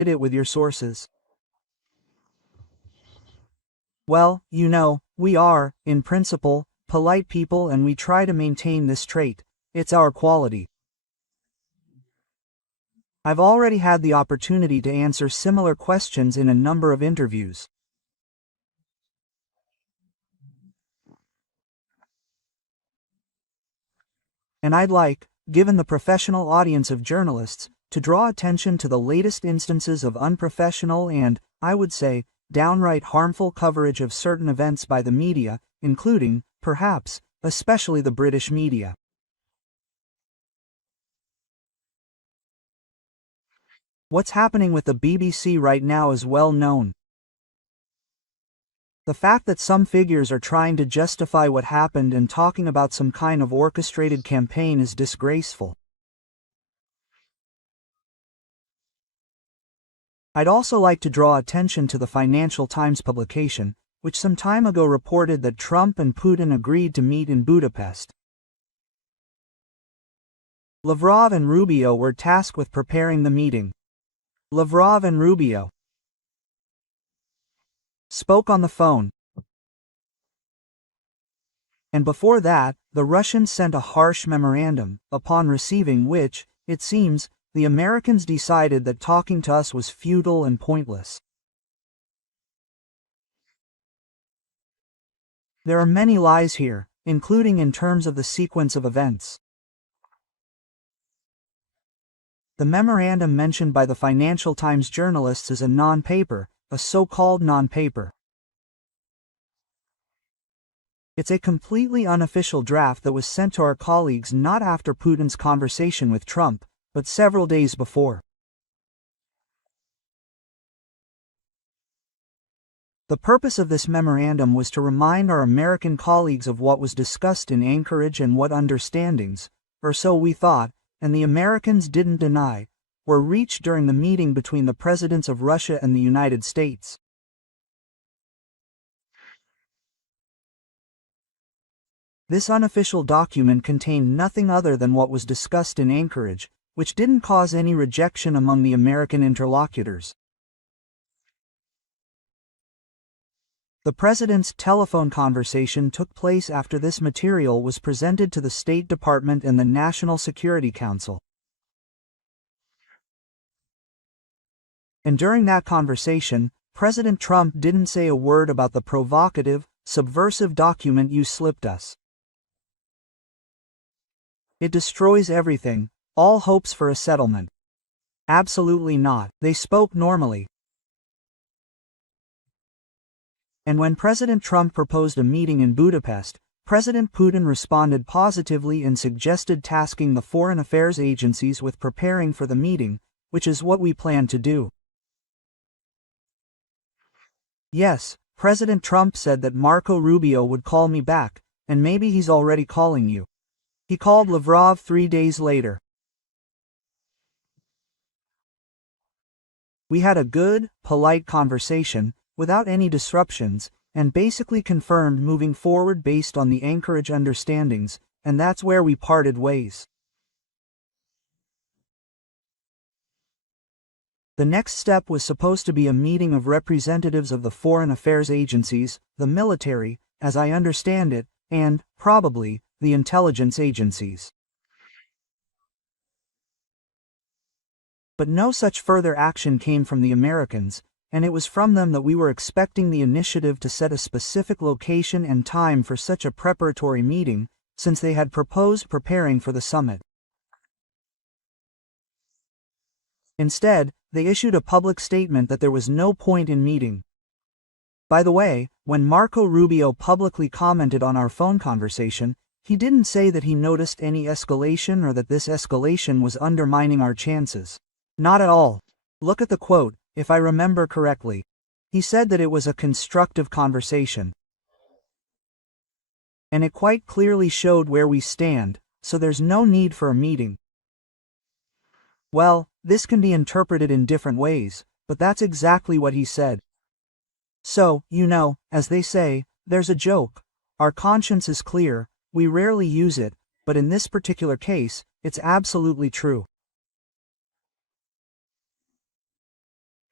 it with your sources? Well, we are, in principle, polite people and we try to maintain this trait. It's our quality. I've already had the opportunity to answer similar questions in a number of interviews. And I'd like, given the professional audience of journalists, to draw attention to the latest instances of unprofessional and, I would say, downright harmful coverage of certain events by the media, including, perhaps, especially the British media. What's happening with the BBC right now is well known. The fact that some figures are trying to justify what happened and talking about some kind of orchestrated campaign is disgraceful. I'd also like to draw attention to the Financial Times publication, which some time ago reported that Trump and Putin agreed to meet in Budapest. Lavrov and Rubio were tasked with preparing the meeting. Lavrov and Rubio spoke on the phone. And before that, the Russians sent a harsh memorandum, upon receiving which, it seems, the Americans decided that talking to us was futile and pointless. There are many lies here, including in terms of the sequence of events. The memorandum mentioned by the Financial Times journalists is a non-paper, a so-called non-paper. It's a completely unofficial draft that was sent to our colleagues not after Putin's conversation with Trump, but several days before. The purpose of this memorandum was to remind our American colleagues of what was discussed in Anchorage and what understandings, or so we thought, and the Americans didn't deny, were reached during the meeting between the presidents of Russia and the United States. This unofficial document contained nothing other than what was discussed in Anchorage, which didn't cause any rejection among the American interlocutors. The president's telephone conversation took place after this material was presented to the State Department and the National Security Council. And during that conversation, President Trump didn't say a word about the provocative, subversive document you slipped us. It destroys everything, all hopes for a settlement. Absolutely not. They spoke normally. And when President Trump proposed a meeting in Budapest, President Putin responded positively and suggested tasking the foreign affairs agencies with preparing for the meeting, which is what we plan to do. Yes, President Trump said that Marco Rubio would call me back, and maybe he's already calling you. He called Lavrov 3 days later. We had a good, polite conversation, without any disruptions, and basically confirmed moving forward based on the Anchorage understandings, and that's where we parted ways. The next step was supposed to be a meeting of representatives of the foreign affairs agencies, the military, as I understand it, and, probably, the intelligence agencies. But no such further action came from the Americans, and it was from them that we were expecting the initiative to set a specific location and time for such a preparatory meeting, since they had proposed preparing for the summit. Instead, they issued a public statement that there was no point in meeting. By the way, when Marco Rubio publicly commented on our phone conversation, he didn't say that he noticed any escalation or that this escalation was undermining our chances. Not at all. Look at the quote, if I remember correctly. He said that it was a constructive conversation. And it quite clearly showed where we stand, so there's no need for a meeting. Well, this can be interpreted in different ways, but that's exactly what he said. So, as they say, there's a joke. Our conscience is clear, we rarely use it, but in this particular case, it's absolutely true.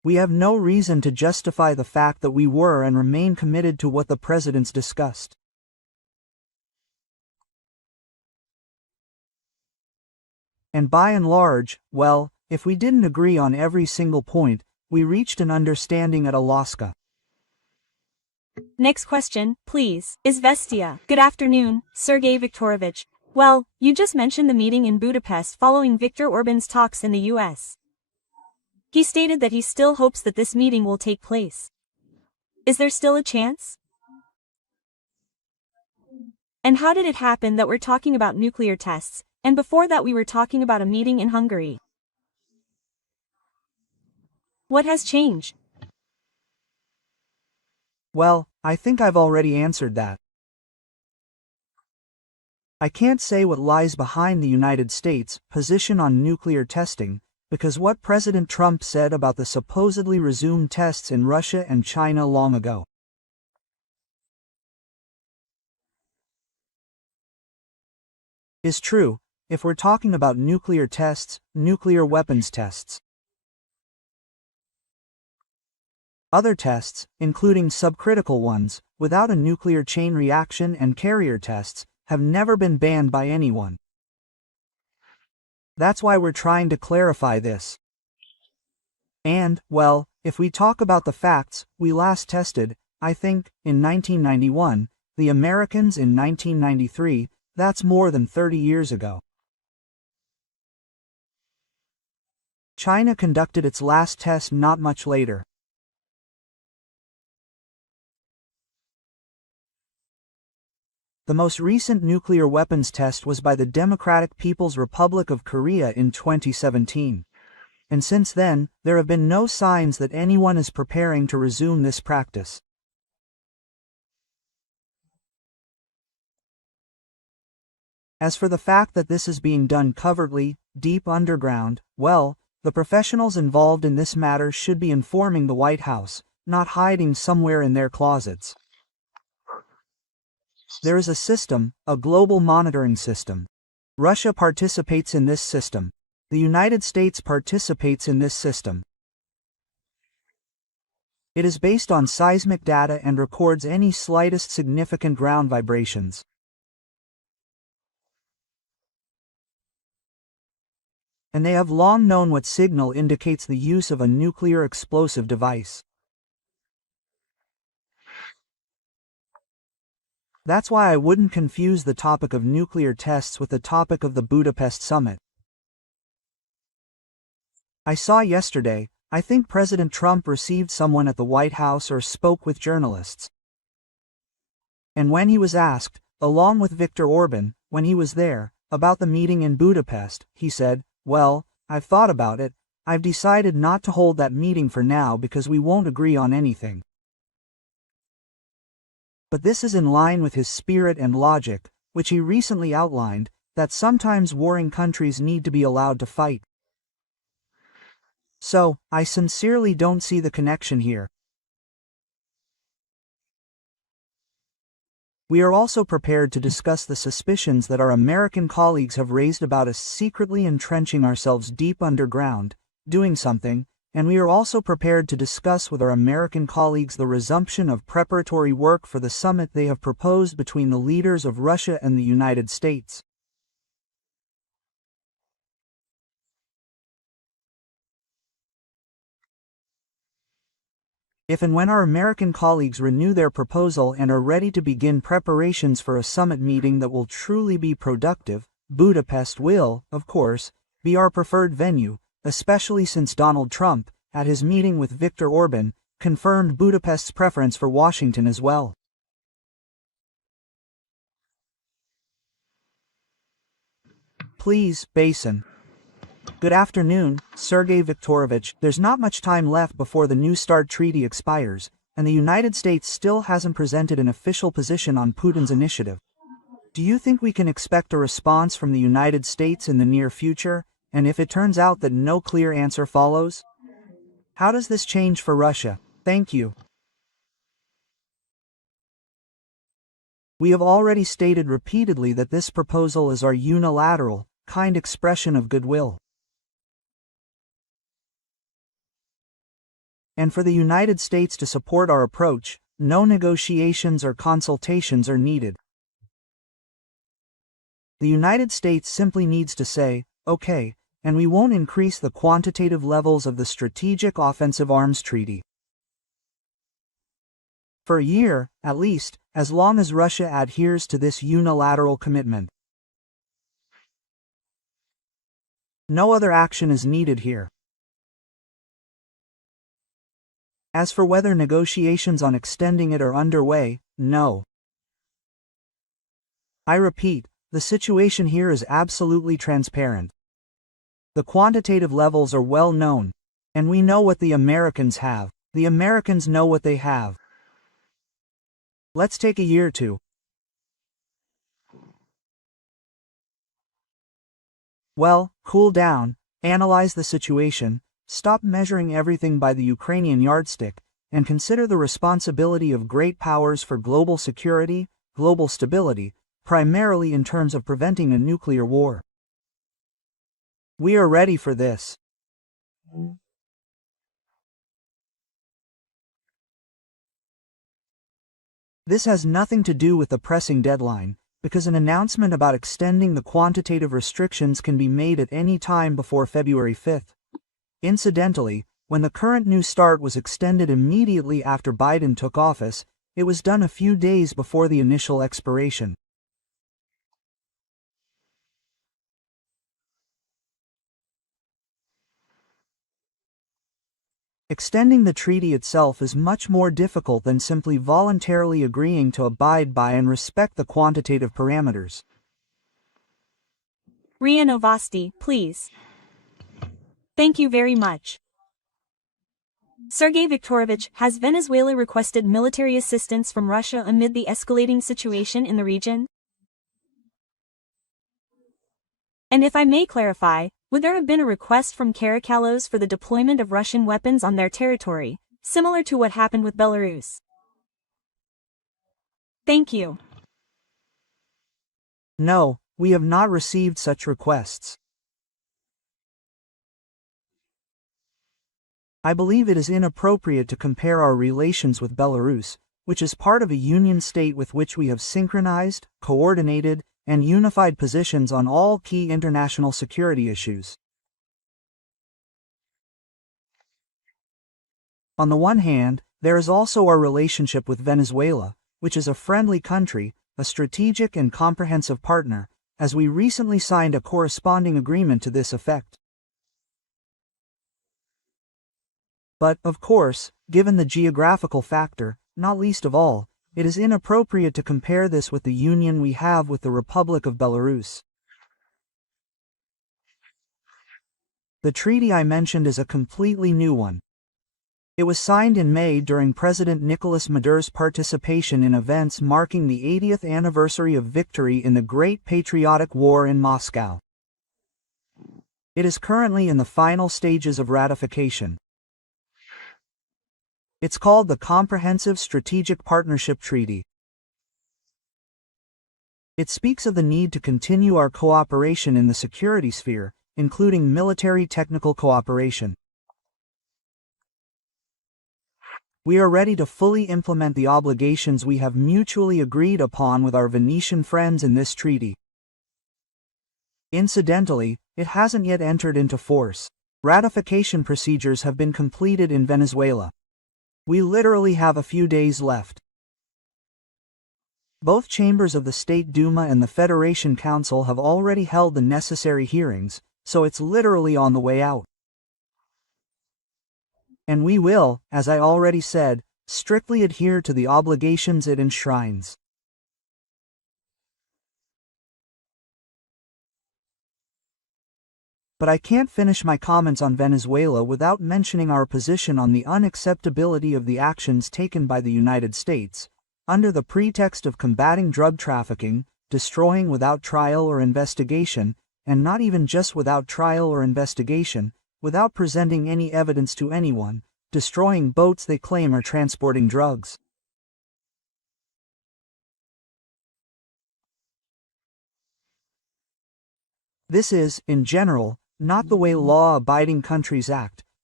We have no reason to justify the fact that we were and remain committed to what the presidents discussed. And by and large, well, if we didn't agree on every single point, we reached an understanding at Alaska. Next question, please. Izvestia. Good afternoon, Sergei Viktorovich. Well, you just mentioned the meeting in Budapest following Viktor Orban's talks in the US. He stated that he still hopes that this meeting will take place. Is there still a chance? And how did it happen that we're talking about nuclear tests, and before that we were talking about a meeting in Hungary? What has changed? Well, I think I've already answered that. I can't say what lies behind the United States' position on nuclear testing, because what President Trump said about the supposedly resumed tests in Russia and China long ago is true, if we're talking about nuclear tests, nuclear weapons tests. Other tests, including subcritical ones, without a nuclear chain reaction and carrier tests, have never been banned by anyone. That's why we're trying to clarify this. And, well, if we talk about the facts, we last tested, I think, in 1991, the Americans in 1993, that's more than 30 years ago. China conducted its last test not much later. The most recent nuclear weapons test was by the Democratic People's Republic of Korea in 2017. And since then, there have been no signs that anyone is preparing to resume this practice. As for the fact that this is being done covertly, deep underground, well, the professionals involved in this matter should be informing the White House, not hiding somewhere in their closets. There is a system, a global monitoring system. Russia participates in this system. The United States participates in this system. It is based on seismic data and records any slightest significant ground vibrations. And they have long known what signal indicates the use of a nuclear explosive device. That's why I wouldn't confuse the topic of nuclear tests with the topic of the Budapest summit. I saw yesterday, I think President Trump received someone at the White House or spoke with journalists. And when he was asked, along with Viktor Orban, when he was there, about the meeting in Budapest, he said, "Well, I've thought about it, I've decided not to hold that meeting for now because we won't agree on anything." But this is in line with his spirit and logic, which he recently outlined, that sometimes warring countries need to be allowed to fight. So, I sincerely don't see the connection here. We are also prepared to discuss the suspicions that our American colleagues have raised about us secretly entrenching ourselves deep underground, doing something, and we are also prepared to discuss with our American colleagues the resumption of preparatory work for the summit they have proposed between the leaders of Russia and the United States. If and when our American colleagues renew their proposal and are ready to begin preparations for a summit meeting that will truly be productive, Budapest will, of course, be our preferred venue, especially since Donald Trump, at his meeting with Viktor Orban, confirmed Budapest's preference for Washington as well. Please, Basin. Good afternoon, Sergei Viktorovich. There's not much time left before the New START treaty expires, and the United States still hasn't presented an official position on Putin's initiative. Do you think we can expect a response from the United States in the near future, and if it turns out that no clear answer follows? How does this change for Russia? Thank you. We have already stated repeatedly that this proposal is our unilateral, kind expression of goodwill. and for the United States to support our approach, no negotiations or consultations are needed. The United States simply needs to say, okay, and we won't increase the quantitative levels of the Strategic Offensive Arms Treaty. For a year, at least, as long as Russia adheres to this unilateral commitment. No other action is needed here. As for whether negotiations on extending it are underway, no. I repeat, the situation here is absolutely transparent. The quantitative levels are well known, and we know what the Americans have. The Americans know what they have. Let's take a year or two. Well, cool down, analyze the situation, stop measuring everything by the Ukrainian yardstick, and consider the responsibility of great powers for global security, global stability, primarily in terms of preventing a nuclear war. We are ready for this. This has nothing to do with the pressing deadline, because an announcement about extending the quantitative restrictions can be made at any time before February 5th. Incidentally, when the current New START was extended immediately after Biden took office, it was done a few days before the initial expiration. Extending the treaty itself is much more difficult than simply voluntarily agreeing to abide by and respect the quantitative parameters. RIA Novosti, please. Thank you very much. Sergei Viktorovich, has Venezuela requested military assistance from Russia amid the escalating situation in the region? And if I may clarify, would there have been a request from Caracalos for the deployment of Russian weapons on their territory, similar to what happened with Belarus? Thank you. No, we have not received such requests. I believe it is inappropriate to compare our relations with Belarus, which is part of a union state with which we have synchronized, coordinated, and unified positions on all key international security issues. On the one hand, there is also our relationship with Venezuela, which is a friendly country, a strategic and comprehensive partner, as we recently signed a corresponding agreement to this effect. But, of course, given the geographical factor, not least of all, it is inappropriate to compare this with the union we have with the Republic of Belarus. The treaty I mentioned is a completely new one. It was signed in May during President Nicolas Maduro's participation in events marking the 80th anniversary of victory in the Great Patriotic War in Moscow. It is currently in the final stages of ratification. It's called the Comprehensive Strategic Partnership Treaty. It speaks of the need to continue our cooperation in the security sphere, including military technical cooperation. We are ready to fully implement the obligations we have mutually agreed upon with our Venetian friends in this treaty. Incidentally, it hasn't yet entered into force. Ratification procedures have been completed in Venezuela. We literally have a few days left. Both chambers of the State Duma and the Federation Council have already held the necessary hearings, so it's literally on the way out. And we will, as I already said, strictly adhere to the obligations it enshrines. But I can't finish my comments on Venezuela without mentioning our position on the unacceptability of the actions taken by the United States, under the pretext of combating drug trafficking, destroying without trial or investigation, and not even just without trial or investigation, without presenting any evidence to anyone, destroying boats they claim are transporting drugs. This is, in general, not the way law-abiding countries act,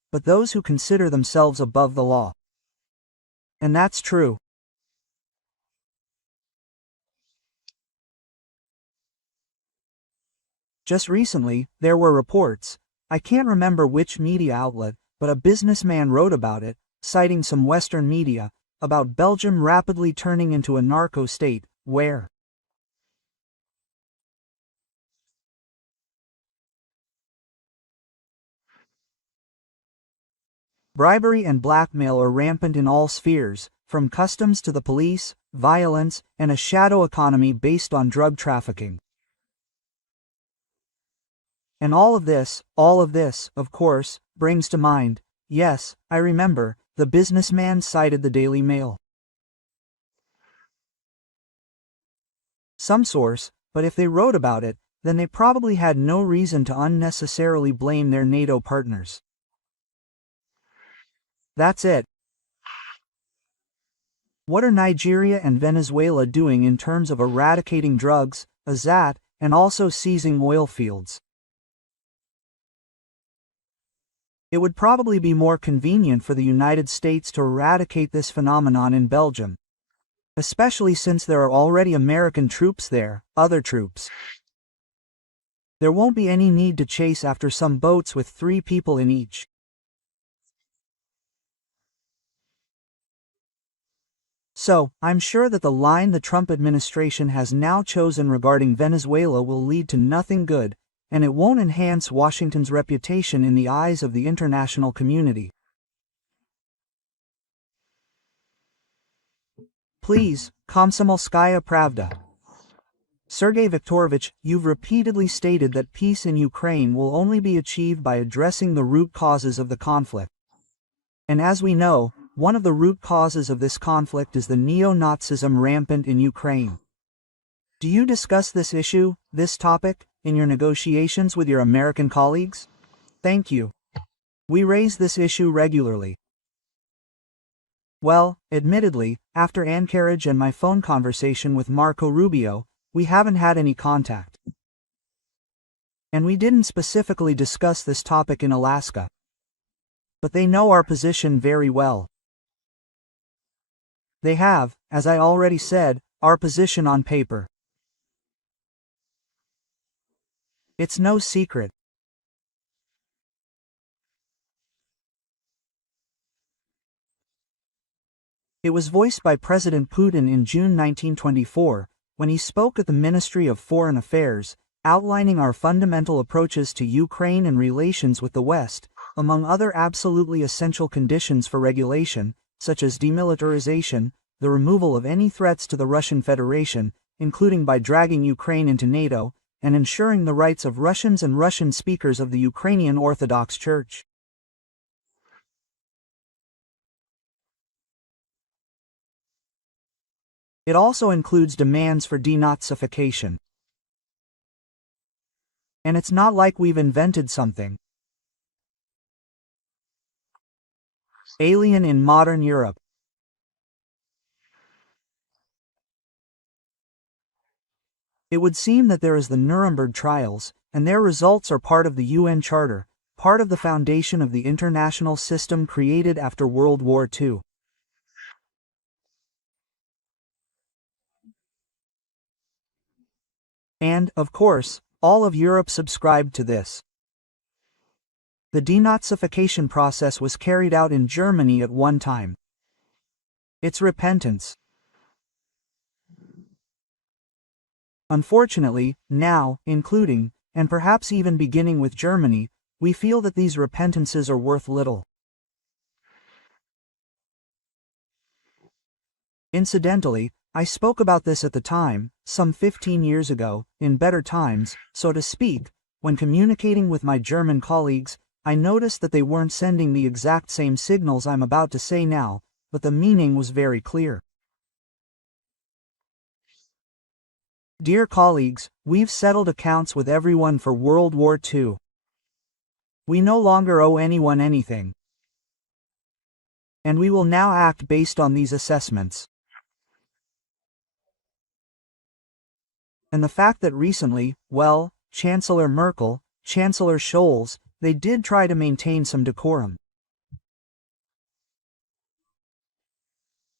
but those who consider themselves above the law. And that's true. Just recently, there were reports, I can't remember which media outlet, but a businessman wrote about it, citing some Western media, about Belgium rapidly turning into a narco state, where bribery and blackmail are rampant in all spheres, from customs to the police, violence, and a shadow economy based on drug trafficking. And all of this, of course, brings to mind, yes, I remember, the businessman cited the Daily Mail. Some source, but if they wrote about it, then they probably had no reason to unnecessarily blame their NATO partners. That's it. What are Nigeria and Venezuela doing in terms of eradicating drugs, and also seizing oil fields? It would probably be more convenient for the United States to eradicate this phenomenon in Belgium, especially since there are already American troops there, other troops. There won't be any need to chase after some boats with 3 people in each. So, I'm sure that the line the Trump administration has now chosen regarding Venezuela will lead to nothing good, and it won't enhance Washington's reputation in the eyes of the international community. Please, Komsomolskaya Pravda. Sergei Viktorovich, you've repeatedly stated that peace in Ukraine will only be achieved by addressing the root causes of the conflict. And as we know, one of the root causes of this conflict is the neo-Nazism rampant in Ukraine. Do you discuss this issue, this topic, in your negotiations with your American colleagues? Thank you. We raise this issue regularly. Well, admittedly, after Anchorage and my phone conversation with Marco Rubio, we haven't had any contact. And we didn't specifically discuss this topic in Alaska. But they know our position very well. They have, as I already said, our position on paper. It's no secret. It was voiced by President Putin in June 1924, when he spoke at the Ministry of Foreign Affairs, outlining our fundamental approaches to Ukraine and relations with the West, among other absolutely essential conditions for regulation, such as demilitarization, the removal of any threats to the Russian Federation, including by dragging Ukraine into NATO, and ensuring the rights of Russians and Russian speakers of the Ukrainian Orthodox Church. It also includes demands for denazification. And it's not like we've invented something alien in modern Europe. It would seem that there is the Nuremberg trials, and their results are part of the UN Charter, part of the foundation of the international system created after World War II. And, of course, all of Europe subscribed to this. The denazification process was carried out in Germany at one time. It's repentance. Unfortunately, now, including, and perhaps even beginning with Germany, we feel that these repentances are worth little. Incidentally, I spoke about this at the time, some 15 years ago, in better times, so to speak, when communicating with my German colleagues, I noticed that they weren't sending the exact same signals I'm about to say now, but the meaning was very clear. Dear colleagues, we've settled accounts with everyone for World War II. We no longer owe anyone anything. And we will now act based on these assessments. And the fact that recently, well, Chancellor Merkel, Chancellor Scholz, they did try to maintain some decorum.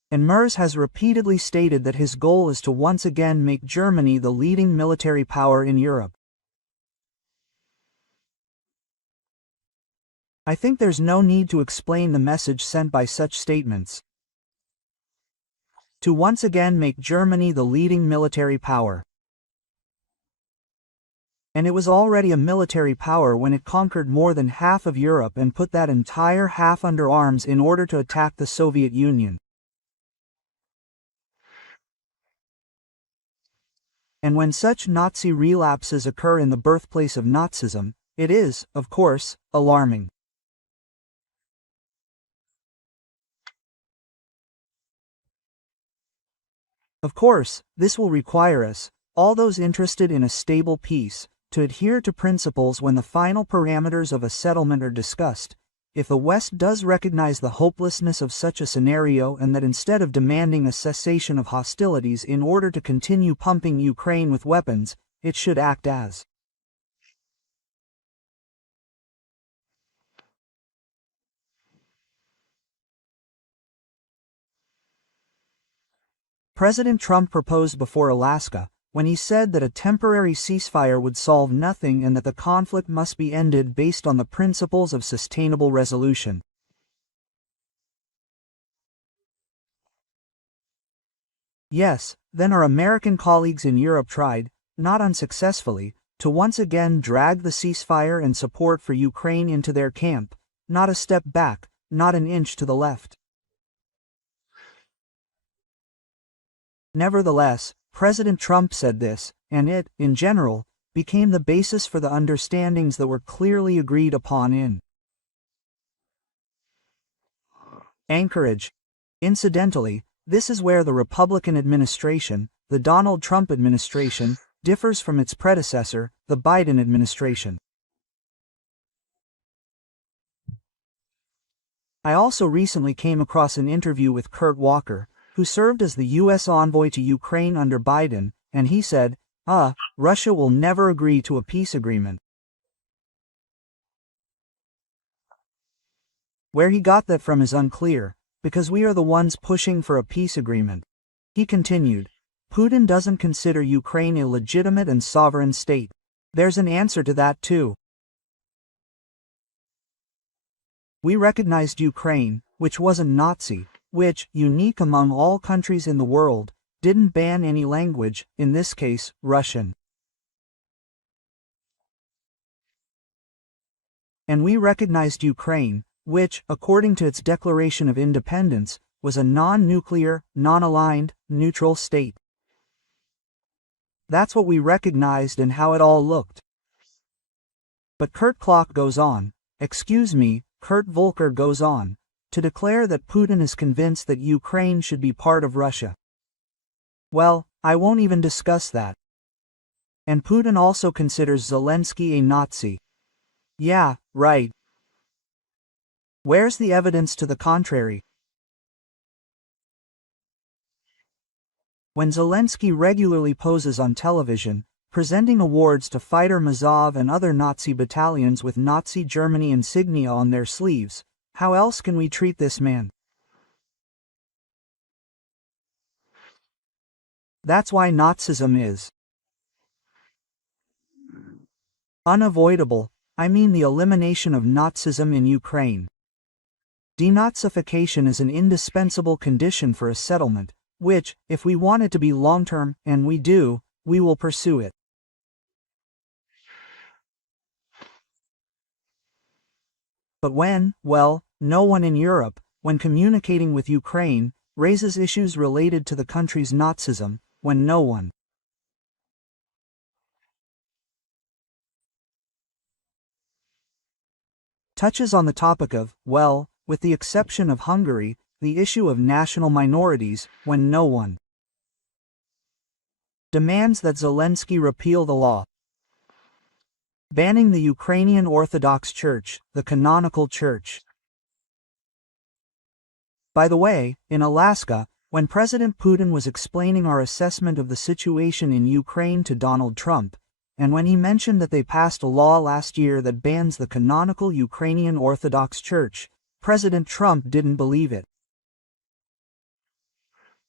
And Merz has repeatedly stated that his goal is to once again make Germany the leading military power in Europe. I think there's no need to explain the message sent by such statements. To once again make Germany the leading military power. And it was already a military power when it conquered more than half of Europe and put that entire half under arms in order to attack the Soviet Union. And when such Nazi relapses occur in the birthplace of Nazism, it is, of course, alarming. Of course, this will require us, all those interested in a stable peace, to adhere to principles when the final parameters of a settlement are discussed. If the West does recognize the hopelessness of such a scenario and that instead of demanding a cessation of hostilities in order to continue pumping Ukraine with weapons, it should act as President Trump proposed before Alaska, when he said that a temporary ceasefire would solve nothing and that the conflict must be ended based on the principles of sustainable resolution. Yes, then our American colleagues in Europe tried, not unsuccessfully, to once again drag the ceasefire and support for Ukraine into their camp, not a step back, not an inch to the left. Nevertheless, President Trump said this, and it, in general, became the basis for the understandings that were clearly agreed upon in Anchorage. Incidentally, this is where the Republican administration, the Donald Trump administration, differs from its predecessor, the Biden administration. I also recently came across an interview with Kurt Walker, who served as the U.S. envoy to Ukraine under Biden, and he said, Russia will never agree to a peace agreement. Where he got that from is unclear, because we are the ones pushing for a peace agreement. He continued, Putin doesn't consider Ukraine a legitimate and sovereign state. There's an answer to that too. We recognized Ukraine, which wasn't Nazi, which, unique among all countries in the world, didn't ban any language, in this case, Russian. And we recognized Ukraine, which, according to its declaration of independence, was a non-nuclear, non-aligned, neutral state. That's what we recognized and how it all looked. But Kurt Volker goes on, to declare that Putin is convinced that Ukraine should be part of Russia. Well, I won't even discuss that. And Putin also considers Zelensky a Nazi. Yeah, right. Where's the evidence to the contrary? When Zelensky regularly poses on television, presenting awards to fighter Mazov and other Nazi battalions with Nazi Germany insignia on their sleeves, how else can we treat this man? That's why Nazism is unavoidable. I mean the elimination of Nazism in Ukraine. Denazification is an indispensable condition for a settlement, which, if we want it to be long-term, and we do, we will pursue it. But no one in Europe, when communicating with Ukraine, raises issues related to the country's Nazism, when no one touches on the topic of, with the exception of Hungary, the issue of national minorities, when no one demands that Zelensky repeal the law banning the Ukrainian Orthodox Church, the canonical church. By the way, in Alaska, when President Putin was explaining our assessment of the situation in Ukraine to Donald Trump, and when he mentioned that they passed a law last year that bans the canonical Ukrainian Orthodox Church, President Trump didn't believe it.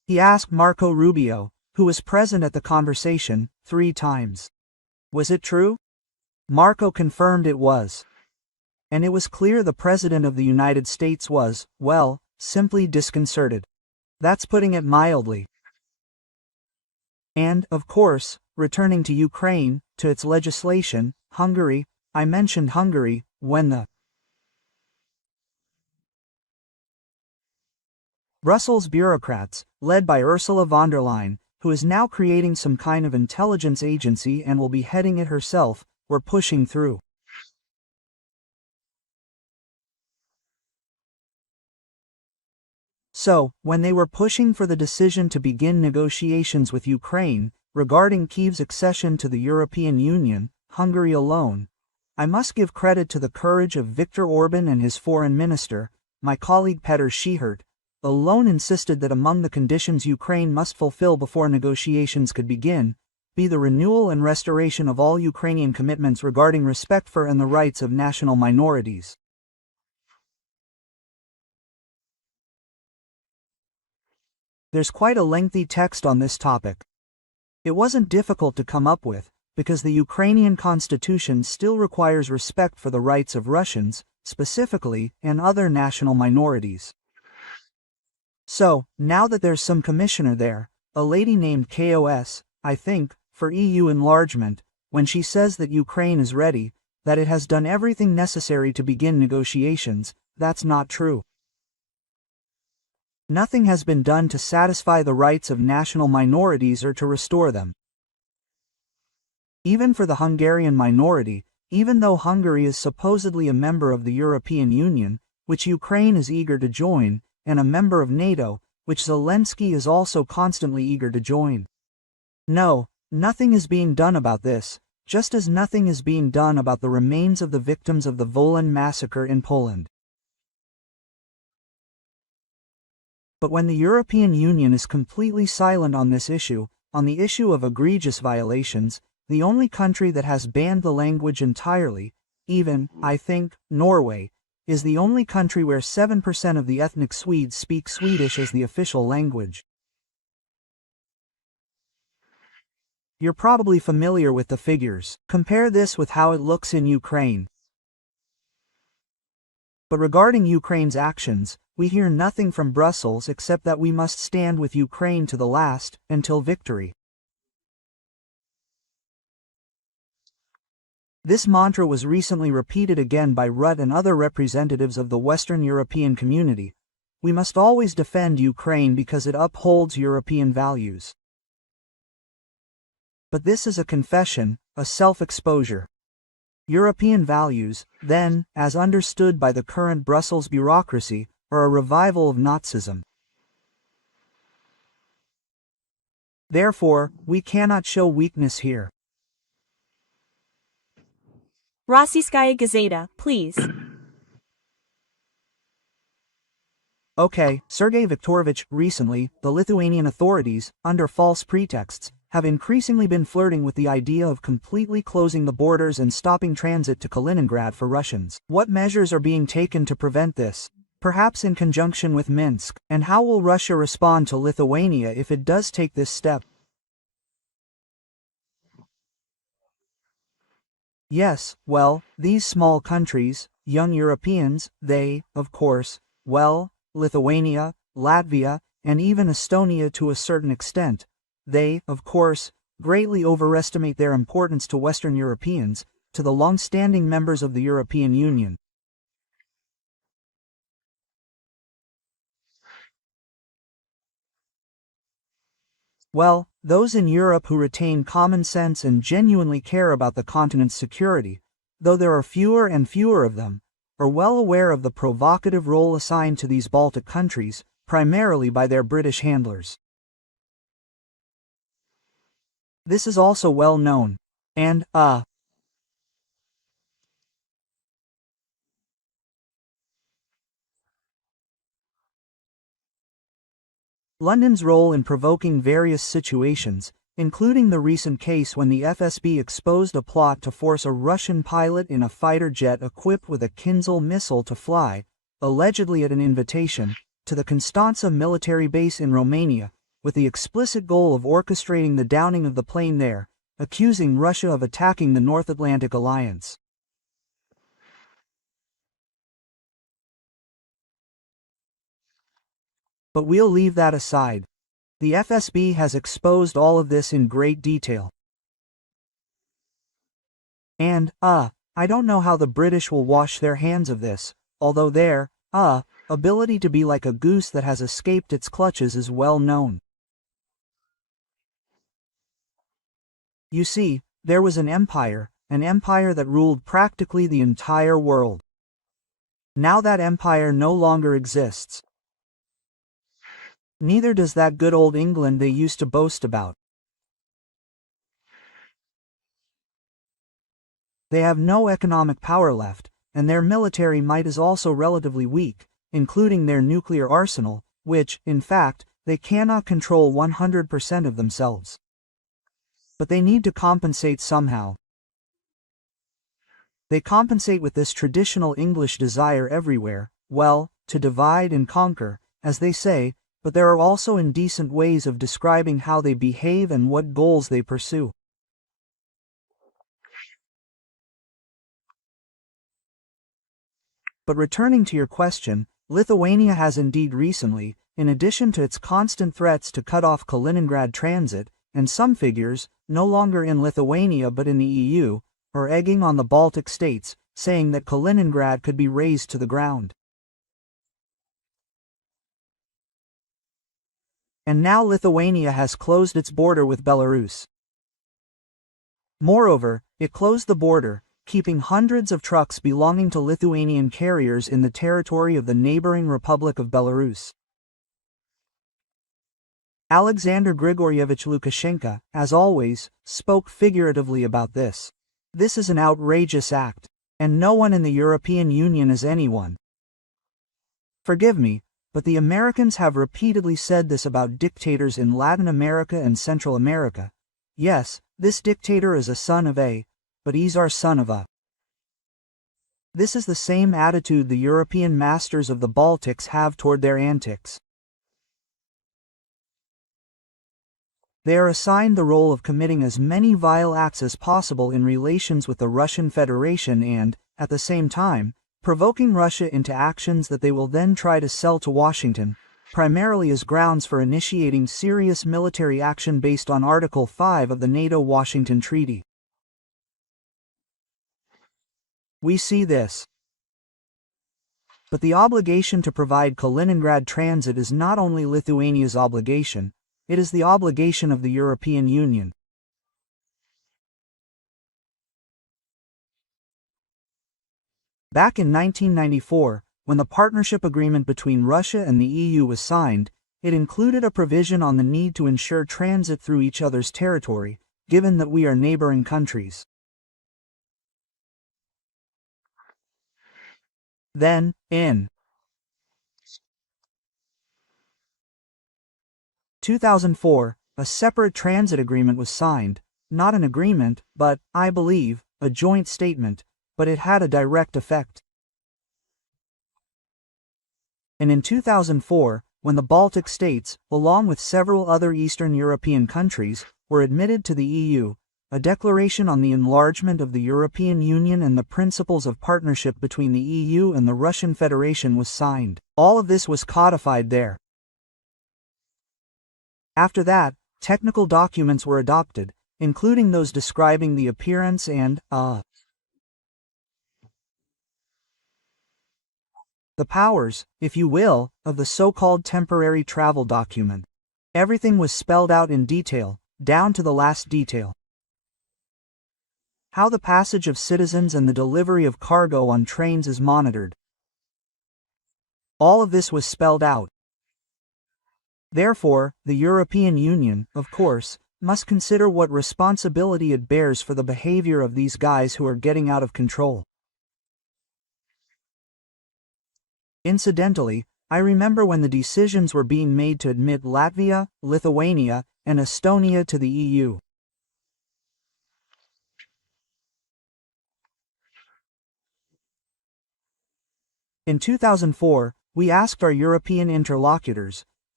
He asked Marco Rubio, who was present at the conversation, 3 times. Was it true? Marco confirmed it was. And it was clear the President of the United States was, well, simply disconcerted. That's putting it mildly. And, of course, returning to Ukraine, to its legislation, Hungary, I mentioned Hungary, when the Brussels bureaucrats, led by Ursula von der Leyen, who is now creating some kind of intelligence agency and will be heading it herself, were pushing through. So, when they were pushing for the decision to begin negotiations with Ukraine, regarding Kyiv's accession to the European Union, Hungary alone, I must give credit to the courage of Viktor Orban and his foreign minister, my colleague Petr Šichert, alone insisted that among the conditions Ukraine must fulfill before negotiations could begin, be the renewal and restoration of all Ukrainian commitments regarding respect for and the rights of national minorities. There's quite a lengthy text on this topic. It wasn't difficult to come up with, because the Ukrainian constitution still requires respect for the rights of Russians, specifically, and other national minorities. So, now that there's some commissioner there, a lady named KOS, I think, for EU enlargement, when she says that Ukraine is ready, that it has done everything necessary to begin negotiations, that's not true. Nothing has been done to satisfy the rights of national minorities or to restore them. Even for the Hungarian minority, even though Hungary is supposedly a member of the European Union, which Ukraine is eager to join, and a member of NATO, which Zelensky is also constantly eager to join. No, nothing is being done about this, just as nothing is being done about the remains of the victims of the Volyn massacre in Poland. But when the European Union is completely silent on this issue, on the issue of egregious violations, the only country that has banned the language entirely, even, I think, Norway, is the only country where 7% of the ethnic Swedes speak Swedish as the official language. You're probably familiar with the figures. Compare this with how it looks in Ukraine. But regarding Ukraine's actions, we hear nothing from Brussels except that we must stand with Ukraine to the last, until victory. This mantra was recently repeated again by Rutte and other representatives of the Western European community. We must always defend Ukraine because it upholds European values. But this is a confession, a self-exposure. European values, then, as understood by the current Brussels bureaucracy, are a revival of Nazism. Therefore, we cannot show weakness here. Rossiyskaya Gazeta, please. Okay, Sergei Viktorovich, recently, the Lithuanian authorities, under false pretexts, have increasingly been flirting with the idea of completely closing the borders and stopping transit to Kaliningrad for Russians. What measures are being taken to prevent this? Perhaps in conjunction with Minsk, and how will Russia respond to Lithuania if it does take this step? Yes, well, these small countries, young Europeans, they, of course, well, Lithuania, Latvia, and even Estonia to a certain extent, they, of course, greatly overestimate their importance to Western Europeans, to the long-standing members of the European Union. Well, those in Europe who retain common sense and genuinely care about the continent's security, though there are fewer and fewer of them, are well aware of the provocative role assigned to these Baltic countries, primarily by their British handlers. This is also well known. And, London's role in provoking various situations, including the recent case when the FSB exposed a plot to force a Russian pilot in a fighter jet equipped with a Kinzhal missile to fly, allegedly at an invitation, to the Constanța military base in Romania, with the explicit goal of orchestrating the downing of the plane there, accusing Russia of attacking the North Atlantic Alliance. But we'll leave that aside. The FSB has exposed all of this in great detail. And, I don't know how the British will wash their hands of this, although their, ability to be like a goose that has escaped its clutches is well known. You see, there was an empire that ruled practically the entire world. Now that empire no longer exists. Neither does that good old England they used to boast about. They have no economic power left, and their military might is also relatively weak, including their nuclear arsenal, which, in fact, they cannot control 100% of themselves. But they need to compensate somehow. They compensate with this traditional English desire everywhere, well, to divide and conquer, as they say, but there are also indecent ways of describing how they behave and what goals they pursue. But returning to your question, Lithuania has indeed recently, in addition to its constant threats to cut off Kaliningrad transit, and some figures, no longer in Lithuania but in the EU, are egging on the Baltic states, saying that Kaliningrad could be razed to the ground. And now Lithuania has closed its border with Belarus. Moreover, it closed the border, keeping hundreds of trucks belonging to Lithuanian carriers in the territory of the neighboring Republic of Belarus. Alexander Grigorievich Lukashenko, as always, spoke figuratively about this. This is an outrageous act, and no one in the European Union is anyone. Forgive me, but the Americans have repeatedly said this about dictators in Latin America and Central America. Yes, this dictator is a son of a, but he's our son of a. This is the same attitude the European masters of the Baltics have toward their antics. They are assigned the role of committing as many vile acts as possible in relations with the Russian Federation and, at the same time, provoking Russia into actions that they will then try to sell to Washington, primarily as grounds for initiating serious military action based on Article 5 of the NATO-Washington Treaty. We see this. But the obligation to provide Kaliningrad transit is not only Lithuania's obligation, it is the obligation of the European Union. Back in 1994, when the partnership agreement between Russia and the EU was signed, it included a provision on the need to ensure transit through each other's territory, given that we are neighboring countries. Then, in 2004, a separate transit agreement was signed, not an agreement, but, I believe, a joint statement, but it had a direct effect. And in 2004, when the Baltic states, along with several other Eastern European countries, were admitted to the EU, a declaration on the enlargement of the European Union and the principles of partnership between the EU and the Russian Federation was signed. All of this was codified there. After that, technical documents were adopted, including those describing the appearance and, the powers, if you will, of the so-called temporary travel document. Everything was spelled out in detail, down to the last detail. How the passage of citizens and the delivery of cargo on trains is monitored. All of this was spelled out. Therefore, the European Union, of course, must consider what responsibility it bears for the behavior of these guys who are getting out of control. Incidentally, I remember when the decisions were being made to admit Latvia, Lithuania, and Estonia to the EU. In 2004, we asked our European interlocutors,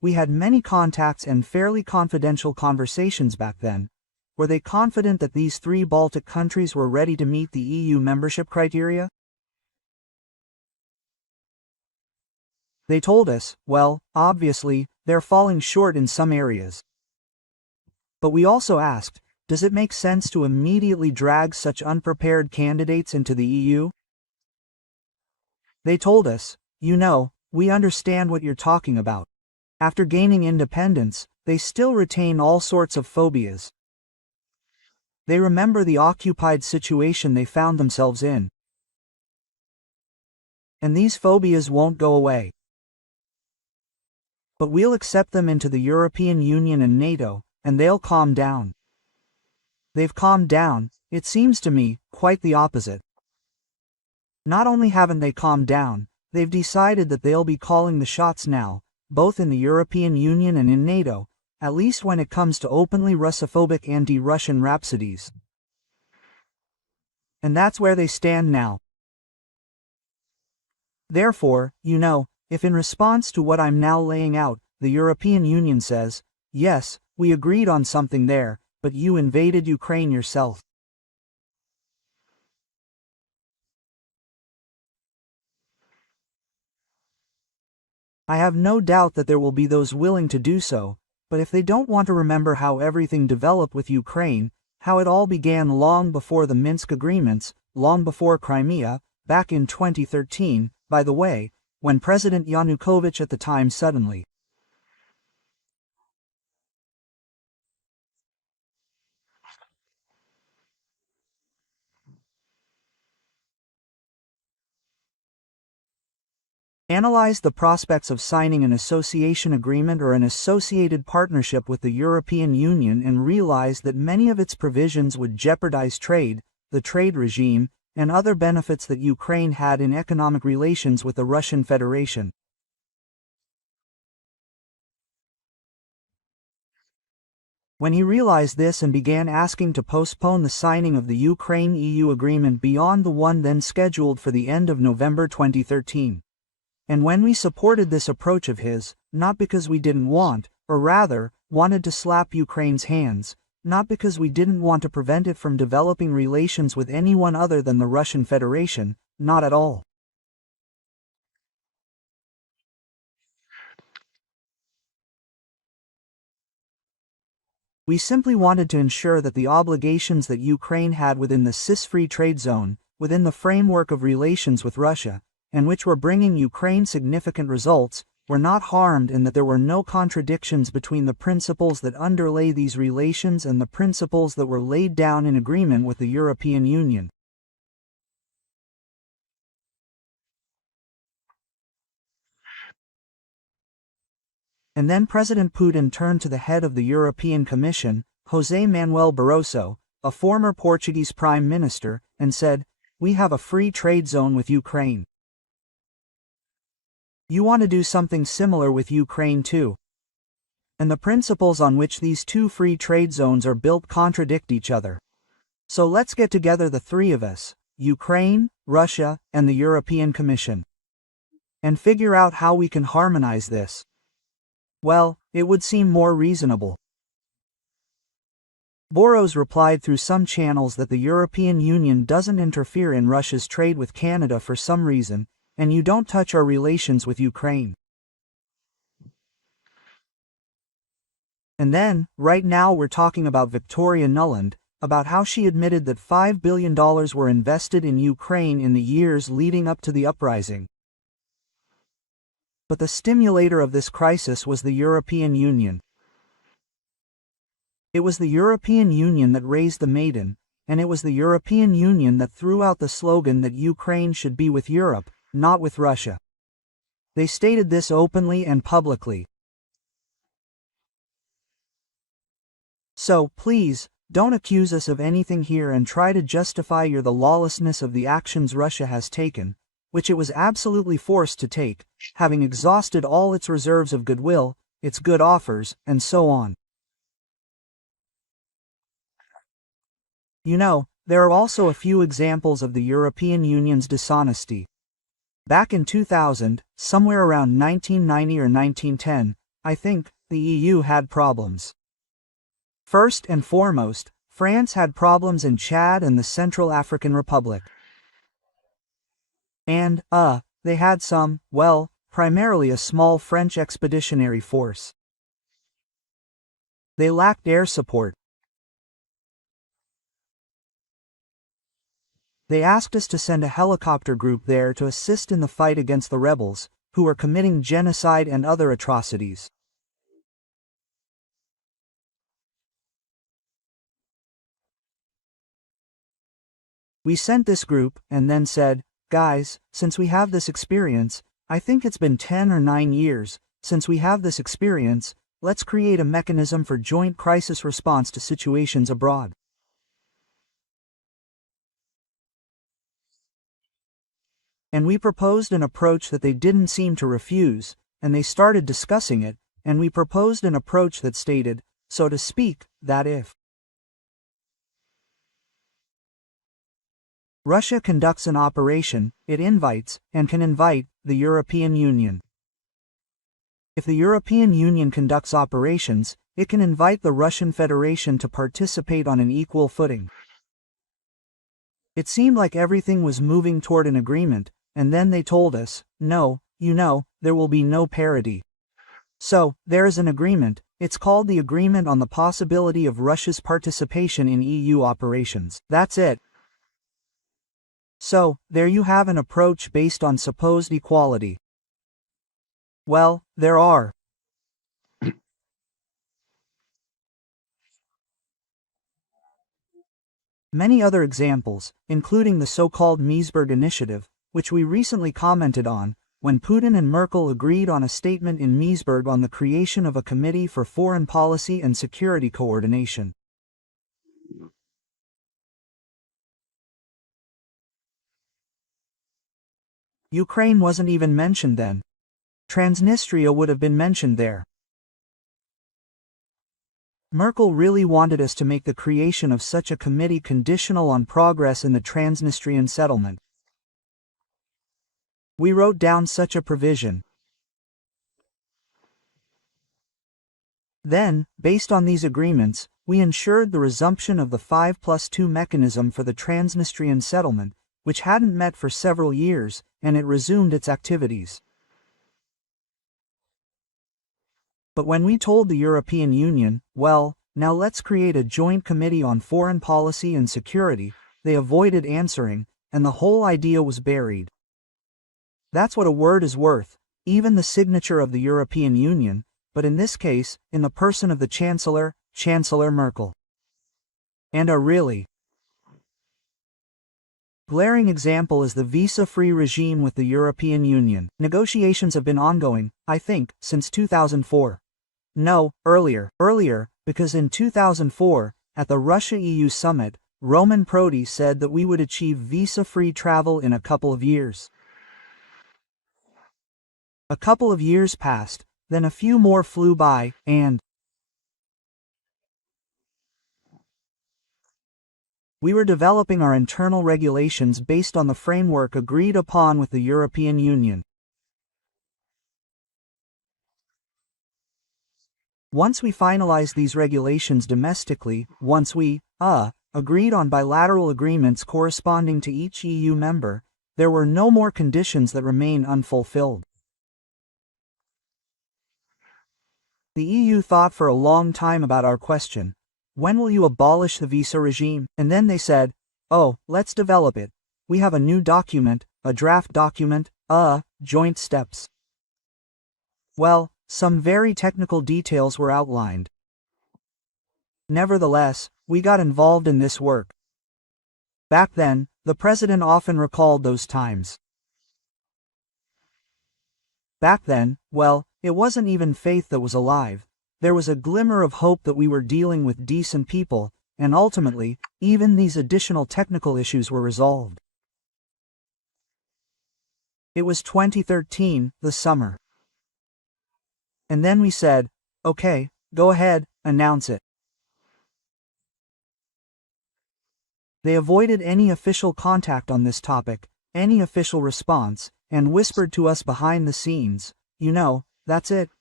We had many contacts and fairly confidential conversations back then. Were they confident that these 3 Baltic countries were ready to meet the EU membership criteria? They told us, well, obviously, they're falling short in some areas. But we also asked, does it make sense to immediately drag such unprepared candidates into the EU? They told us, you know, we understand what you're talking about. After gaining independence, they still retain all sorts of phobias. They remember the occupied situation they found themselves in. And these phobias won't go away. But we'll accept them into the European Union and NATO, and they'll calm down. They've calmed down, it seems to me, quite the opposite. Not only haven't they calmed down, they've decided that they'll be calling the shots now, both in the European Union and in NATO, at least when it comes to openly Russophobic anti-Russian rhapsodies. And that's where they stand now. Therefore, you know, if in response to what I'm now laying out, the European Union says, yes, we agreed on something there, but you invaded Ukraine yourself. I have no doubt that there will be those willing to do so, but if they don't want to remember how everything developed with Ukraine, how it all began long before the Minsk agreements, long before Crimea, back in 2013, by the way, when President Yanukovych at the time suddenly analyzed the prospects of signing an association agreement or an associated partnership with the European Union and realized that many of its provisions would jeopardize trade, the trade regime, and other benefits that Ukraine had in economic relations with the Russian Federation. When he realized this and began asking to postpone the signing of the Ukraine-EU agreement beyond the one then scheduled for the end of November 2013. And when we supported this approach of his, not because we didn't want, or rather, wanted to slap Ukraine's hands, not because we didn't want to prevent it from developing relations with anyone other than the Russian Federation, not at all. We simply wanted to ensure that the obligations that Ukraine had within the CIS-free trade zone, within the framework of relations with Russia, and which were bringing Ukraine significant results, were not harmed and that there were no contradictions between the principles that underlay these relations and the principles that were laid down in agreement with the European Union. And then President Putin turned to the head of the European Commission, José Manuel Barroso, a former Portuguese Prime Minister, and said, "We have a free trade zone with Ukraine. You want to do something similar with Ukraine too. And the principles on which these two free trade zones are built contradict each other. So let's get together the 3 of us, Ukraine, Russia, and the European Commission, and figure out how we can harmonize this." Well, it would seem more reasonable. Boros replied through some channels that the European Union doesn't interfere in Russia's trade with Canada for some reason, and you don't touch our relations with Ukraine. And then, right now we're talking about Victoria Nuland, about how she admitted that $5 billion were invested in Ukraine in the years leading up to the uprising. But the stimulator of this crisis was the European Union. It was the European Union that raised the Maiden, and it was the European Union that threw out the slogan that Ukraine should be with Europe, not with Russia. They stated this openly and publicly. So, please, don't accuse us of anything here and try to justify the lawlessness of the actions Russia has taken, which it was absolutely forced to take, having exhausted all its reserves of goodwill, its good offers, and so on. You know, there are also a few examples of the European Union's dishonesty. Back in 2000, somewhere around 1990 or 1910, I think, the EU had problems. First and foremost, France had problems in Chad and the Central African Republic. And, they had some, well, primarily a small French expeditionary force. They lacked air support. They asked us to send a helicopter group there to assist in the fight against the rebels, who were committing genocide and other atrocities. We sent this group, and then said, guys, since we have this experience, I think it's been 10 or 9 years, since we have this experience, let's create a mechanism for joint crisis response to situations abroad. And we proposed an approach that they didn't seem to refuse, and they started discussing it, and we proposed an approach that stated, so to speak, that if Russia conducts an operation, it invites, and can invite, the European Union. If the European Union conducts operations, it can invite the Russian Federation to participate on an equal footing. It seemed like everything was moving toward an agreement, and then they told us, no, there will be no parity. So, there is an agreement, it's called the Agreement on the Possibility of Russia's Participation in EU Operations. That's it. So, there you have an approach based on supposed equality. Well, there are many other examples, including the so-called Meseberg Initiative, which we recently commented on, when Putin and Merkel agreed on a statement in Meseberg on the creation of a Committee for Foreign Policy and Security Coordination. Ukraine wasn't even mentioned then. Transnistria would have been mentioned there. Merkel really wanted us to make the creation of such a committee conditional on progress in the Transnistrian settlement. We wrote down such a provision. Then, based on these agreements, we ensured the resumption of the 5+2 mechanism for the Transnistrian settlement, which hadn't met for several years, and it resumed its activities. But when we told the European Union, well, now let's create a joint committee on foreign policy and security, they avoided answering, and the whole idea was buried. That's what a word is worth, even the signature of the European Union, but in this case, in the person of the Chancellor, Chancellor Merkel. And a really glaring example is the visa-free regime with the European Union. Negotiations have been ongoing, I think, since 2004. No, earlier, because in 2004, at the Russia-EU summit, Roman Prodi said that we would achieve visa-free travel in a couple of years. A couple of years passed, then a few more flew by, and we were developing our internal regulations based on the framework agreed upon with the European Union. Once we finalized these regulations domestically, once we, agreed on bilateral agreements corresponding to each EU member, there were no more conditions that remain unfulfilled. The EU thought for a long time about our question. When will you abolish the visa regime? And then they said, oh, let's develop it. We have a new document, a draft document, joint steps. Well, some very technical details were outlined. Nevertheless, we got involved in this work. Back then, the president often recalled those times. Back then, well, it wasn't even faith that was alive. There was a glimmer of hope that we were dealing with decent people, and ultimately, even these additional technical issues were resolved. It was 2013, the summer. And then we said, okay, go ahead, announce it. They avoided any official contact on this topic, any official response, and whispered to us behind the scenes, that's it,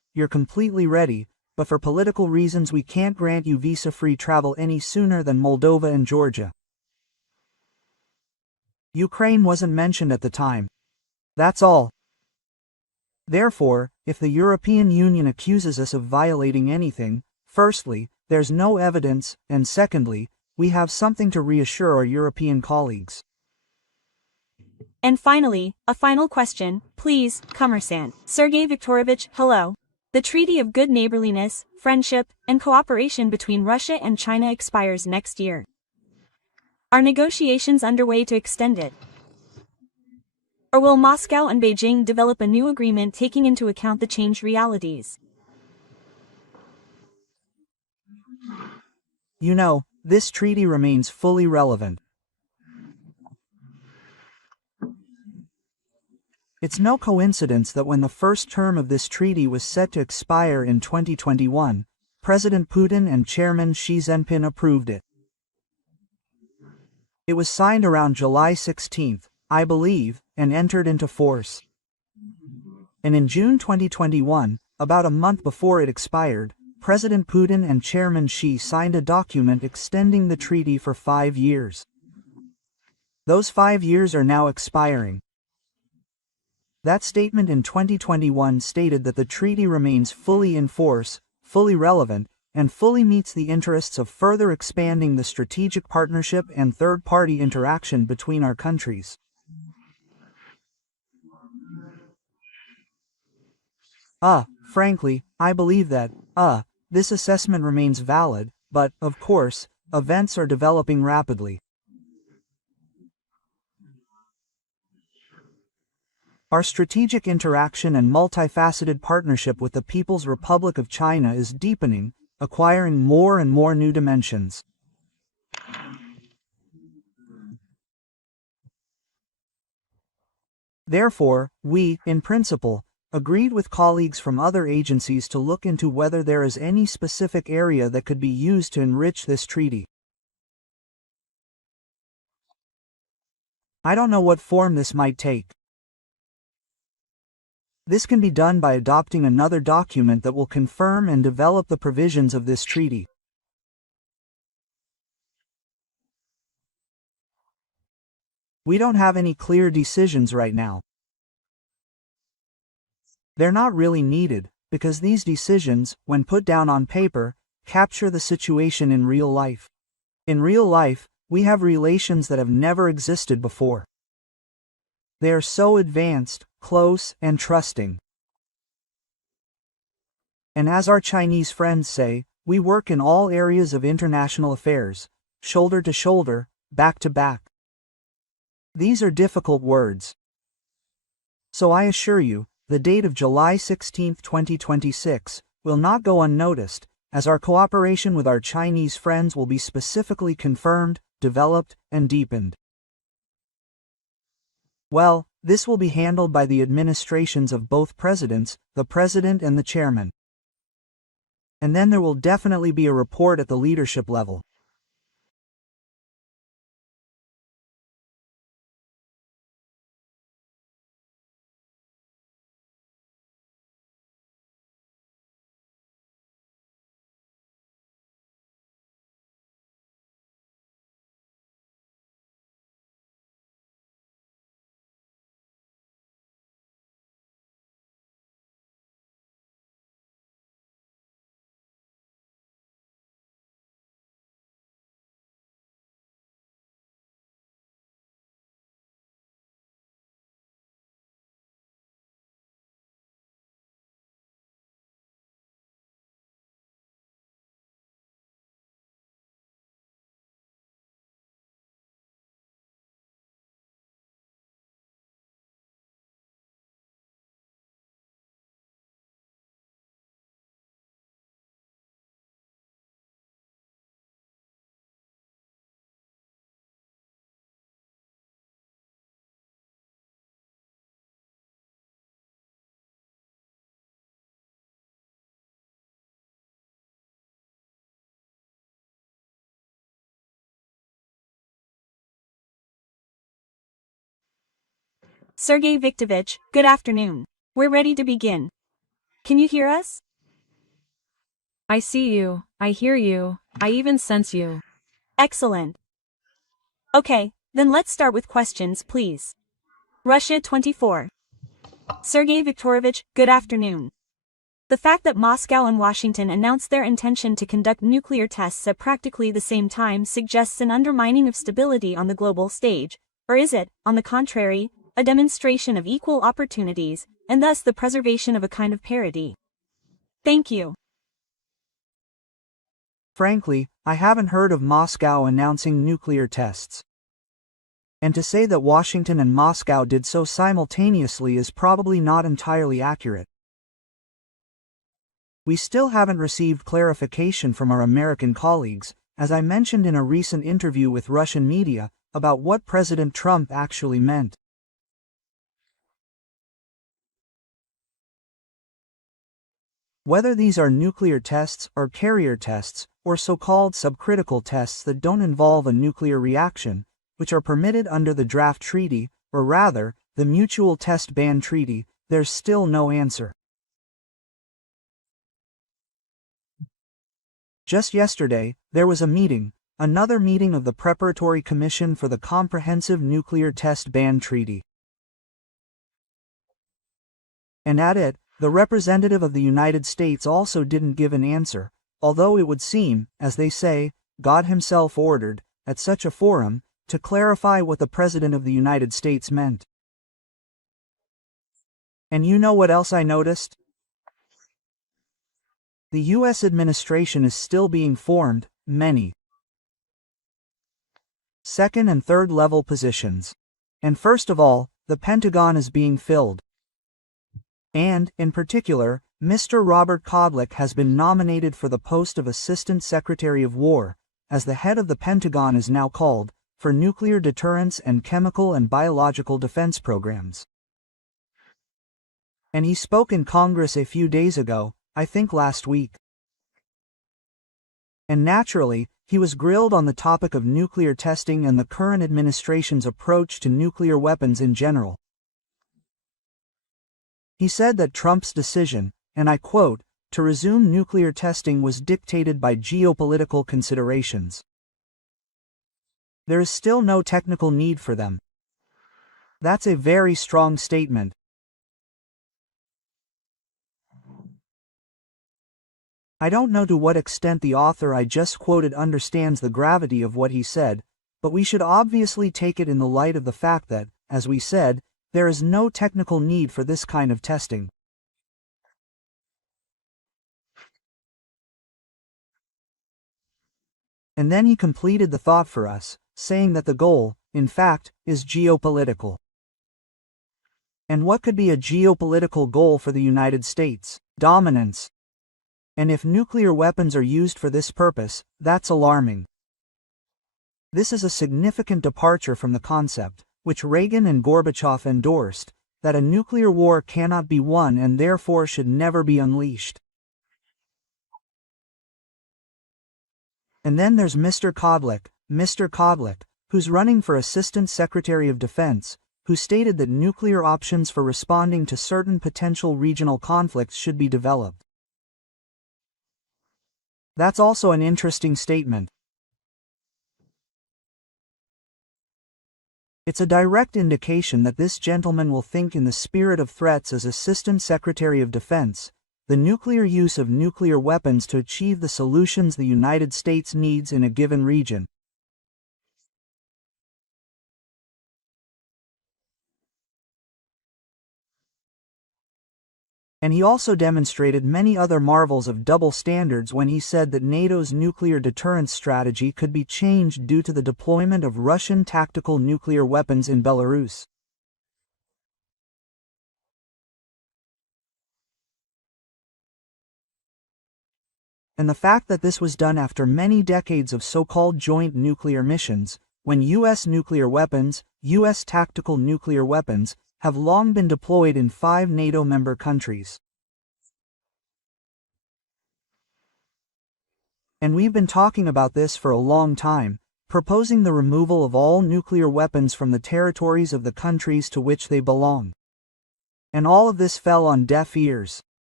you're completely ready, but for political reasons we can't grant you visa-free travel any sooner than Moldova and Georgia. Ukraine wasn't mentioned at the time. That's all. Therefore, if the European Union accuses us of violating anything, firstly, there's no evidence, and secondly, we have something to reassure our European colleagues. And finally, a final question, please, Commerçant. Sergei Viktorovich, hello. The Treaty of Good Neighborliness, Friendship, and Cooperation between Russia and China expires next year. Are negotiations underway to extend it? Or will Moscow and Beijing develop a new agreement taking into account the changed realities? You know, this treaty remains fully relevant. It's no coincidence that when the first term of this treaty was set to expire in 2021, President Putin and Chairman Xi Jinping approved it. It was signed around July 16, I believe, and entered into force. And in June 2021, about a month before it expired, President Putin and Chairman Xi signed a document extending the treaty for 5 years. Those 5 years are now expiring. That statement in 2021 stated that the treaty remains fully in force, fully relevant, and fully meets the interests of further expanding the strategic partnership and third-party interaction between our countries. Frankly, I believe that, this assessment remains valid, but, of course, events are developing rapidly. Our strategic interaction and multifaceted partnership with the People's Republic of China is deepening, acquiring more and more new dimensions. Therefore, we, in principle, agreed with colleagues from other agencies to look into whether there is any specific area that could be used to enrich this treaty. I don't know what form this might take. This can be done by adopting another document that will confirm and develop the provisions of this treaty. We don't have any clear decisions right now. They're not really needed, because these decisions, when put down on paper, capture the situation in real life. In real life, we have relations that have never existed before. They are so advanced, close, and trusting. And as our Chinese friends say, we work in all areas of international affairs, shoulder to shoulder, back to back. These are difficult words. So I assure you, the date of July 16, 2026, will not go unnoticed, as our cooperation with our Chinese friends will be specifically confirmed, developed, and deepened. Well, this will be handled by the administrations of both presidents, the president and the chairman. And then there will definitely be a report at the leadership level. Sergei Viktorovich, good afternoon. We're ready to begin. Can you hear us? I see you, I hear you, I even sense you. Excellent. Okay, then let's start with questions, please. Russia 24. Sergei Viktorovich, good afternoon. The fact that Moscow and Washington announced their intention to conduct nuclear tests at practically the same time suggests an undermining of stability on the global stage, or is it, on the contrary, a demonstration of equal opportunities, and thus the preservation of a kind of parity? Thank you. Frankly, I haven't heard of Moscow announcing nuclear tests. And to say that Washington and Moscow did so simultaneously is probably not entirely accurate. We still haven't received clarification from our American colleagues, as I mentioned in a recent interview with Russian media, about what President Trump actually meant. Whether these are nuclear tests or carrier tests, or so-called subcritical tests that don't involve a nuclear reaction, which are permitted under the draft treaty, or rather, the Mutual Test Ban Treaty, there's still no answer. Just yesterday, there was a meeting, another meeting of the Preparatory Commission for the Comprehensive Nuclear Test Ban Treaty. And at it, the representative of the United States also didn't give an answer, although it would seem, as they say, God himself ordered, at such a forum, to clarify what the President of the United States meant. And you know what else I noticed? The U.S. administration is still being formed, many second and third level positions. And first of all, the Pentagon is being filled. And, in particular, Mr. Robert Kodlik has been nominated for the post of Assistant Secretary of War, as the head of the Pentagon is now called, for nuclear deterrence and chemical and biological defense programs. And he spoke in Congress a few days ago, I think last week. And naturally, he was grilled on the topic of nuclear testing and the current administration's approach to nuclear weapons in general. He said that Trump's decision, and I quote, to resume nuclear testing was dictated by geopolitical considerations. There is still no technical need for them. That's a very strong statement. I don't know to what extent the author I just quoted understands the gravity of what he said, but we should obviously take it in the light of the fact that, as we said, there is no technical need for this kind of testing. And then he completed the thought for us, saying that the goal, in fact, is geopolitical. And what could be a geopolitical goal for the United States? Dominance. And if nuclear weapons are used for this purpose, that's alarming. This is a significant departure from the concept, which Reagan and Gorbachev endorsed, that a nuclear war cannot be won and therefore should never be unleashed. And then there's Mr. Kodlik, who's running for Assistant Secretary of Defense, who stated that nuclear options for responding to certain potential regional conflicts should be developed. That's also an interesting statement. It's a direct indication that this gentleman will think in the spirit of threats as Assistant Secretary of Defense, the nuclear use of nuclear weapons to achieve the solutions the United States needs in a given region. And he also demonstrated many other marvels of double standards when he said that NATO's nuclear deterrence strategy could be changed due to the deployment of Russian tactical nuclear weapons in Belarus. And the fact that this was done after many decades of so-called joint nuclear missions, when U.S. nuclear weapons, U.S. tactical nuclear weapons, have long been deployed in 5 NATO member countries. And we've been talking about this for a long time, proposing the removal of all nuclear weapons from the territories of the countries to which they belong. And all of this fell on deaf ears.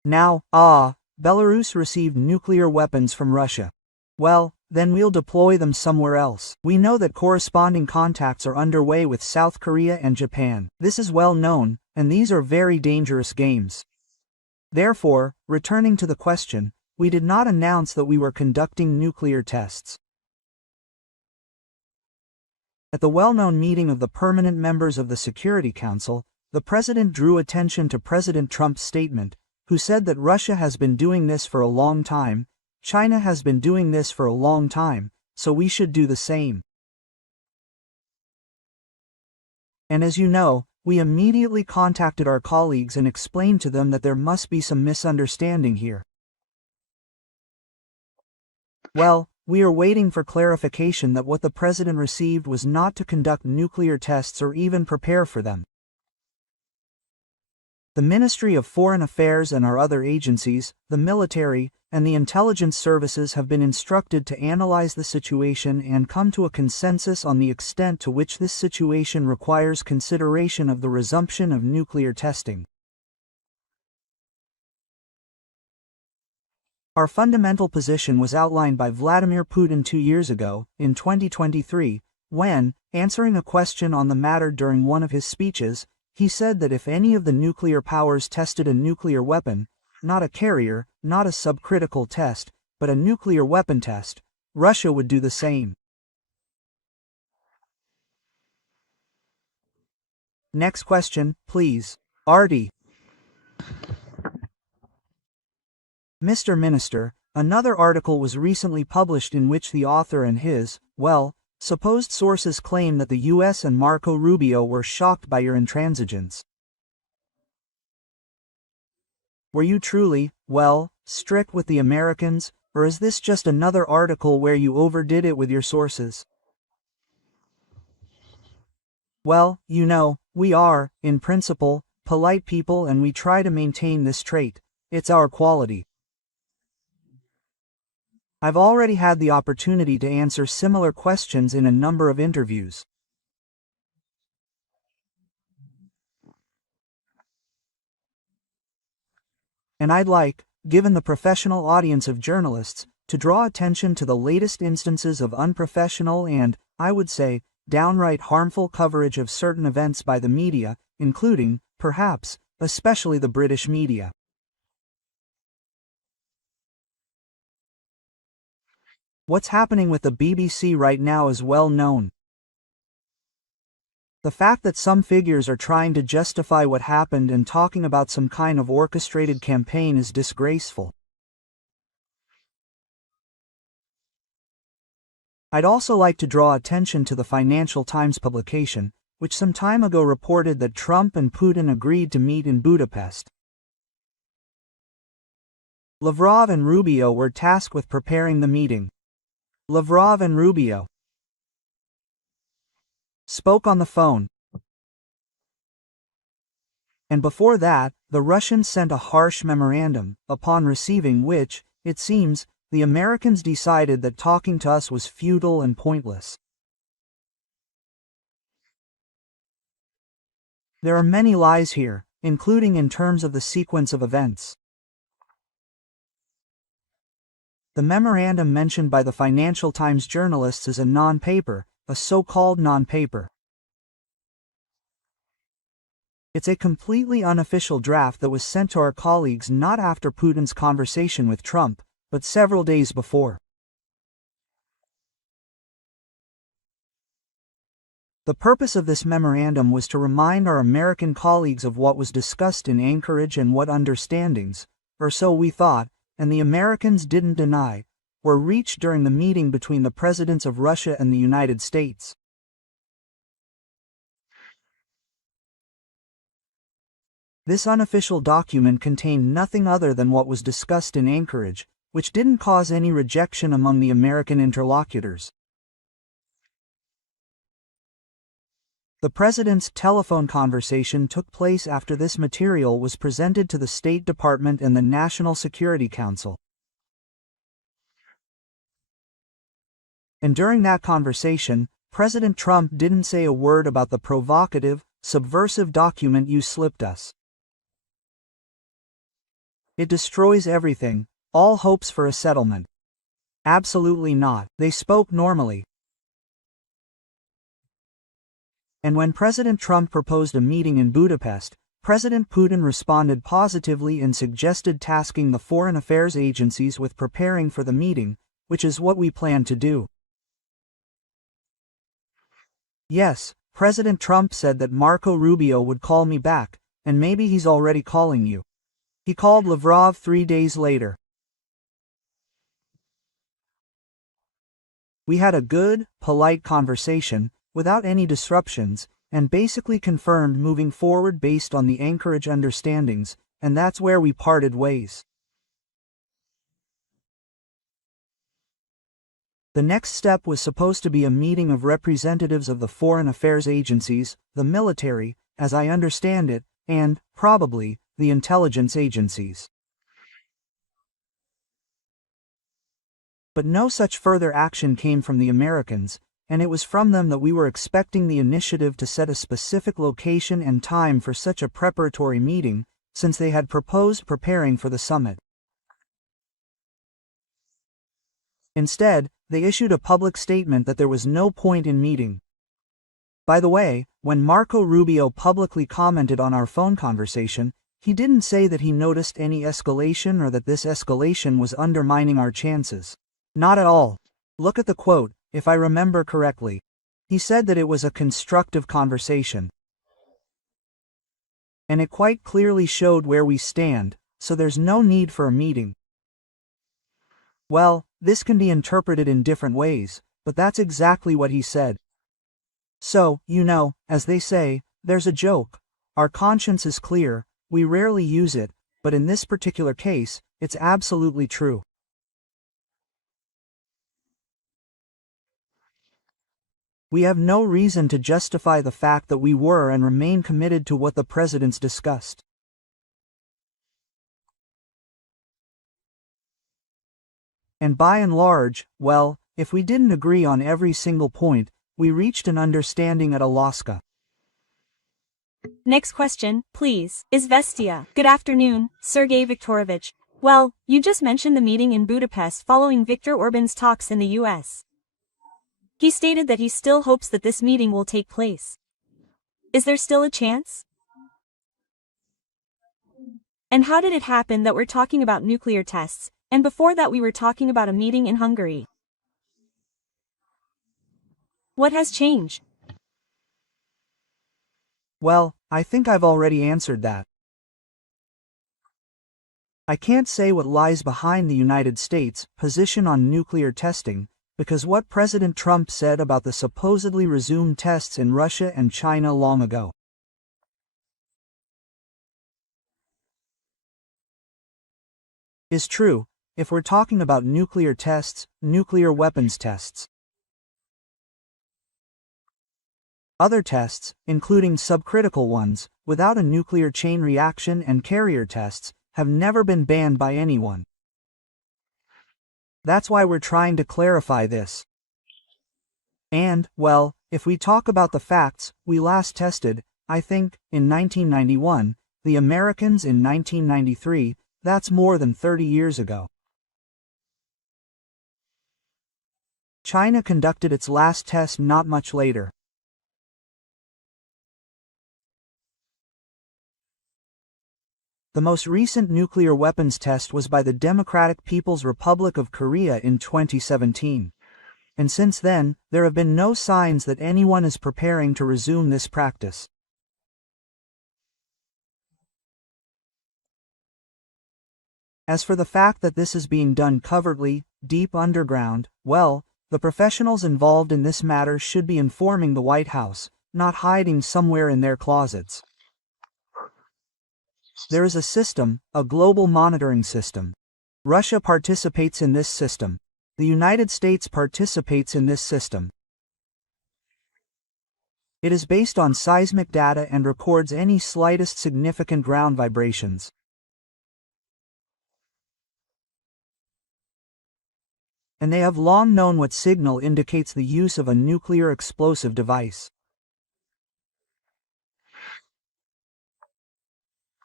Now, Belarus received nuclear weapons from Russia. Well, then we'll deploy them somewhere else. We know that corresponding contacts are underway with South Korea and Japan. This is well known, and these are very dangerous games. Therefore, returning to the question, we did not announce that we were conducting nuclear tests. At the well-known meeting of the permanent members of the Security Council, the President drew attention to President Trump's statement, who said that Russia has been doing this for a long time, China has been doing this for a long time, so we should do the same. And as you know, we immediately contacted our colleagues and explained to them that there must be some misunderstanding here. Well, we are waiting for clarification that what the President received was not to conduct nuclear tests or even prepare for them. The Ministry of Foreign Affairs and our other agencies, the military, and the intelligence services have been instructed to analyze the situation and come to a consensus on the extent to which this situation requires consideration of the resumption of nuclear testing. Our fundamental position was outlined by Vladimir Putin 2 years ago, in 2023, when, answering a question on the matter during one of his speeches, he said that if any of the nuclear powers tested a nuclear weapon, not a carrier, not a subcritical test, but a nuclear weapon test, Russia would do the same. Next question, please. Artie. Mr. Minister, another article was recently published in which the author and his, supposed sources claim that the US and Marco Rubio were shocked by your intransigence. Were you truly, strict with the Americans, or is this just another article where you overdid it with your sources? Well, you know, we are, in principle, polite people and we try to maintain this trait. It's our quality. I've already had the opportunity to answer similar questions in a number of interviews. And I'd like, given the professional audience of journalists, to draw attention to the latest instances of unprofessional and, I would say, downright harmful coverage of certain events by the media, including, perhaps, especially the British media. What's happening with the BBC right now is well known. The fact that some figures are trying to justify what happened and talking about some kind of orchestrated campaign is disgraceful. I'd also like to draw attention to the Financial Times publication, which some time ago reported that Trump and Putin agreed to meet in Budapest. Lavrov and Rubio were tasked with preparing the meeting. Lavrov and Rubio spoke on the phone. And before that, the Russians sent a harsh memorandum, upon receiving which, it seems, the Americans decided that talking to us was futile and pointless. There are many lies here, including in terms of the sequence of events. The memorandum mentioned by the Financial Times journalists is a non-paper, a so-called non-paper. It's a completely unofficial draft that was sent to our colleagues not after Putin's conversation with Trump, but several days before. The purpose of this memorandum was to remind our American colleagues of what was discussed in Anchorage and what understandings, or so we thought, and the Americans didn't deny, were reached during the meeting between the presidents of Russia and the United States. This unofficial document contained nothing other than what was discussed in Anchorage, which didn't cause any rejection among the American interlocutors. The president's telephone conversation took place after this material was presented to the State Department and the National Security Council. And during that conversation, President Trump didn't say a word about the provocative, subversive document you slipped us. It destroys everything, all hopes for a settlement. Absolutely not. They spoke normally. And when President Trump proposed a meeting in Budapest, President Putin responded positively and suggested tasking the foreign affairs agencies with preparing for the meeting, which is what we plan to do. Yes, President Trump said that Marco Rubio would call me back, and maybe he's already calling you. He called Lavrov 3 days later. We had a good, polite conversation, without any disruptions, and basically confirmed moving forward based on the Anchorage understandings, and that's where we parted ways. The next step was supposed to be a meeting of representatives of the foreign affairs agencies, the military, as I understand it, and, probably, the intelligence agencies. But no such further action came from the Americans, and it was from them that we were expecting the initiative to set a specific location and time for such a preparatory meeting, since they had proposed preparing for the summit. Instead, they issued a public statement that there was no point in meeting. By the way, when Marco Rubio publicly commented on our phone conversation, he didn't say that he noticed any escalation or that this escalation was undermining our chances. Not at all. Look at the quote, if I remember correctly. He said that it was a constructive conversation. And it quite clearly showed where we stand, so there's no need for a meeting. Well, this can be interpreted in different ways, but that's exactly what he said. So, as they say, there's a joke. Our conscience is clear, we rarely use it, but in this particular case, it's absolutely true. We have no reason to justify the fact that we were and remain committed to what the presidents discussed. And by and large, well, if we didn't agree on every single point, we reached an understanding at Alaska. Next question, please. Izvestia. Good afternoon, Sergei Viktorovich. Well, you just mentioned the meeting in Budapest following Viktor Orban's talks in the US. He stated that he still hopes that this meeting will take place. Is there still a chance? And how did it happen that we're talking about nuclear tests, and before that we were talking about a meeting in Hungary? What has changed? Well, I think I've already answered that. I can't say what lies behind the United States' position on nuclear testing, because what President Trump said about the supposedly resumed tests in Russia and China long ago. Is true, if we're talking about nuclear tests, nuclear weapons tests. Other tests, including subcritical ones, without a nuclear chain reaction and carrier tests, have never been banned by anyone. That's why we're trying to clarify this. And, well, if we talk about the facts, we last tested, I think, in 1991, the Americans in 1993, that's more than 30 years ago. China conducted its last test not much later. The most recent nuclear weapons test was by the Democratic People's Republic of Korea in 2017. And since then, there have been no signs that anyone is preparing to resume this practice. As for the fact that this is being done covertly, deep underground, well, the professionals involved in this matter should be informing the White House, not hiding somewhere in their closets. There is a system, a global monitoring system. Russia participates in this system. The United States participates in this system. It is based on seismic data and records any slightest significant ground vibrations. And they have long known what signal indicates the use of a nuclear explosive device.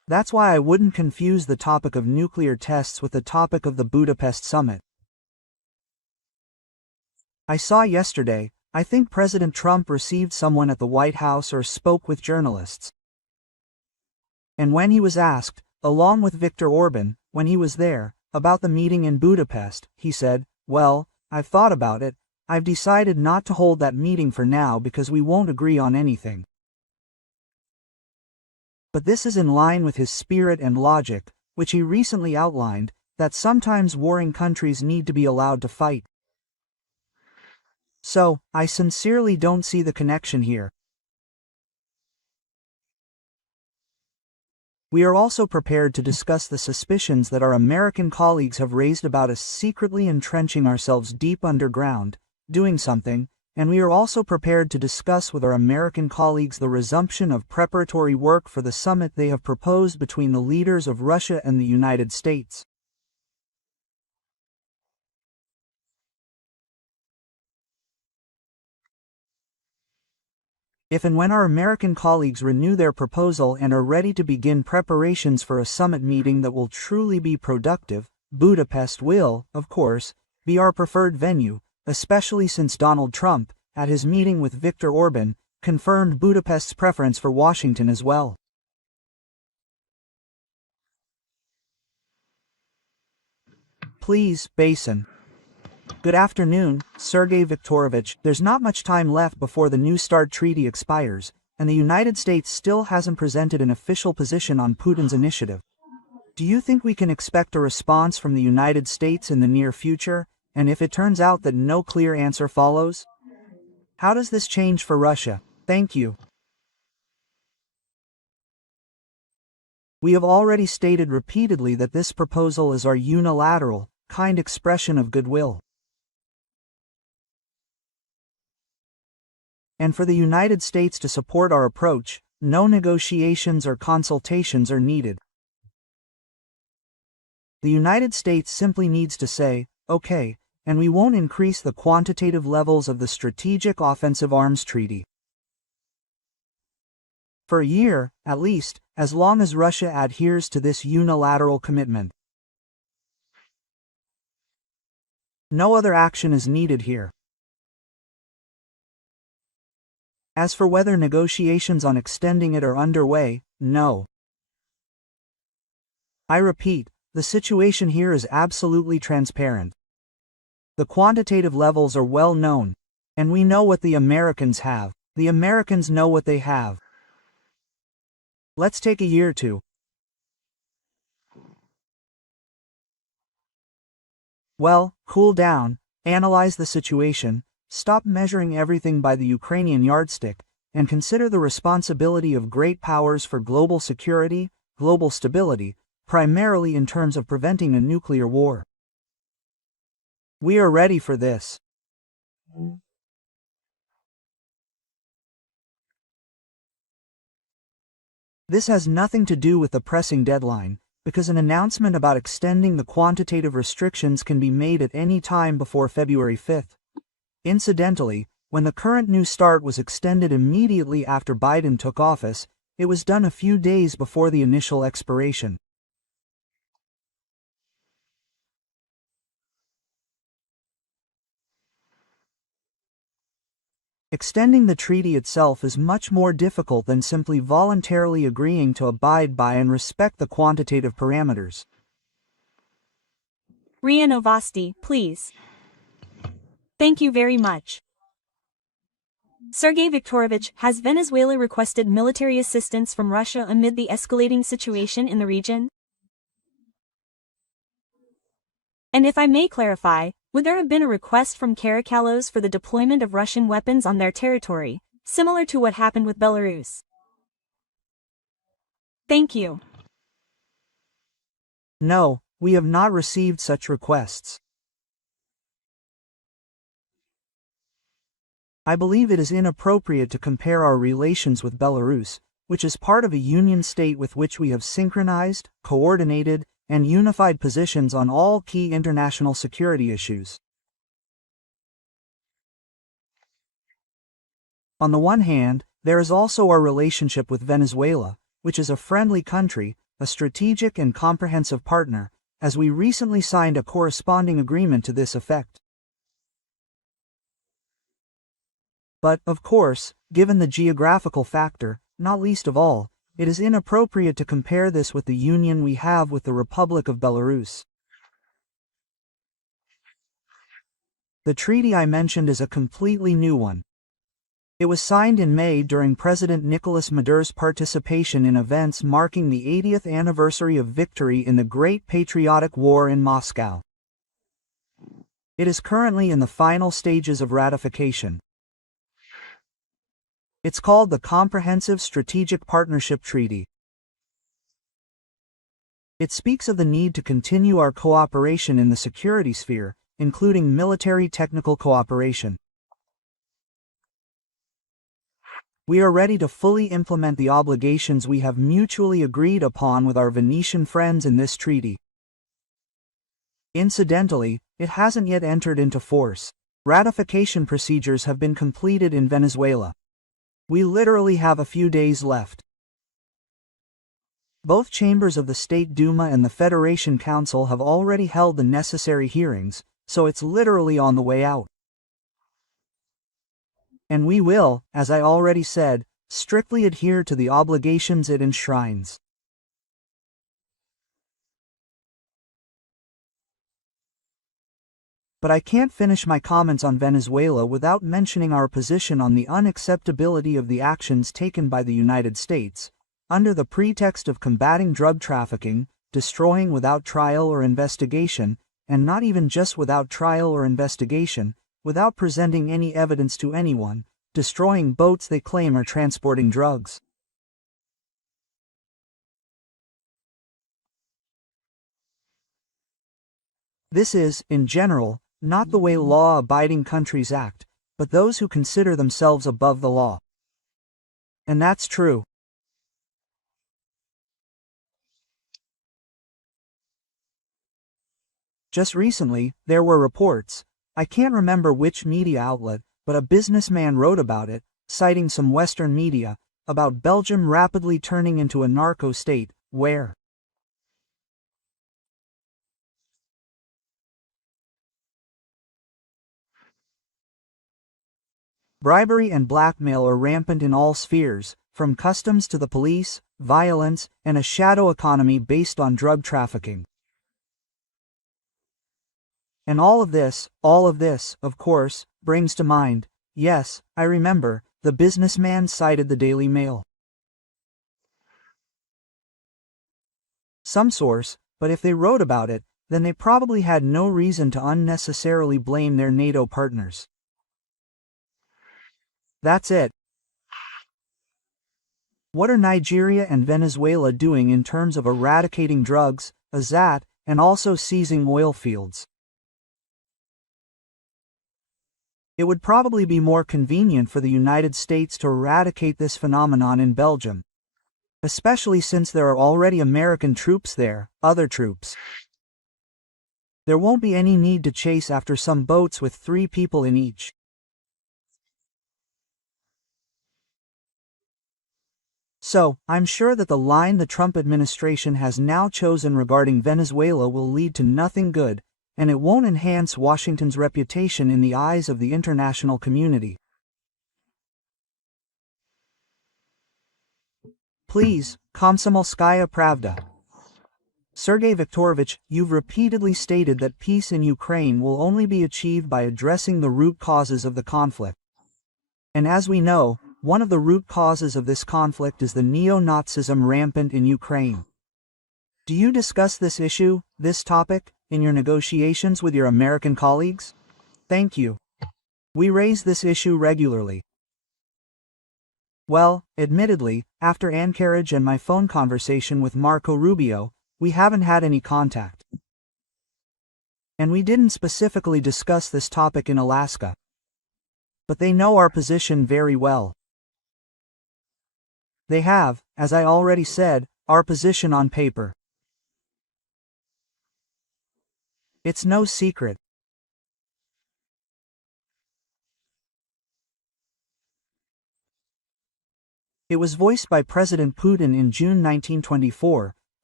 That's why I wouldn't confuse the topic of nuclear tests with the topic of the Budapest summit. I saw yesterday, I think President Trump received someone at the White House or spoke with journalists. And when he was asked, along with Viktor Orban, when he was there, about the meeting in Budapest, he said, "Well, I've thought about it, I've decided not to hold that meeting for now because we won't agree on anything." But this is in line with his spirit and logic, which he recently outlined, that sometimes warring countries need to be allowed to fight. So, I sincerely don't see the connection here. We are also prepared to discuss the suspicions that our American colleagues have raised about us secretly entrenching ourselves deep underground, doing something, and we are also prepared to discuss with our American colleagues the resumption of preparatory work for the summit they have proposed between the leaders of Russia and the United States. If and when our American colleagues renew their proposal and are ready to begin preparations for a summit meeting that will truly be productive, Budapest will, of course, be our preferred venue, especially since Donald Trump, at his meeting with Viktor Orban, confirmed Budapest's preference for Washington as well. Please, Basin. Good afternoon, Sergei Viktorovich. There's not much time left before the New START treaty expires, and the United States still hasn't presented an official position on Putin's initiative. Do you think we can expect a response from the United States in the near future, and if it turns out that no clear answer follows? How does this change for Russia? Thank you. We have already stated repeatedly that this proposal is our unilateral, kind expression of goodwill. And for the United States to support our approach, no negotiations or consultations are needed. The United States simply needs to say, "Okay," and we won't increase the quantitative levels of the Strategic Offensive Arms Treaty. For a year, at least, as long as Russia adheres to this unilateral commitment. No other action is needed here. As for whether negotiations on extending it are underway, no. I repeat, the situation here is absolutely transparent. The quantitative levels are well known, and we know what the Americans have. The Americans know what they have. Let's take a year or two. Well, cool down, analyze the situation, stop measuring everything by the Ukrainian yardstick, and consider the responsibility of great powers for global security, global stability, primarily in terms of preventing a nuclear war. We are ready for this. This has nothing to do with the pressing deadline, because an announcement about extending the quantitative restrictions can be made at any time before February 5th. Incidentally, when the current New START was extended immediately after Biden took office, it was done a few days before the initial expiration. Extending the treaty itself is much more difficult than simply voluntarily agreeing to abide by and respect the quantitative parameters. RIA Novosti, please. Thank you very much. Sergei Viktorovich, has Venezuela requested military assistance from Russia amid the escalating situation in the region? And if I may clarify, would there have been a request from Caracalos for the deployment of Russian weapons on their territory, similar to what happened with Belarus? Thank you. No, we have not received such requests. I believe it is inappropriate to compare our relations with Belarus, which is part of a union state with which we have synchronized, coordinated, and unified positions on all key international security issues. On the one hand, there is also our relationship with Venezuela, which is a friendly country, a strategic and comprehensive partner, as we recently signed a corresponding agreement to this effect. But, of course, given the geographical factor, not least of all, it is inappropriate to compare this with the union we have with the Republic of Belarus. The treaty I mentioned is a completely new one. It was signed in May during President Nicolas Maduro's participation in events marking the 80th anniversary of victory in the Great Patriotic War in Moscow. It is currently in the final stages of ratification. It's called the Comprehensive Strategic Partnership Treaty. It speaks of the need to continue our cooperation in the security sphere, including military technical cooperation. We are ready to fully implement the obligations we have mutually agreed upon with our Venetian friends in this treaty. Incidentally, it hasn't yet entered into force. Ratification procedures have been completed in Venezuela. We literally have a few days left. Both chambers of the State Duma and the Federation Council have already held the necessary hearings, so it's literally on the way out. And we will, as I already said, strictly adhere to the obligations it enshrines. But I can't finish my comments on Venezuela without mentioning our position on the unacceptability of the actions taken by the United States, under the pretext of combating drug trafficking, destroying without trial or investigation, and not even just without trial or investigation, without presenting any evidence to anyone, destroying boats they claim are transporting drugs. This is, in general, not the way law-abiding countries act, but those who consider themselves above the law. And that's true. Just recently, there were reports, I can't remember which media outlet, but a businessman wrote about it, citing some Western media, about Belgium rapidly turning into a narco state, where bribery and blackmail are rampant in all spheres, from customs to the police, violence, and a shadow economy based on drug trafficking. And all of this, of course, brings to mind, yes, I remember, the businessman cited the Daily Mail. Some source, but if they wrote about it, then they probably had no reason to unnecessarily blame their NATO partners. That's it. What are Nigeria and Venezuela doing in terms of eradicating drugs, AZAT, and also seizing oil fields? It would probably be more convenient for the United States to eradicate this phenomenon in Belgium, especially since there are already American troops there, other troops. There won't be any need to chase after some boats with 3 people in each. So, I'm sure that the line the Trump administration has now chosen regarding Venezuela will lead to nothing good, and it won't enhance Washington's reputation in the eyes of the international community. Please, Komsomolskaya Pravda. Sergei Viktorovich, you've repeatedly stated that peace in Ukraine will only be achieved by addressing the root causes of the conflict. And as we know, one of the root causes of this conflict is the neo-Nazism rampant in Ukraine. Do you discuss this issue, this topic, in your negotiations with your American colleagues? Thank you. We raise this issue regularly. Well, admittedly, after Anchorage and my phone conversation with Marco Rubio, we haven't had any contact. And we didn't specifically discuss this topic in Alaska. But they know our position very well. They have, as I already said, our position on paper. It's no secret. It was voiced by President Putin in June 1924,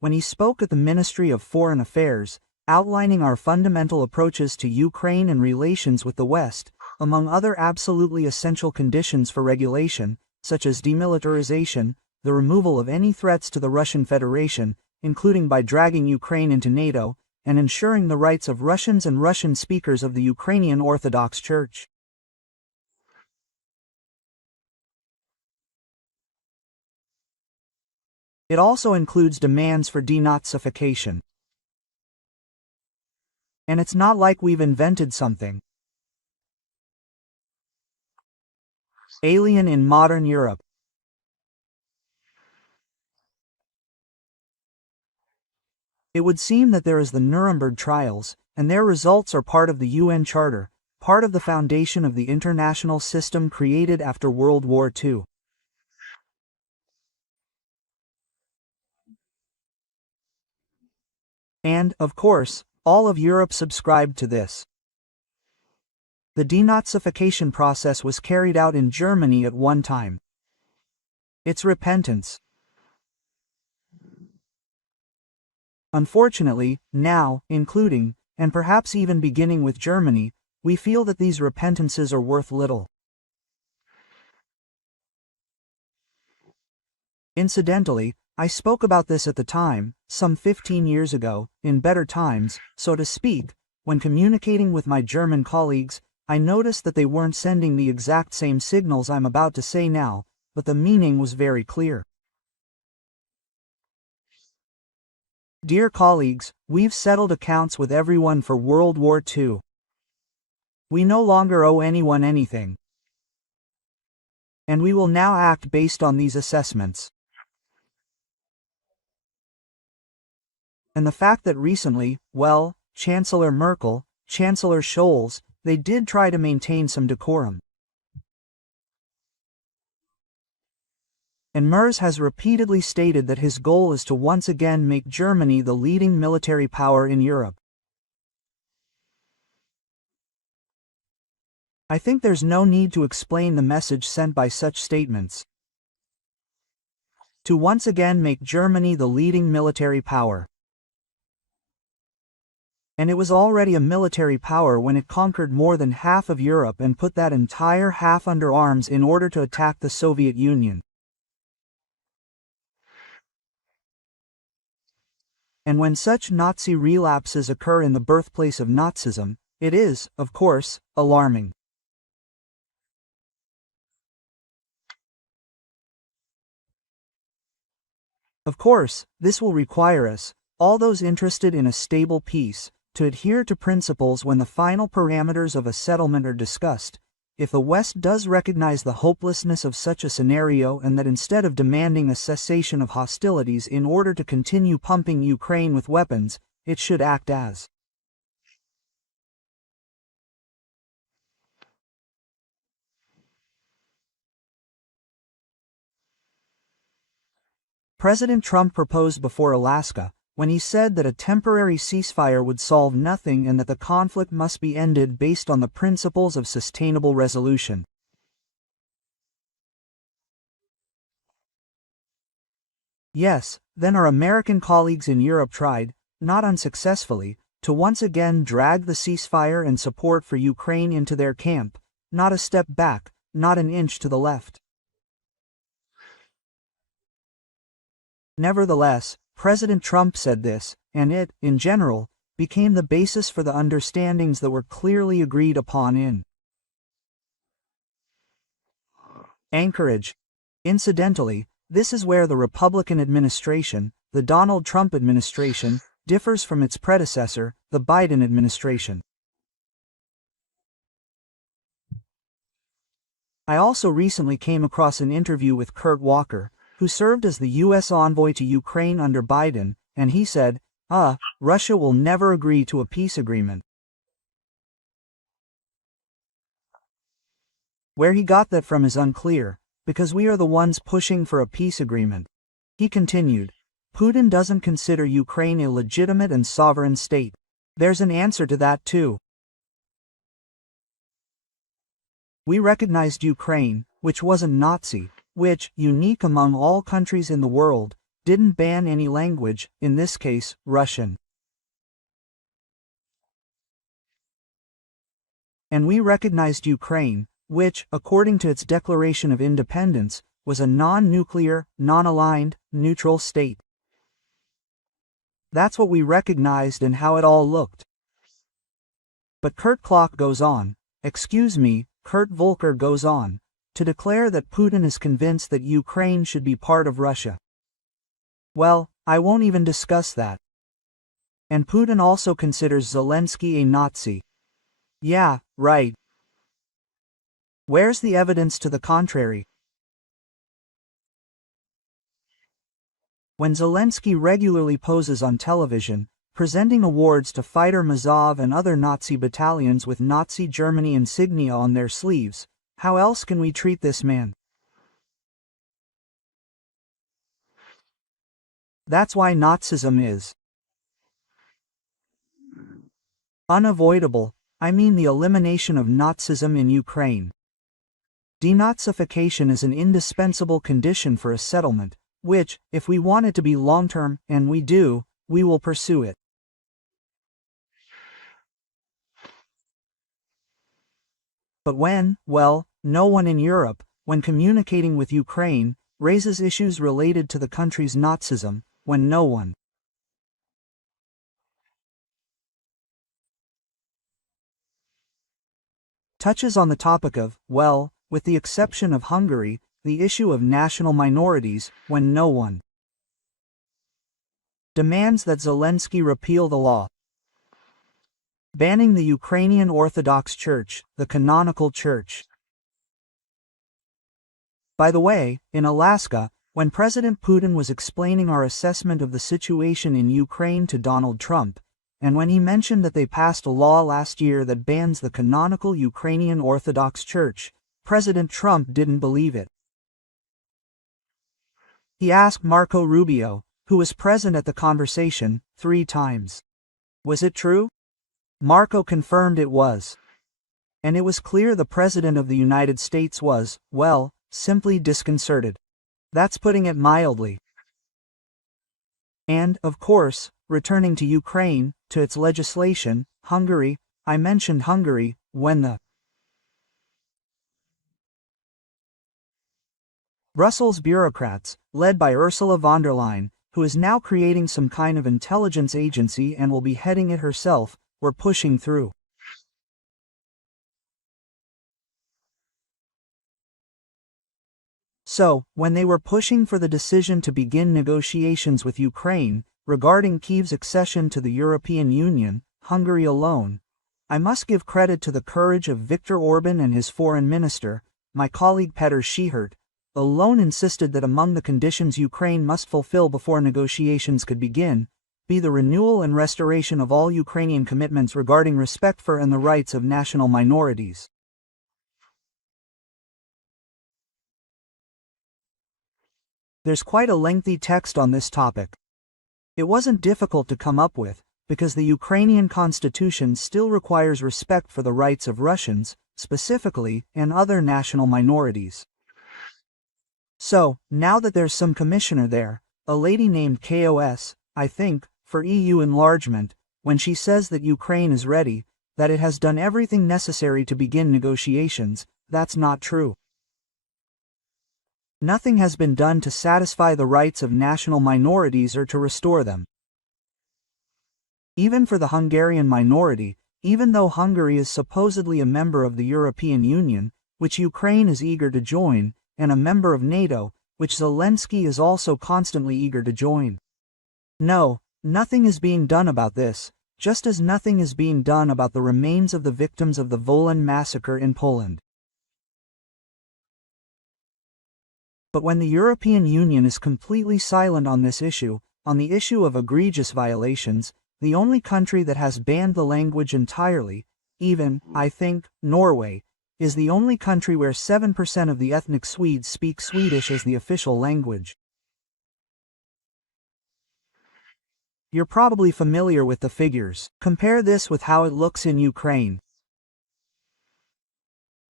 when he spoke at the Ministry of Foreign Affairs, outlining our fundamental approaches to Ukraine and relations with the West, among other absolutely essential conditions for regulation, such as demilitarization, the removal of any threats to the Russian Federation, including by dragging Ukraine into NATO, and ensuring the rights of Russians and Russian speakers of the Ukrainian Orthodox Church. It also includes demands for denazification. And it's not like we've invented something alien in modern Europe. It would seem that there is the Nuremberg trials, and their results are part of the UN Charter, part of the foundation of the international system created after World War II. And, of course, all of Europe subscribed to this. The denazification process was carried out in Germany at one time. It's repentance. Unfortunately, now, including, and perhaps even beginning with Germany, we feel that these repentances are worth little. Incidentally, I spoke about this at the time, some 15 years ago, in better times, so to speak, when communicating with my German colleagues, I noticed that they weren't sending the exact same signals I'm about to say now, but the meaning was very clear. Dear colleagues, we've settled accounts with everyone for World War II. We no longer owe anyone anything. And we will now act based on these assessments. And the fact that recently, well, Chancellor Merkel, Chancellor Scholz, they did try to maintain some decorum. And Merz has repeatedly stated that his goal is to once again make Germany the leading military power in Europe. I think there's no need to explain the message sent by such statements. To once again make Germany the leading military power. And it was already a military power when it conquered more than half of Europe and put that entire half under arms in order to attack the Soviet Union. And when such Nazi relapses occur in the birthplace of Nazism, it is, of course, alarming. Of course, this will require us, all those interested in a stable peace, to adhere to principles when the final parameters of a settlement are discussed. If the West does recognize the hopelessness of such a scenario and that instead of demanding a cessation of hostilities in order to continue pumping Ukraine with weapons, it should act as President Trump proposed before Alaska, when he said that a temporary ceasefire would solve nothing and that the conflict must be ended based on the principles of sustainable resolution. Yes, then our American colleagues in Europe tried, not unsuccessfully, to once again drag the ceasefire and support for Ukraine into their camp, not a step back, not an inch to the left. Nevertheless, President Trump said this, and it, in general, became the basis for the understandings that were clearly agreed upon in Anchorage. Incidentally, this is where the Republican administration, the Donald Trump administration, differs from its predecessor, the Biden administration. I also recently came across an interview with Kurt Walker, who served as the U.S. envoy to Ukraine under Biden, and he said, Russia will never agree to a peace agreement. Where he got that from is unclear, because we are the ones pushing for a peace agreement. He continued, Putin doesn't consider Ukraine a legitimate and sovereign state. There's an answer to that too. We recognized Ukraine, which wasn't Nazi, which, unique among all countries in the world, didn't ban any language, in this case, Russian. And we recognized Ukraine, which, according to its declaration of independence, was a non-nuclear, non-aligned, neutral state. That's what we recognized and how it all looked. But Kurt Volker goes on, to declare that Putin is convinced that Ukraine should be part of Russia. Well, I won't even discuss that. And Putin also considers Zelensky a Nazi. Yeah, right. Where's the evidence to the contrary? When Zelensky regularly poses on television, presenting awards to fighter Mazov and other Nazi battalions with Nazi Germany insignia on their sleeves, how else can we treat this man? That's why Nazism is unavoidable. I mean the elimination of Nazism in Ukraine. Denazification is an indispensable condition for a settlement, which, if we want it to be long-term, and we do, we will pursue it. But no one in Europe, when communicating with Ukraine, raises issues related to the country's Nazism, when no one touches on the topic of, with the exception of Hungary, the issue of national minorities, when no one demands that Zelensky repeal the law banning the Ukrainian Orthodox Church, the canonical church. By the way, in Alaska, when President Putin was explaining our assessment of the situation in Ukraine to Donald Trump, and when he mentioned that they passed a law last year that bans the canonical Ukrainian Orthodox Church, President Trump didn't believe it. He asked Marco Rubio, who was present at the conversation, 3 times. Was it true? Marco confirmed it was. And it was clear the President of the United States was, simply disconcerted. That's putting it mildly. And, of course, returning to Ukraine, to its legislation, Hungary, I mentioned Hungary, when the Brussels bureaucrats, led by Ursula von der Leyen, who is now creating some kind of intelligence agency and will be heading it herself, were pushing through. So, when they were pushing for the decision to begin negotiations with Ukraine, regarding Kyiv's accession to the European Union, Hungary alone, I must give credit to the courage of Viktor Orban and his foreign minister, my colleague Petr Šichert, alone insisted that among the conditions Ukraine must fulfill before negotiations could begin, be the renewal and restoration of all Ukrainian commitments regarding respect for and the rights of national minorities. There's quite a lengthy text on this topic. It wasn't difficult to come up with, because the Ukrainian constitution still requires respect for the rights of Russians, specifically, and other national minorities. So, now that there's some commissioner there, a lady named KOS, I think, for EU enlargement, when she says that Ukraine is ready, that it has done everything necessary to begin negotiations, that's not true. Nothing has been done to satisfy the rights of national minorities or to restore them. Even for the Hungarian minority, even though Hungary is supposedly a member of the European Union, which Ukraine is eager to join, and a member of NATO, which Zelensky is also constantly eager to join. No, nothing is being done about this, just as nothing is being done about the remains of the victims of the Wolan massacre in Poland. But when the European Union is completely silent on this issue, on the issue of egregious violations, the only country that has banned the language entirely, even, I think, Norway, is the only country where 7% of the ethnic Swedes speak Swedish as the official language. You're probably familiar with the figures. Compare this with how it looks in Ukraine.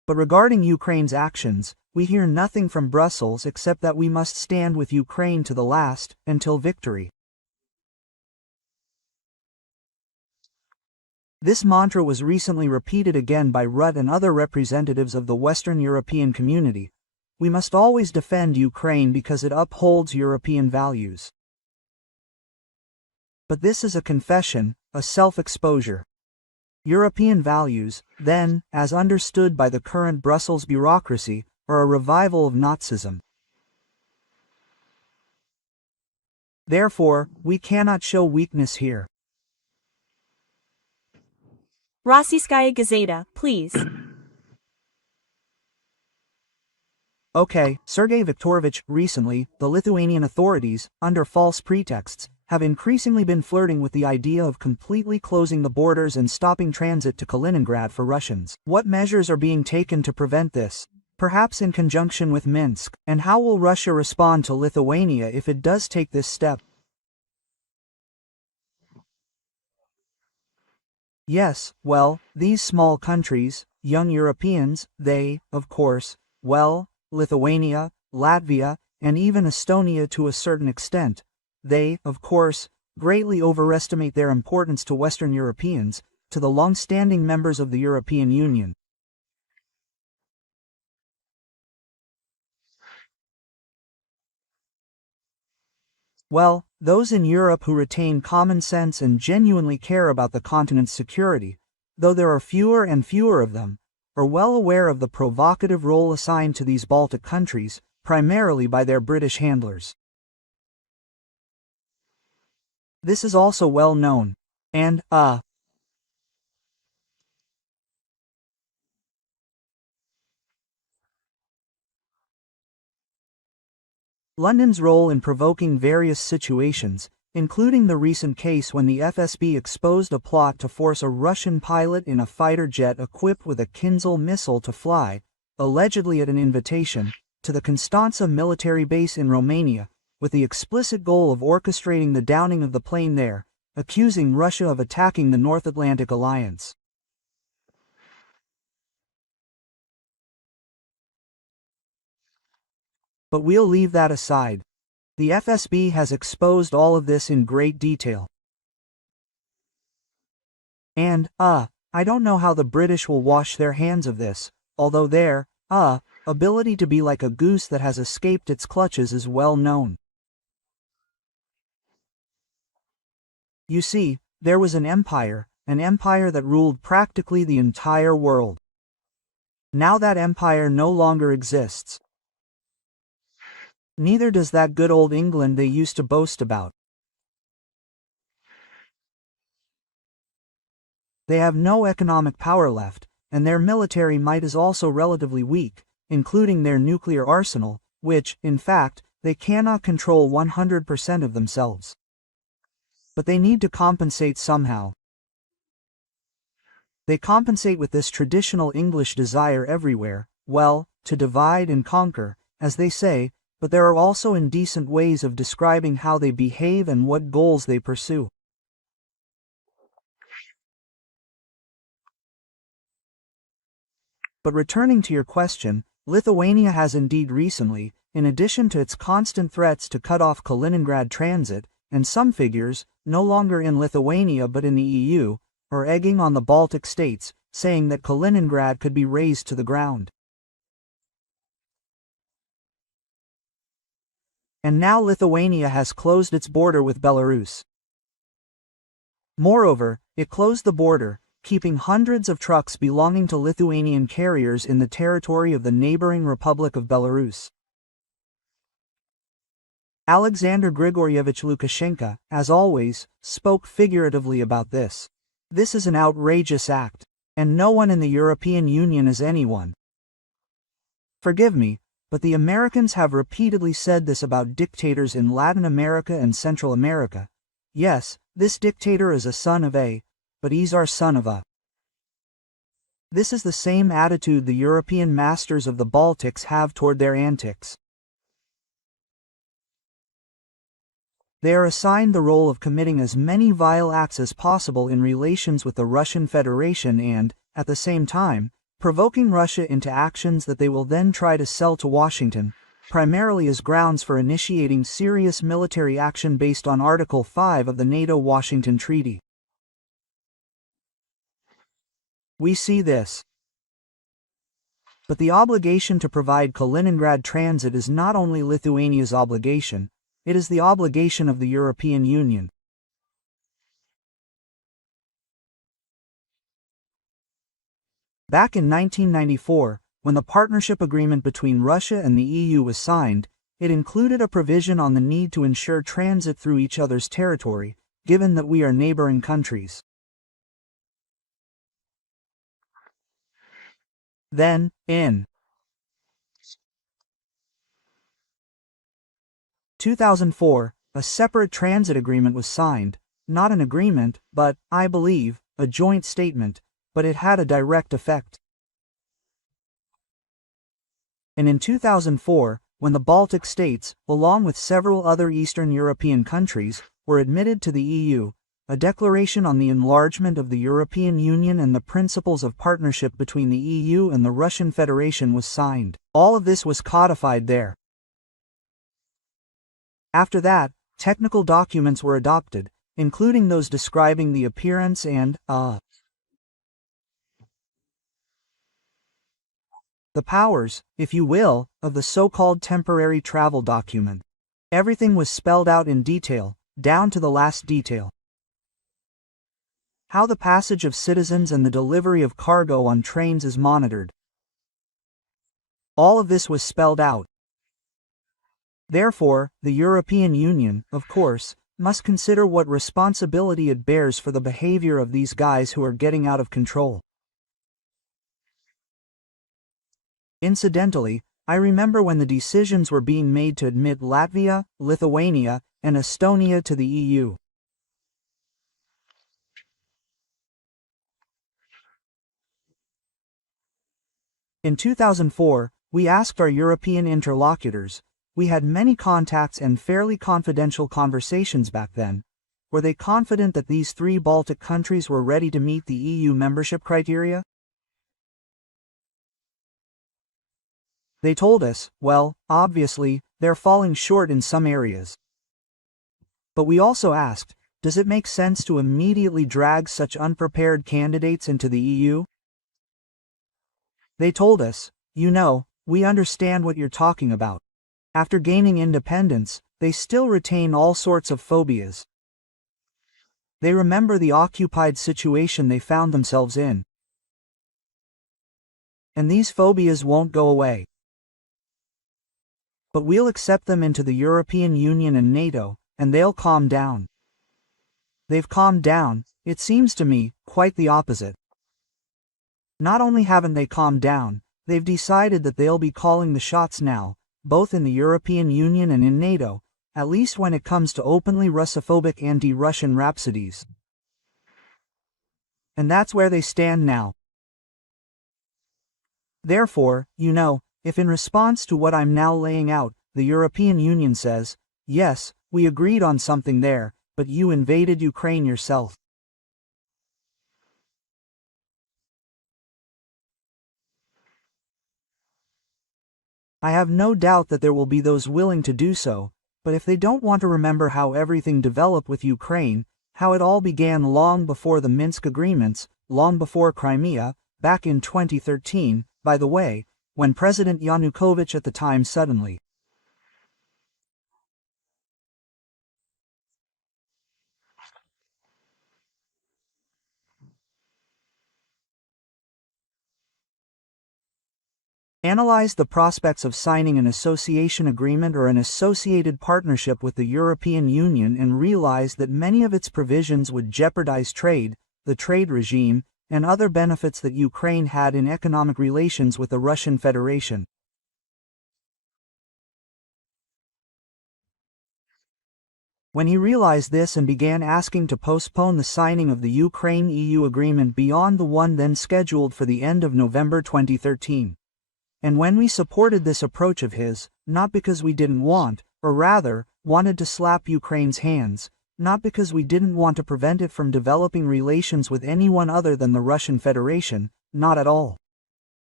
But regarding Ukraine's actions, we hear nothing from Brussels except that we must stand with Ukraine to the last, until victory. This mantra was recently repeated again by Rutte and other representatives of the Western European community. We must always defend Ukraine because it upholds European values. But this is a confession, a self-exposure. European values, then, as understood by the current Brussels bureaucracy, are a revival of Nazism. Therefore, we cannot show weakness here. Rossiyskaya Gazeta, please. Okay, Sergei Viktorovich, recently, the Lithuanian authorities, under false pretexts, have increasingly been flirting with the idea of completely closing the borders and stopping transit to Kaliningrad for Russians. What measures are being taken to prevent this? Perhaps in conjunction with Minsk, and how will Russia respond to Lithuania if it does take this step? Yes, well, these small countries, young Europeans, they, of course, well, Lithuania, Latvia, and even Estonia to a certain extent, they, of course, greatly overestimate their importance to Western Europeans, to the long-standing members of the European Union. Well, those in Europe who retain common sense and genuinely care about the continent's security, though there are fewer and fewer of them, are well aware of the provocative role assigned to these Baltic countries, primarily by their British handlers. This is also well known. And, London's role in provoking various situations, including the recent case when the FSB exposed a plot to force a Russian pilot in a fighter jet equipped with a Kinzhal missile to fly, allegedly at an invitation, to the Constanța military base in Romania, with the explicit goal of orchestrating the downing of the plane there, accusing Russia of attacking the North Atlantic Alliance. But we'll leave that aside. The FSB has exposed all of this in great detail. And, I don't know how the British will wash their hands of this, although their, ability to be like a goose that has escaped its clutches is well known. You see, there was an empire that ruled practically the entire world. Now that empire no longer exists. Neither does that good old England they used to boast about. They have no economic power left, and their military might is also relatively weak, including their nuclear arsenal, which, in fact, they cannot control 100% of themselves. But they need to compensate somehow. They compensate with this traditional English desire everywhere, well, to divide and conquer, as they say, but there are also indecent ways of describing how they behave and what goals they pursue. But returning to your question, Lithuania has indeed recently, in addition to its constant threats to cut off Kaliningrad transit, and some figures, no longer in Lithuania but in the EU, are egging on the Baltic states, saying that Kaliningrad could be razed to the ground. And now Lithuania has closed its border with Belarus. Moreover, it closed the border, keeping hundreds of trucks belonging to Lithuanian carriers in the territory of the neighboring Republic of Belarus. Alexander Grigoryevich Lukashenko, as always, spoke figuratively about this. This is an outrageous act, and no one in the European Union is anyone. Forgive me, but the Americans have repeatedly said this about dictators in Latin America and Central America. Yes, this dictator is a son of a, but he's our son of a. This is the same attitude the European masters of the Baltics have toward their antics. They are assigned the role of committing as many vile acts as possible in relations with the Russian Federation and, at the same time, provoking Russia into actions that they will then try to sell to Washington, primarily as grounds for initiating serious military action based on Article 5 of the NATO-Washington Treaty. We see this. But the obligation to provide Kaliningrad transit is not only Lithuania's obligation, it is the obligation of the European Union. Back in 1994, when the partnership agreement between Russia and the EU was signed, it included a provision on the need to ensure transit through each other's territory, given that we are neighboring countries. Then, in 2004, a separate transit agreement was signed, not an agreement, but, I believe, a joint statement, but it had a direct effect. And in 2004, when the Baltic states, along with several other Eastern European countries, were admitted to the EU, a declaration on the enlargement of the European Union and the principles of partnership between the EU and the Russian Federation was signed. All of this was codified there. After that, technical documents were adopted, including those describing the appearance and, the powers, if you will, of the so-called temporary travel document. Everything was spelled out in detail, down to the last detail. How the passage of citizens and the delivery of cargo on trains is monitored. All of this was spelled out. Therefore, the European Union, of course, must consider what responsibility it bears for the behavior of these guys who are getting out of control. Incidentally, I remember when the decisions were being made to admit Latvia, Lithuania, and Estonia to the EU. In 2004, we asked our European interlocutors, we had many contacts and fairly confidential conversations back then, were they confident that these three Baltic countries were ready to meet the EU membership criteria? They told us, well, obviously, they're falling short in some areas. But we also asked, does it make sense to immediately drag such unprepared candidates into the EU? They told us, you know, we understand what you're talking about. After gaining independence, they still retain all sorts of phobias. They remember the occupied situation they found themselves in. And these phobias won't go away. But we'll accept them into the European Union and NATO, and they'll calm down. They've calmed down, it seems to me, quite the opposite. Not only haven't they calmed down, they've decided that they'll be calling the shots now, both in the European Union and in NATO, at least when it comes to openly Russophobic anti-Russian rhapsodies. And that's where they stand now. Therefore, you know, if in response to what I'm now laying out, the European Union says, yes, we agreed on something there, but you invaded Ukraine yourself. I have no doubt that there will be those willing to do so, but if they don't want to remember how everything developed with Ukraine, how it all began long before the Minsk agreements, long before Crimea, back in 2013, by the way, when President Yanukovych at the time suddenly analyzed the prospects of signing an association agreement or an associated partnership with the European Union and realized that many of its provisions would jeopardize trade, the trade regime, and other benefits that Ukraine had in economic relations with the Russian Federation. When he realized this and began asking to postpone the signing of the Ukraine-EU agreement beyond the one then scheduled for the end of November 2013. And when we supported this approach of his, not because we didn't want, or rather, wanted to slap Ukraine's hands, not because we didn't want to prevent it from developing relations with anyone other than the Russian Federation, not at all.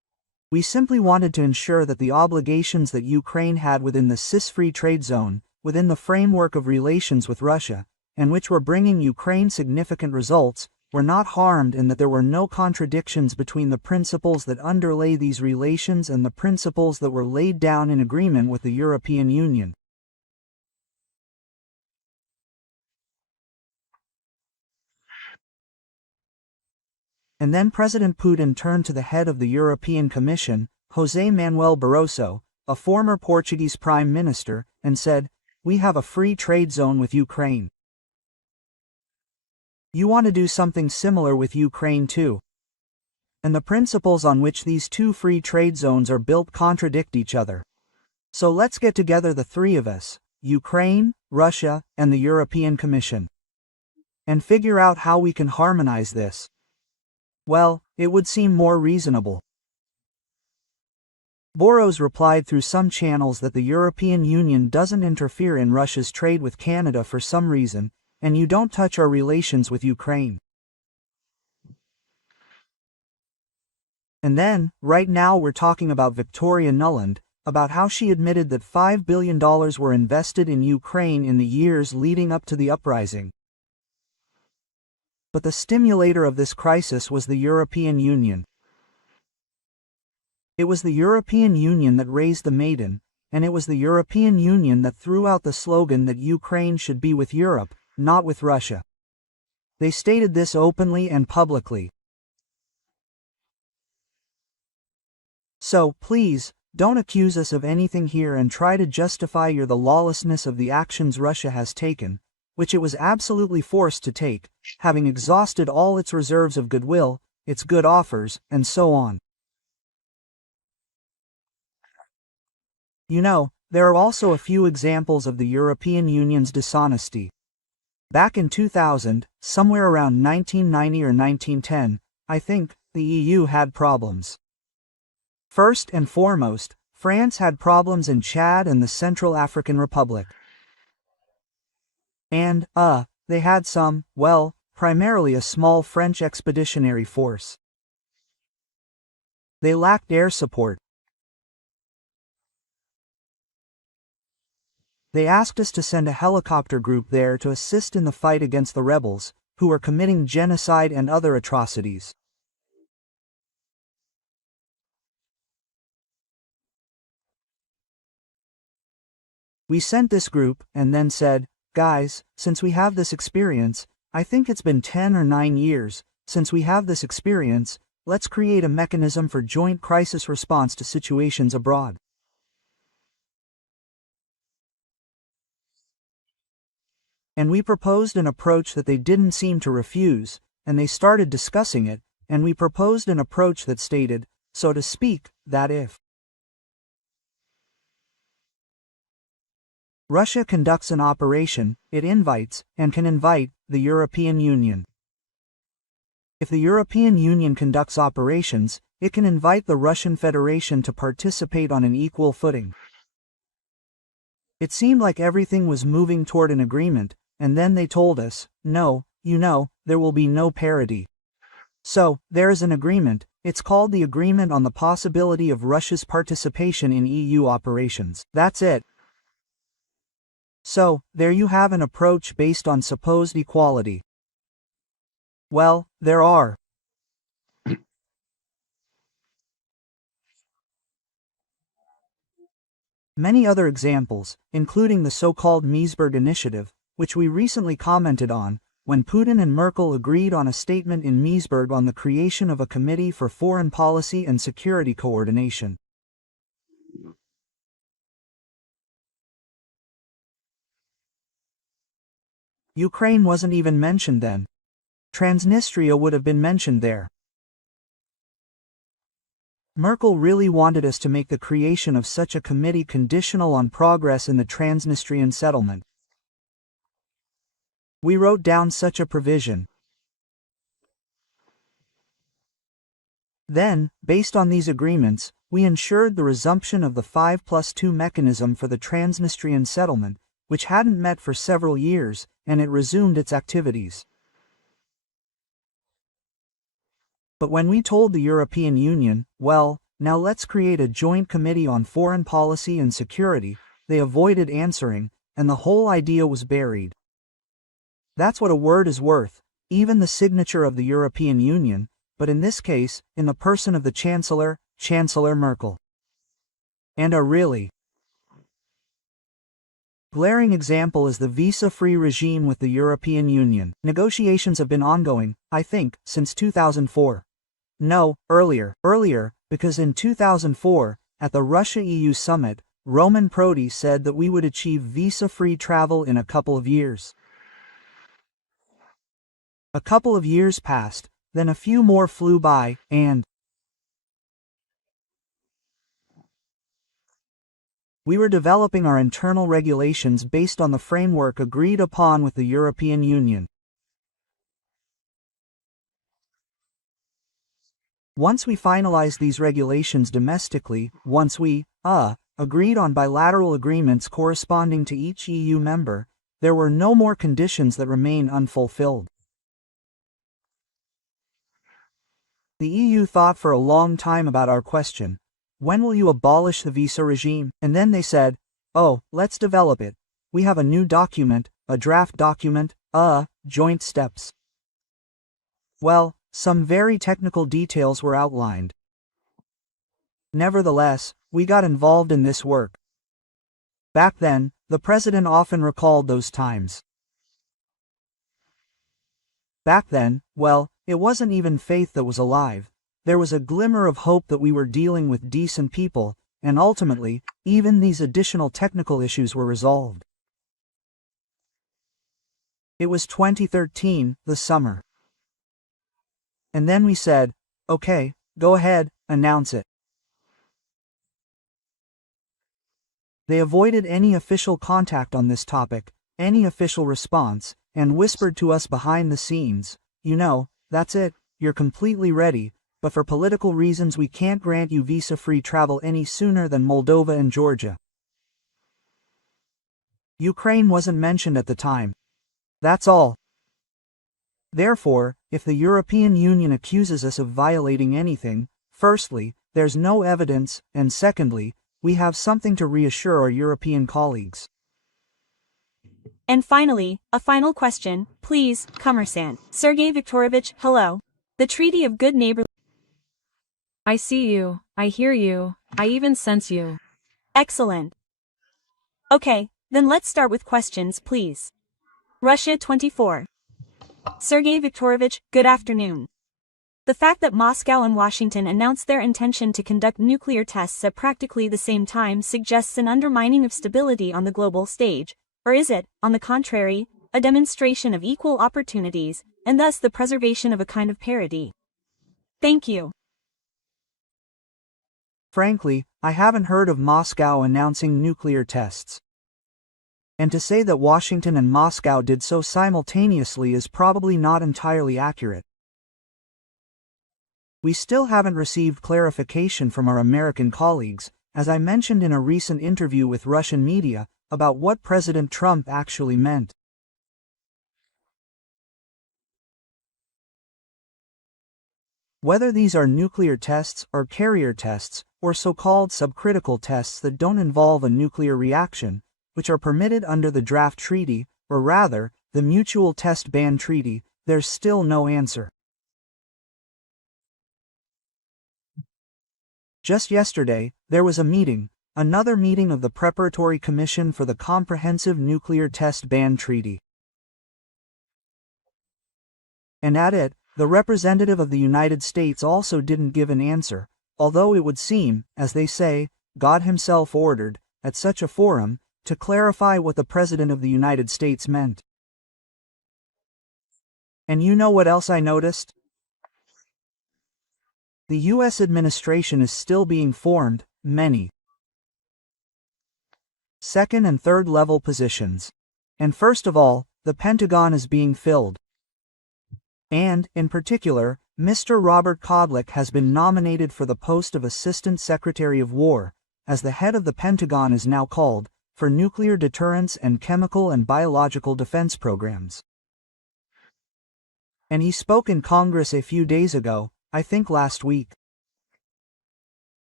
We simply wanted to ensure that the obligations that Ukraine had within the CIS-free trade zone, within the framework of relations with Russia, and which were bringing Ukraine significant results, were not harmed, and that there were no contradictions between the principles that underlay these relations and the principles that were laid down in agreement with the European Union. And then President Putin turned to the head of the European Commission, José Manuel Barroso, a former Portuguese Prime Minister, and said, "We have a free trade zone with Ukraine. You want to do something similar with Ukraine too. And the principles on which these two free trade zones are built contradict each other. So let's get together, the three of us, Ukraine, Russia, and the European Commission, and figure out how we can harmonize this." Well, it would seem more reasonable. Boros replied through some channels that the European Union doesn't interfere in Russia's trade with Canada for some reason, and you don't touch our relations with Ukraine. And then, right now we're talking about Victoria Nuland, about how she admitted that $5 billion were invested in Ukraine in the years leading up to the uprising. But the stimulator of this crisis was the European Union. It was the European Union that raised the maiden, and it was the European Union that threw out the slogan that Ukraine should be with Europe, not with Russia. They stated this openly and publicly. So, please, don't accuse us of anything here and try to justify the lawlessness of the actions Russia has taken, which it was absolutely forced to take, having exhausted all its reserves of goodwill, its good offers, and so on. You know, there are also a few examples of the European Union's dishonesty. Back in 2000, somewhere around 1990 or 1910, I think, the EU had problems. First and foremost, France had problems in Chad and the Central African Republic. And, they had some, well, primarily a small French expeditionary force. They lacked air support. They asked us to send a helicopter group there to assist in the fight against the rebels, who were committing genocide and other atrocities. We sent this group, and then said, "Guys, since we have this experience, I think it's been 10 or 9 years, since we have this experience, let's create a mechanism for joint crisis response to situations abroad." And we proposed an approach that they didn't seem to refuse, and they started discussing it, and we proposed an approach that stated, so to speak, that if Russia conducts an operation, it invites, and can invite, the European Union. If the European Union conducts operations, it can invite the Russian Federation to participate on an equal footing. It seemed like everything was moving toward an agreement, and then they told us, no, there will be no parity. So, there is an agreement, it's called the Agreement on the Possibility of Russia's Participation in EU Operations. That's it. So, there you have an approach based on supposed equality. Well, there are many other examples, including the so-called Meseberg Initiative, which we recently commented on, when Putin and Merkel agreed on a statement in Meseberg on the creation of a Committee for Foreign Policy and Security Coordination. Ukraine wasn't even mentioned then. Transnistria would have been mentioned there. Merkel really wanted us to make the creation of such a committee conditional on progress in the Transnistrian settlement. We wrote down such a provision. Then, based on these agreements, we ensured the resumption of the 5+2 mechanism for the Transnistrian settlement, which hadn't met for several years, and it resumed its activities. But when we told the European Union, well, Now let's create a joint committee on foreign policy and security. They avoided answering, and the whole idea was buried. That's what a word is worth, even the signature of the European Union, but in this case, in the person of the Chancellor, Chancellor Merkel. And a really glaring example is the visa-free regime with the European Union. Negotiations have been ongoing, I think, since 2004. No, earlier, because in 2004, at the Russia-EU summit, Roman Prodi said that we would achieve visa-free travel in a couple of years. A couple of years passed, then a few more flew by, and we were developing our internal regulations based on the framework agreed upon with the European Union. Once we finalized these regulations domestically, once we, agreed on bilateral agreements corresponding to each EU member, there were no more conditions that remain unfulfilled. The EU thought for a long time about our question, when will you abolish the visa regime? And then they said, oh, let's develop it. We have a new document, a draft document, joint steps. Well, some very technical details were outlined. Nevertheless, we got involved in this work. Back then, the president often recalled those times. Back then, well, it wasn't even faith that was alive. There was a glimmer of hope that we were dealing with decent people, and ultimately, even these additional technical issues were resolved. It was 2013, the summer. And then we said, okay, go ahead, announce it. They avoided any official contact on this topic, any official response, and whispered to us behind the scenes, you know, that's it, you're completely ready, but for political reasons we can't grant you visa-free travel any sooner than Moldova and Georgia. Ukraine wasn't mentioned at the time. That's all. Therefore, if the European Union accuses us of violating anything, firstly, there's no evidence, and secondly, we have something to reassure our European colleagues. And finally, a final question, please, Commerçant. Sergei Viktorovich, hello. The Treaty of Good Neighborly. I see you, I hear you, I even sense you. Excellent. Okay, then let's start with questions, please. Russia 24. Sergei Viktorovich, good afternoon. The fact that Moscow and Washington announced their intention to conduct nuclear tests at practically the same time suggests an undermining of stability on the global stage, or is it, on the contrary, a demonstration of equal opportunities, and thus the preservation of a kind of parity? Thank you. Frankly, I haven't heard of Moscow announcing nuclear tests. And to say that Washington and Moscow did so simultaneously is probably not entirely accurate. We still haven't received clarification from our American colleagues, as I mentioned in a recent interview with Russian media, about what President Trump actually meant. Whether these are nuclear tests or carrier tests, or so-called subcritical tests that don't involve a nuclear reaction, which are permitted under the draft treaty, or rather, the Mutual Test Ban Treaty, there's still no answer. Just yesterday, there was a meeting, another meeting of the Preparatory Commission for the Comprehensive Nuclear Test Ban Treaty. And at it, the representative of the United States also didn't give an answer, although it would seem, as they say, God himself ordered, at such a forum, to clarify what the President of the United States meant. And you know what else I noticed? The U.S. administration is still being formed, many second and third level positions. And first of all, the Pentagon is being filled. And, in particular, Mr. Robert Kodlik has been nominated for the post of Assistant Secretary of War, as the head of the Pentagon is now called, for nuclear deterrence and chemical and biological defense programs. And he spoke in Congress a few days ago, I think last week.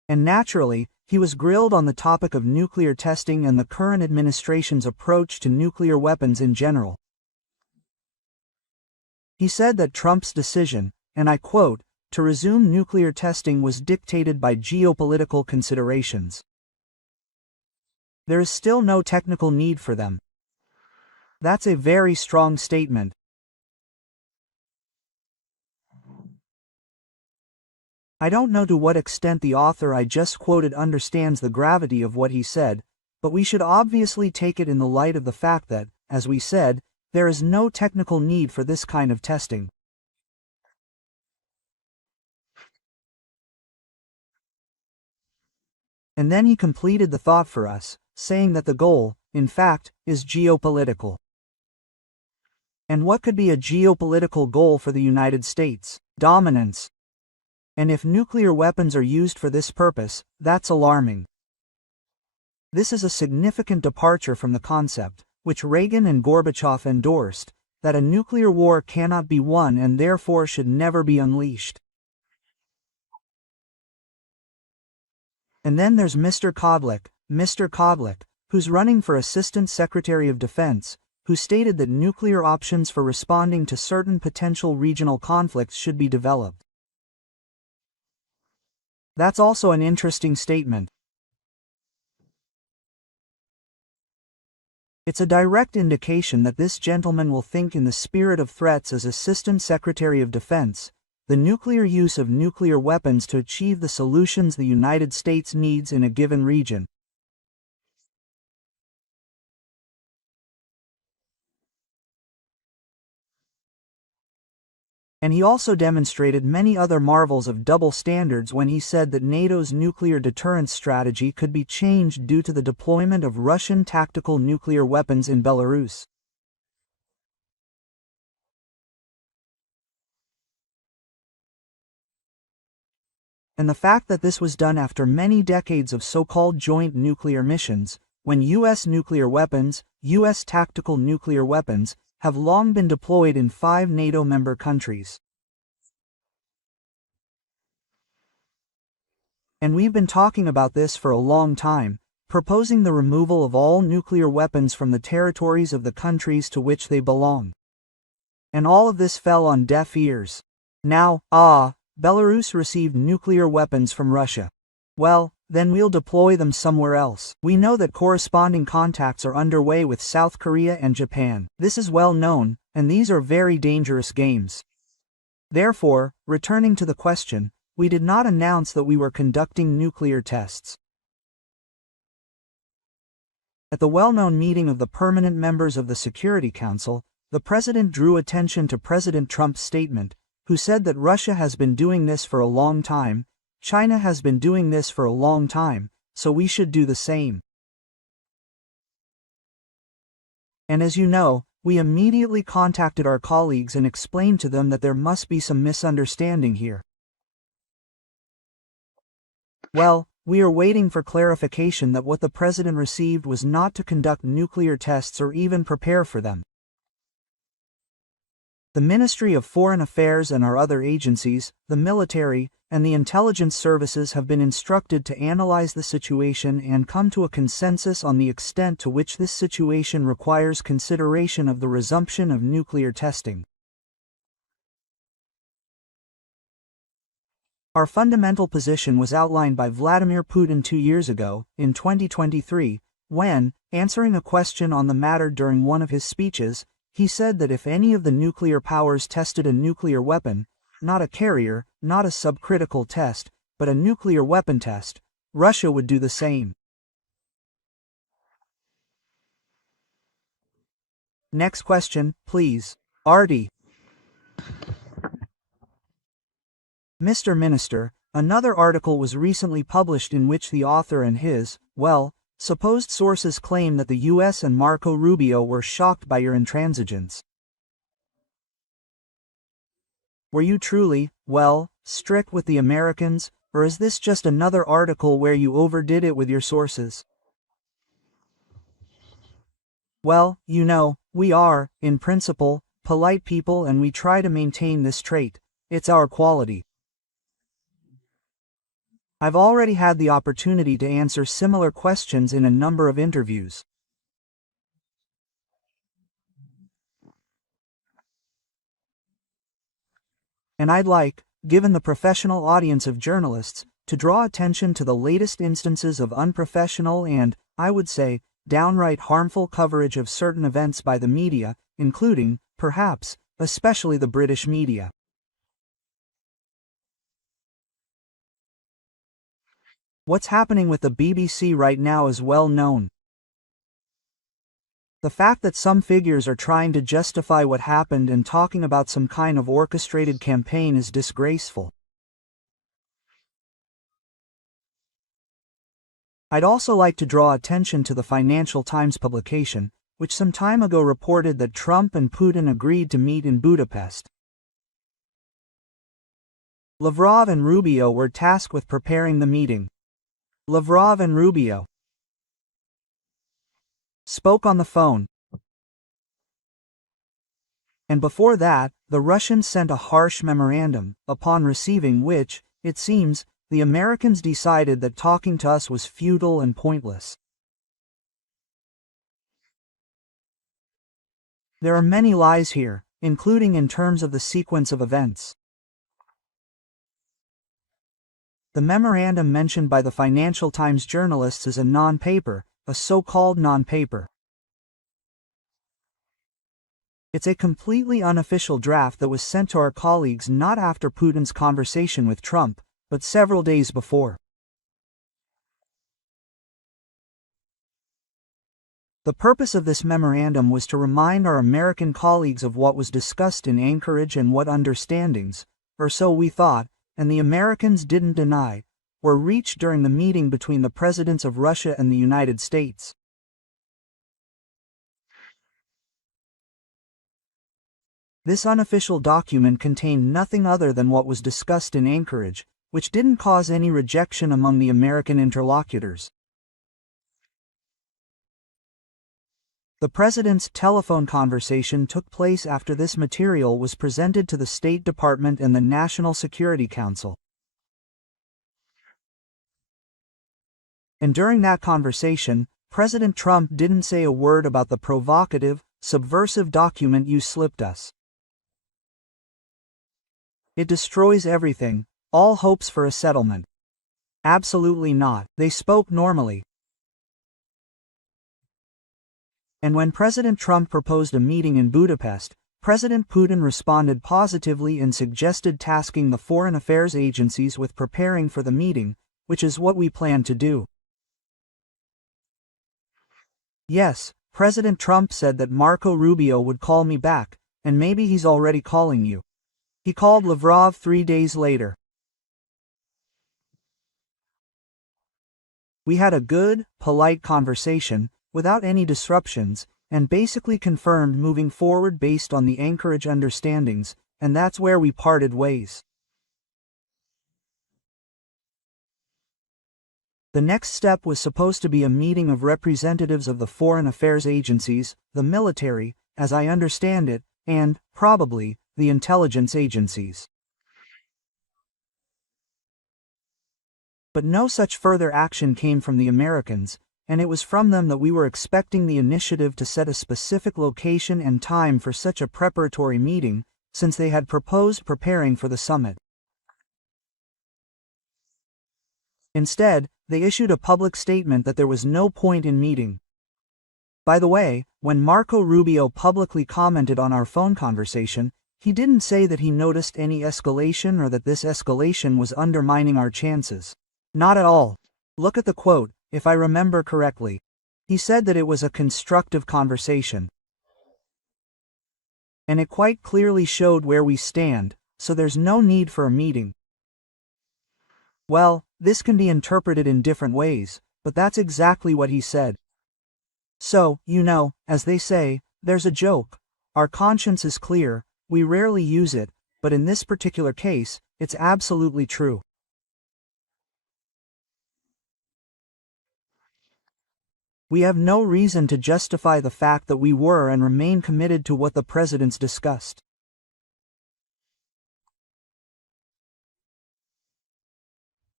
And naturally, he was grilled on the topic of nuclear testing and the current administration's approach to nuclear weapons in general. He said that Trump's decision, and I quote, to resume nuclear testing was dictated by geopolitical considerations. There is still no technical need for them. That's a very strong statement. I don't know to what extent the author I just quoted understands the gravity of what he said, but we should obviously take it in the light of the fact that, as we said, there is no technical need for this kind of testing. And then he completed the thought for us, saying that the goal, in fact, is geopolitical. And what could be a geopolitical goal for the United States? Dominance. And if nuclear weapons are used for this purpose, that's alarming. This is a significant departure from the concept, which Reagan and Gorbachev endorsed, that a nuclear war cannot be won and therefore should never be unleashed. And then there's Mr. Kodlik, who's running for Assistant Secretary of Defense, who stated that nuclear options for responding to certain potential regional conflicts should be developed. That's also an interesting statement. It's a direct indication that this gentleman will think in the spirit of threats as Assistant Secretary of Defense, the nuclear use of nuclear weapons to achieve the solutions the United States needs in a given region. And he also demonstrated many other marvels of double standards when he said that NATO's nuclear deterrence strategy could be changed due to the deployment of Russian tactical nuclear weapons in Belarus. And the fact that this was done after many decades of so-called joint nuclear missions, when U.S. nuclear weapons, U.S. tactical nuclear weapons, have long been deployed in 5 NATO member countries. And we've been talking about this for a long time, proposing the removal of all nuclear weapons from the territories of the countries to which they belong. And all of this fell on deaf ears. Now, Belarus received nuclear weapons from Russia. Well, then we'll deploy them somewhere else. We know that corresponding contacts are underway with South Korea and Japan. This is well known, and these are very dangerous games. Therefore, returning to the question, we did not announce that we were conducting nuclear tests. At the well-known meeting of the permanent members of the Security Council, the President drew attention to President Trump's statement, who said that Russia has been doing this for a long time, China has been doing this for a long time, so we should do the same. And as you know, we immediately contacted our colleagues and explained to them that there must be some misunderstanding here. Well, we are waiting for clarification that what the President received was not to conduct nuclear tests or even prepare for them. The Ministry of Foreign Affairs and our other agencies, the military, and the intelligence services have been instructed to analyze the situation and come to a consensus on the extent to which this situation requires consideration of the resumption of nuclear testing. Our fundamental position was outlined by Vladimir Putin 2 years ago, in 2023, when, answering a question on the matter during one of his speeches, he said that if any of the nuclear powers tested a nuclear weapon, not a carrier, not a subcritical test, but a nuclear weapon test, Russia would do the same. Next question, please. Artie. Mr. Minister, another article was recently published in which the author and his, supposed sources claim that the U.S. and Marco Rubio were shocked by your intransigence. Were you truly, strict with the Americans, or is this just another article where you overdid it with your sources? Well, you know, we are, in principle, polite people and we try to maintain this trait. It's our quality. I've already had the opportunity to answer similar questions in a number of interviews. And I'd like, given the professional audience of journalists, to draw attention to the latest instances of unprofessional and, I would say, downright harmful coverage of certain events by the media, including, perhaps, especially the British media. What's happening with the BBC right now is well known. The fact that some figures are trying to justify what happened and talking about some kind of orchestrated campaign is disgraceful. I'd also like to draw attention to the Financial Times publication, which some time ago reported that Trump and Putin agreed to meet in Budapest. Lavrov and Rubio were tasked with preparing the meeting. Lavrov and Rubio spoke on the phone. And before that, the Russians sent a harsh memorandum, upon receiving which, it seems, the Americans decided that talking to us was futile and pointless. There are many lies here, including in terms of the sequence of events. The memorandum mentioned by the Financial Times journalists is a non-paper, a so-called non-paper. It's a completely unofficial draft that was sent to our colleagues not after Putin's conversation with Trump, but several days before. The purpose of this memorandum was to remind our American colleagues of what was discussed in Anchorage and what understandings, or so we thought, and the Americans didn't deny, were reached during the meeting between the presidents of Russia and the United States. This unofficial document contained nothing other than what was discussed in Anchorage, which didn't cause any rejection among the American interlocutors. The president's telephone conversation took place after this material was presented to the State Department and the National Security Council. And during that conversation, President Trump didn't say a word about the provocative, subversive document you slipped us. It destroys everything, all hopes for a settlement. Absolutely not. They spoke normally. And when President Trump proposed a meeting in Budapest, President Putin responded positively and suggested tasking the foreign affairs agencies with preparing for the meeting, which is what we plan to do. Yes, President Trump said that Marco Rubio would call me back, and maybe he's already calling you. He called Lavrov 3 days later. We had a good, polite conversation, without any disruptions, and basically confirmed moving forward based on the Anchorage understandings, and that's where we parted ways. The next step was supposed to be a meeting of representatives of the foreign affairs agencies, the military, as I understand it, and, probably, the intelligence agencies. But no such further action came from the Americans, and it was from them that we were expecting the initiative to set a specific location and time for such a preparatory meeting, since they had proposed preparing for the summit. Instead, they issued a public statement that there was no point in meeting. By the way, when Marco Rubio publicly commented on our phone conversation, he didn't say that he noticed any escalation or that this escalation was undermining our chances. Not at all. Look at the quote, if I remember correctly. He said that it was a constructive conversation. And it quite clearly showed where we stand, so there's no need for a meeting. Well, this can be interpreted in different ways, but that's exactly what he said. So, as they say, there's a joke. Our conscience is clear, we rarely use it, but in this particular case, it's absolutely true. We have no reason to justify the fact that we were and remain committed to what the presidents discussed.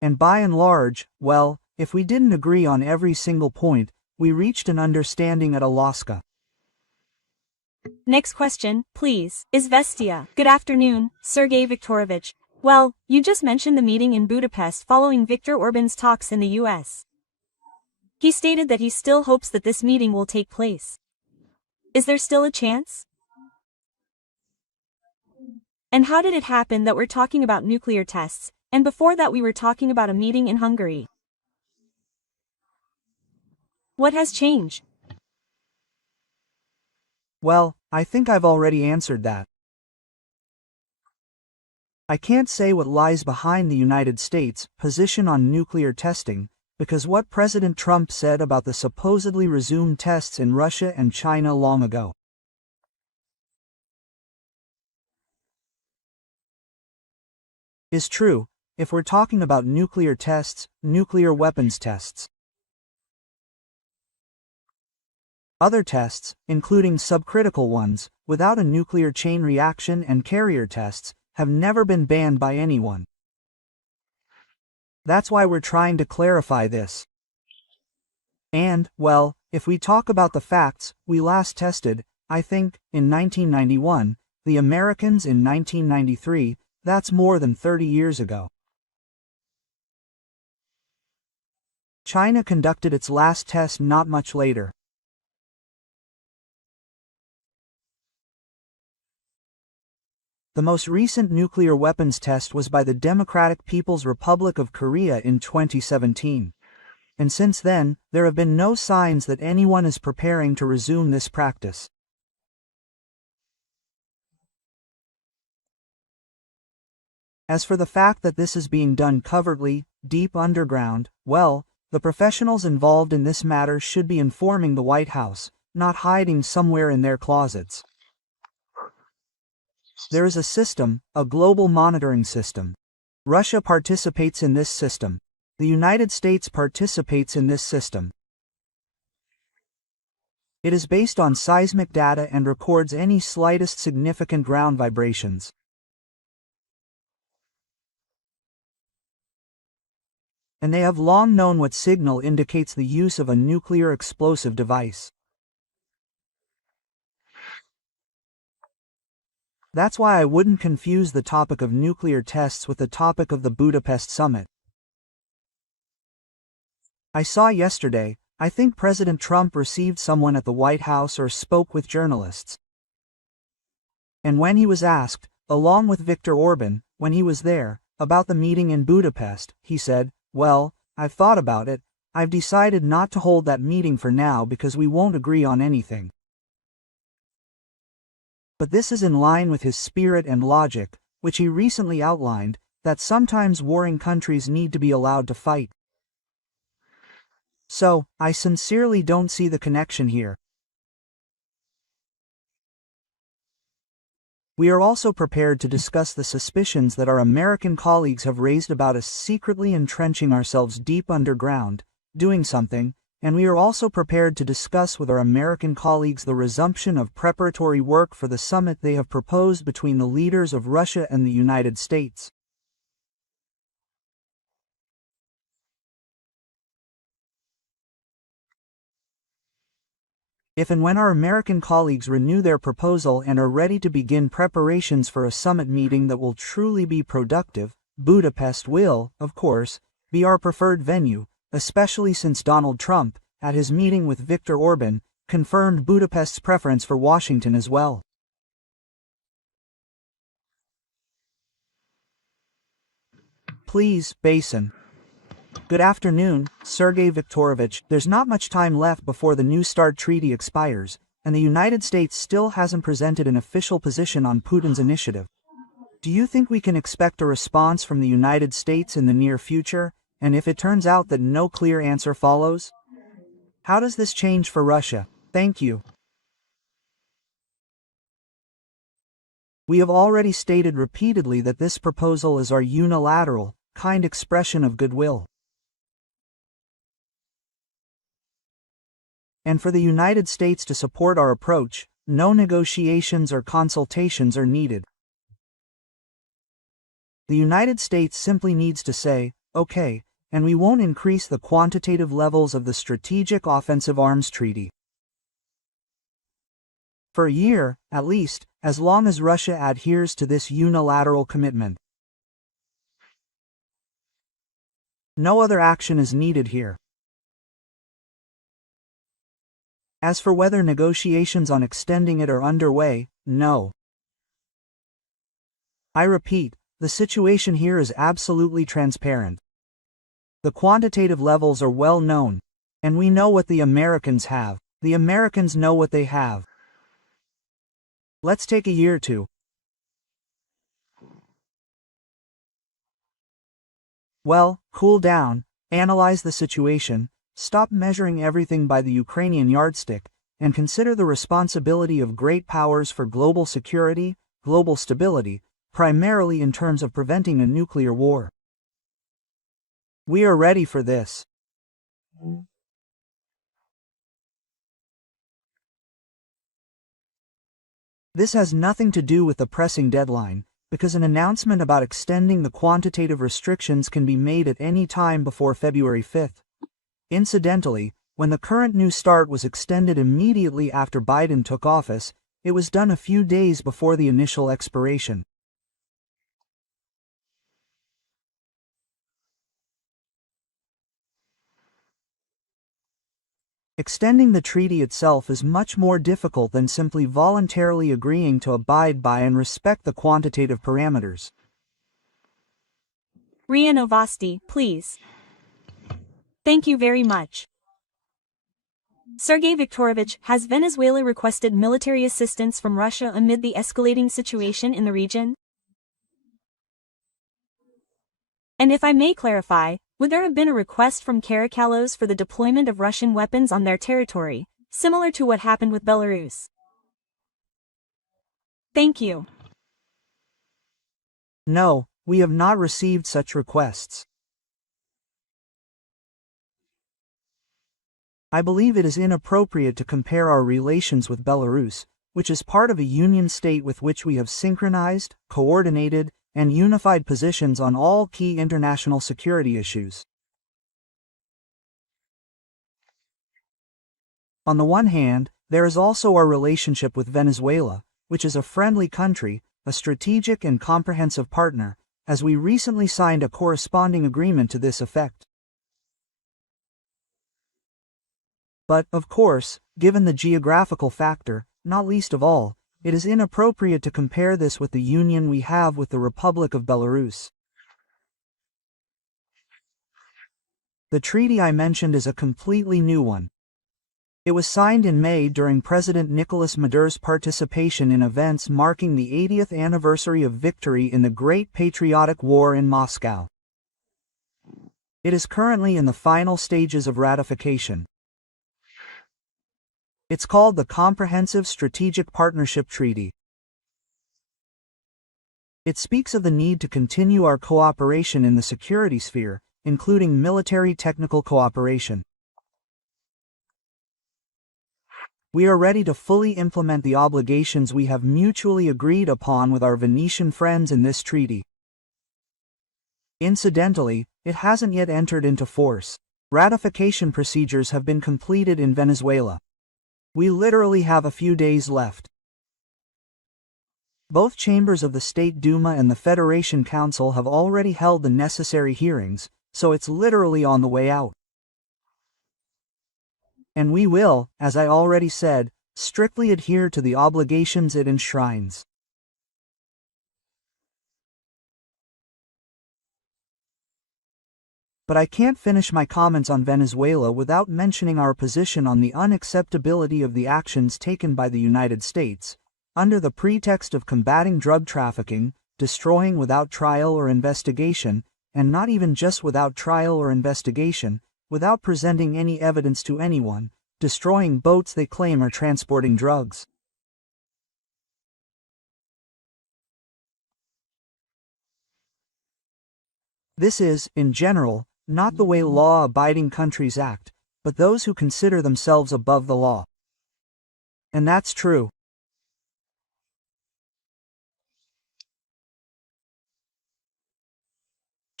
And by and large, well, if we didn't agree on every single point, we reached an understanding at Alaska. Next question, please. Izvestia. Good afternoon, Sergei Viktorovich. Well, you just mentioned the meeting in Budapest following Viktor Orban's talks in the US. He stated that he still hopes that this meeting will take place. Is there still a chance? And how did it happen that we're talking about nuclear tests, and before that we were talking about a meeting in Hungary? What has changed? Well, I think I've already answered that. I can't say what lies behind the United States' position on nuclear testing, because what President Trump said about the supposedly resumed tests in Russia and China long ago is true, if we're talking about nuclear tests, nuclear weapons tests. Other tests, including subcritical ones, without a nuclear chain reaction and carrier tests, have never been banned by anyone. That's why we're trying to clarify this. And, well, if we talk about the facts, we last tested, I think, in 1991, the Americans in 1993, that's more than 30 years ago. China conducted its last test not much later. The most recent nuclear weapons test was by the Democratic People's Republic of Korea in 2017. And since then, there have been no signs that anyone is preparing to resume this practice. As for the fact that this is being done covertly, deep underground, well, the professionals involved in this matter should be informing the White House, not hiding somewhere in their closets. There is a system, a global monitoring system. Russia participates in this system. The United States participates in this system. It is based on seismic data and records any slightest significant ground vibrations. And they have long known what signal indicates the use of a nuclear explosive device. That's why I wouldn't confuse the topic of nuclear tests with the topic of the Budapest summit. I saw yesterday, I think President Trump received someone at the White House or spoke with journalists. And when he was asked, along with Viktor Orban, when he was there, about the meeting in Budapest, he said, "Well, I've thought about it, I've decided not to hold that meeting for now because we won't agree on anything." But this is in line with his spirit and logic, which he recently outlined, that sometimes warring countries need to be allowed to fight. So, I sincerely don't see the connection here. We are also prepared to discuss the suspicions that our American colleagues have raised about us secretly entrenching ourselves deep underground, doing something, and we are also prepared to discuss with our American colleagues the resumption of preparatory work for the summit they have proposed between the leaders of Russia and the United States. If and when our American colleagues renew their proposal and are ready to begin preparations for a summit meeting that will truly be productive, Budapest will, of course, be our preferred venue, especially since Donald Trump, at his meeting with Viktor Orban, confirmed Budapest's preference for Washington as well. Please, Basin. Good afternoon, Sergei Viktorovich. There's not much time left before the New START treaty expires, and the United States still hasn't presented an official position on Putin's initiative. Do you think we can expect a response from the United States in the near future, and if it turns out that no clear answer follows? How does this change for Russia? Thank you. We have already stated repeatedly that this proposal is our unilateral, kind expression of goodwill. And for the United States to support our approach, no negotiations or consultations are needed. The United States simply needs to say, Okay, and we won't increase the quantitative levels of the Strategic Offensive Arms Treaty. For a year, at least, as long as Russia adheres to this unilateral commitment. No other action is needed here. As for whether negotiations on extending it are underway, no. I repeat, the situation here is absolutely transparent. The quantitative levels are well known, and we know what the Americans have. The Americans know what they have. Let's take a year or two. Well, cool down, analyze the situation, stop measuring everything by the Ukrainian yardstick, and consider the responsibility of great powers for global security, global stability, primarily in terms of preventing a nuclear war. We are ready for this. This has nothing to do with the pressing deadline, because an announcement about extending the quantitative restrictions can be made at any time before February 5th. Incidentally, when the current New START was extended immediately after Biden took office, it was done a few days before the initial expiration. Extending the treaty itself is much more difficult than simply voluntarily agreeing to abide by and respect the quantitative parameters. RIA Novosti, please. Thank you very much. Sergei Viktorovich, has Venezuela requested military assistance from Russia amid the escalating situation in the region? And if I may clarify, would there have been a request from Caracalos for the deployment of Russian weapons on their territory, similar to what happened with Belarus? Thank you. No, we have not received such requests. I believe it is inappropriate to compare our relations with Belarus, which is part of a union state with which we have synchronized, coordinated, and unified positions on all key international security issues. On the one hand, there is also our relationship with Venezuela, which is a friendly country, a strategic and comprehensive partner, as we recently signed a corresponding agreement to this effect. But, of course, given the geographical factor, not least of all, it is inappropriate to compare this with the union we have with the Republic of Belarus. The treaty I mentioned is a completely new one. It was signed in May during President Nicolas Maduro's participation in events marking the 80th anniversary of victory in the Great Patriotic War in Moscow. It is currently in the final stages of ratification. It's called the Comprehensive Strategic Partnership Treaty. It speaks of the need to continue our cooperation in the security sphere, including military technical cooperation. We are ready to fully implement the obligations we have mutually agreed upon with our Venetian friends in this treaty. Incidentally, it hasn't yet entered into force. Ratification procedures have been completed in Venezuela. We literally have a few days left. Both chambers of the State Duma and the Federation Council have already held the necessary hearings, so it's literally on the way out. And we will, as I already said, strictly adhere to the obligations it enshrines. But I can't finish my comments on Venezuela without mentioning our position on the unacceptability of the actions taken by the United States, under the pretext of combating drug trafficking, destroying without trial or investigation, and not even just without trial or investigation, without presenting any evidence to anyone, destroying boats they claim are transporting drugs. This is, in general, not the way law-abiding countries act, but those who consider themselves above the law. And that's true.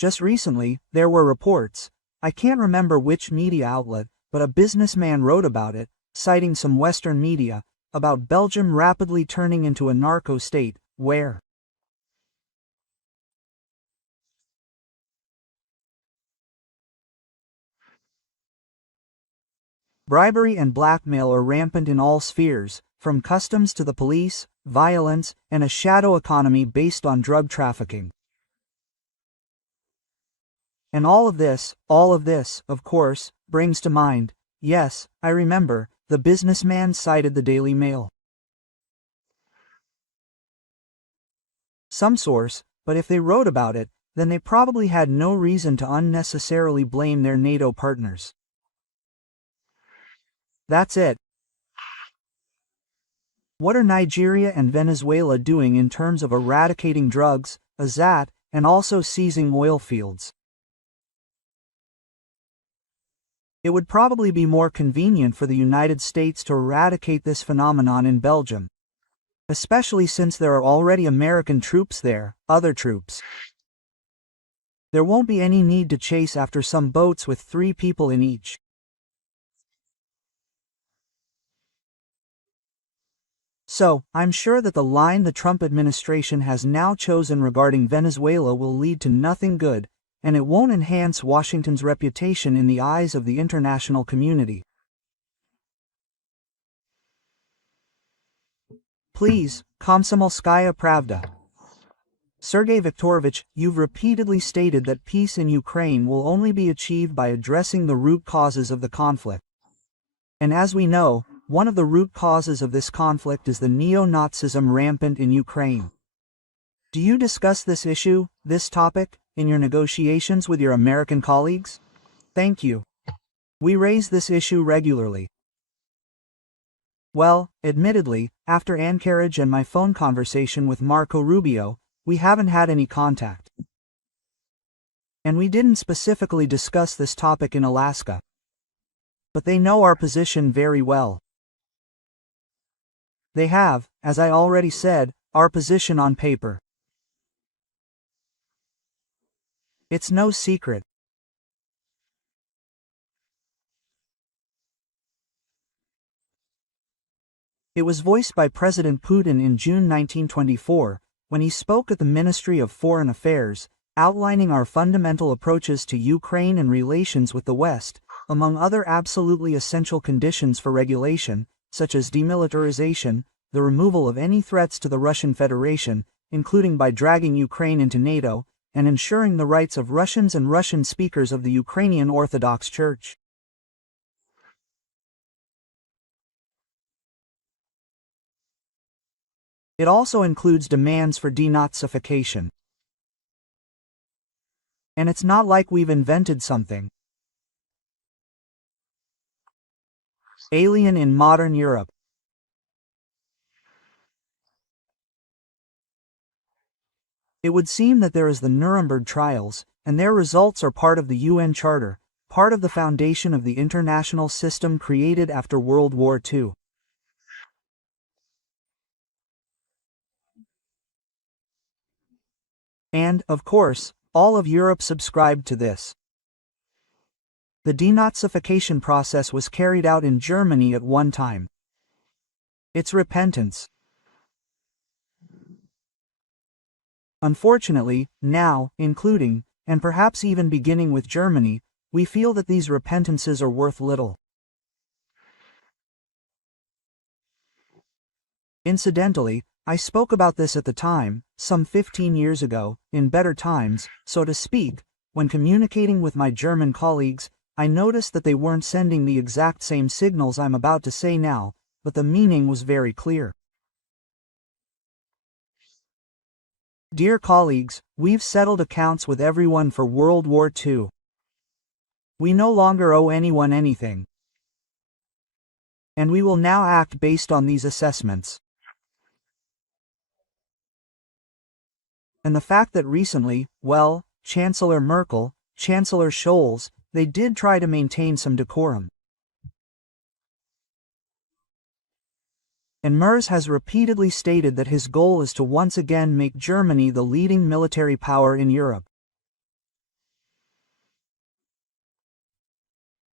Just recently, there were reports, I can't remember which media outlet, but a businessman wrote about it, citing some Western media, about Belgium rapidly turning into a narco state, where bribery and blackmail are rampant in all spheres, from customs to the police, violence, and a shadow economy based on drug trafficking. And all of this, of course, brings to mind, yes, I remember, the businessman cited the Daily Mail. Some source, but if they wrote about it, then they probably had no reason to unnecessarily blame their NATO partners. That's it. What are Nigeria and Venezuela doing in terms of eradicating drugs, azat, and also seizing oil fields? It would probably be more convenient for the United States to eradicate this phenomenon in Belgium, especially since there are already American troops there, other troops. There won't be any need to chase after some boats with 3 people in each. So, I'm sure that the line the Trump administration has now chosen regarding Venezuela will lead to nothing good, and it won't enhance Washington's reputation in the eyes of the international community. Please, Komsomolskaya Pravda. Sergei Viktorovich, you've repeatedly stated that peace in Ukraine will only be achieved by addressing the root causes of the conflict. And as we know, one of the root causes of this conflict is the neo-Nazism rampant in Ukraine. Do you discuss this issue, this topic, in your negotiations with your American colleagues? Thank you. We raise this issue regularly. Well, admittedly, after Anchorage and my phone conversation with Marco Rubio, we haven't had any contact. And we didn't specifically discuss this topic in Alaska. But they know our position very well. They have, as I already said, our position on paper. It's no secret. It was voiced by President Putin in June 1924, when he spoke at the Ministry of Foreign Affairs, outlining our fundamental approaches to Ukraine and relations with the West, among other absolutely essential conditions for regulation, such as demilitarization, the removal of any threats to the Russian Federation, including by dragging Ukraine into NATO, and ensuring the rights of Russians and Russian speakers of the Ukrainian Orthodox Church. It also includes demands for denazification. And it's not like we've invented something alien in modern Europe. It would seem that there is the Nuremberg trials, and their results are part of the UN Charter, part of the foundation of the international system created after World War II. And, of course, all of Europe subscribed to this. The denazification process was carried out in Germany at one time. It's repentance. Unfortunately, now, including, and perhaps even beginning with Germany, we feel that these repentances are worth little. Incidentally, I spoke about this at the time, some 15 years ago, in better times, so to speak, when communicating with my German colleagues, I noticed that they weren't sending the exact same signals I'm about to say now, but the meaning was very clear. Dear colleagues, we've settled accounts with everyone for World War II. We no longer owe anyone anything. And we will now act based on these assessments. And the fact that recently, well, Chancellor Merkel, Chancellor Scholz, they did try to maintain some decorum. And Merz has repeatedly stated that his goal is to once again make Germany the leading military power in Europe.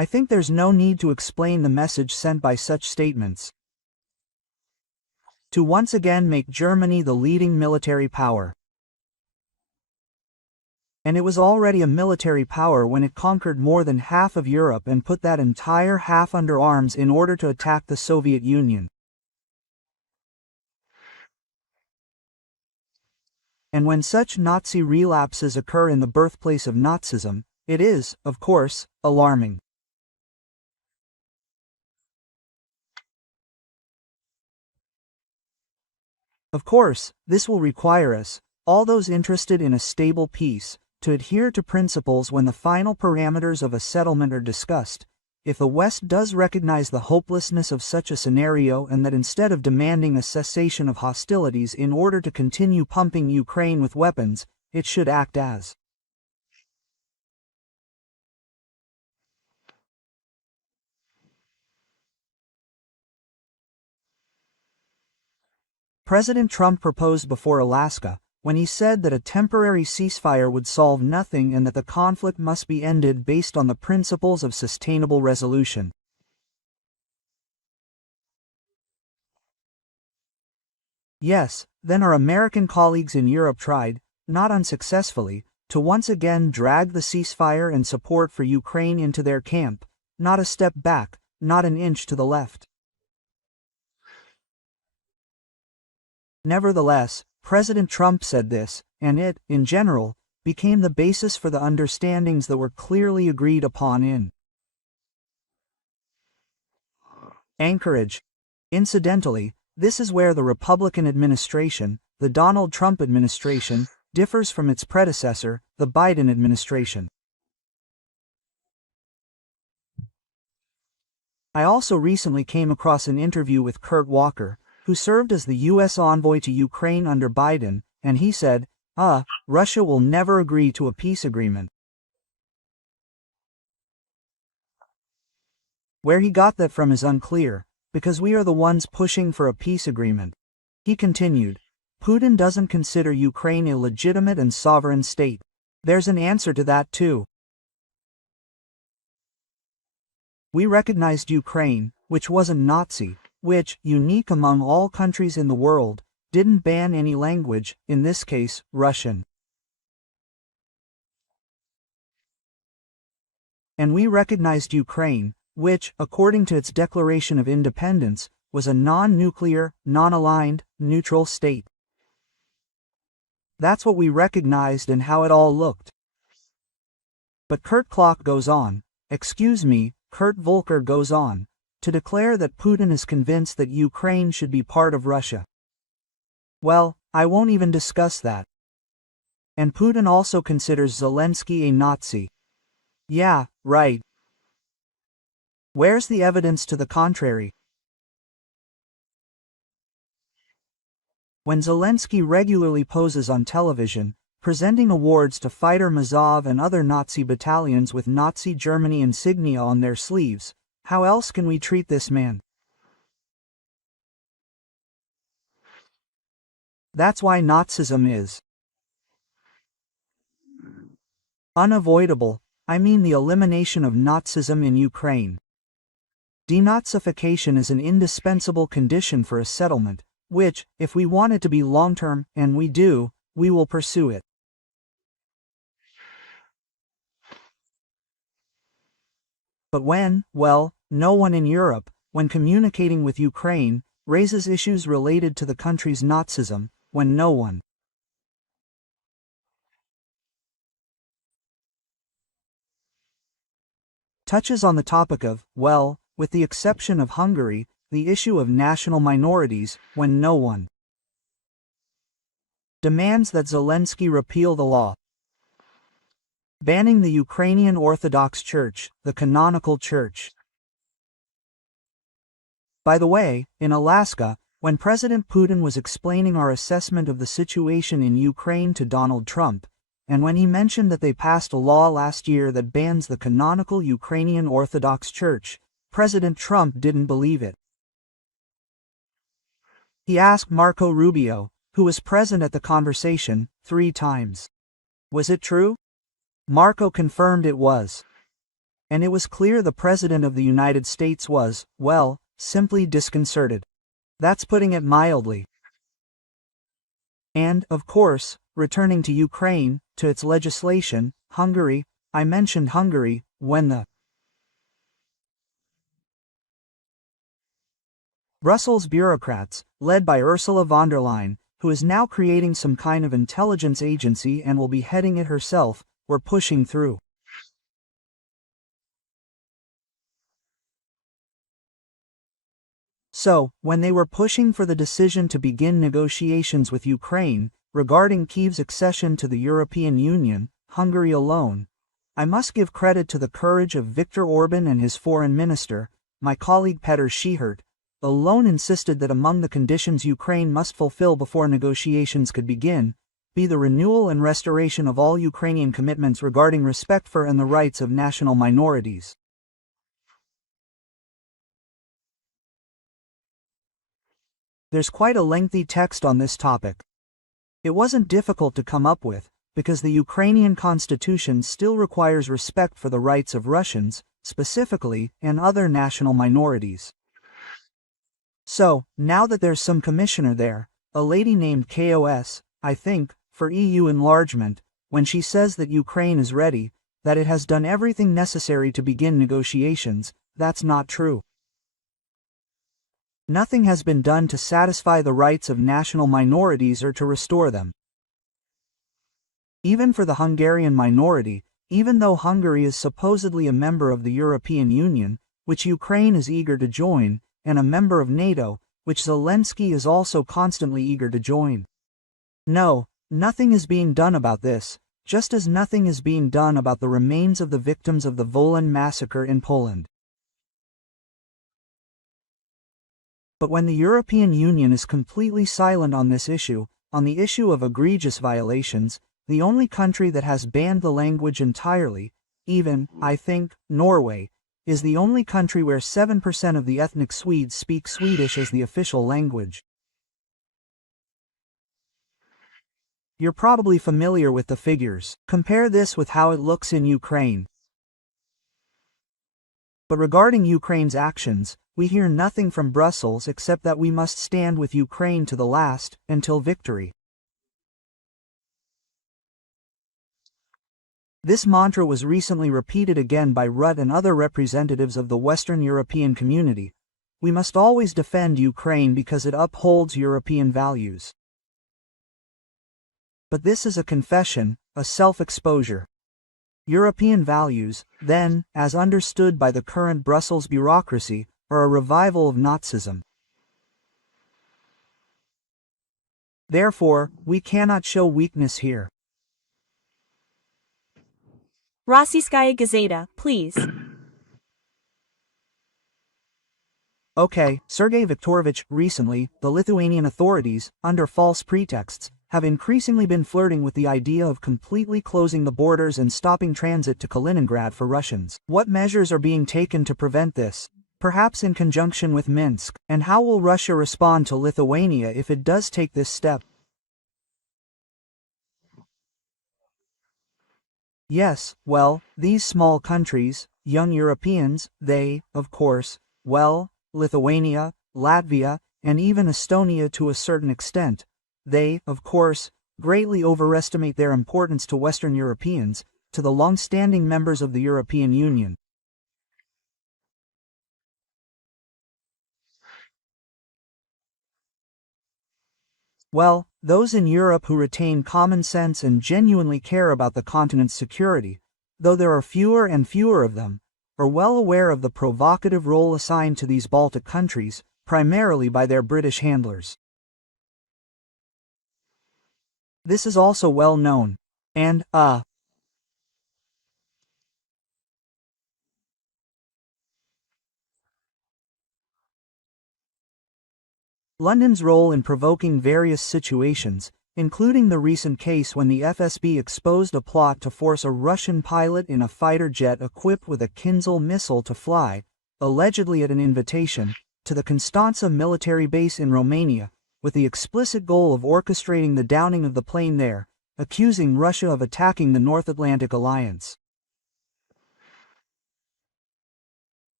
I think there's no need to explain the message sent by such statements. To once again make Germany the leading military power. And it was already a military power when it conquered more than half of Europe and put that entire half under arms in order to attack the Soviet Union. And when such Nazi relapses occur in the birthplace of Nazism, it is, of course, alarming. Of course, this will require us, all those interested in a stable peace, to adhere to principles when the final parameters of a settlement are discussed. If the West does recognize the hopelessness of such a scenario and that instead of demanding a cessation of hostilities in order to continue pumping Ukraine with weapons, it should act as President Trump proposed before Alaska, when he said that a temporary ceasefire would solve nothing and that the conflict must be ended based on the principles of sustainable resolution. Yes, then our American colleagues in Europe tried, not unsuccessfully, to once again drag the ceasefire and support for Ukraine into their camp, not a step back, not an inch to the left. Nevertheless, President Trump said this, and it, in general, became the basis for the understandings that were clearly agreed upon in Anchorage. Incidentally, this is where the Republican administration, the Donald Trump administration, differs from its predecessor, the Biden administration. I also recently came across an interview with Kurt Walker, who served as the U.S. envoy to Ukraine under Biden, and he said, Russia will never agree to a peace agreement. Where he got that from is unclear, because we are the ones pushing for a peace agreement. He continued, Putin doesn't consider Ukraine a legitimate and sovereign state. There's an answer to that too. We recognized Ukraine, which wasn't Nazi, which, unique among all countries in the world, didn't ban any language, in this case, Russian. And we recognized Ukraine, which, according to its declaration of independence, was a non-nuclear, non-aligned, neutral state. That's what we recognized and how it all looked. But Kurt Volker goes on, to declare that Putin is convinced that Ukraine should be part of Russia. Well, I won't even discuss that. And Putin also considers Zelensky a Nazi. Yeah, right. Where's the evidence to the contrary? When Zelensky regularly poses on television, presenting awards to Fighter Mazov and other Nazi battalions with Nazi Germany insignia on their sleeves, how else can we treat this man? That's why Nazism is unavoidable. I mean the elimination of Nazism in Ukraine. Denazification is an indispensable condition for a settlement, which, if we want it to be long-term, and we do, we will pursue it. But no one in Europe, when communicating with Ukraine, raises issues related to the country's Nazism, when no one touches on the topic of, with the exception of Hungary, the issue of national minorities, when no one demands that Zelensky repeal the law banning the Ukrainian Orthodox Church, the canonical church. By the way, in Alaska, when President Putin was explaining our assessment of the situation in Ukraine to Donald Trump, and when he mentioned that they passed a law last year that bans the canonical Ukrainian Orthodox Church, President Trump didn't believe it. He asked Marco Rubio, who was present at the conversation, 3 times. Was it true? Marco confirmed it was. And it was clear the President of the United States was, well, simply disconcerted. That's putting it mildly. And, of course, returning to Ukraine, to its legislation, Hungary, I mentioned Hungary, when the Brussels bureaucrats, led by Ursula von der Leyen, who is now creating some kind of intelligence agency and will be heading it herself, were pushing through. So, when they were pushing for the decision to begin negotiations with Ukraine, regarding Kyiv's accession to the European Union, Hungary alone, I must give credit to the courage of Viktor Orban and his foreign minister, my colleague Petr Šiehrt, alone insisted that among the conditions Ukraine must fulfill before negotiations could begin, be the renewal and restoration of all Ukrainian commitments regarding respect for and the rights of national minorities. There's quite a lengthy text on this topic. It wasn't difficult to come up with, because the Ukrainian constitution still requires respect for the rights of Russians, specifically, and other national minorities. So, now that there's some commissioner there, a lady named KOS, I think, for EU enlargement, when she says that Ukraine is ready, that it has done everything necessary to begin negotiations, that's not true. Nothing has been done to satisfy the rights of national minorities or to restore them. Even for the Hungarian minority, even though Hungary is supposedly a member of the European Union, which Ukraine is eager to join, and a member of NATO, which Zelensky is also constantly eager to join. No, nothing is being done about this, just as nothing is being done about the remains of the victims of the Wolan massacre in Poland. But when the European Union is completely silent on this issue, on the issue of egregious violations, the only country that has banned the language entirely, even, I think, Norway, is the only country where 7% of the ethnic Swedes speak Swedish as the official language. You're probably familiar with the figures. Compare this with how it looks in Ukraine. But regarding Ukraine's actions, we hear nothing from Brussels except that we must stand with Ukraine to the last, until victory. This mantra was recently repeated again by Rutte and other representatives of the Western European community. We must always defend Ukraine because it upholds European values. But this is a confession, a self-exposure. European values, then, as understood by the current Brussels bureaucracy, are a revival of Nazism. Therefore, we cannot show weakness here. Rossiyskaya Gazeta, please. Okay, Sergei Viktorovich, recently, the Lithuanian authorities, under false pretexts, have increasingly been flirting with the idea of completely closing the borders and stopping transit to Kaliningrad for Russians. What measures are being taken to prevent this? Perhaps in conjunction with Minsk, and how will Russia respond to Lithuania if it does take this step? Yes, well, these small countries, young Europeans, they, of course, well, Lithuania, Latvia, and even Estonia to a certain extent, they, of course, greatly overestimate their importance to Western Europeans, to the long-standing members of the European Union. Well, those in Europe who retain common sense and genuinely care about the continent's security, though there are fewer and fewer of them, are well aware of the provocative role assigned to these Baltic countries, primarily by their British handlers. This is also well known. And, London's role in provoking various situations, including the recent case when the FSB exposed a plot to force a Russian pilot in a fighter jet equipped with a Kinzhal missile to fly, allegedly at an invitation, to the Constanța military base in Romania, with the explicit goal of orchestrating the downing of the plane there, accusing Russia of attacking the North Atlantic Alliance.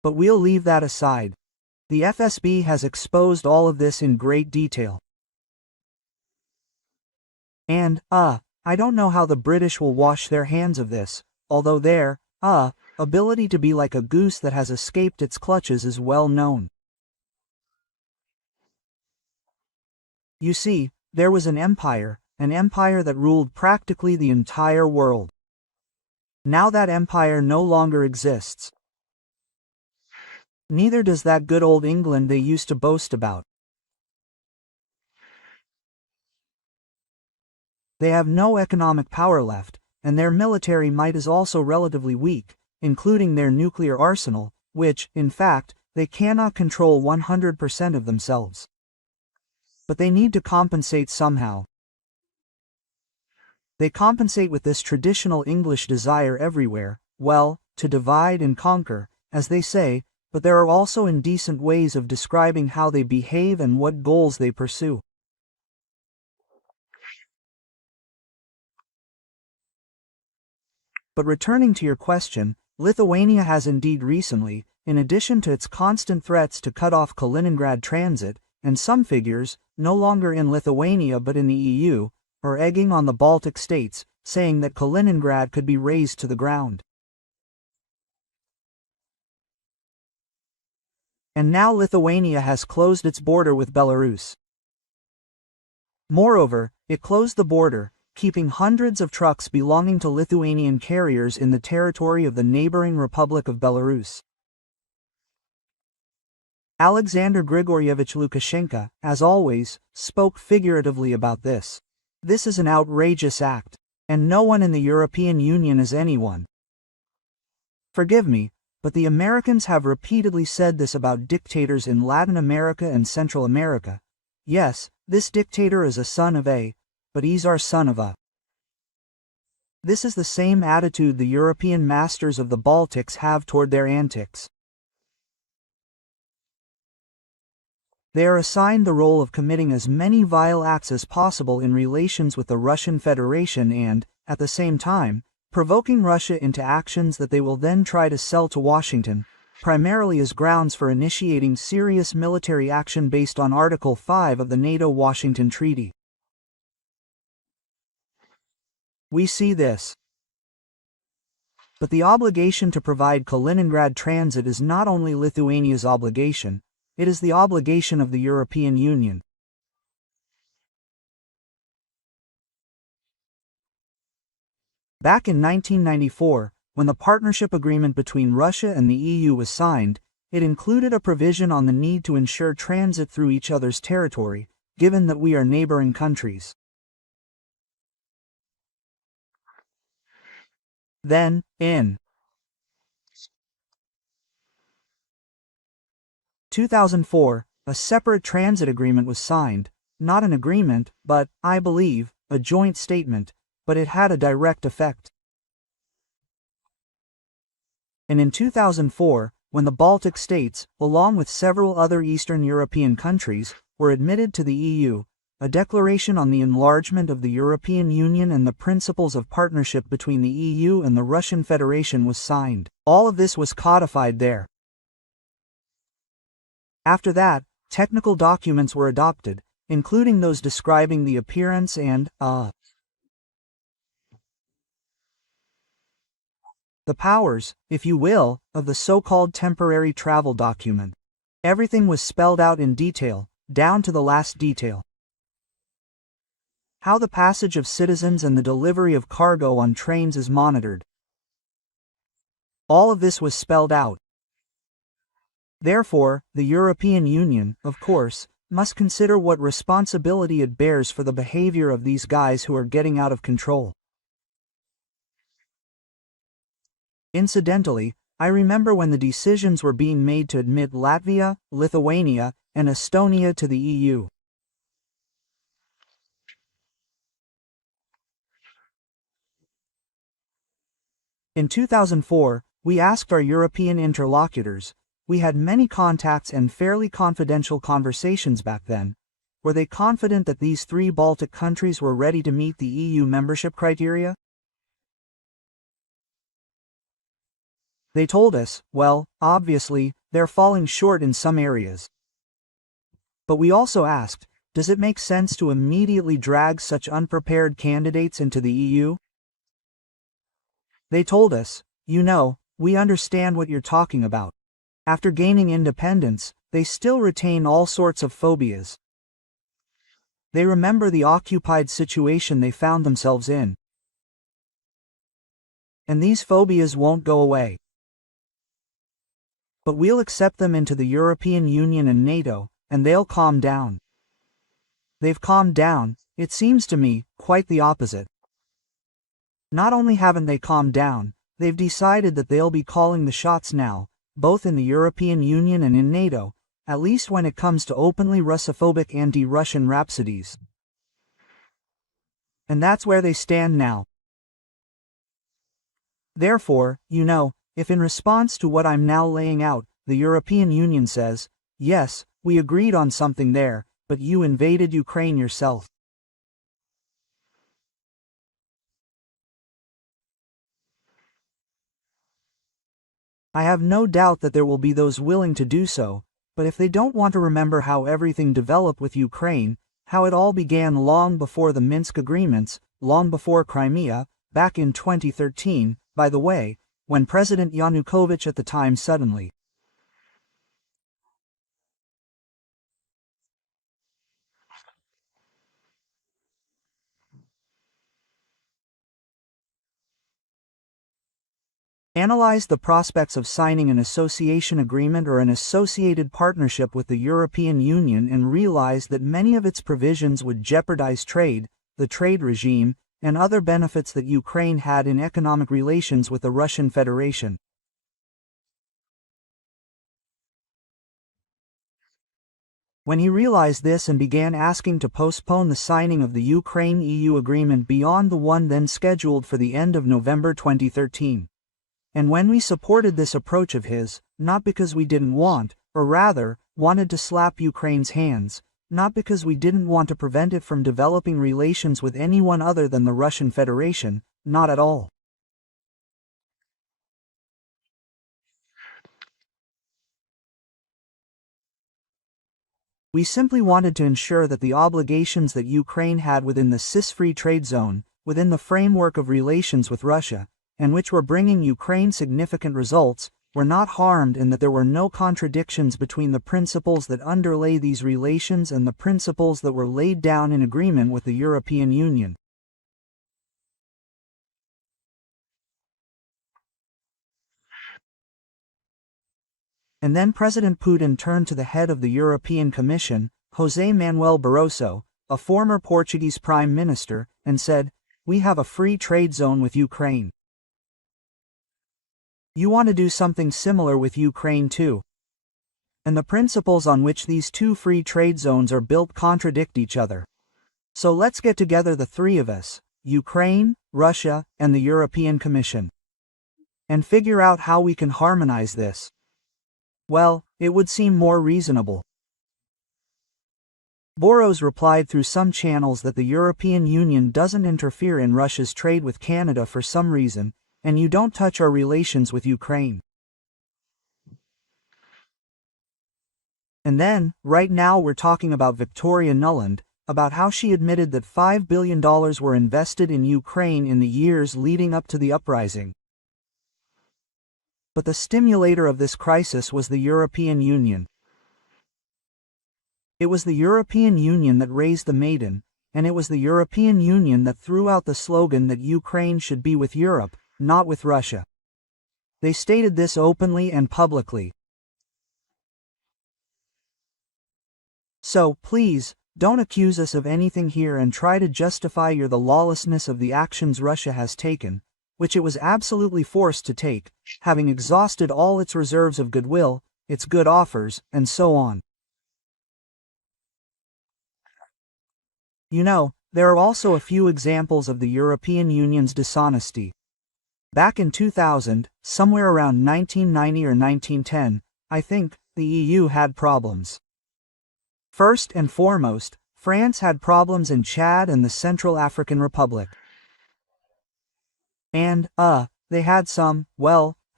But we'll leave that aside. The FSB has exposed all of this in great detail. And, I don't know how the British will wash their hands of this, although their, ability to be like a goose that has escaped its clutches is well known. You see, there was an empire that ruled practically the entire world. Now that empire no longer exists. Neither does that good old England they used to boast about. They have no economic power left, and their military might is also relatively weak, including their nuclear arsenal, which, in fact, they cannot control 100% of themselves. But they need to compensate somehow. They compensate with this traditional English desire everywhere, well, to divide and conquer, as they say, but there are also indecent ways of describing how they behave and what goals they pursue. But returning to your question, Lithuania has indeed recently, in addition to its constant threats to cut off Kaliningrad transit, and some figures, no longer in Lithuania but in the EU, are egging on the Baltic states, saying that Kaliningrad could be razed to the ground. And now Lithuania has closed its border with Belarus. Moreover, it closed the border, keeping hundreds of trucks belonging to Lithuanian carriers in the territory of the neighboring Republic of Belarus. Alexander Grigoryevich Lukashenko, as always, spoke figuratively about this. This is an outrageous act, and no one in the European Union is anyone. Forgive me, but the Americans have repeatedly said this about dictators in Latin America and Central America. Yes, this dictator is a son of a, but he's our son of a. This is the same attitude the European masters of the Baltics have toward their antics. They are assigned the role of committing as many vile acts as possible in relations with the Russian Federation and, at the same time, provoking Russia into actions that they will then try to sell to Washington, primarily as grounds for initiating serious military action based on Article 5 of the NATO-Washington Treaty. We see this. But the obligation to provide Kaliningrad transit is not only Lithuania's obligation, it is the obligation of the European Union. Back in 1994, when the partnership agreement between Russia and the EU was signed, it included a provision on the need to ensure transit through each other's territory, given that we are neighboring countries. Then, in 2004, a separate transit agreement was signed, not an agreement, but, I believe, a joint statement, but it had a direct effect. And in 2004, when the Baltic states, along with several other Eastern European countries, were admitted to the EU, a declaration on the enlargement of the European Union and the principles of partnership between the EU and the Russian Federation was signed. All of this was codified there. After that, technical documents were adopted, including those describing the appearance and, the powers, if you will, of the so-called temporary travel document. Everything was spelled out in detail, down to the last detail. How the passage of citizens and the delivery of cargo on trains is monitored. All of this was spelled out. Therefore, the European Union, of course, must consider what responsibility it bears for the behavior of these guys who are getting out of control. Incidentally, I remember when the decisions were being made to admit Latvia, Lithuania, and Estonia to the EU. In 2004, we asked our European interlocutors, we had many contacts and fairly confidential conversations back then, were they confident that these three Baltic countries were ready to meet the EU membership criteria? They told us, well, obviously, they're falling short in some areas. But we also asked, does it make sense to immediately drag such unprepared candidates into the EU? They told us, we understand what you're talking about. After gaining independence, they still retain all sorts of phobias. They remember the occupied situation they found themselves in. And these phobias won't go away. But we'll accept them into the European Union and NATO, and they'll calm down. They've calmed down, it seems to me, quite the opposite. Not only haven't they calmed down, they've decided that they'll be calling the shots now, both in the European Union and in NATO, at least when it comes to openly Russophobic anti-Russian rhapsodies. And that's where they stand now. Therefore, if in response to what I'm now laying out, the European Union says, yes, we agreed on something there, but you invaded Ukraine yourself. I have no doubt that there will be those willing to do so, but if they don't want to remember how everything developed with Ukraine, how it all began long before the Minsk agreements, long before Crimea, back in 2013, by the way, when President Yanukovych at the time suddenly analyzed the prospects of signing an association agreement or an associated partnership with the European Union and realized that many of its provisions would jeopardize trade, the trade regime, and other benefits that Ukraine had in economic relations with the Russian Federation. When he realized this and began asking to postpone the signing of the Ukraine-EU agreement beyond the one then scheduled for the end of November 2013. And when we supported this approach of his, not because we didn't want, or rather, wanted to slap Ukraine's hands, not because we didn't want to prevent it from developing relations with anyone other than the Russian Federation, not at all. We simply wanted to ensure that the obligations that Ukraine had within the CIS-free trade zone, within the framework of relations with Russia, and which were bringing Ukraine significant results, were not harmed and that there were no contradictions between the principles that underlay these relations and the principles that were laid down in agreement with the European Union. And then President Putin turned to the head of the European Commission, José Manuel Barroso, a former Portuguese Prime Minister, and said, "We have a free trade zone with Ukraine. You want to do something similar with Ukraine too. And the principles on which these two free trade zones are built contradict each other. So let's get together, the three of us, Ukraine, Russia, and the European Commission, and figure out how we can harmonize this." Well, it would seem more reasonable. Boros replied through some channels that the European Union doesn't interfere in Russia's trade with Canada for some reason, and you don't touch our relations with Ukraine. And then, right now we're talking about Victoria Nuland, about how she admitted that $5 billion were invested in Ukraine in the years leading up to the uprising. But the stimulator of this crisis was the European Union. It was the European Union that raised the maiden, and it was the European Union that threw out the slogan that Ukraine should be with Europe, not with Russia. They stated this openly and publicly. So, please, don't accuse us of anything here and try to justify the lawlessness of the actions Russia has taken, which it was absolutely forced to take, having exhausted all its reserves of goodwill, its good offers, and so on. There are also a few examples of the European Union's dishonesty. Back in 2000, somewhere around 1990 or 1910, I think, the EU had problems. First and foremost, France had problems in Chad and the Central African Republic. And, they had some,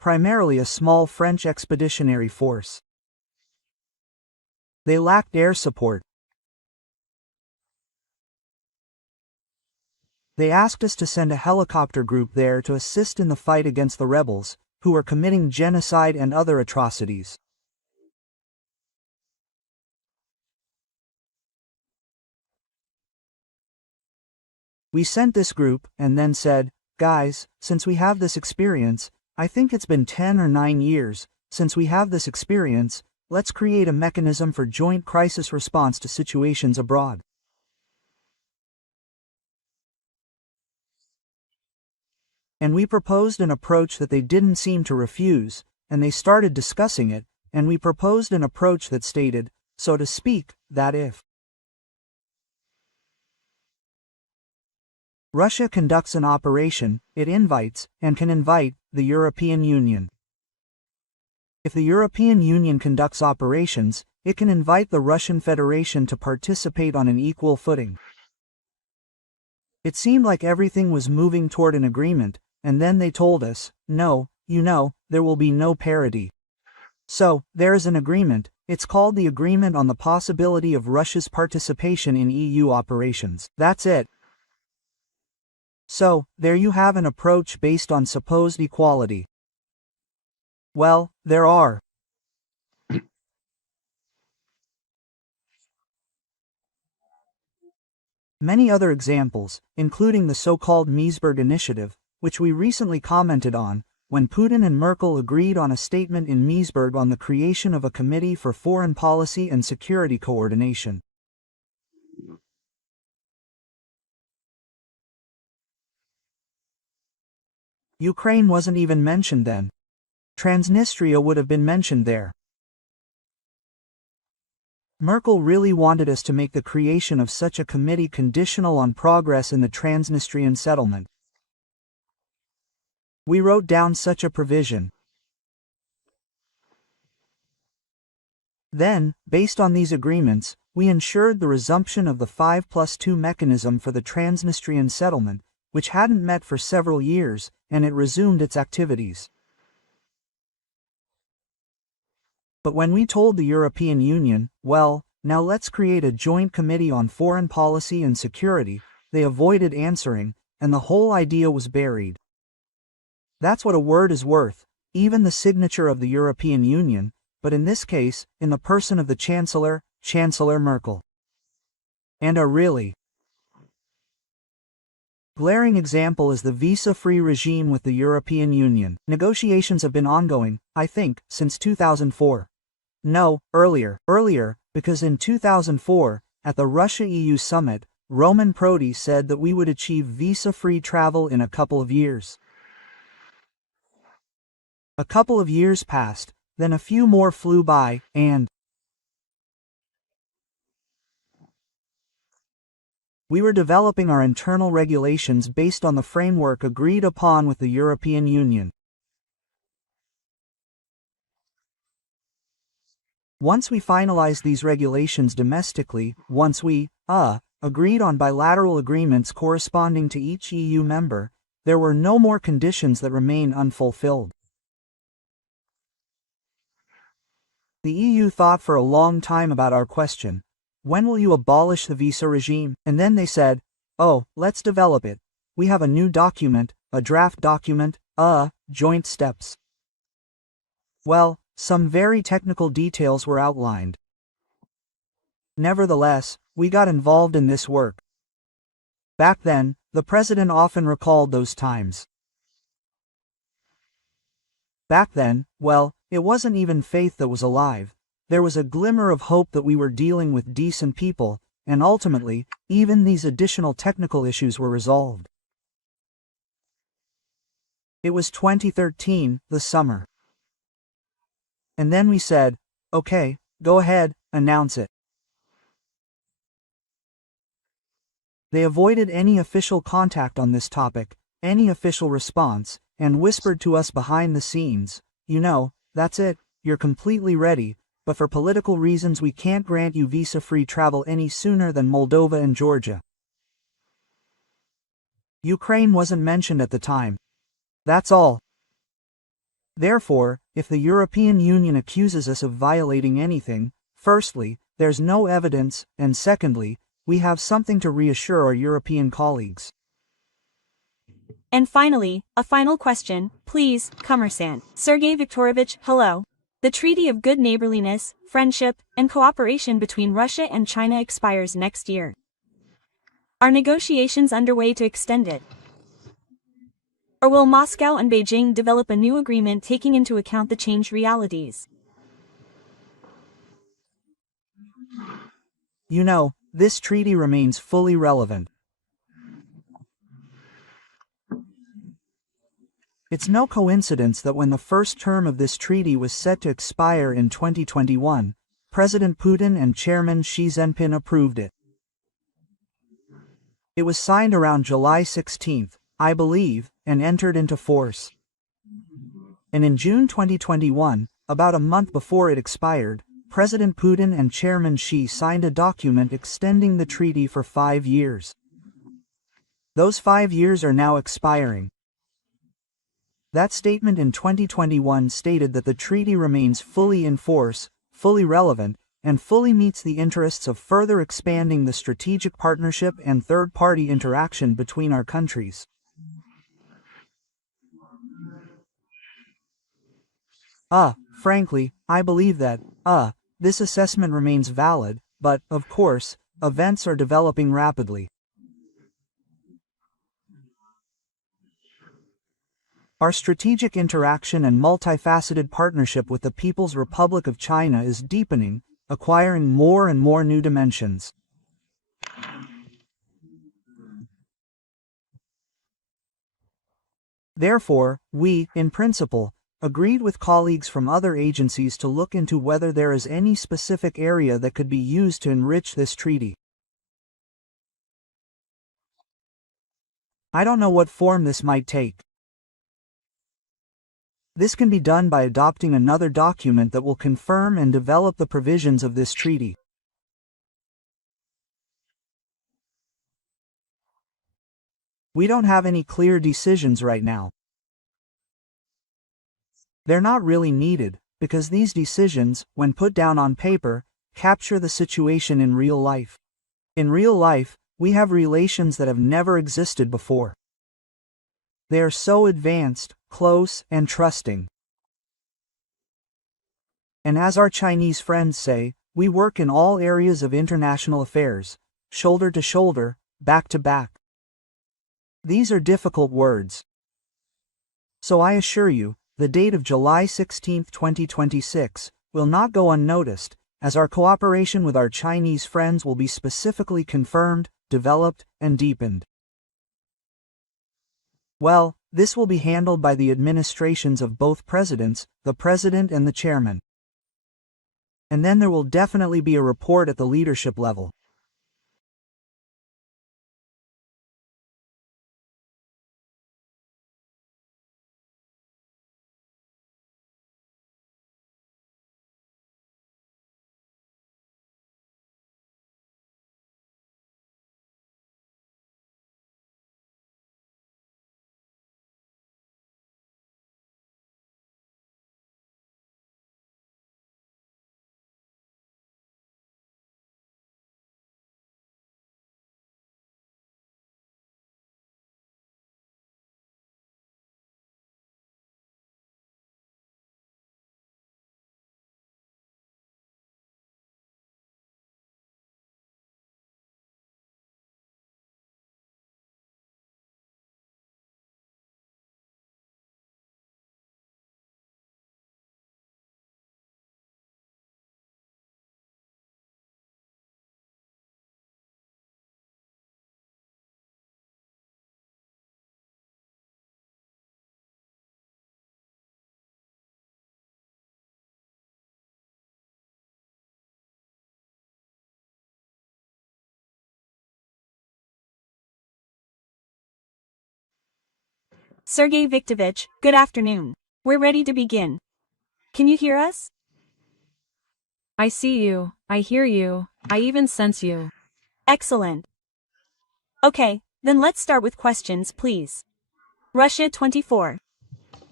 primarily a small French expeditionary force. They lacked air support. They asked us to send a helicopter group there to assist in the fight against the rebels, who were committing genocide and other atrocities. We sent this group, and then said, guys, since we have this experience, I think it's been 10 or 9 years, since we have this experience, let's create a mechanism for joint crisis response to situations abroad. And we proposed an approach that they didn't seem to refuse, and they started discussing it, and we proposed an approach that stated, so to speak, that if Russia conducts an operation, it invites, and can invite, the European Union. If the European Union conducts operations, it can invite the Russian Federation to participate on an equal footing. It seemed like everything was moving toward an agreement, and then they told us, no, there will be no parity. So, there is an agreement, it's called the Agreement on the Possibility of Russia's Participation in EU Operations. That's it. So, there you have an approach based on supposed equality. Well, there are many other examples, including the so-called Meseberg Initiative, which we recently commented on, when Putin and Merkel agreed on a statement in Meseberg on the creation of a Committee for Foreign Policy and Security Coordination. Ukraine wasn't even mentioned then. Transnistria would have been mentioned there. Merkel really wanted us to make the creation of such a committee conditional on progress in the Transnistrian settlement. We wrote down such a provision. Then, based on these agreements, we ensured the resumption of the 5+2 mechanism for the Transnistrian settlement, which hadn't met for several years, and it resumed its activities. But when we told the European Union, well, now let's create a joint committee on foreign policy and security, they avoided answering, and the whole idea was buried. That's what a word is worth, even the signature of the European Union, but in this case, in the person of the Chancellor, Chancellor Merkel. And a really glaring example is the visa-free regime with the European Union. Negotiations have been ongoing, I think, since 2004. No, earlier, because in 2004, at the Russia-EU summit, Roman Prodi said that we would achieve visa-free travel in a couple of years. A couple of years passed, then a few more flew by, and we were developing our internal regulations based on the framework agreed upon with the European Union. Once we finalized these regulations domestically, once we, agreed on bilateral agreements corresponding to each EU member, there were no more conditions that remain unfulfilled. The EU thought for a long time about our question, when will you abolish the visa regime? And then they said, oh, let's develop it. We have a new document, a draft document, joint steps. Well, some very technical details were outlined. Nevertheless, we got involved in this work. Back then, the president often recalled those times. Back then, well, it wasn't even faith that was alive. There was a glimmer of hope that we were dealing with decent people, and ultimately, even these additional technical issues were resolved. It was 2013, the summer. And then we said, okay, go ahead, announce it. They avoided any official contact on this topic, any official response, and whispered to us behind the scenes, that's it, you're completely ready, but for political reasons we can't grant you visa-free travel any sooner than Moldova and Georgia. Ukraine wasn't mentioned at the time. That's all. Therefore, if the European Union accuses us of violating anything, firstly, there's no evidence, and secondly, we have something to reassure our European colleagues. And finally, a final question, please, Commerçant. Sergei Viktorovich, hello. The Treaty of Good Neighborliness, Friendship, and Cooperation between Russia and China expires next year. Are negotiations underway to extend it? Or will Moscow and Beijing develop a new agreement taking into account the changed realities? You know, this treaty remains fully relevant. It's no coincidence that when the first term of this treaty was set to expire in 2021, President Putin and Chairman Xi Jinping approved it. It was signed around July 16, I believe, and entered into force. And in June 2021, about a month before it expired, President Putin and Chairman Xi signed a document extending the treaty for 5 years. Those 5 years are now expiring. That statement in 2021 stated that the treaty remains fully in force, fully relevant, and fully meets the interests of further expanding the strategic partnership and third-party interaction between our countries. Frankly, I believe that, this assessment remains valid, but, of course, events are developing rapidly. Our strategic interaction and multifaceted partnership with the People's Republic of China is deepening, acquiring more and more new dimensions. Therefore, we, in principle, agreed with colleagues from other agencies to look into whether there is any specific area that could be used to enrich this treaty. I don't know what form this might take. This can be done by adopting another document that will confirm and develop the provisions of this treaty. We don't have any clear decisions right now. They're not really needed, because these decisions, when put down on paper, capture the situation in real life. In real life, we have relations that have never existed before. They are so advanced, close, and trusting. And as our Chinese friends say, we work in all areas of international affairs, shoulder to shoulder, back to back. These are difficult words. So I assure you, the date of July 16, 2026, will not go unnoticed, as our cooperation with our Chinese friends will be specifically confirmed, developed, and deepened. Well, this will be handled by the administrations of both presidents, the president and the chairman. And then there will definitely be a report at the leadership level. Sergei Viktorovich, good afternoon. We're ready to begin. Can you hear us? I see you, I hear you, I even sense you. Excellent. Okay, then let's start with questions, please. Russia 24.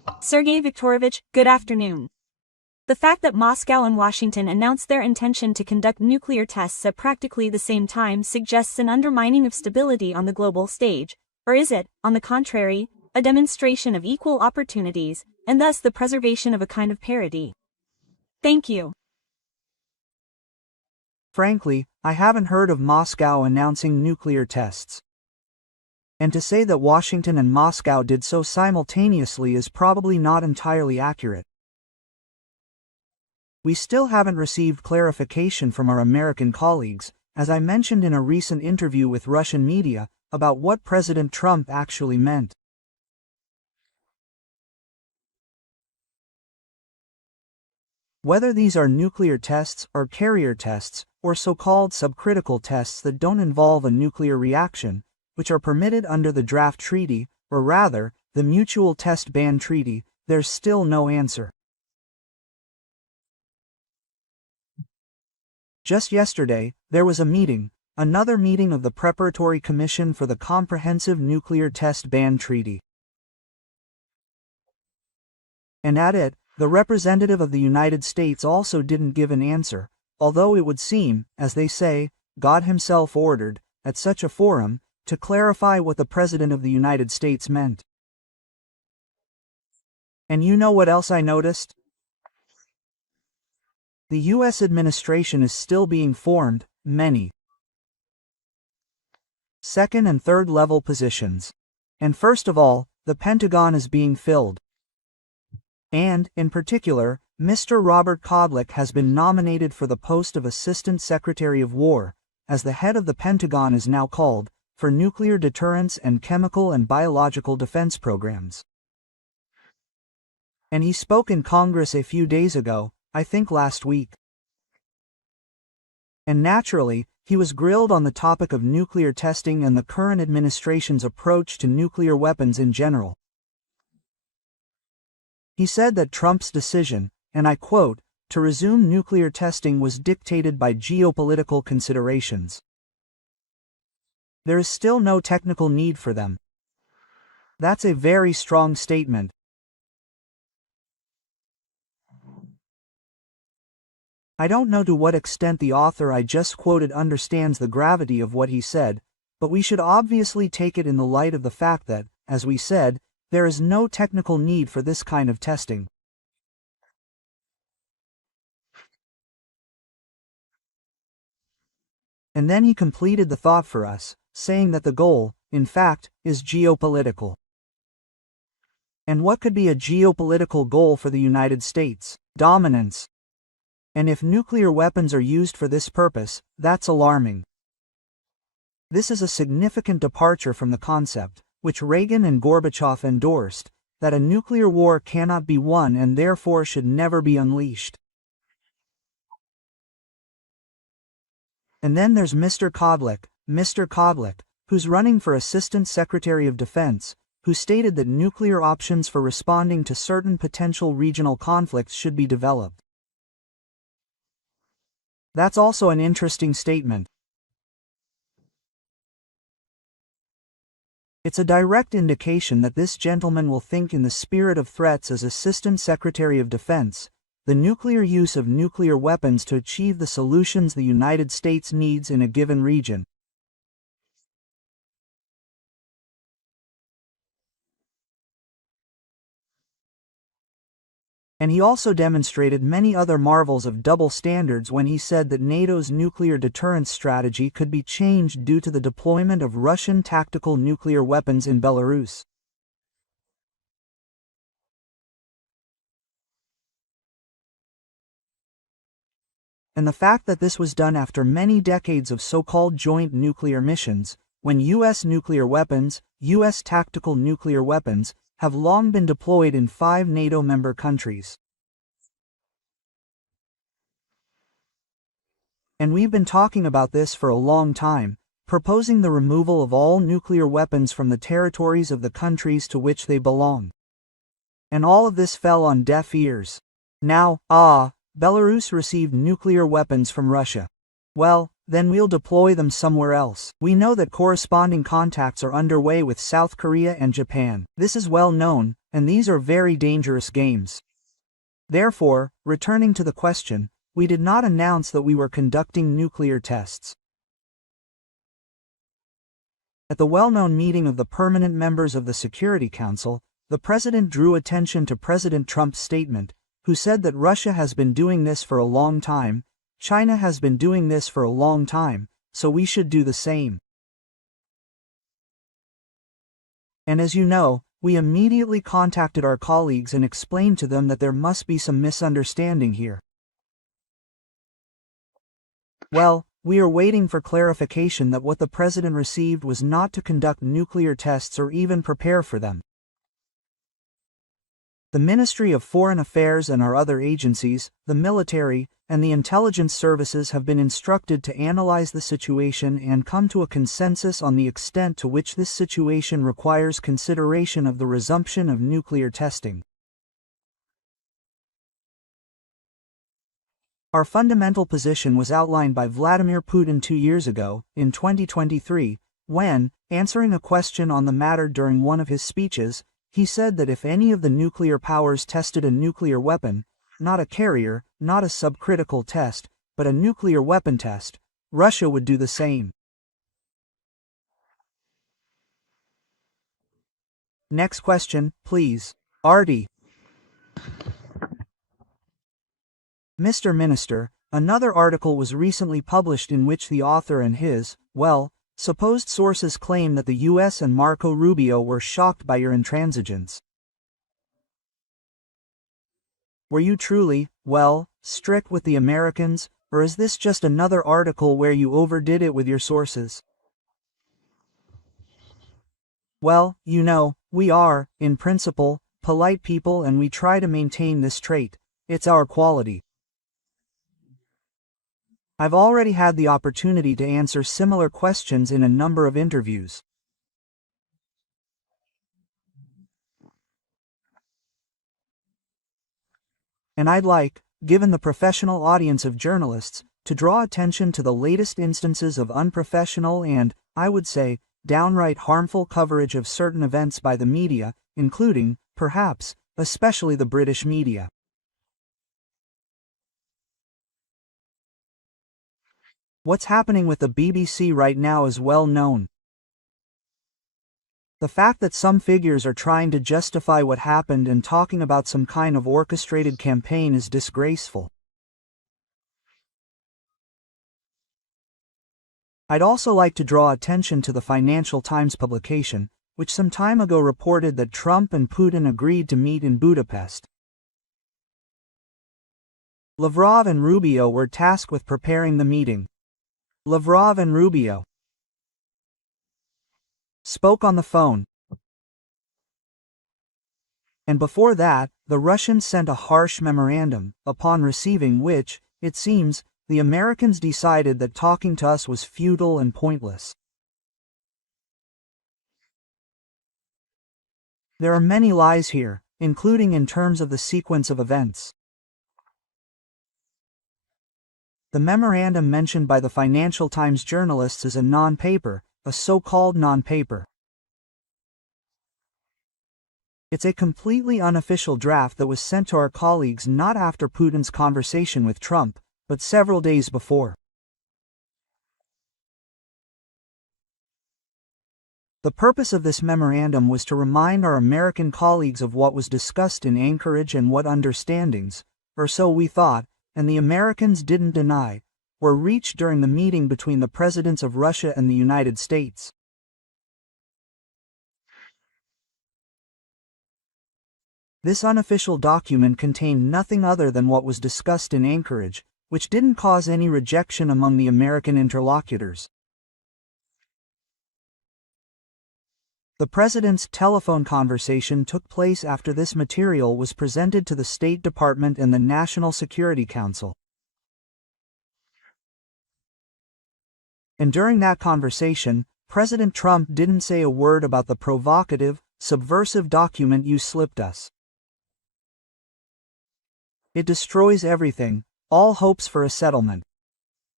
Sergei Viktorovich, good afternoon. The fact that Moscow and Washington announced their intention to conduct nuclear tests at practically the same time suggests an undermining of stability on the global stage, or is it, on the contrary, a demonstration of equal opportunities, and thus the preservation of a kind of parity? Thank you. Frankly, I haven't heard of Moscow announcing nuclear tests. And to say that Washington and Moscow did so simultaneously is probably not entirely accurate. We still haven't received clarification from our American colleagues, as I mentioned in a recent interview with Russian media, about what President Trump actually meant. Whether these are nuclear tests or carrier tests, or so-called subcritical tests that don't involve a nuclear reaction, which are permitted under the draft treaty, or rather, the Mutual Test Ban Treaty, there's still no answer. Just yesterday, there was a meeting, another meeting of the Preparatory Commission for the Comprehensive Nuclear Test Ban Treaty. And at it, the representative of the United States also didn't give an answer, although it would seem, as they say, God himself ordered, at such a forum, to clarify what the President of the United States meant. And you know what else I noticed? The U.S. administration is still being formed, many second and third level positions. And first of all, the Pentagon is being filled. And, in particular, Mr. Robert Kodlik has been nominated for the post of Assistant Secretary of War, as the head of the Pentagon is now called, for nuclear deterrence and chemical and biological defense programs. And he spoke in Congress a few days ago, I think last week. And naturally, he was grilled on the topic of nuclear testing and the current administration's approach to nuclear weapons in general. He said that Trump's decision, and I quote, to resume nuclear testing was dictated by geopolitical considerations. There is still no technical need for them. That's a very strong statement. I don't know to what extent the author I just quoted understands the gravity of what he said, but we should obviously take it in the light of the fact that, as we said, there is no technical need for this kind of testing. And then he completed the thought for us, saying that the goal, in fact, is geopolitical. And what could be a geopolitical goal for the United States? Dominance. And if nuclear weapons are used for this purpose, that's alarming. This is a significant departure from the concept, which Reagan and Gorbachev endorsed, that a nuclear war cannot be won and therefore should never be unleashed. And then there's Mr. Kodlik, who's running for Assistant Secretary of Defense, who stated that nuclear options for responding to certain potential regional conflicts should be developed. That's also an interesting statement. It's a direct indication that this gentleman will think in the spirit of threats as Assistant Secretary of Defense, the nuclear use of nuclear weapons to achieve the solutions the United States needs in a given region. And he also demonstrated many other marvels of double standards when he said that NATO's nuclear deterrence strategy could be changed due to the deployment of Russian tactical nuclear weapons in Belarus. And the fact that this was done after many decades of so-called joint nuclear missions, when U.S. nuclear weapons, U.S. tactical nuclear weapons, have long been deployed in 5 NATO member countries. And we've been talking about this for a long time, proposing the removal of all nuclear weapons from the territories of the countries to which they belong. And all of this fell on deaf ears. Now, Belarus received nuclear weapons from Russia. Well, then we'll deploy them somewhere else. We know that corresponding contacts are underway with South Korea and Japan. This is well known, and these are very dangerous games. Therefore, returning to the question, we did not announce that we were conducting nuclear tests. At the well-known meeting of the permanent members of the Security Council, the President drew attention to President Trump's statement, who said that Russia has been doing this for a long time, China has been doing this for a long time, so we should do the same. And as you know, we immediately contacted our colleagues and explained to them that there must be some misunderstanding here. Well, we are waiting for clarification that what the President received was not to conduct nuclear tests or even prepare for them. The Ministry of Foreign Affairs and our other agencies, the military, and the intelligence services have been instructed to analyze the situation and come to a consensus on the extent to which this situation requires consideration of the resumption of nuclear testing. Our fundamental position was outlined by Vladimir Putin 2 years ago, in 2023, when, answering a question on the matter during one of his speeches, he said that if any of the nuclear powers tested a nuclear weapon, not a carrier, not a subcritical test, but a nuclear weapon test, Russia would do the same. Next question, please. Artie. Mr. Minister, another article was recently published in which the author and his, supposed sources claim that the US and Marco Rubio were shocked by your intransigence. Were you truly, strict with the Americans, or is this just another article where you overdid it with your sources? Well, you know, we are, in principle, polite people and we try to maintain this trait. It's our quality. I've already had the opportunity to answer similar questions in a number of interviews. And I'd like, given the professional audience of journalists, to draw attention to the latest instances of unprofessional and, I would say, downright harmful coverage of certain events by the media, including, perhaps, especially the British media. What's happening with the BBC right now is well known. The fact that some figures are trying to justify what happened and talking about some kind of orchestrated campaign is disgraceful. I'd also like to draw attention to the Financial Times publication, which some time ago reported that Trump and Putin agreed to meet in Budapest. Lavrov and Rubio were tasked with preparing the meeting. Lavrov and Rubio spoke on the phone. And before that, the Russians sent a harsh memorandum, upon receiving which, it seems, the Americans decided that talking to us was futile and pointless. There are many lies here, including in terms of the sequence of events. The memorandum mentioned by the Financial Times journalists is a non-paper, a so-called non-paper. It's a completely unofficial draft that was sent to our colleagues not after Putin's conversation with Trump, but several days before. The purpose of this memorandum was to remind our American colleagues of what was discussed in Anchorage and what understandings, or so we thought, and the Americans didn't deny, were reached during the meeting between the presidents of Russia and the United States. This unofficial document contained nothing other than what was discussed in Anchorage, which didn't cause any rejection among the American interlocutors. The president's telephone conversation took place after this material was presented to the State Department and the National Security Council. And during that conversation, President Trump didn't say a word about the provocative, subversive document you slipped us. It destroys everything, all hopes for a settlement.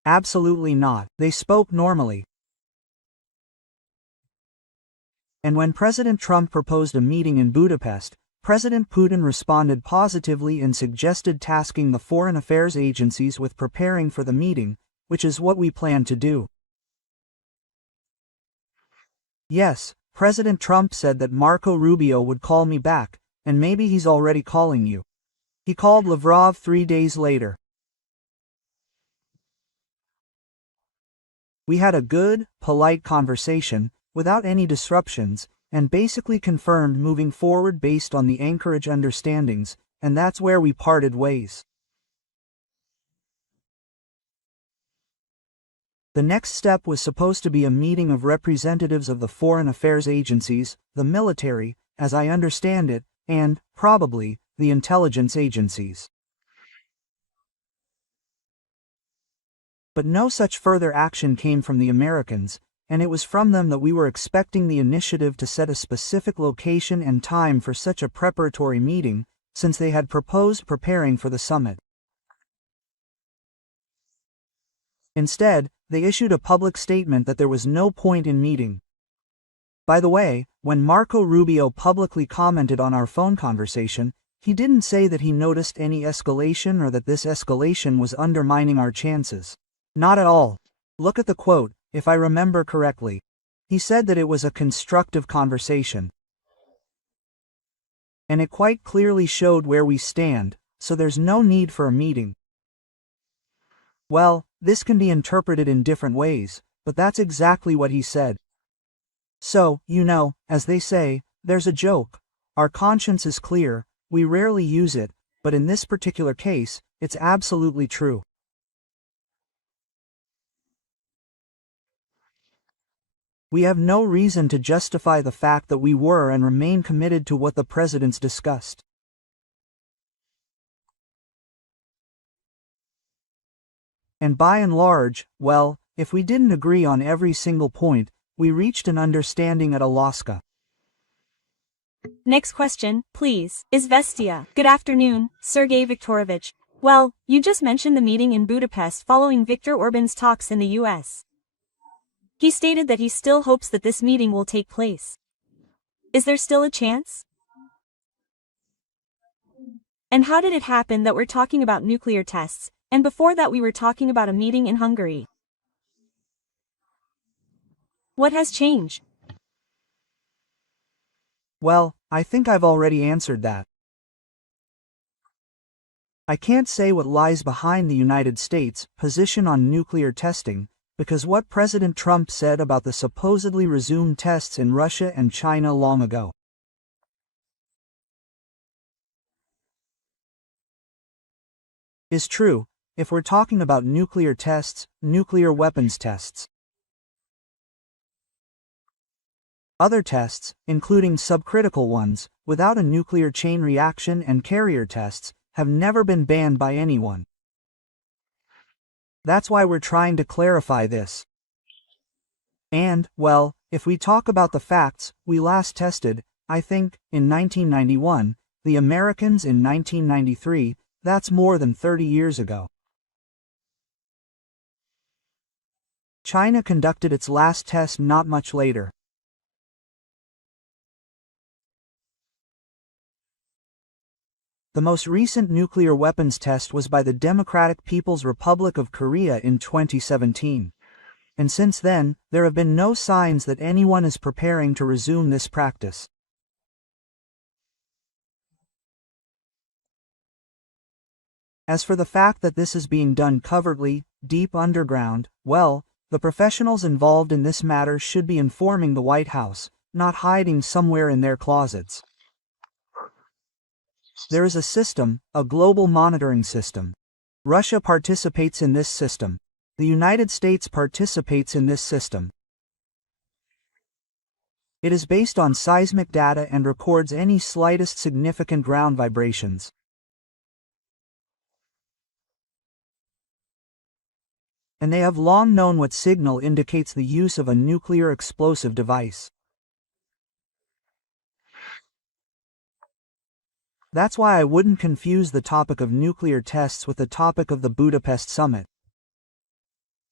Absolutely not. They spoke normally. And when President Trump proposed a meeting in Budapest, President Putin responded positively and suggested tasking the foreign affairs agencies with preparing for the meeting, which is what we plan to do. Yes, President Trump said that Marco Rubio would call me back, and maybe he's already calling you. He called Lavrov 3 days later. We had a good, polite conversation, without any disruptions, and basically confirmed moving forward based on the Anchorage understandings, and that's where we parted ways. The next step was supposed to be a meeting of representatives of the foreign affairs agencies, the military, as I understand it, and, probably, the intelligence agencies. But no such further action came from the Americans, and it was from them that we were expecting the initiative to set a specific location and time for such a preparatory meeting, since they had proposed preparing for the summit. Instead, they issued a public statement that there was no point in meeting. By the way, when Marco Rubio publicly commented on our phone conversation, he didn't say that he noticed any escalation or that this escalation was undermining our chances. Not at all. Look at the quote, if I remember correctly. He said that it was a constructive conversation. And it quite clearly showed where we stand, so there's no need for a meeting. Well, this can be interpreted in different ways, but that's exactly what he said. So, as they say, there's a joke. Our conscience is clear, we rarely use it, but in this particular case, it's absolutely true. We have no reason to justify the fact that we were and remain committed to what the presidents discussed. And by and large, well, if we didn't agree on every single point, we reached an understanding at Alaska. Next question, please. Izvestia. Good afternoon, Sergei Viktorovich. Well, you just mentioned the meeting in Budapest following Viktor Orban's talks in the US. He stated that he still hopes that this meeting will take place. Is there still a chance? And how did it happen that we're talking about nuclear tests, and before that we were talking about a meeting in Hungary? What has changed? Well, I think I've already answered that. I can't say what lies behind the United States' position on nuclear testing, because what President Trump said about the supposedly resumed tests in Russia and China long ago is true, if we're talking about nuclear tests, nuclear weapons tests. Other tests, including subcritical ones, without a nuclear chain reaction and carrier tests, have never been banned by anyone. That's why we're trying to clarify this. And, well, if we talk about the facts, we last tested, I think, in 1991, the Americans in 1993, that's more than 30 years ago. China conducted its last test not much later. The most recent nuclear weapons test was by the Democratic People's Republic of Korea in 2017. And since then, there have been no signs that anyone is preparing to resume this practice. As for the fact that this is being done covertly, deep underground, well, the professionals involved in this matter should be informing the White House, not hiding somewhere in their closets. There is a system, a global monitoring system. Russia participates in this system. The United States participates in this system. It is based on seismic data and records any slightest significant ground vibrations. And they have long known what signal indicates the use of a nuclear explosive device. That's why I wouldn't confuse the topic of nuclear tests with the topic of the Budapest summit.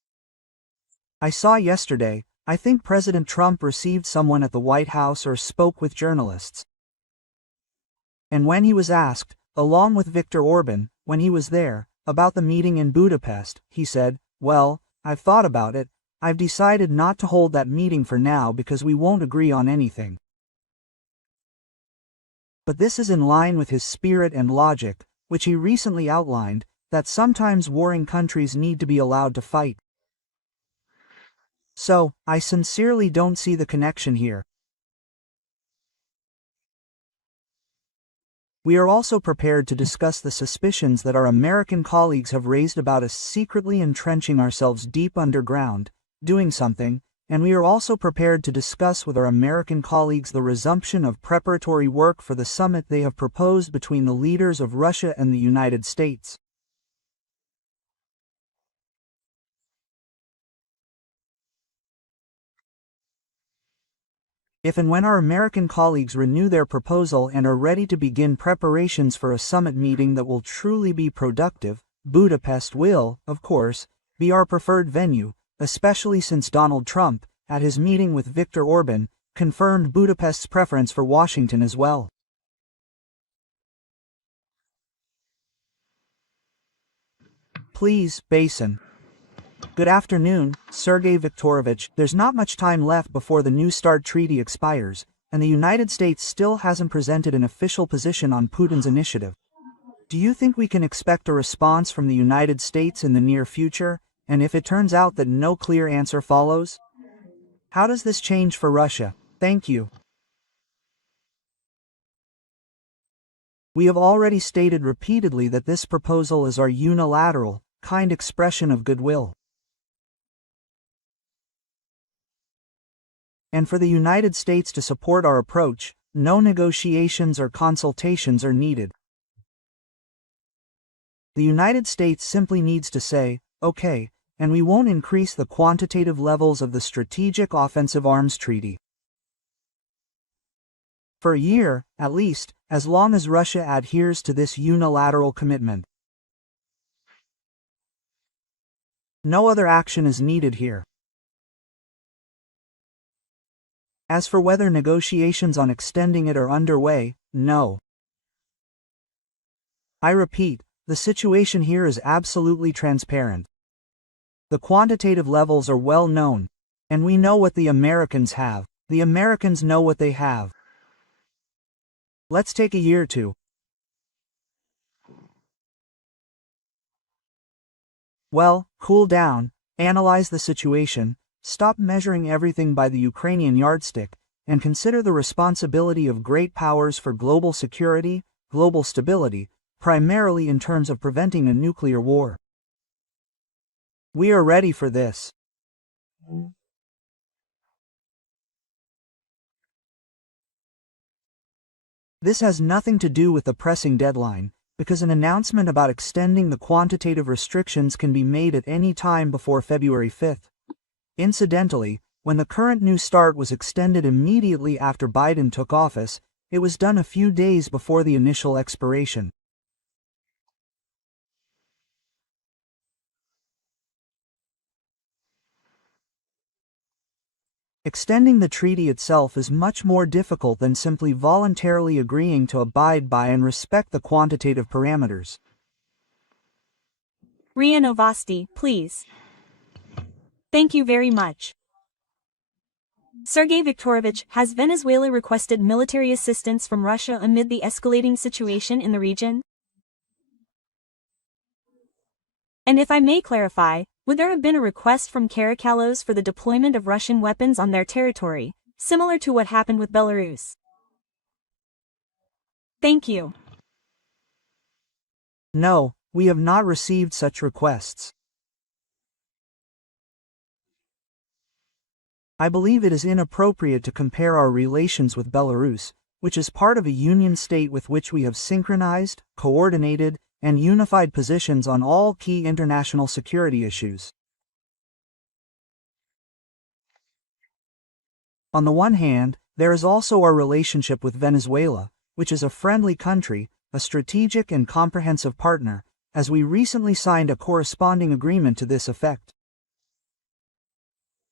I saw yesterday, I think President Trump received someone at the White House or spoke with journalists. And when he was asked, along with Viktor Orban, when he was there, about the meeting in Budapest, he said, "Well, I've thought about it, I've decided not to hold that meeting for now because we won't agree on anything." But this is in line with his spirit and logic, which he recently outlined, that sometimes warring countries need to be allowed to fight. So, I sincerely don't see the connection here. We are also prepared to discuss the suspicions that our American colleagues have raised about us secretly entrenching ourselves deep underground, doing something, and we are also prepared to discuss with our American colleagues the resumption of preparatory work for the summit they have proposed between the leaders of Russia and the United States. If and when our American colleagues renew their proposal and are ready to begin preparations for a summit meeting that will truly be productive, Budapest will, of course, be our preferred venue, especially since Donald Trump, at his meeting with Viktor Orban, confirmed Budapest's preference for Washington as well. Please, Basin. Good afternoon, Sergei Viktorovich. There's not much time left before the New START treaty expires, and the United States still hasn't presented an official position on Putin's initiative. Do you think we can expect a response from the United States in the near future, and if it turns out that no clear answer follows? How does this change for Russia? Thank you. We have already stated repeatedly that this proposal is our unilateral, kind expression of goodwill. And for the United States to support our approach, no negotiations or consultations are needed. The United States simply needs to say, "Okay," and we won't increase the quantitative levels of the Strategic Offensive Arms Treaty. For a year, at least, as long as Russia adheres to this unilateral commitment. No other action is needed here. As for whether negotiations on extending it are underway, no. I repeat, the situation here is absolutely transparent. The quantitative levels are well known, and we know what the Americans have. The Americans know what they have. Let's take a year or two. Well, cool down, analyze the situation, stop measuring everything by the Ukrainian yardstick, and consider the responsibility of great powers for global security, global stability, primarily in terms of preventing a nuclear war. We are ready for this. This has nothing to do with the pressing deadline, because an announcement about extending the quantitative restrictions can be made at any time before February 5th. Incidentally, when the current New START was extended immediately after Biden took office, it was done a few days before the initial expiration. Extending the treaty itself is much more difficult than simply voluntarily agreeing to abide by and respect the quantitative parameters. RIA Novosti, please. Thank you very much. Sergei Viktorovich, has Venezuela requested military assistance from Russia amid the escalating situation in the region? And if I may clarify, would there have been a request from Caracalos for the deployment of Russian weapons on their territory, similar to what happened with Belarus? Thank you. No, we have not received such requests. I believe it is inappropriate to compare our relations with Belarus, which is part of a union state with which we have synchronized, coordinated, and unified positions on all key international security issues. On the one hand, there is also our relationship with Venezuela, which is a friendly country, a strategic and comprehensive partner, as we recently signed a corresponding agreement to this effect.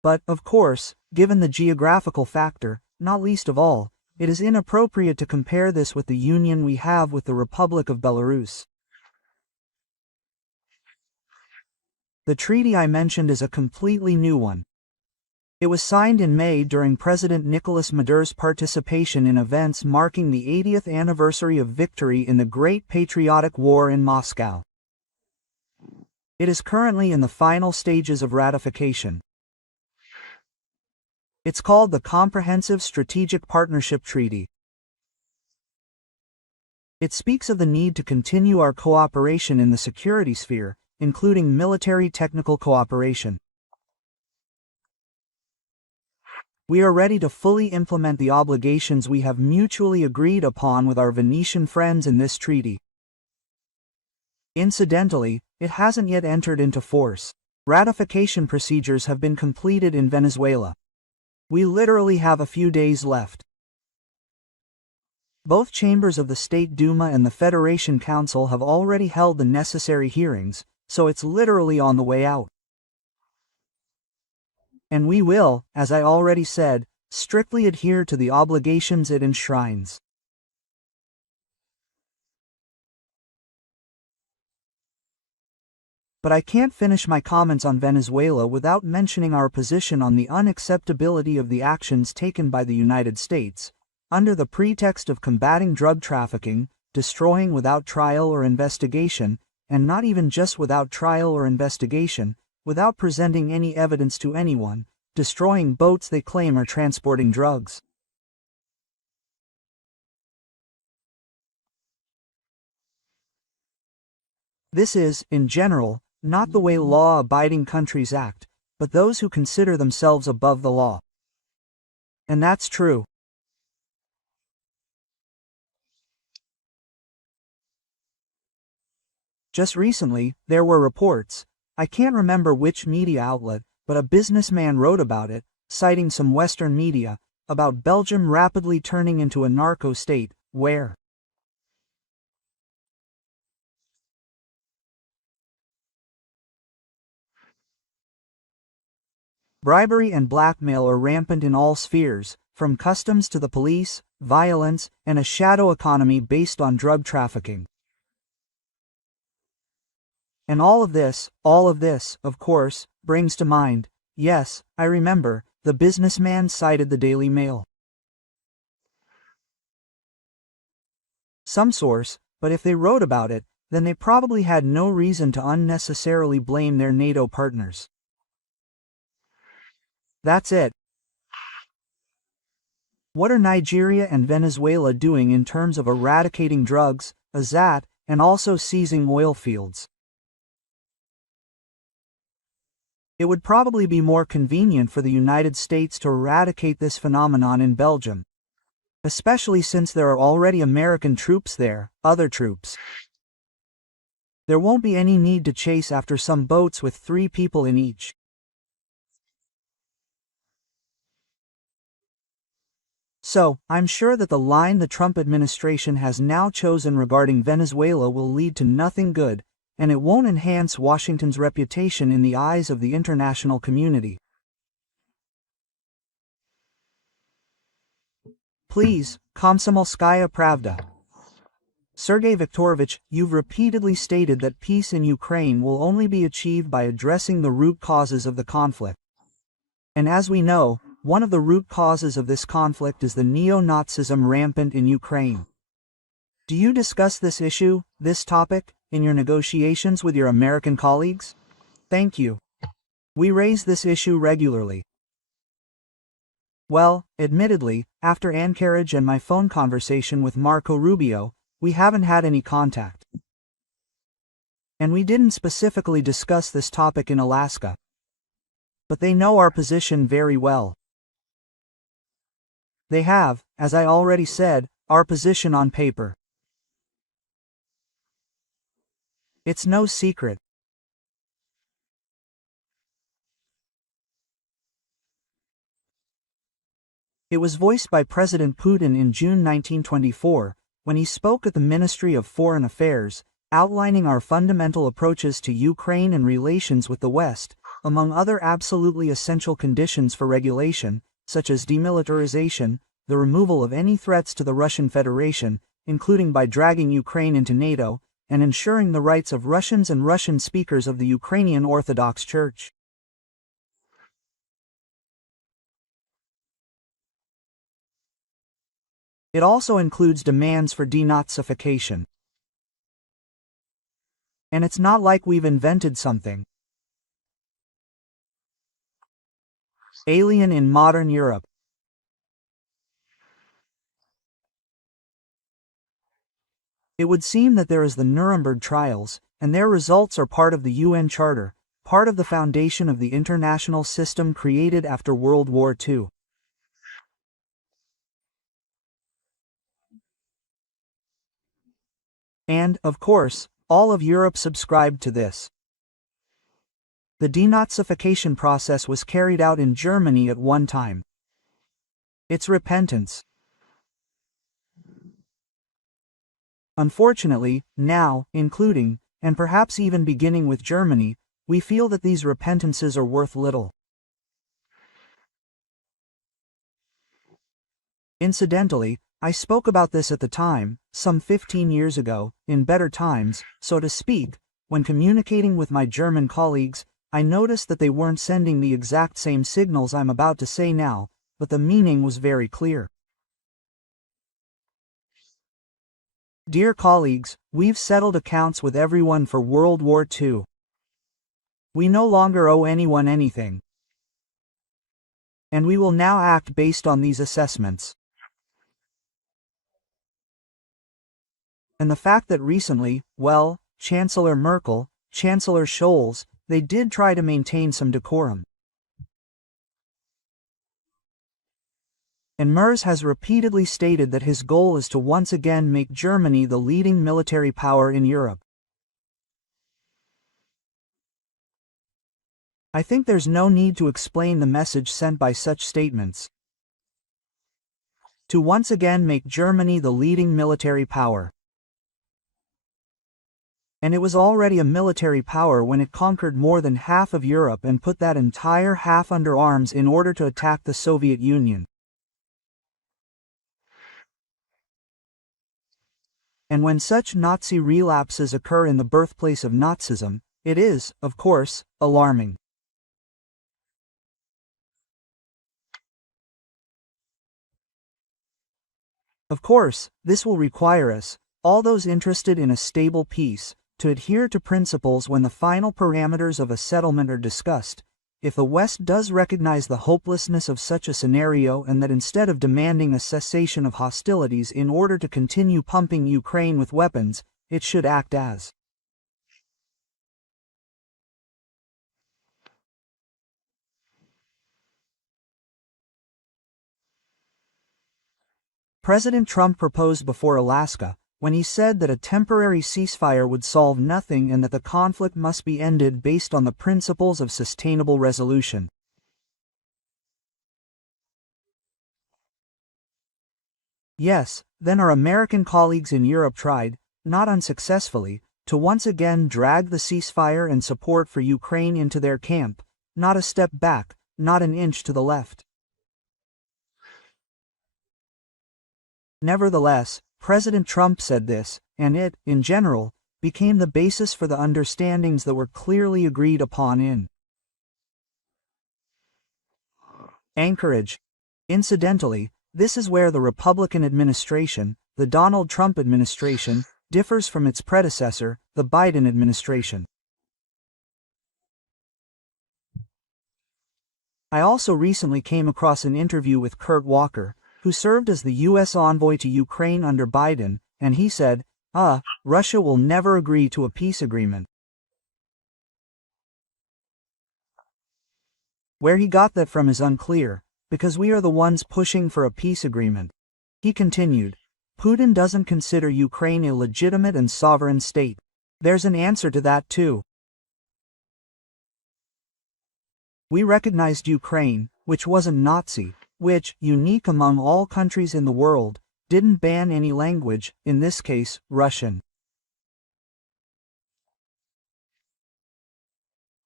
But, of course, given the geographical factor, not least of all, it is inappropriate to compare this with the union we have with the Republic of Belarus. The treaty I mentioned is a completely new one. It was signed in May during President Nicolas Maduro's participation in events marking the 80th anniversary of victory in the Great Patriotic War in Moscow. It is currently in the final stages of ratification. It's called the Comprehensive Strategic Partnership Treaty. It speaks of the need to continue our cooperation in the security sphere, including military technical cooperation. We are ready to fully implement the obligations we have mutually agreed upon with our Venetian friends in this treaty. Incidentally, it hasn't yet entered into force. Ratification procedures have been completed in Venezuela. We literally have a few days left. Both chambers of the State Duma and the Federation Council have already held the necessary hearings, so it's literally on the way out. And we will, as I already said, strictly adhere to the obligations it enshrines. But I can't finish my comments on Venezuela without mentioning our position on the unacceptability of the actions taken by the United States, under the pretext of combating drug trafficking, destroying without trial or investigation, and not even just without trial or investigation, without presenting any evidence to anyone, destroying boats they claim are transporting drugs. This is, in general, not the way law-abiding countries act, but those who consider themselves above the law. And that's true. Just recently, there were reports, I can't remember which media outlet, but a businessman wrote about it, citing some Western media, about Belgium rapidly turning into a narco state, where bribery and blackmail are rampant in all spheres, from customs to the police, violence, and a shadow economy based on drug trafficking. And all of this, of course, brings to mind, yes, I remember, the businessman cited the Daily Mail. Some source, but if they wrote about it, then they probably had no reason to unnecessarily blame their NATO partners. That's it. What are Nigeria and Venezuela doing in terms of eradicating drugs, AZAT, and also seizing oil fields? It would probably be more convenient for the United States to eradicate this phenomenon in Belgium, especially since there are already American troops there, other troops. There won't be any need to chase after some boats with 3 people in each. So, I'm sure that the line the Trump administration has now chosen regarding Venezuela will lead to nothing good, and it won't enhance Washington's reputation in the eyes of the international community. Please, Komsomolskaya Pravda. Sergei Viktorovich, you've repeatedly stated that peace in Ukraine will only be achieved by addressing the root causes of the conflict. And as we know, one of the root causes of this conflict is the neo-Nazism rampant in Ukraine. Do you discuss this issue, this topic, in your negotiations with your American colleagues? Thank you. We raise this issue regularly. Well, admittedly, after Anchorage and my phone conversation with Marco Rubio, we haven't had any contact. And we didn't specifically discuss this topic in Alaska. But they know our position very well. They have, as I already said, our position on paper. It's no secret. It was voiced by President Putin in June 1924, when he spoke at the Ministry of Foreign Affairs, outlining our fundamental approaches to Ukraine and relations with the West, among other absolutely essential conditions for regulation, such as demilitarization, the removal of any threats to the Russian Federation, including by dragging Ukraine into NATO, and ensuring the rights of Russians and Russian speakers of the Ukrainian Orthodox Church. It also includes demands for denazification. And it's not like we've invented something alien in modern Europe. It would seem that there is the Nuremberg trials, and their results are part of the UN Charter, part of the foundation of the international system created after World War II. And, of course, all of Europe subscribed to this. The denazification process was carried out in Germany at one time. It's repentance. Unfortunately, now, including, and perhaps even beginning with Germany, we feel that these repentances are worth little. Incidentally, I spoke about this at the time, some 15 years ago, in better times, so to speak. When communicating with my German colleagues, I noticed that they weren't sending the exact same signals I'm about to say now, but the meaning was very clear. Dear colleagues, we've settled accounts with everyone for World War II. We no longer owe anyone anything. And we will now act based on these assessments. And the fact that recently, well, Chancellor Merkel, Chancellor Scholz, they did try to maintain some decorum. And Merz has repeatedly stated that his goal is to once again make Germany the leading military power in Europe. I think there's no need to explain the message sent by such statements. To once again make Germany the leading military power. And it was already a military power when it conquered more than half of Europe and put that entire half under arms in order to attack the Soviet Union. And when such Nazi relapses occur in the birthplace of Nazism, it is, of course, alarming. Of course, this will require us, all those interested in a stable peace, to adhere to principles when the final parameters of a settlement are discussed. If the West does recognize the hopelessness of such a scenario and that instead of demanding a cessation of hostilities in order to continue pumping Ukraine with weapons, it should act as President Trump proposed before Alaska, when he said that a temporary ceasefire would solve nothing and that the conflict must be ended based on the principles of sustainable resolution. Yes, then our American colleagues in Europe tried, not unsuccessfully, to once again drag the ceasefire and support for Ukraine into their camp, not a step back, not an inch to the left. Nevertheless, President Trump said this, and it, in general, became the basis for the understandings that were clearly agreed upon in Anchorage. Incidentally, this is where the Republican administration, the Donald Trump administration, differs from its predecessor, the Biden administration. I also recently came across an interview with Kurt Walker, who served as the U.S. envoy to Ukraine under Biden, and he said, Russia will never agree to a peace agreement. Where he got that from is unclear, because we are the ones pushing for a peace agreement. He continued, Putin doesn't consider Ukraine a legitimate and sovereign state. There's an answer to that too. We recognized Ukraine, which wasn't Nazi, which, unique among all countries in the world, didn't ban any language, in this case, Russian.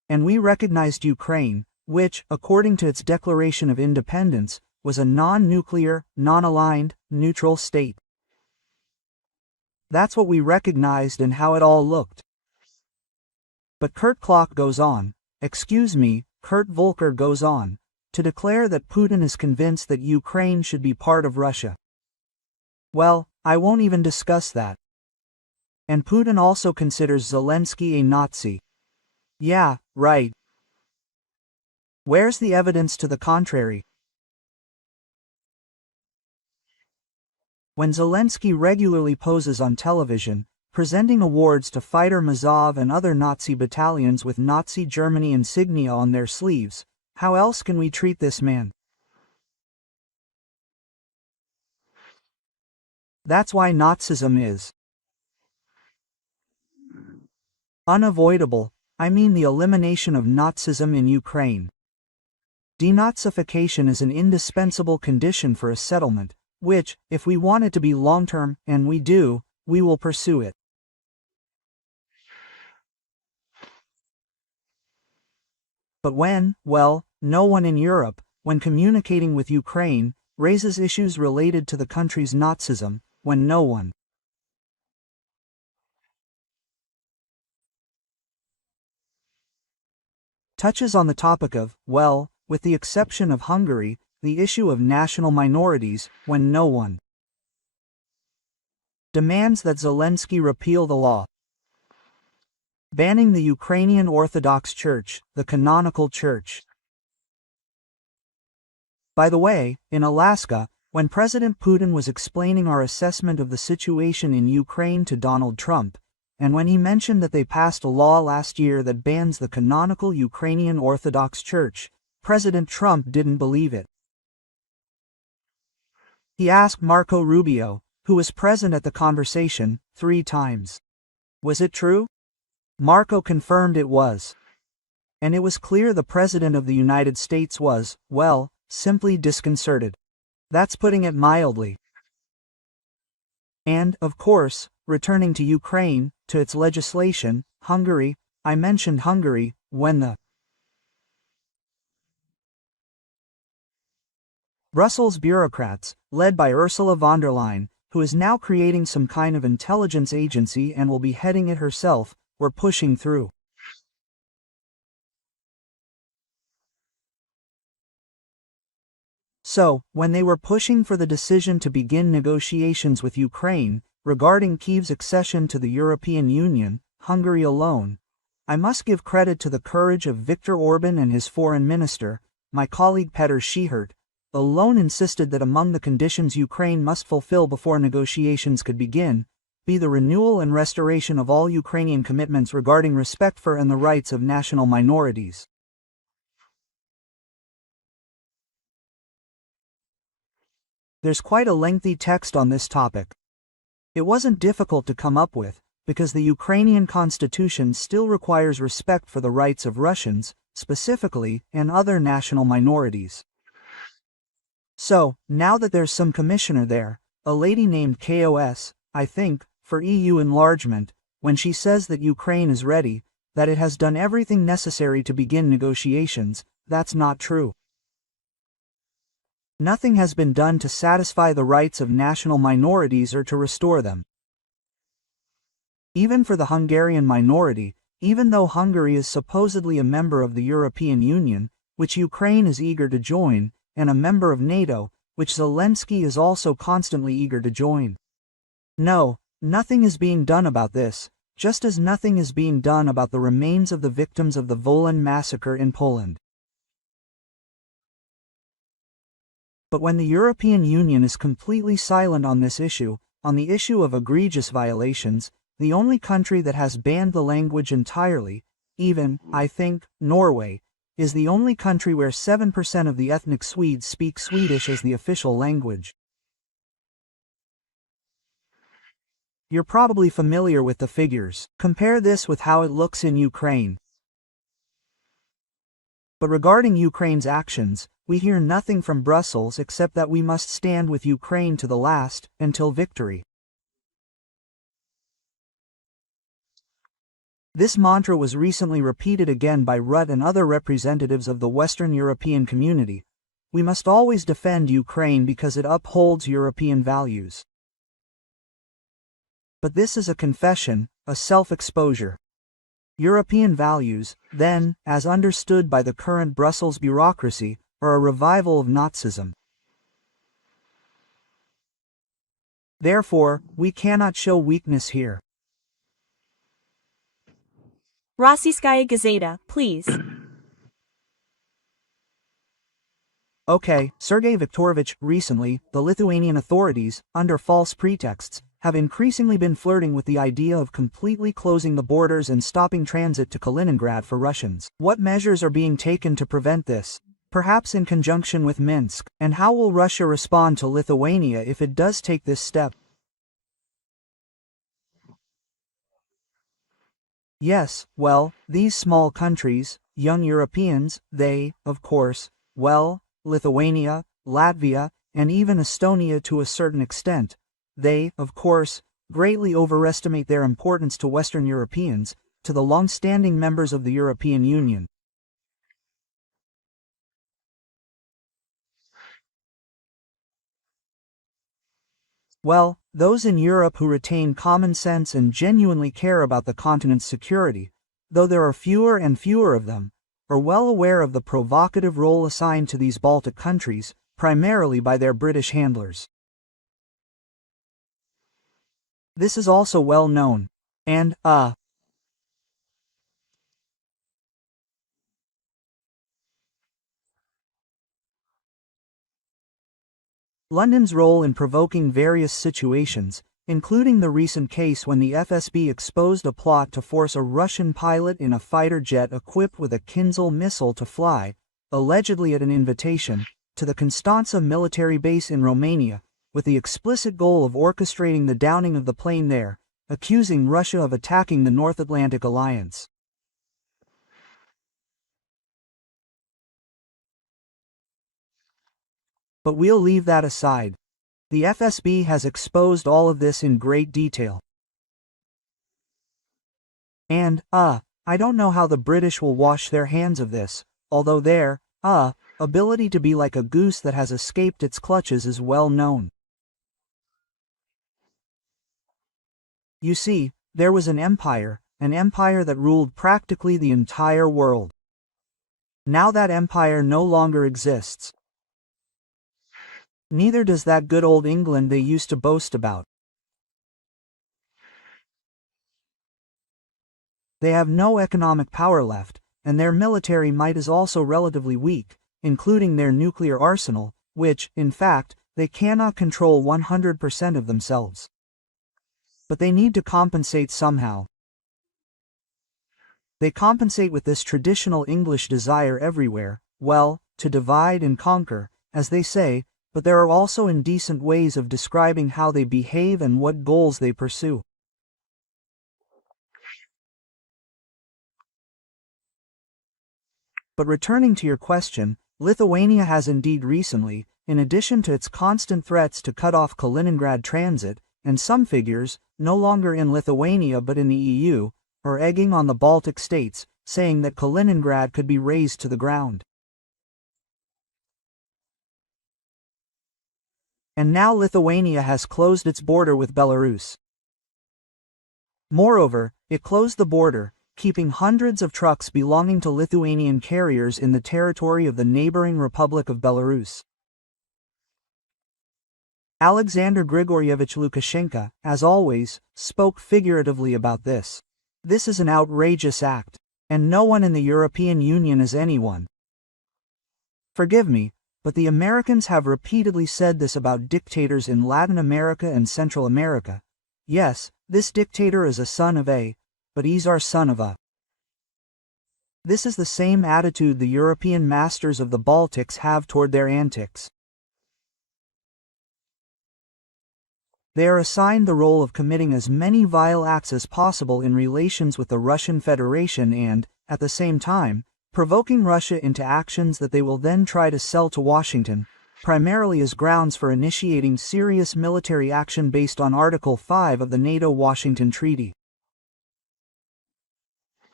And we recognized Ukraine, which, according to its declaration of independence, was a non-nuclear, non-aligned, neutral state. That's what we recognized and how it all looked. But Kurt Klock goes on, Kurt Volker goes on, to declare that Putin is convinced that Ukraine should be part of Russia. Well, I won't even discuss that. And Putin also considers Zelensky a Nazi. Yeah, right. Where's the evidence to the contrary? When Zelensky regularly poses on television, presenting awards to fighter Mazov and other Nazi battalions with Nazi Germany insignia on their sleeves, how else can we treat this man? That's why Nazism is unavoidable. I mean the elimination of Nazism in Ukraine. Denazification is an indispensable condition for a settlement, which, if we want it to be long-term, and we do, we will pursue it. But no one in Europe, when communicating with Ukraine, raises issues related to the country's Nazism, when no one touches on the topic of, with the exception of Hungary, the issue of national minorities, when no one demands that Zelensky repeal the law banning the Ukrainian Orthodox Church, the canonical church. By the way, in Alaska, when President Putin was explaining our assessment of the situation in Ukraine to Donald Trump, and when he mentioned that they passed a law last year that bans the canonical Ukrainian Orthodox Church, President Trump didn't believe it. He asked Marco Rubio, who was present at the conversation, 3 times. Was it true? Marco confirmed it was. And it was clear the President of the United States was, simply disconcerted. That's putting it mildly. And, of course, returning to Ukraine, to its legislation, Hungary, I mentioned Hungary, when the Brussels bureaucrats, led by Ursula von der Leyen, who is now creating some kind of intelligence agency and will be heading it herself, were pushing through. So, when they were pushing for the decision to begin negotiations with Ukraine, regarding Kyiv's accession to the European Union, Hungary alone, I must give credit to the courage of Viktor Orban and his foreign minister, my colleague Petr Schihert, alone insisted that among the conditions Ukraine must fulfill before negotiations could begin, be the renewal and restoration of all Ukrainian commitments regarding respect for and the rights of national minorities. There's quite a lengthy text on this topic. It wasn't difficult to come up with, because the Ukrainian constitution still requires respect for the rights of Russians, specifically, and other national minorities. So, now that there's some commissioner there, a lady named KOS, I think, for EU enlargement, when she says that Ukraine is ready, that it has done everything necessary to begin negotiations, that's not true. Nothing has been done to satisfy the rights of national minorities or to restore them. Even for the Hungarian minority, even though Hungary is supposedly a member of the European Union, which Ukraine is eager to join, and a member of NATO, which Zelensky is also constantly eager to join. No, nothing is being done about this, just as nothing is being done about the remains of the victims of the Wolan massacre in Poland. But when the European Union is completely silent on this issue, on the issue of egregious violations, the only country that has banned the language entirely, even, I think, Norway, is the only country where 7% of the ethnic Swedes speak Swedish as the official language. You're probably familiar with the figures. Compare this with how it looks in Ukraine. But regarding Ukraine's actions, we hear nothing from Brussels except that we must stand with Ukraine to the last, until victory. This mantra was recently repeated again by Rutte and other representatives of the Western European community. We must always defend Ukraine because it upholds European values. But this is a confession, a self-exposure. European values, then, as understood by the current Brussels bureaucracy, are a revival of Nazism. Therefore, we cannot show weakness here. Rossiyskaya Gazeta, please. Okay, Sergei Viktorovich, recently, the Lithuanian authorities, under false pretexts, have increasingly been flirting with the idea of completely closing the borders and stopping transit to Kaliningrad for Russians. What measures are being taken to prevent this? Perhaps in conjunction with Minsk, and how will Russia respond to Lithuania if it does take this step? Yes, well, these small countries, young Europeans, they, of course, well, Lithuania, Latvia, and even Estonia to a certain extent, they, of course, greatly overestimate their importance to Western Europeans, to the long-standing members of the European Union. Well, those in Europe who retain common sense and genuinely care about the continent's security, though there are fewer and fewer of them, are well aware of the provocative role assigned to these Baltic countries, primarily by their British handlers. This is also well known. And, London's role in provoking various situations, including the recent case when the FSB exposed a plot to force a Russian pilot in a fighter jet equipped with a Kinzhal missile to fly, allegedly at an invitation, to the Constanța military base in Romania, with the explicit goal of orchestrating the downing of the plane there, accusing Russia of attacking the North Atlantic Alliance. But we'll leave that aside. The FSB has exposed all of this in great detail. And, I don't know how the British will wash their hands of this, although their, ability to be like a goose that has escaped its clutches is well known. You see, there was an empire that ruled practically the entire world. Now that empire no longer exists. Neither does that good old England they used to boast about. They have no economic power left, and their military might is also relatively weak, including their nuclear arsenal, which, in fact, they cannot control 100% of themselves. But they need to compensate somehow. They compensate with this traditional English desire everywhere, well, to divide and conquer, as they say, but there are also indecent ways of describing how they behave and what goals they pursue. But returning to your question, Lithuania has indeed recently, in addition to its constant threats to cut off Kaliningrad transit, and some figures, no longer in Lithuania but in the EU, are egging on the Baltic states, saying that Kaliningrad could be razed to the ground. And now Lithuania has closed its border with Belarus. Moreover, it closed the border, keeping hundreds of trucks belonging to Lithuanian carriers in the territory of the neighboring Republic of Belarus. Alexander Grigorievich Lukashenko, as always, spoke figuratively about this. This is an outrageous act, and no one in the European Union is anyone. Forgive me, but the Americans have repeatedly said this about dictators in Latin America and Central America. Yes, this dictator is a son of a, but he's our son of a. This is the same attitude the European masters of the Baltics have toward their antics. They are assigned the role of committing as many vile acts as possible in relations with the Russian Federation and, at the same time, provoking Russia into actions that they will then try to sell to Washington, primarily as grounds for initiating serious military action based on Article 5 of the NATO-Washington Treaty.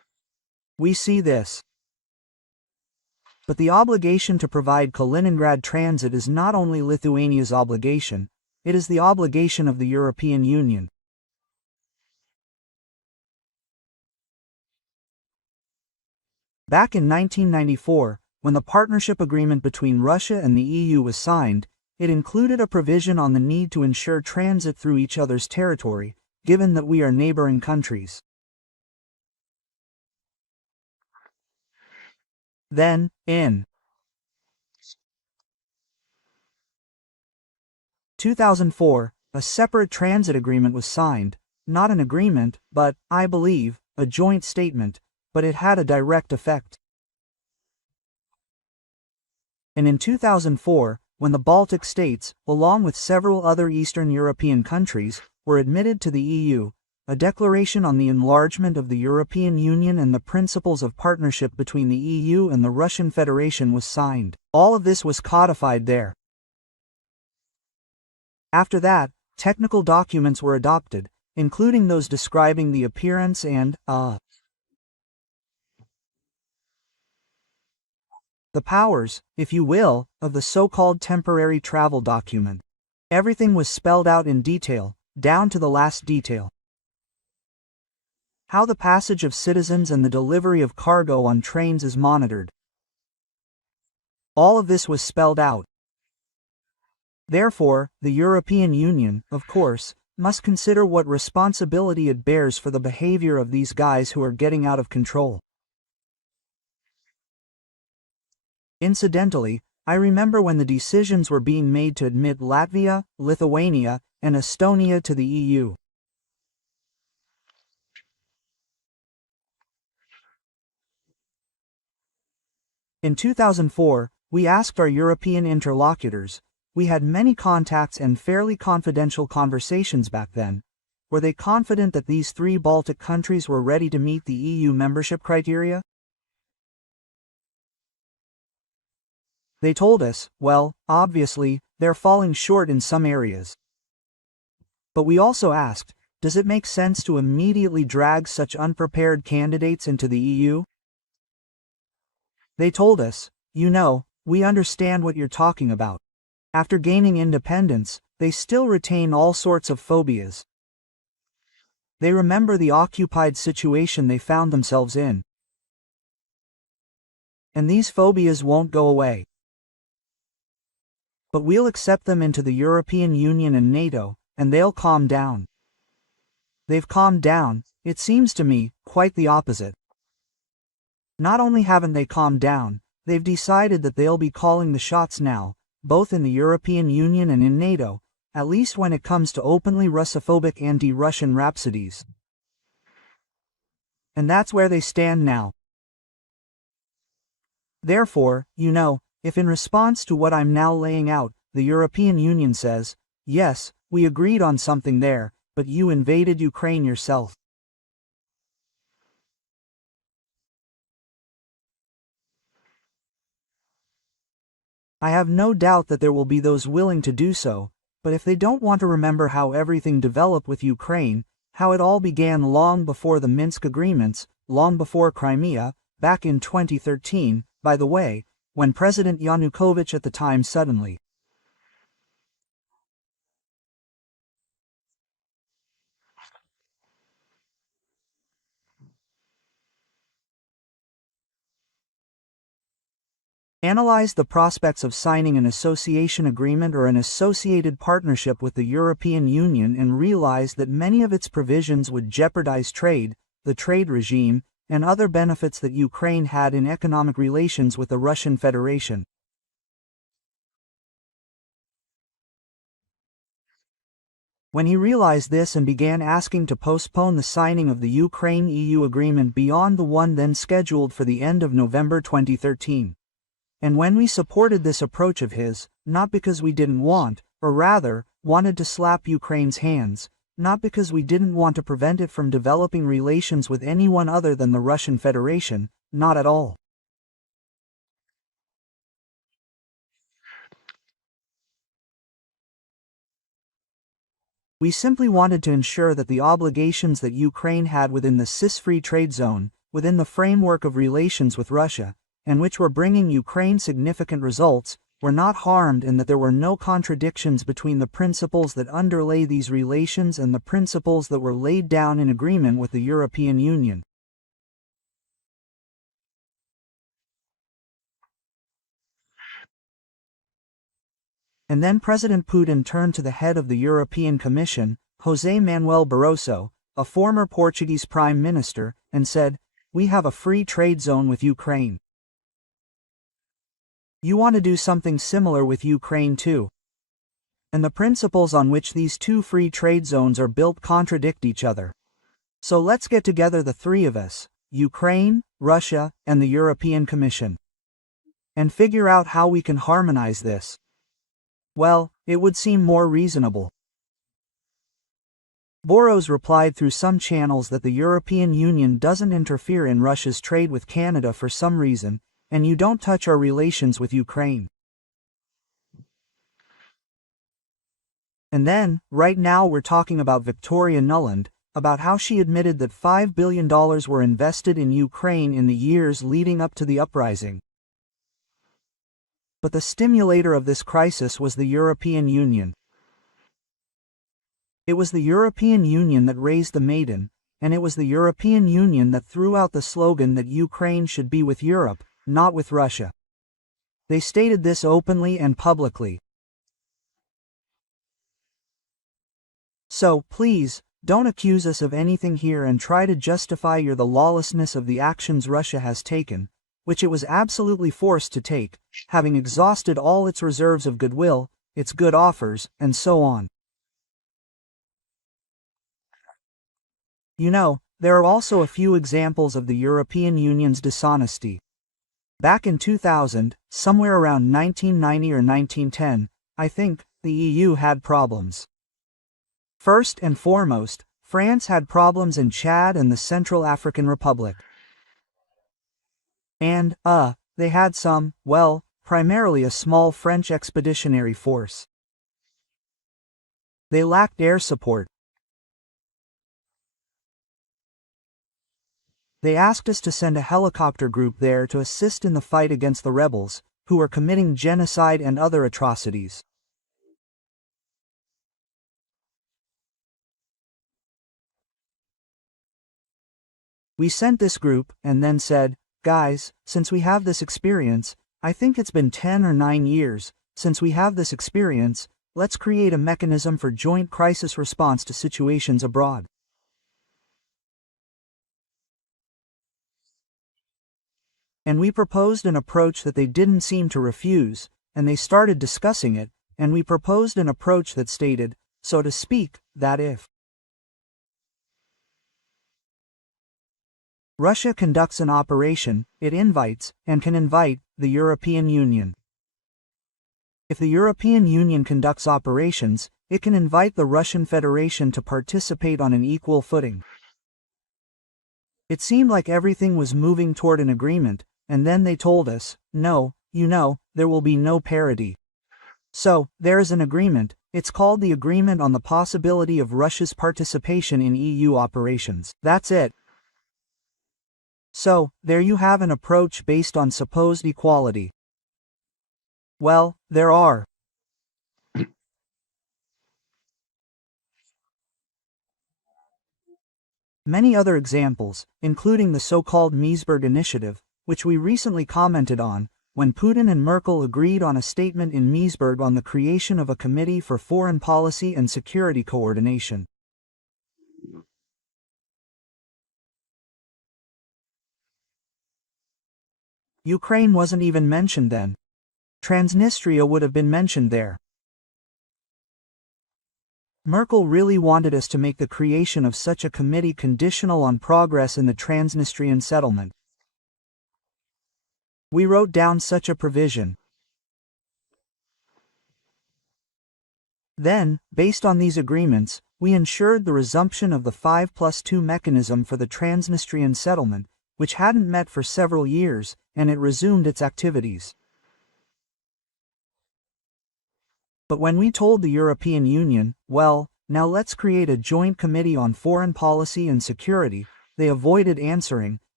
We see this. But the obligation to provide Kaliningrad transit is not only Lithuania's obligation, it is the obligation of the European Union. Back in 1994, when the partnership agreement between Russia and the EU was signed, it included a provision on the need to ensure transit through each other's territory, given that we are neighboring countries. Then, in 2004, a separate transit agreement was signed, not an agreement, but, I believe, a joint statement, but it had a direct effect. And in 2004, when the Baltic states, along with several other Eastern European countries, were admitted to the EU, a declaration on the enlargement of the European Union and the principles of partnership between the EU and the Russian Federation was signed. All of this was codified there. After that, technical documents were adopted, including those describing the appearance and, the powers, if you will, of the so-called temporary travel document. Everything was spelled out in detail, down to the last detail. How the passage of citizens and the delivery of cargo on trains is monitored. All of this was spelled out. Therefore, the European Union, of course, must consider what responsibility it bears for the behavior of these guys who are getting out of control. Incidentally, I remember when the decisions were being made to admit Latvia, Lithuania, and Estonia to the EU. In 2004, we asked our European interlocutors, we had many contacts and fairly confidential conversations back then, were they confident that these three Baltic countries were ready to meet the EU membership criteria? They told us, well, obviously, they're falling short in some areas. But we also asked, does it make sense to immediately drag such unprepared candidates into the EU? They told us, you know, we understand what you're talking about. After gaining independence, they still retain all sorts of phobias. They remember the occupied situation they found themselves in. And these phobias won't go away. But we'll accept them into the European Union and NATO, and they'll calm down. They've calmed down, it seems to me, quite the opposite. Not only haven't they calmed down, they've decided that they'll be calling the shots now, both in the European Union and in NATO, at least when it comes to openly Russophobic anti-Russian rhapsodies. And that's where they stand now. Therefore, you know, if in response to what I'm now laying out, the European Union says, yes, we agreed on something there, but you invaded Ukraine yourself. I have no doubt that there will be those willing to do so, but if they don't want to remember how everything developed with Ukraine, how it all began long before the Minsk agreements, long before Crimea, back in 2013, by the way, when President Yanukovych at the time suddenly analyzed the prospects of signing an association agreement or an associated partnership with the European Union and realized that many of its provisions would jeopardize trade, the trade regime, and other benefits that Ukraine had in economic relations with the Russian Federation. When he realized this and began asking to postpone the signing of the Ukraine-EU agreement beyond the one then scheduled for the end of November 2013. And when we supported this approach of his, not because we didn't want, or rather, wanted to slap Ukraine's hands, not because we didn't want to prevent it from developing relations with anyone other than the Russian Federation, not at all. We simply wanted to ensure that the obligations that Ukraine had within the CIS free trade zone, within the framework of relations with Russia, and which were bringing Ukraine significant results, were not harmed, and that there were no contradictions between the principles that underlay these relations and the principles that were laid down in agreement with the European Union. And then President Putin turned to the head of the European Commission, José Manuel Barroso, a former Portuguese prime minister, and said, "We have a free trade zone with Ukraine. You want to do something similar with Ukraine too. And the principles on which these two free trade zones are built contradict each other. So let's get together, the three of us, Ukraine, Russia, and the European Commission, and figure out how we can harmonize this." Well, it would seem more reasonable. Boros replied through some channels that the European Union doesn't interfere in Russia's trade with Canada for some reason, and you don't touch our relations with Ukraine. And then, right now we're talking about Victoria Nuland, about how she admitted that $5 billion were invested in Ukraine in the years leading up to the uprising. But the stimulator of this crisis was the European Union. It was the European Union that raised the maiden, and it was the European Union that threw out the slogan that Ukraine should be with Europe, not with Russia. They stated this openly and publicly. So, please, don't accuse us of anything here and try to justify the lawlessness of the actions Russia has taken, which it was absolutely forced to take, having exhausted all its reserves of goodwill, its good offers, and so on. You know, there are also a few examples of the European Union's dishonesty. Back in 2000, somewhere around 1990 or 1910, I think, the EU had problems. First and foremost, France had problems in Chad and the Central African Republic. And, they had some, well, primarily a small French expeditionary force. They lacked air support. They asked us to send a helicopter group there to assist in the fight against the rebels, who were committing genocide and other atrocities. We sent this group, and then said, "Guys, since we have this experience, I think it's been 10 or 9 years, since we have this experience, let's create a mechanism for joint crisis response to situations abroad." And we proposed an approach that they didn't seem to refuse, and they started discussing it, and we proposed an approach that stated, so to speak, that if Russia conducts an operation, it invites, and can invite, the European Union. If the European Union conducts operations, it can invite the Russian Federation to participate on an equal footing. It seemed like everything was moving toward an agreement, and then they told us, no, you know, there will be no parity. So, there is an agreement, it's called the Agreement on the Possibility of Russia's Participation in EU Operations. That's it. So, there you have an approach based on supposed equality. Well, there are many other examples, including the so-called Meseberg Initiative, which we recently commented on, when Putin and Merkel agreed on a statement in Meseberg on the creation of a Committee for Foreign Policy and Security Coordination. Ukraine wasn't even mentioned then. Transnistria would have been mentioned there. Merkel really wanted us to make the creation of such a committee conditional on progress in the Transnistrian settlement. We wrote down such a provision. Then, based on these agreements, we ensured the resumption of the 5+2 mechanism for the Transnistrian settlement, which hadn't met for several years, and it resumed its activities. But when we told the European Union, well, now let's create a joint committee on foreign policy and security, they avoided answering,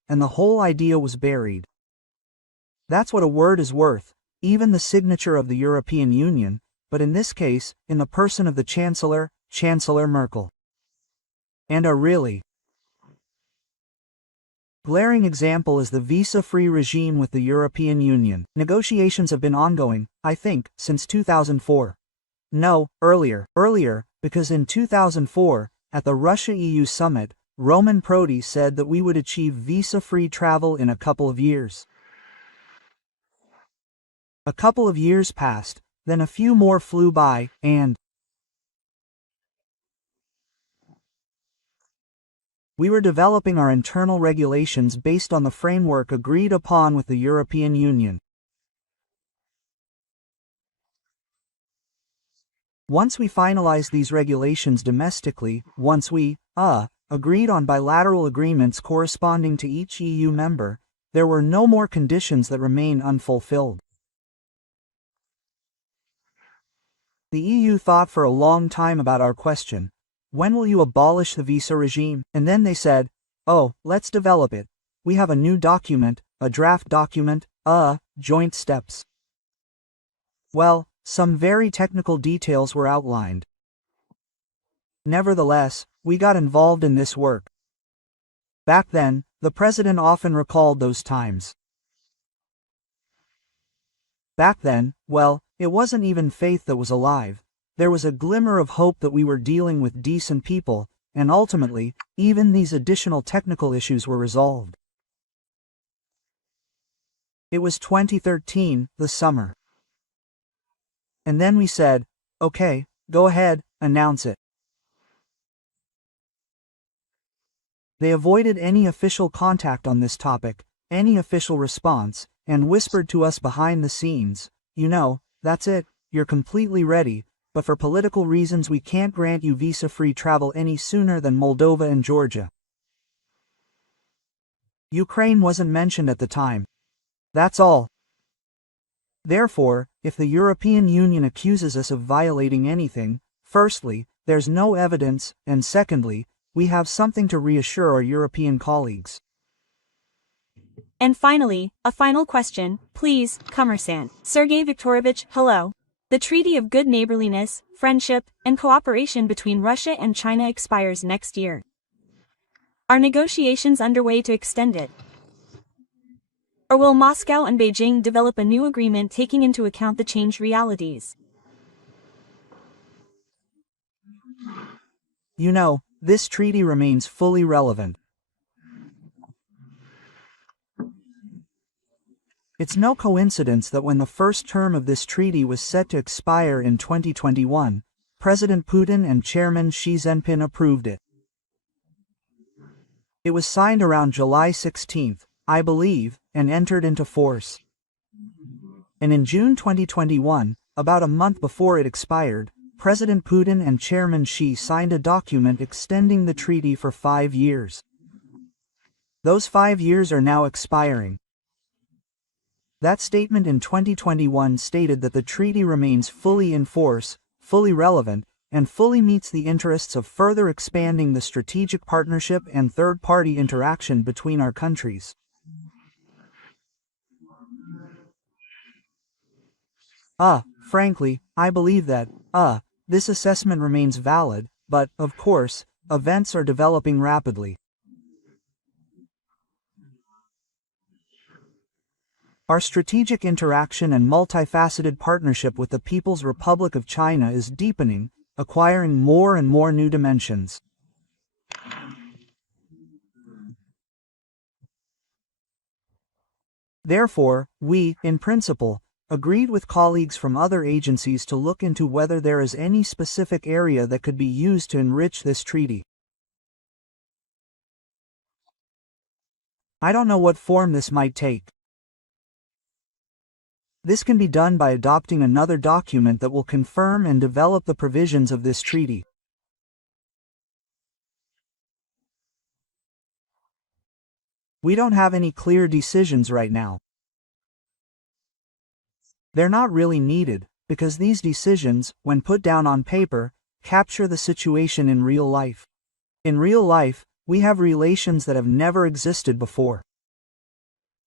and the whole idea was buried. That's what a word is worth, even the signature of the European Union, but in this case, in the person of the Chancellor, Chancellor Merkel. And a really glaring example is the visa-free regime with the European Union. Negotiations have been ongoing, I think, since 2004. No, earlier, because in 2004, at the Russia-EU summit, Roman Prodi said that we would achieve visa-free travel in a couple of years. A couple of years passed, then a few more flew by, and we were developing our internal regulations based on the framework agreed upon with the European Union. Once we finalized these regulations domestically, once we, agreed on bilateral agreements corresponding to each EU member, there were no more conditions that remain unfulfilled. The EU thought for a long time about our question, when will you abolish the visa regime? And then they said, oh, let's develop it. We have a new document, a draft document, joint steps. Well, some very technical details were outlined. Nevertheless, we got involved in this work. Back then, the president often recalled those times. Back then, well, it wasn't even faith that was alive. There was a glimmer of hope that we were dealing with decent people, and ultimately, even these additional technical issues were resolved. It was 2013, the summer. And then we said, okay, go ahead, announce it. They avoided any official contact on this topic, any official response, and whispered to us behind the scenes, you know, that's it, you're completely ready, but for political reasons we can't grant you visa-free travel any sooner than Moldova and Georgia. Ukraine wasn't mentioned at the time. That's all. Therefore, if the European Union accuses us of violating anything, firstly, there's no evidence, and secondly, we have something to reassure our European colleagues. And finally, a final question, please, Commerçant. Sergei Viktorovich, hello. The Treaty of Good Neighborliness, Friendship, and Cooperation between Russia and China expires next year. Are negotiations underway to extend it? Or will Moscow and Beijing develop a new agreement taking into account the changed realities? You know, this treaty remains fully relevant. It's no coincidence that when the first term of this treaty was set to expire in 2021, President Putin and Chairman Xi Jinping approved it. It was signed around July 16, I believe, and entered into force. And in June 2021, about a month before it expired, President Putin and Chairman Xi signed a document extending the treaty for 5 years. Those 5 years are now expiring. That statement in 2021 stated that the treaty remains fully in force, fully relevant, and fully meets the interests of further expanding the strategic partnership and third-party interaction between our countries. Frankly, I believe that, this assessment remains valid, but, of course, events are developing rapidly. Our strategic interaction and multifaceted partnership with the People's Republic of China is deepening, acquiring more and more new dimensions. Therefore, we, in principle, agreed with colleagues from other agencies to look into whether there is any specific area that could be used to enrich this treaty. I don't know what form this might take. This can be done by adopting another document that will confirm and develop the provisions of this treaty. We don't have any clear decisions right now. They're not really needed, because these decisions, when put down on paper, capture the situation in real life. In real life, we have relations that have never existed before.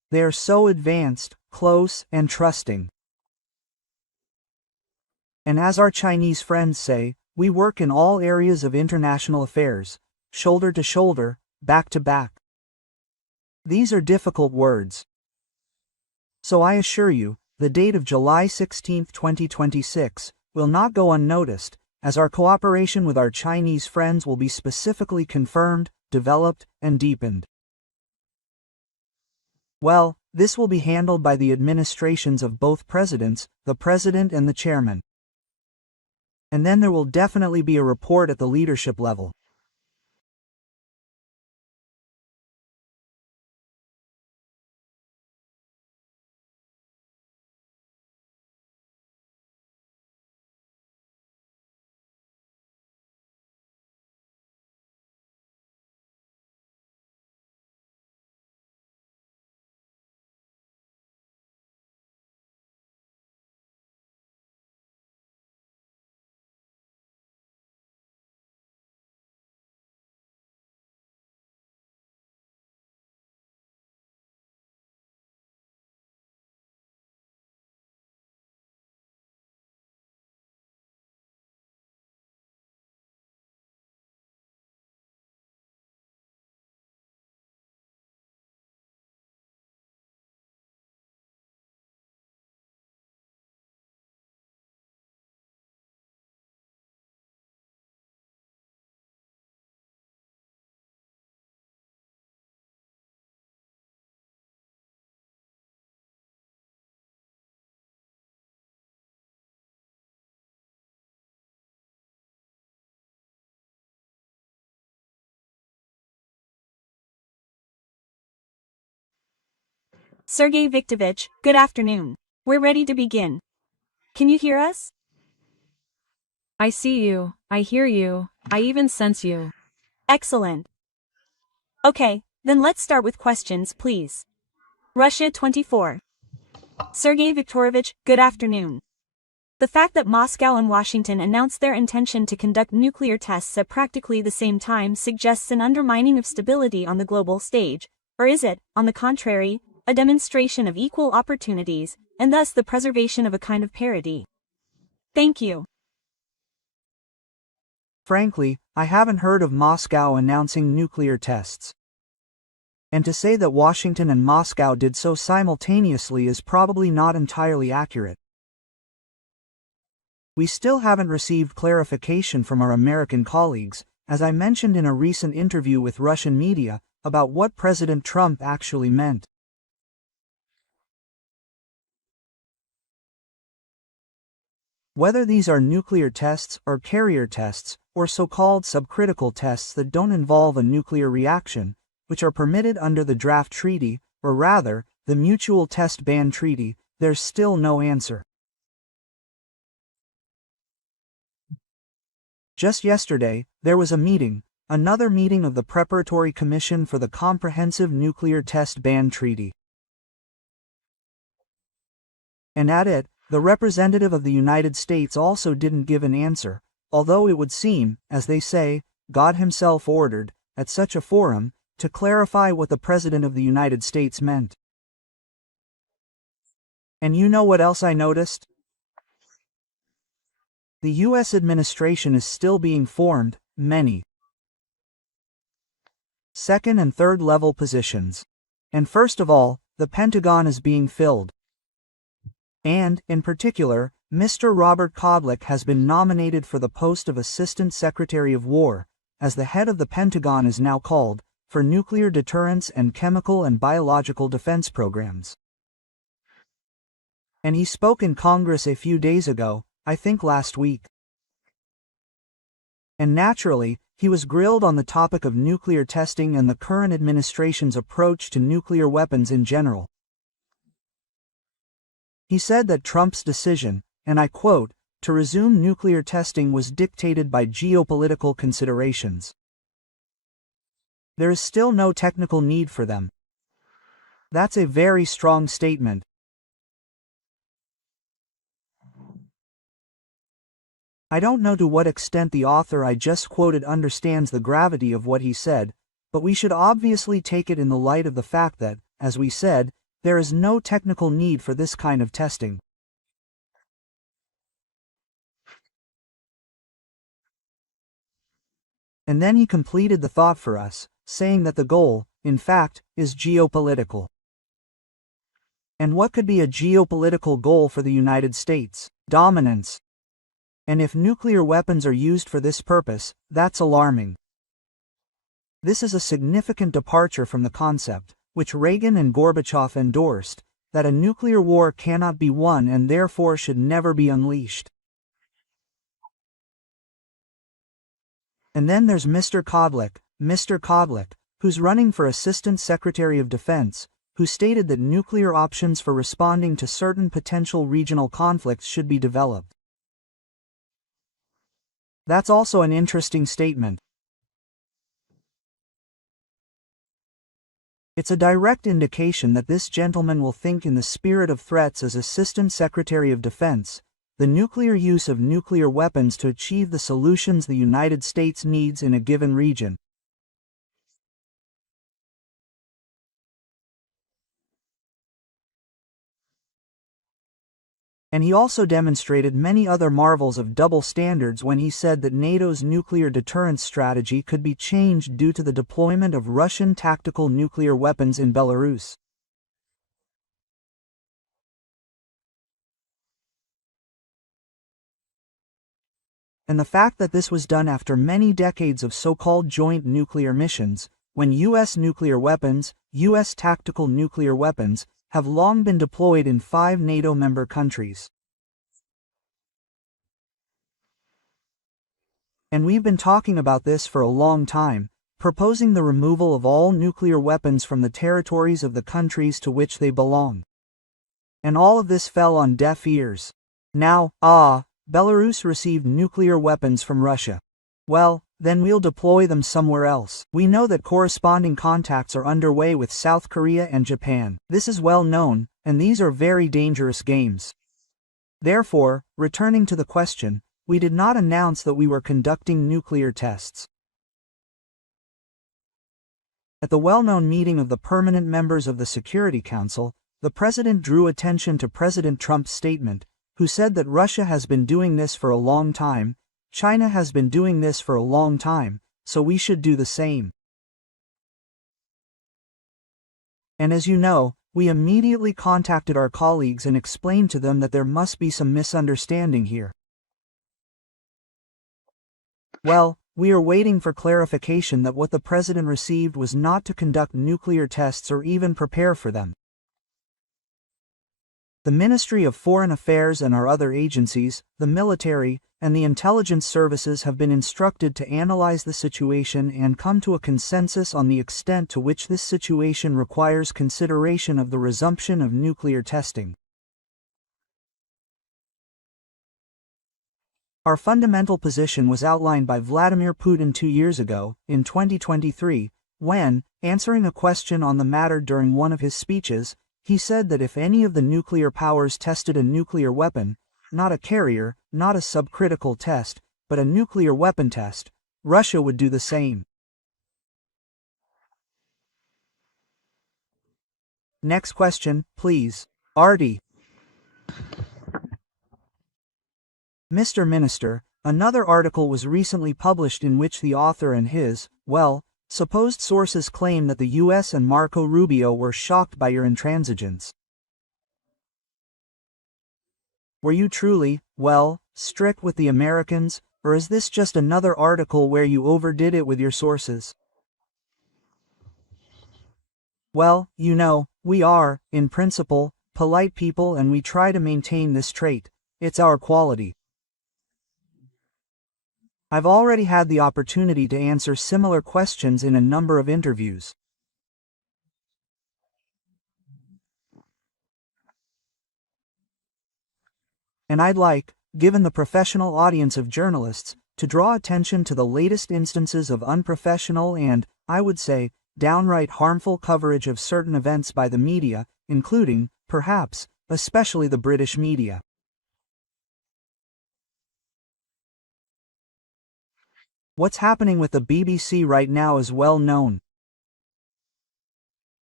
They are so advanced, close, and trusting. And as our Chinese friends say, we work in all areas of international affairs, shoulder to shoulder, back to back. These are difficult words. So I assure you, the date of July 16, 2026, will not go unnoticed, as our cooperation with our Chinese friends will be specifically confirmed, developed, and deepened. Well, this will be handled by the administrations of both presidents, the president and the chairman. And then there will definitely be a report at the leadership level. Sergey Viktorovich, good afternoon. We're ready to begin. Can you hear us? I see you, I hear you, I even sense you. Excellent. Okay, then let's start with questions, please. Russia 24. Sergey Viktorovich, good afternoon. The fact that Moscow and Washington announced their intention to conduct nuclear tests at practically the same time suggests an undermining of stability on the global stage, or is it, on the contrary, a demonstration of equal opportunities, and thus the preservation of a kind of parity? Thank you. Frankly, I haven't heard of Moscow announcing nuclear tests. And to say that Washington and Moscow did so simultaneously is probably not entirely accurate. We still haven't received clarification from our American colleagues, as I mentioned in a recent interview with Russian media, about what President Trump actually meant. Whether these are nuclear tests or carrier tests, or so-called subcritical tests that don't involve a nuclear reaction, which are permitted under the draft treaty, or rather, the Mutual Test Ban Treaty, there's still no answer. Just yesterday, there was a meeting, another meeting of the Preparatory Commission for the Comprehensive Nuclear Test Ban Treaty. And at it, the representative of the United States also didn't give an answer, although it would seem, as they say, God himself ordered, at such a forum, to clarify what the President of the United States meant. And you know what else I noticed? The U.S. administration is still being formed, many second and third level positions. And first of all, the Pentagon is being filled. And, in particular, Mr. Robert Kodlik has been nominated for the post of Assistant Secretary of War, as the head of the Pentagon is now called, for nuclear deterrence and chemical and biological defense programs. And he spoke in Congress a few days ago, I think last week. And naturally, he was grilled on the topic of nuclear testing and the current administration's approach to nuclear weapons in general. He said that Trump's decision, and I quote, to resume nuclear testing was dictated by geopolitical considerations. There is still no technical need for them. That's a very strong statement. I don't know to what extent the author I just quoted understands the gravity of what he said, but we should obviously take it in the light of the fact that, as we said, There is no technical need for this kind of testing. And then he completed the thought for us, saying that the goal, in fact, is geopolitical. And what could be a geopolitical goal for the United States? Dominance. And if nuclear weapons are used for this purpose, that's alarming. This is a significant departure from the concept, which Reagan and Gorbachev endorsed, that a nuclear war cannot be won and therefore should never be unleashed. And then there's Mr. Kodlik, who's running for Assistant Secretary of Defense, who stated that nuclear options for responding to certain potential regional conflicts should be developed. That's also an interesting statement. It's a direct indication that this gentleman will think in the spirit of threats as Assistant Secretary of Defense, the nuclear use of nuclear weapons to achieve the solutions the United States needs in a given region. And he also demonstrated many other marvels of double standards when he said that NATO's nuclear deterrence strategy could be changed due to the deployment of Russian tactical nuclear weapons in Belarus. And the fact that this was done after many decades of so-called joint nuclear missions, when U.S. nuclear weapons, U.S. tactical nuclear weapons, have long been deployed in 5 NATO member countries. And we've been talking about this for a long time, proposing the removal of all nuclear weapons from the territories of the countries to which they belong. And all of this fell on deaf ears. Now, Belarus received nuclear weapons from Russia. Well, then we'll deploy them somewhere else. We know that corresponding contacts are underway with South Korea and Japan. This is well known, and these are very dangerous games. Therefore, returning to the question, we did not announce that we were conducting nuclear tests. At the well-known meeting of the permanent members of the Security Council, the President drew attention to President Trump's statement, who said that Russia has been doing this for a long time, China has been doing this for a long time, so we should do the same. And as you know, we immediately contacted our colleagues and explained to them that there must be some misunderstanding here. Well, we are waiting for clarification that what the President received was not to conduct nuclear tests or even prepare for them. The Ministry of Foreign Affairs and our other agencies, the military, and the intelligence services have been instructed to analyze the situation and come to a consensus on the extent to which this situation requires consideration of the resumption of nuclear testing. Our fundamental position was outlined by Vladimir Putin 2 years ago, in 2023, when, answering a question on the matter during one of his speeches, he said that if any of the nuclear powers tested a nuclear weapon, not a carrier, not a subcritical test, but a nuclear weapon test, Russia would do the same. Next question, please. Artie. Mr. Minister, another article was recently published in which the author and his, supposed sources claim that the U.S. and Marco Rubio were shocked by your intransigence. Were you truly, strict with the Americans, or is this just another article where you overdid it with your sources? Well, you know, we are, in principle, polite people and we try to maintain this trait. It's our quality. I've already had the opportunity to answer similar questions in a number of interviews. And I'd like, given the professional audience of journalists, to draw attention to the latest instances of unprofessional and, I would say, downright harmful coverage of certain events by the media, including, perhaps, especially the British media. What's happening with the BBC right now is well known.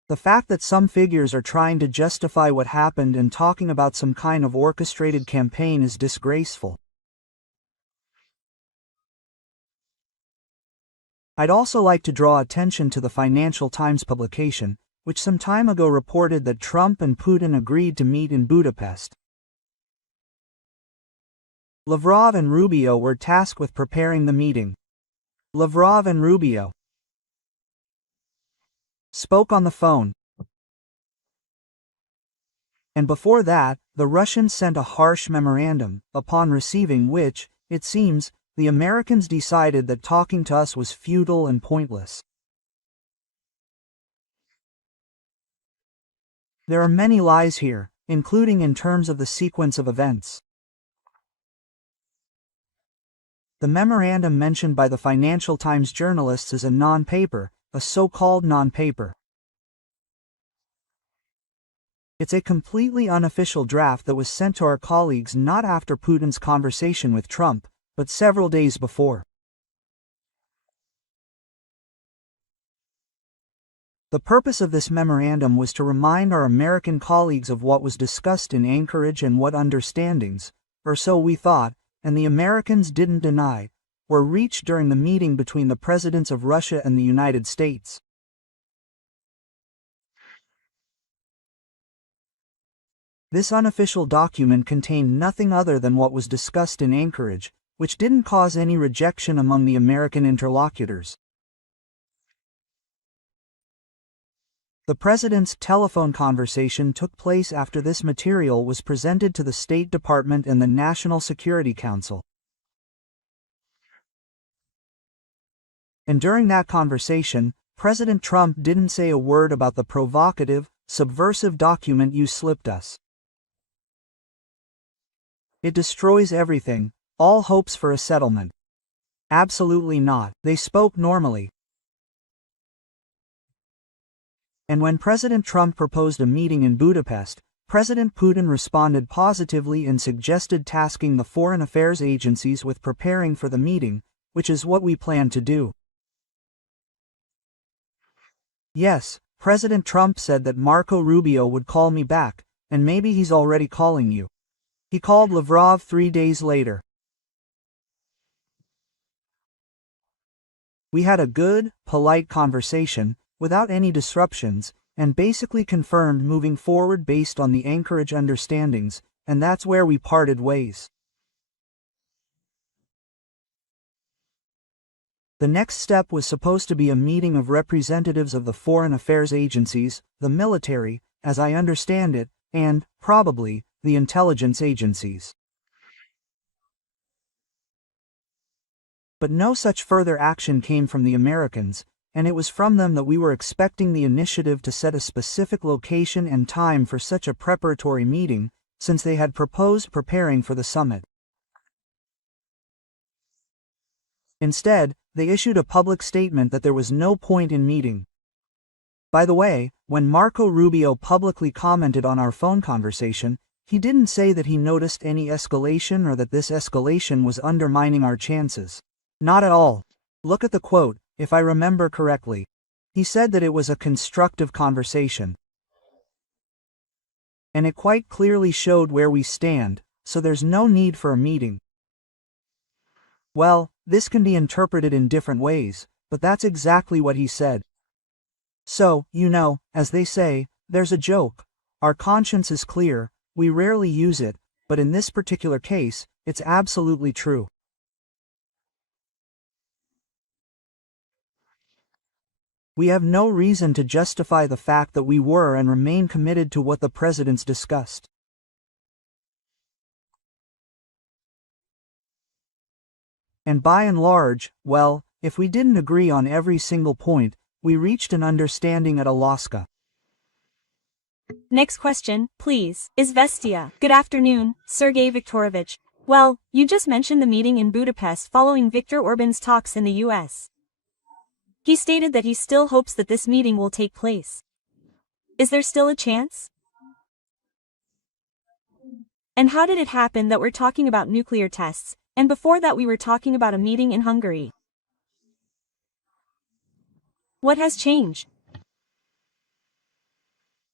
The fact that some figures are trying to justify what happened and talking about some kind of orchestrated campaign is disgraceful. I'd also like to draw attention to the Financial Times publication, which some time ago reported that Trump and Putin agreed to meet in Budapest. Lavrov and Rubio were tasked with preparing the meeting. Lavrov and Rubio spoke on the phone. And before that, the Russians sent a harsh memorandum, upon receiving which, it seems, the Americans decided that talking to us was futile and pointless. There are many lies here, including in terms of the sequence of events. The memorandum mentioned by the Financial Times journalists is a non-paper, a so-called non-paper. It's a completely unofficial draft that was sent to our colleagues not after Putin's conversation with Trump, but several days before. The purpose of this memorandum was to remind our American colleagues of what was discussed in Anchorage and what understandings, or so we thought, and the Americans didn't deny, were reached during the meeting between the presidents of Russia and the United States. This unofficial document contained nothing other than what was discussed in Anchorage, which didn't cause any rejection among the American interlocutors. The president's telephone conversation took place after this material was presented to the State Department and the National Security Council. And during that conversation, President Trump didn't say a word about the provocative, subversive document you slipped us. It destroys everything, all hopes for a settlement. Absolutely not. They spoke normally. And when President Trump proposed a meeting in Budapest, President Putin responded positively and suggested tasking the foreign affairs agencies with preparing for the meeting, which is what we plan to do. Yes, President Trump said that Marco Rubio would call me back, and maybe he's already calling you. He called Lavrov 3 days later. We had a good, polite conversation, without any disruptions, and basically confirmed moving forward based on the Anchorage understandings, and that's where we parted ways. The next step was supposed to be a meeting of representatives of the foreign affairs agencies, the military, as I understand it, and, probably, the intelligence agencies. But no such further action came from the Americans, and it was from them that we were expecting the initiative to set a specific location and time for such a preparatory meeting, since they had proposed preparing for the summit. Instead, they issued a public statement that there was no point in meeting. By the way, when Marco Rubio publicly commented on our phone conversation, he didn't say that he noticed any escalation or that this escalation was undermining our chances. Not at all. Look at the quote, if I remember correctly. He said that it was a constructive conversation. And it quite clearly showed where we stand, so there's no need for a meeting. Well, this can be interpreted in different ways, but that's exactly what he said. So, as they say, there's a joke. Our conscience is clear, we rarely use it, but in this particular case, it's absolutely true. We have no reason to justify the fact that we were and remain committed to what the presidents discussed. And by and large, well, if we didn't agree on every single point, we reached an understanding at Alaska. Next question, please. Izvestia. Good afternoon, Sergei Viktorovich. Well, you just mentioned the meeting in Budapest following Viktor Orban's talks in the US. He stated that he still hopes that this meeting will take place. Is there still a chance? And how did it happen that we're talking about nuclear tests, and before that we were talking about a meeting in Hungary? What has changed?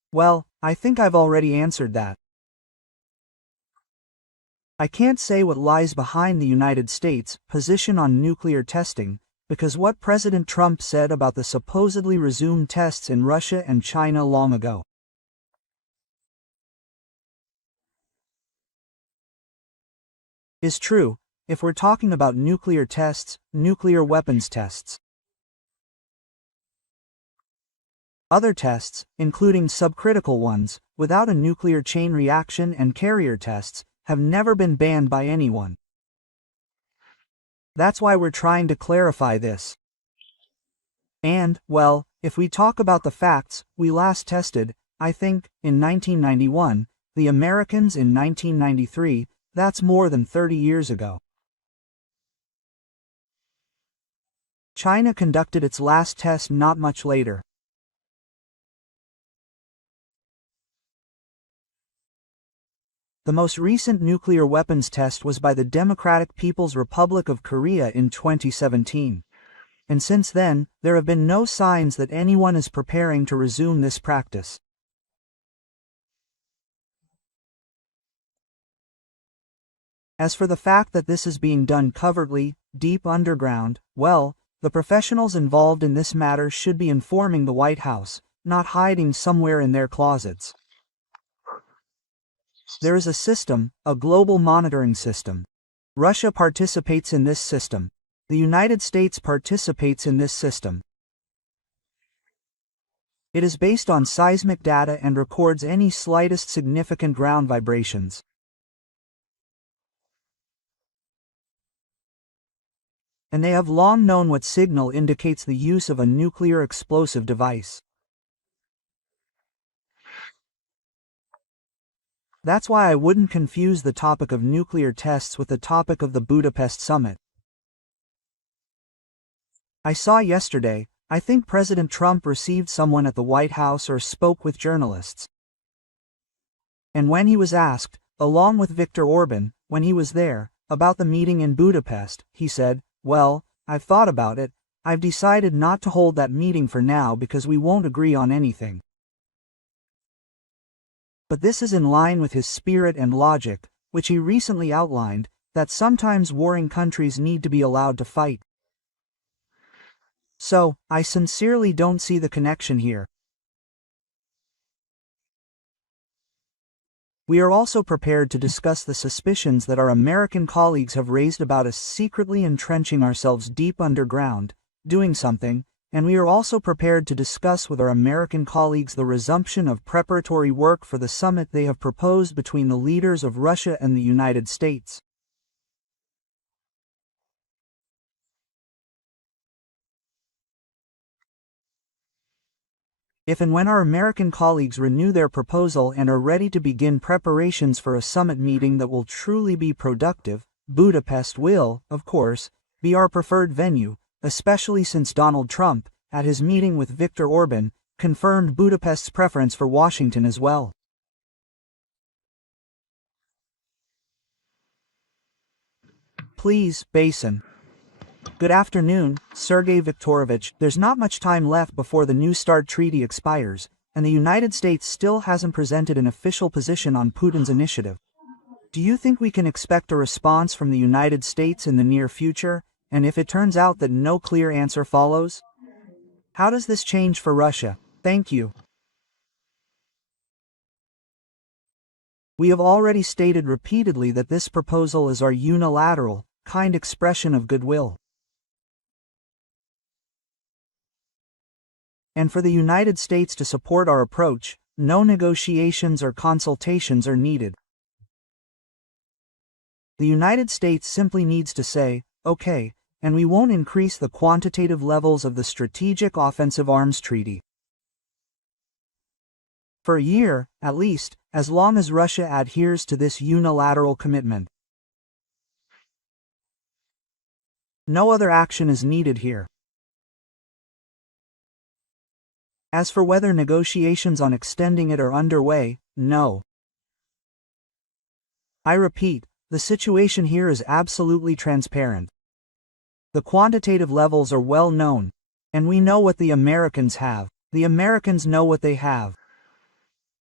Well, I think I've already answered that. I can't say what lies behind the United States' position on nuclear testing, because what President Trump said about the supposedly resumed tests in Russia and China long ago is true, if we're talking about nuclear tests, nuclear weapons tests. Other tests, including subcritical ones, without a nuclear chain reaction and carrier tests, have never been banned by anyone. That's why we're trying to clarify this. And, well, if we talk about the facts, we last tested, I think, in 1991, the Americans in 1993, that's more than 30 years ago. China conducted its last test not much later. The most recent nuclear weapons test was by the Democratic People's Republic of Korea in 2017. And since then, there have been no signs that anyone is preparing to resume this practice. As for the fact that this is being done covertly, deep underground, well, the professionals involved in this matter should be informing the White House, not hiding somewhere in their closets. There is a system, a global monitoring system. Russia participates in this system. The United States participates in this system. It is based on seismic data and records any slightest significant ground vibrations. And they have long known what signal indicates the use of a nuclear explosive device. That's why I wouldn't confuse the topic of nuclear tests with the topic of the Budapest summit. I saw yesterday, I think President Trump received someone at the White House or spoke with journalists. And when he was asked, along with Viktor Orban, when he was there, about the meeting in Budapest, he said, "Well, I've thought about it, I've decided not to hold that meeting for now because we won't agree on anything." But this is in line with his spirit and logic, which he recently outlined, that sometimes warring countries need to be allowed to fight. So, I sincerely don't see the connection here. We are also prepared to discuss the suspicions that our American colleagues have raised about us secretly entrenching ourselves deep underground, doing something, and we are also prepared to discuss with our American colleagues the resumption of preparatory work for the summit they have proposed between the leaders of Russia and the United States. If and when our American colleagues renew their proposal and are ready to begin preparations for a summit meeting that will truly be productive, Budapest will, of course, be our preferred venue, especially since Donald Trump, at his meeting with Viktor Orban, confirmed Budapest's preference for Washington as well. Please, Basin. Good afternoon, Sergei Viktorovich. There's not much time left before the New START treaty expires, and the United States still hasn't presented an official position on Putin's initiative. Do you think we can expect a response from the United States in the near future, and if it turns out that no clear answer follows? How does this change for Russia? Thank you. We have already stated repeatedly that this proposal is our unilateral, kind expression of goodwill. And for the United States to support our approach, no negotiations or consultations are needed. The United States simply needs to say, okay, and we won't increase the quantitative levels of the Strategic Offensive Arms Treaty. For a year, at least, as long as Russia adheres to this unilateral commitment. No other action is needed here. As for whether negotiations on extending it are underway, no. I repeat, the situation here is absolutely transparent. The quantitative levels are well known, and we know what the Americans have. The Americans know what they have.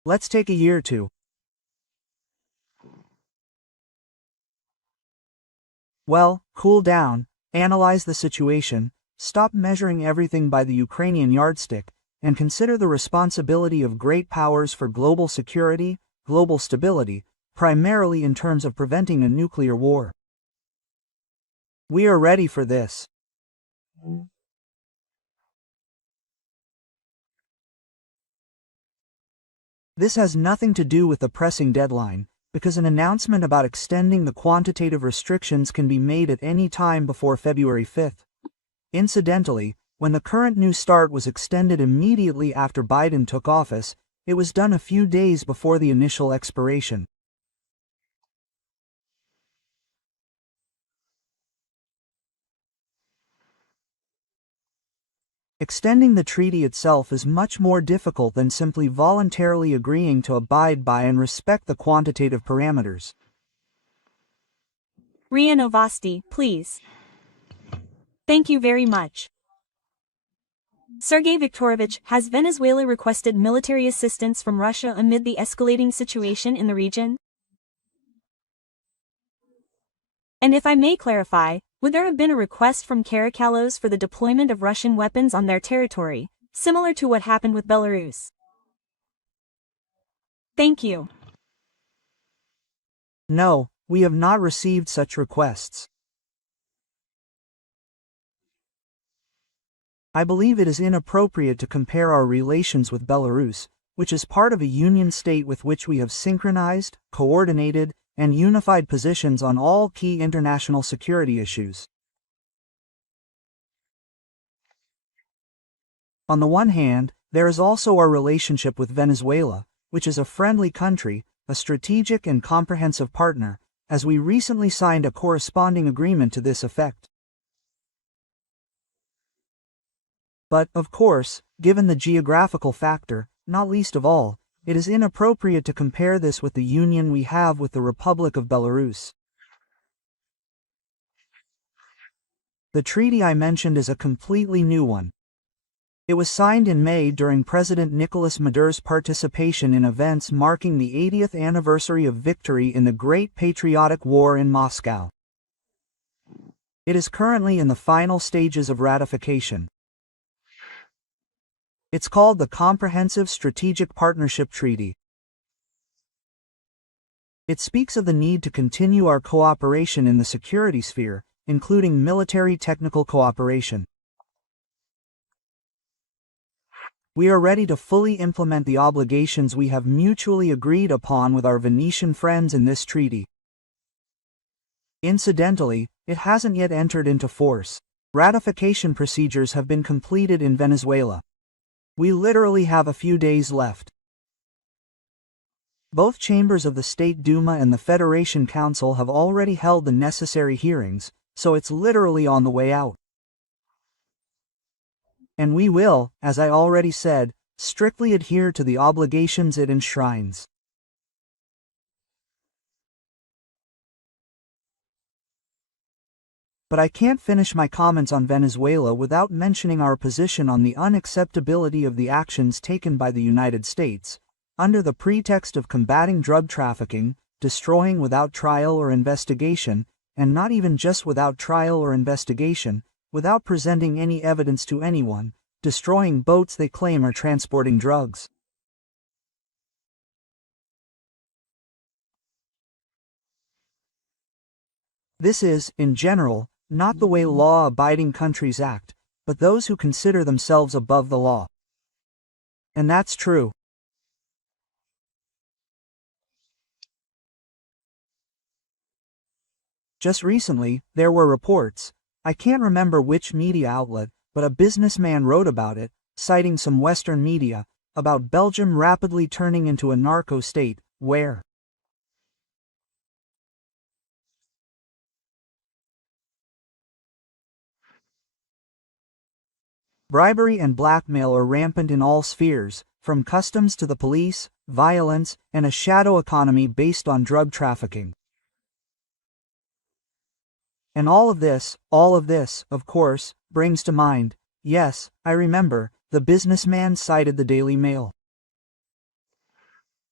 Let's take a year to. Well, cool down, analyze the situation, stop measuring everything by the Ukrainian yardstick, and consider the responsibility of great powers for global security, global stability, primarily in terms of preventing a nuclear war. We are ready for this. This has nothing to do with the pressing deadline, because an announcement about extending the quantitative restrictions can be made at any time before February 5th. Incidentally, when the current New START was extended immediately after Biden took office, it was done a few days before the initial expiration. Extending the treaty itself is much more difficult than simply voluntarily agreeing to abide by and respect the quantitative parameters. RIA Novosti, please. Thank you very much. Sergei Viktorovich, has Venezuela requested military assistance from Russia amid the escalating situation in the region? And if I may clarify, would there have been a request from Caracalos for the deployment of Russian weapons on their territory, similar to what happened with Belarus? Thank you. No, we have not received such requests. I believe it is inappropriate to compare our relations with Belarus, which is part of a union state with which we have synchronized, coordinated, and unified positions on all key international security issues. On the one hand, there is also our relationship with Venezuela, which is a friendly country, a strategic and comprehensive partner, as we recently signed a corresponding agreement to this effect. But, of course, given the geographical factor, not least of all, it is inappropriate to compare this with the union we have with the Republic of Belarus. The treaty I mentioned is a completely new one. It was signed in May during President Nicolas Maduro's participation in events marking the 80th anniversary of victory in the Great Patriotic War in Moscow. It is currently in the final stages of ratification. It's called the Comprehensive Strategic Partnership Treaty. It speaks of the need to continue our cooperation in the security sphere, including military technical cooperation. We are ready to fully implement the obligations we have mutually agreed upon with our Venetian friends in this treaty. Incidentally, it hasn't yet entered into force. Ratification procedures have been completed in Venezuela. We literally have a few days left. Both chambers of the State Duma and the Federation Council have already held the necessary hearings, so it's literally on the way out. And we will, as I already said, strictly adhere to the obligations it enshrines. But I can't finish my comments on Venezuela without mentioning our position on the unacceptability of the actions taken by the United States, under the pretext of combating drug trafficking, destroying without trial or investigation, and not even just without trial or investigation, without presenting any evidence to anyone, destroying boats they claim are transporting drugs. This is, in general, not the way law-abiding countries act, but those who consider themselves above the law. And that's true. Just recently, there were reports, I can't remember which media outlet, but a businessman wrote about it, citing some Western media, about Belgium rapidly turning into a narco state, where bribery and blackmail are rampant in all spheres, from customs to the police, violence, and a shadow economy based on drug trafficking. And all of this, of course, brings to mind, yes, I remember, the businessman cited the Daily Mail.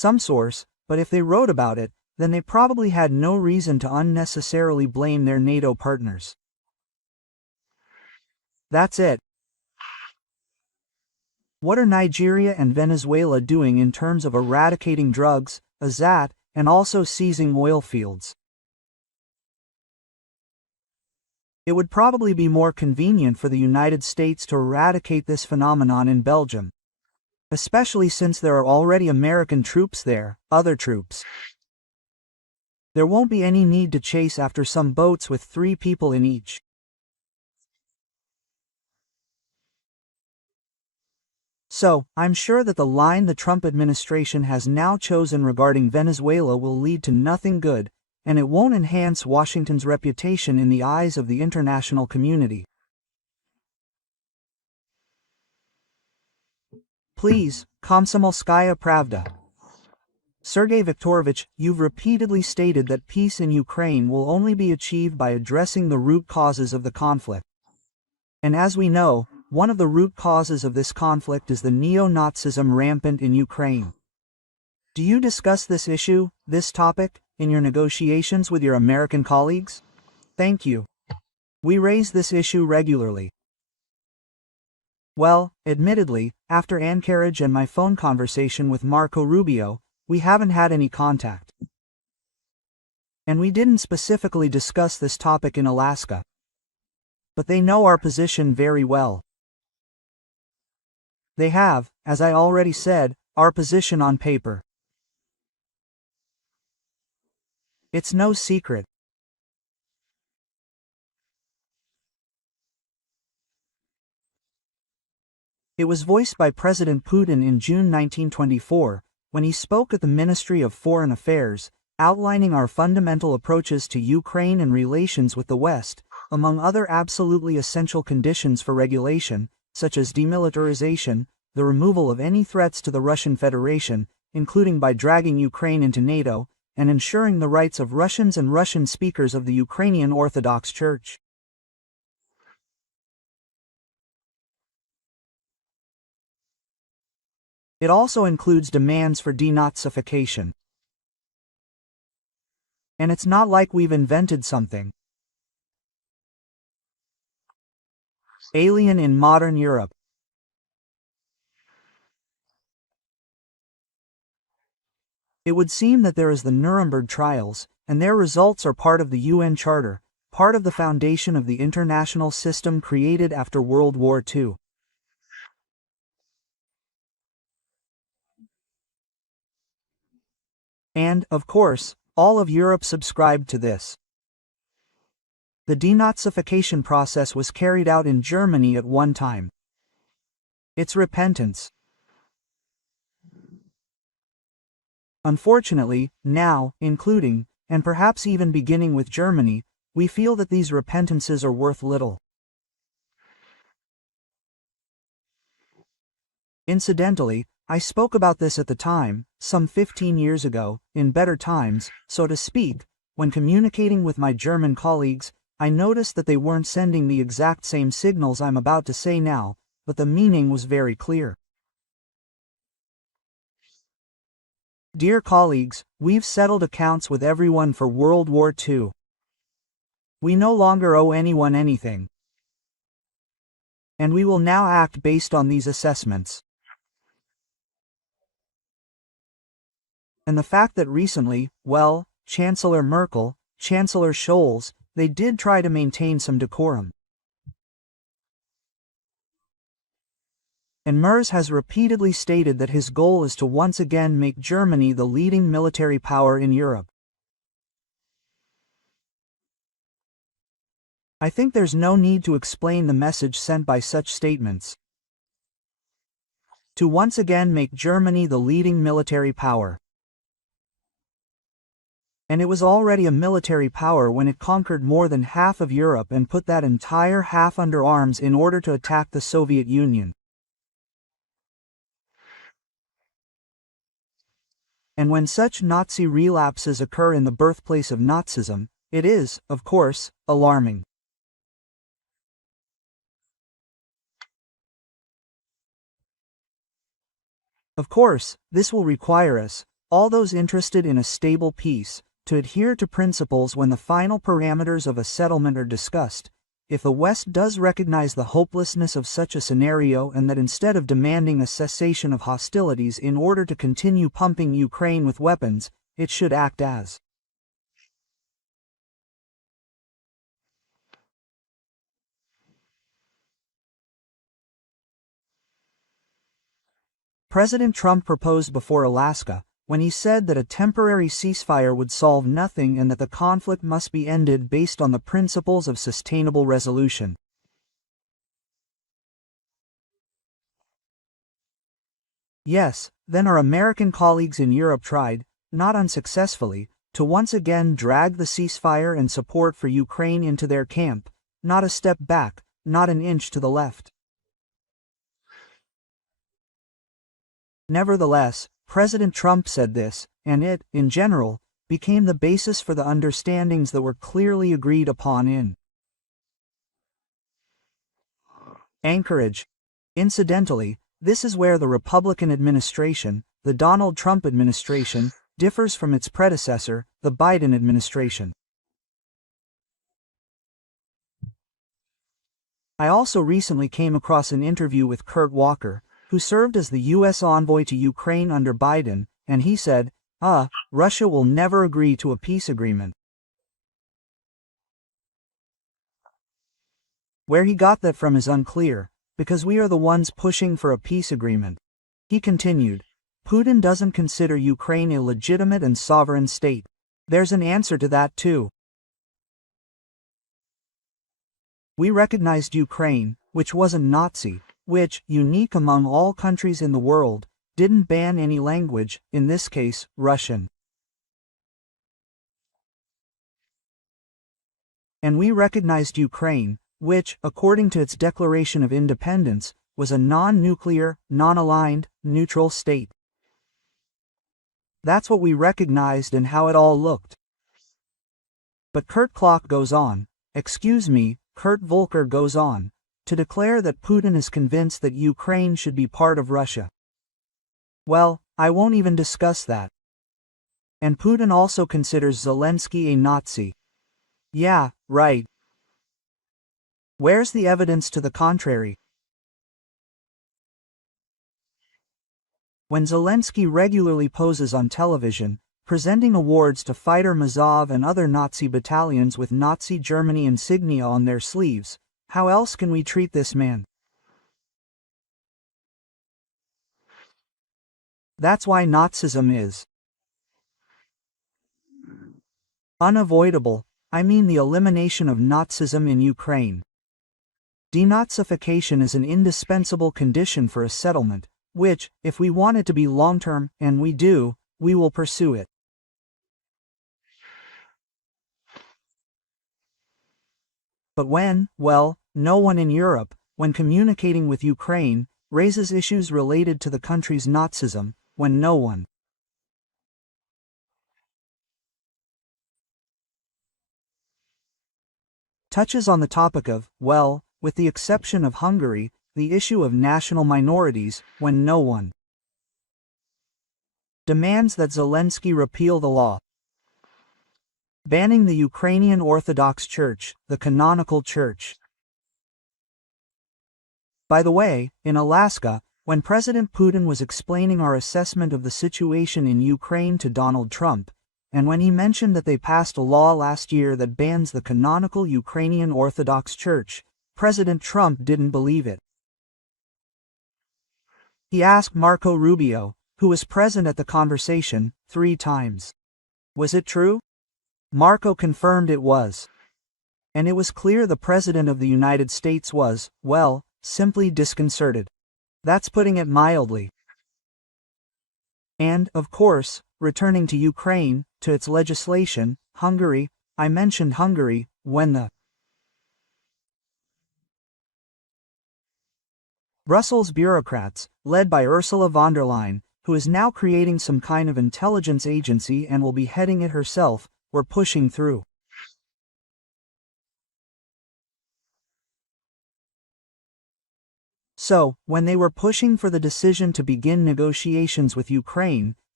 some source, but if they wrote about it, then they probably had no reason to unnecessarily blame their NATO partners. That's it. What are Nigeria and Venezuela doing in terms of eradicating drugs, Azat, and also seizing oil fields? It would probably be more convenient for the United States to eradicate this phenomenon in Belgium, especially since there are already American troops there, other troops. There won't be any need to chase after some boats with 3 people in each. So, I'm sure that the line the Trump administration has now chosen regarding Venezuela will lead to nothing good, and it won't enhance Washington's reputation in the eyes of the international community. Please, Komsomolskaya Pravda. Sergei Viktorovich, you've repeatedly stated that peace in Ukraine will only be achieved by addressing the root causes of the conflict. And as we know, one of the root causes of this conflict is the neo-Nazism rampant in Ukraine. Do you discuss this issue, this topic, in your negotiations with your American colleagues? Thank you. We raise this issue regularly. Well, admittedly, after Anchorage and my phone conversation with Marco Rubio, we haven't had any contact. And we didn't specifically discuss this topic in Alaska. But they know our position very well. They have, as I already said, our position on paper. It's no secret. It was voiced by President Putin in June 1924, when he spoke at the Ministry of Foreign Affairs, outlining our fundamental approaches to Ukraine and relations with the West, among other absolutely essential conditions for regulation, such as demilitarization, the removal of any threats to the Russian Federation, including by dragging Ukraine into NATO, and ensuring the rights of Russians and Russian speakers of the Ukrainian Orthodox Church. It also includes demands for denazification. And it's not like we've invented something alien in modern Europe. It would seem that there is the Nuremberg trials, and their results are part of the UN Charter, part of the foundation of the international system created after World War II. And, of course, all of Europe subscribed to this. The denazification process was carried out in Germany at one time. It's repentance. Unfortunately, now, including, and perhaps even beginning with Germany, we feel that these repentances are worth little. Incidentally, I spoke about this at the time, some 15 years ago, in better times, so to speak. When communicating with my German colleagues, I noticed that they weren't sending the exact same signals I'm about to say now, but the meaning was very clear. Dear colleagues, we've settled accounts with everyone for World War II. We no longer owe anyone anything. And we will now act based on these assessments. And the fact that recently, well, Chancellor Merkel, Chancellor Scholz, they did try to maintain some decorum. And Merz has repeatedly stated that his goal is to once again make Germany the leading military power in Europe. I think there's no need to explain the message sent by such statements. To once again make Germany the leading military power. And it was already a military power when it conquered more than half of Europe and put that entire half under arms in order to attack the Soviet Union. And when such Nazi relapses occur in the birthplace of Nazism, it is, of course, alarming. Of course, this will require us, all those interested in a stable peace, to adhere to principles when the final parameters of a settlement are discussed. If the West does recognize the hopelessness of such a scenario and that instead of demanding a cessation of hostilities in order to continue pumping Ukraine with weapons, it should act as President Trump proposed before Alaska, when he said that a temporary ceasefire would solve nothing and that the conflict must be ended based on the principles of sustainable resolution. Yes, then our American colleagues in Europe tried, not unsuccessfully, to once again drag the ceasefire and support for Ukraine into their camp, not a step back, not an inch to the left. Nevertheless, President Trump said this, and it, in general, became the basis for the understandings that were clearly agreed upon in Anchorage. Incidentally, this is where the Republican administration, the Donald Trump administration, differs from its predecessor, the Biden administration. I also recently came across an interview with Kurt Walker, who served as the U.S. envoy to Ukraine under Biden, and he said, Russia will never agree to a peace agreement. Where he got that from is unclear, because we are the ones pushing for a peace agreement. He continued, Putin doesn't consider Ukraine a legitimate and sovereign state. There's an answer to that too. We recognized Ukraine, which wasn't Nazi, which, unique among all countries in the world, didn't ban any language, in this case, Russian. And we recognized Ukraine, which, according to its declaration of independence, was a non-nuclear, non-aligned, neutral state. That's what we recognized and how it all looked. But Kurt goes on, Kurt Volker goes on, to declare that Putin is convinced that Ukraine should be part of Russia. Well, I won't even discuss that. And Putin also considers Zelensky a Nazi. Yeah, right. Where's the evidence to the contrary? When Zelensky regularly poses on television, presenting awards to fighter Mazov and other Nazi battalions with Nazi Germany insignia on their sleeves, how else can we treat this man? That's why Nazism is unavoidable. I mean the elimination of Nazism in Ukraine. Denazification is an indispensable condition for a settlement, which, if we want it to be long-term, and we do, we will pursue it. But no one in Europe, when communicating with Ukraine, raises issues related to the country's Nazism, when no one touches on the topic of, with the exception of Hungary, the issue of national minorities, when no one demands that Zelensky repeal the law banning the Ukrainian Orthodox Church, the canonical church. By the way, in Alaska, when President Putin was explaining our assessment of the situation in Ukraine to Donald Trump, and when he mentioned that they passed a law last year that bans the canonical Ukrainian Orthodox Church, President Trump didn't believe it. He asked Marco Rubio, who was present at the conversation, 3 times. Was it true? Marco confirmed it was. And it was clear the President of the United States was, simply disconcerted. That's putting it mildly. And, of course, returning to Ukraine, to its legislation, Hungary, I mentioned Hungary, when the Brussels bureaucrats, led by Ursula von der Leyen, who is now creating some kind of intelligence agency and will be heading it herself, were pushing through. So, when they were pushing for the decision to begin negotiations with Ukraine,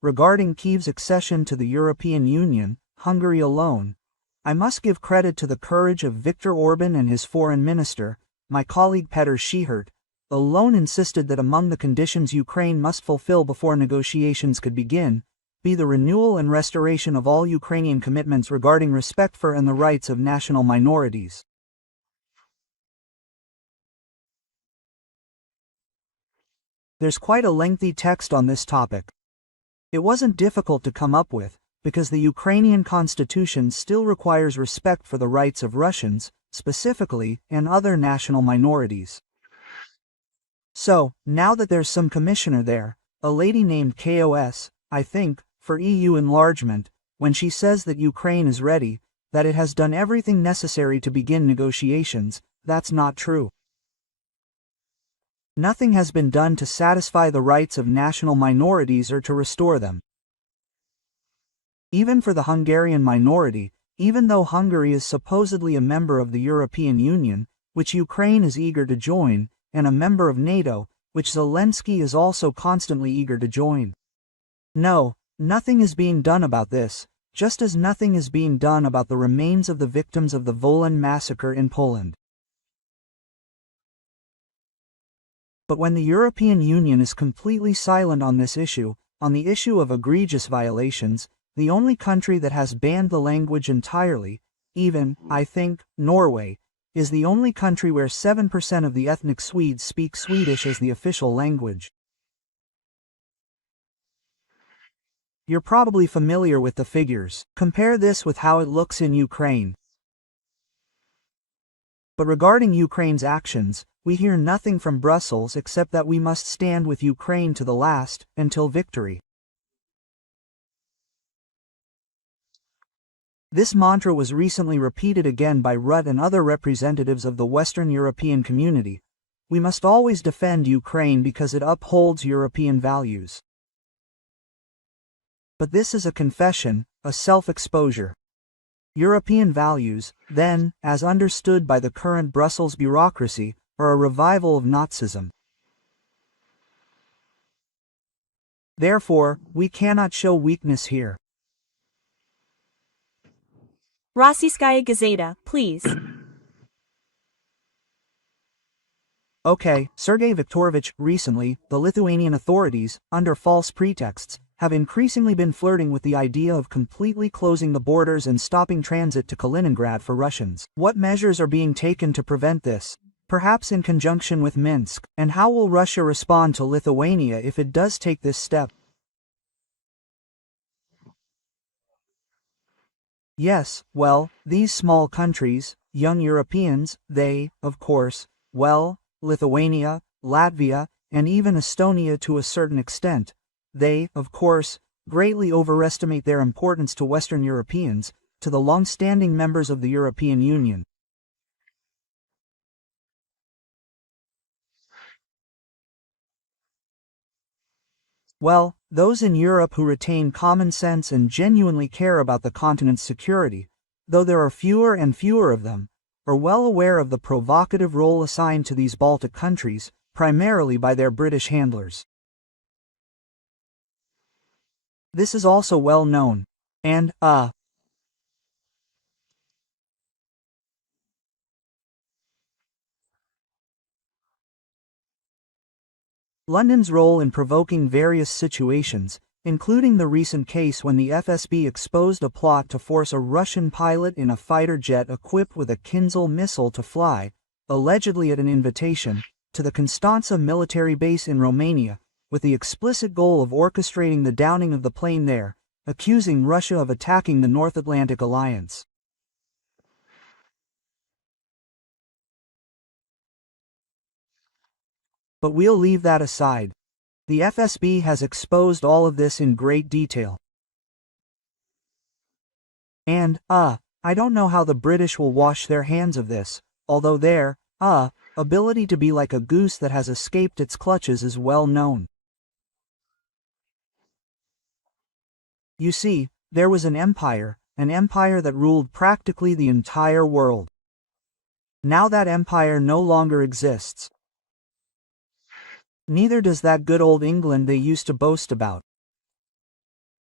regarding Kyiv's accession to the European Union, Hungary alone, I must give credit to the courage of Viktor Orban and his foreign minister, my colleague Petr Šiehrt, alone insisted that among the conditions Ukraine must fulfill before negotiations could begin, be the renewal and restoration of all Ukrainian commitments regarding respect for and the rights of national minorities. There's quite a lengthy text on this topic. It wasn't difficult to come up with, because the Ukrainian constitution still requires respect for the rights of Russians, specifically, and other national minorities. So, now that there's some commissioner there, a lady named KOS, I think, for EU enlargement, when she says that Ukraine is ready, that it has done everything necessary to begin negotiations, that's not true. Nothing has been done to satisfy the rights of national minorities or to restore them. Even for the Hungarian minority, even though Hungary is supposedly a member of the European Union, which Ukraine is eager to join, and a member of NATO, which Zelensky is also constantly eager to join. No, nothing is being done about this, just as nothing is being done about the remains of the victims of the Wołyń massacre in Poland. But when the European Union is completely silent on this issue, on the issue of egregious violations, the only country that has banned the language entirely, even, I think, Norway, is the only country where 7% of the ethnic Swedes speak Swedish as the official language. You're probably familiar with the figures. Compare this with how it looks in Ukraine. But regarding Ukraine's actions, we hear nothing from Brussels except that we must stand with Ukraine to the last, until victory. This mantra was recently repeated again by Rutte and other representatives of the Western European community. We must always defend Ukraine because it upholds European values. But this is a confession, a self-exposure. European values, then, as understood by the current Brussels bureaucracy, are a revival of Nazism. Therefore, we cannot show weakness here. Rossiyskaya Gazeta, please. Okay, Sergei Viktorovich, recently, the Lithuanian authorities, under false pretexts, have increasingly been flirting with the idea of completely closing the borders and stopping transit to Kaliningrad for Russians. What measures are being taken to prevent this? Perhaps in conjunction with Minsk, and how will Russia respond to Lithuania if it does take this step? Yes, well, these small countries, young Europeans, they, of course, well, Lithuania, Latvia, and even Estonia to a certain extent, they, of course, greatly overestimate their importance to Western Europeans, to the long-standing members of the European Union. Well, those in Europe who retain common sense and genuinely care about the continent's security, though there are fewer and fewer of them, are well aware of the provocative role assigned to these Baltic countries, primarily by their British handlers. This is also well known. And, London's role in provoking various situations, including the recent case when the FSB exposed a plot to force a Russian pilot in a fighter jet equipped with a Kinzhal missile to fly, allegedly at an invitation, to the Constanța military base in Romania, with the explicit goal of orchestrating the downing of the plane there, accusing Russia of attacking the North Atlantic Alliance. But we'll leave that aside. The FSB has exposed all of this in great detail. And, I don't know how the British will wash their hands of this, although their, ability to be like a goose that has escaped its clutches is well known. You see, there was an empire that ruled practically the entire world. Now that empire no longer exists. Neither does that good old England they used to boast about.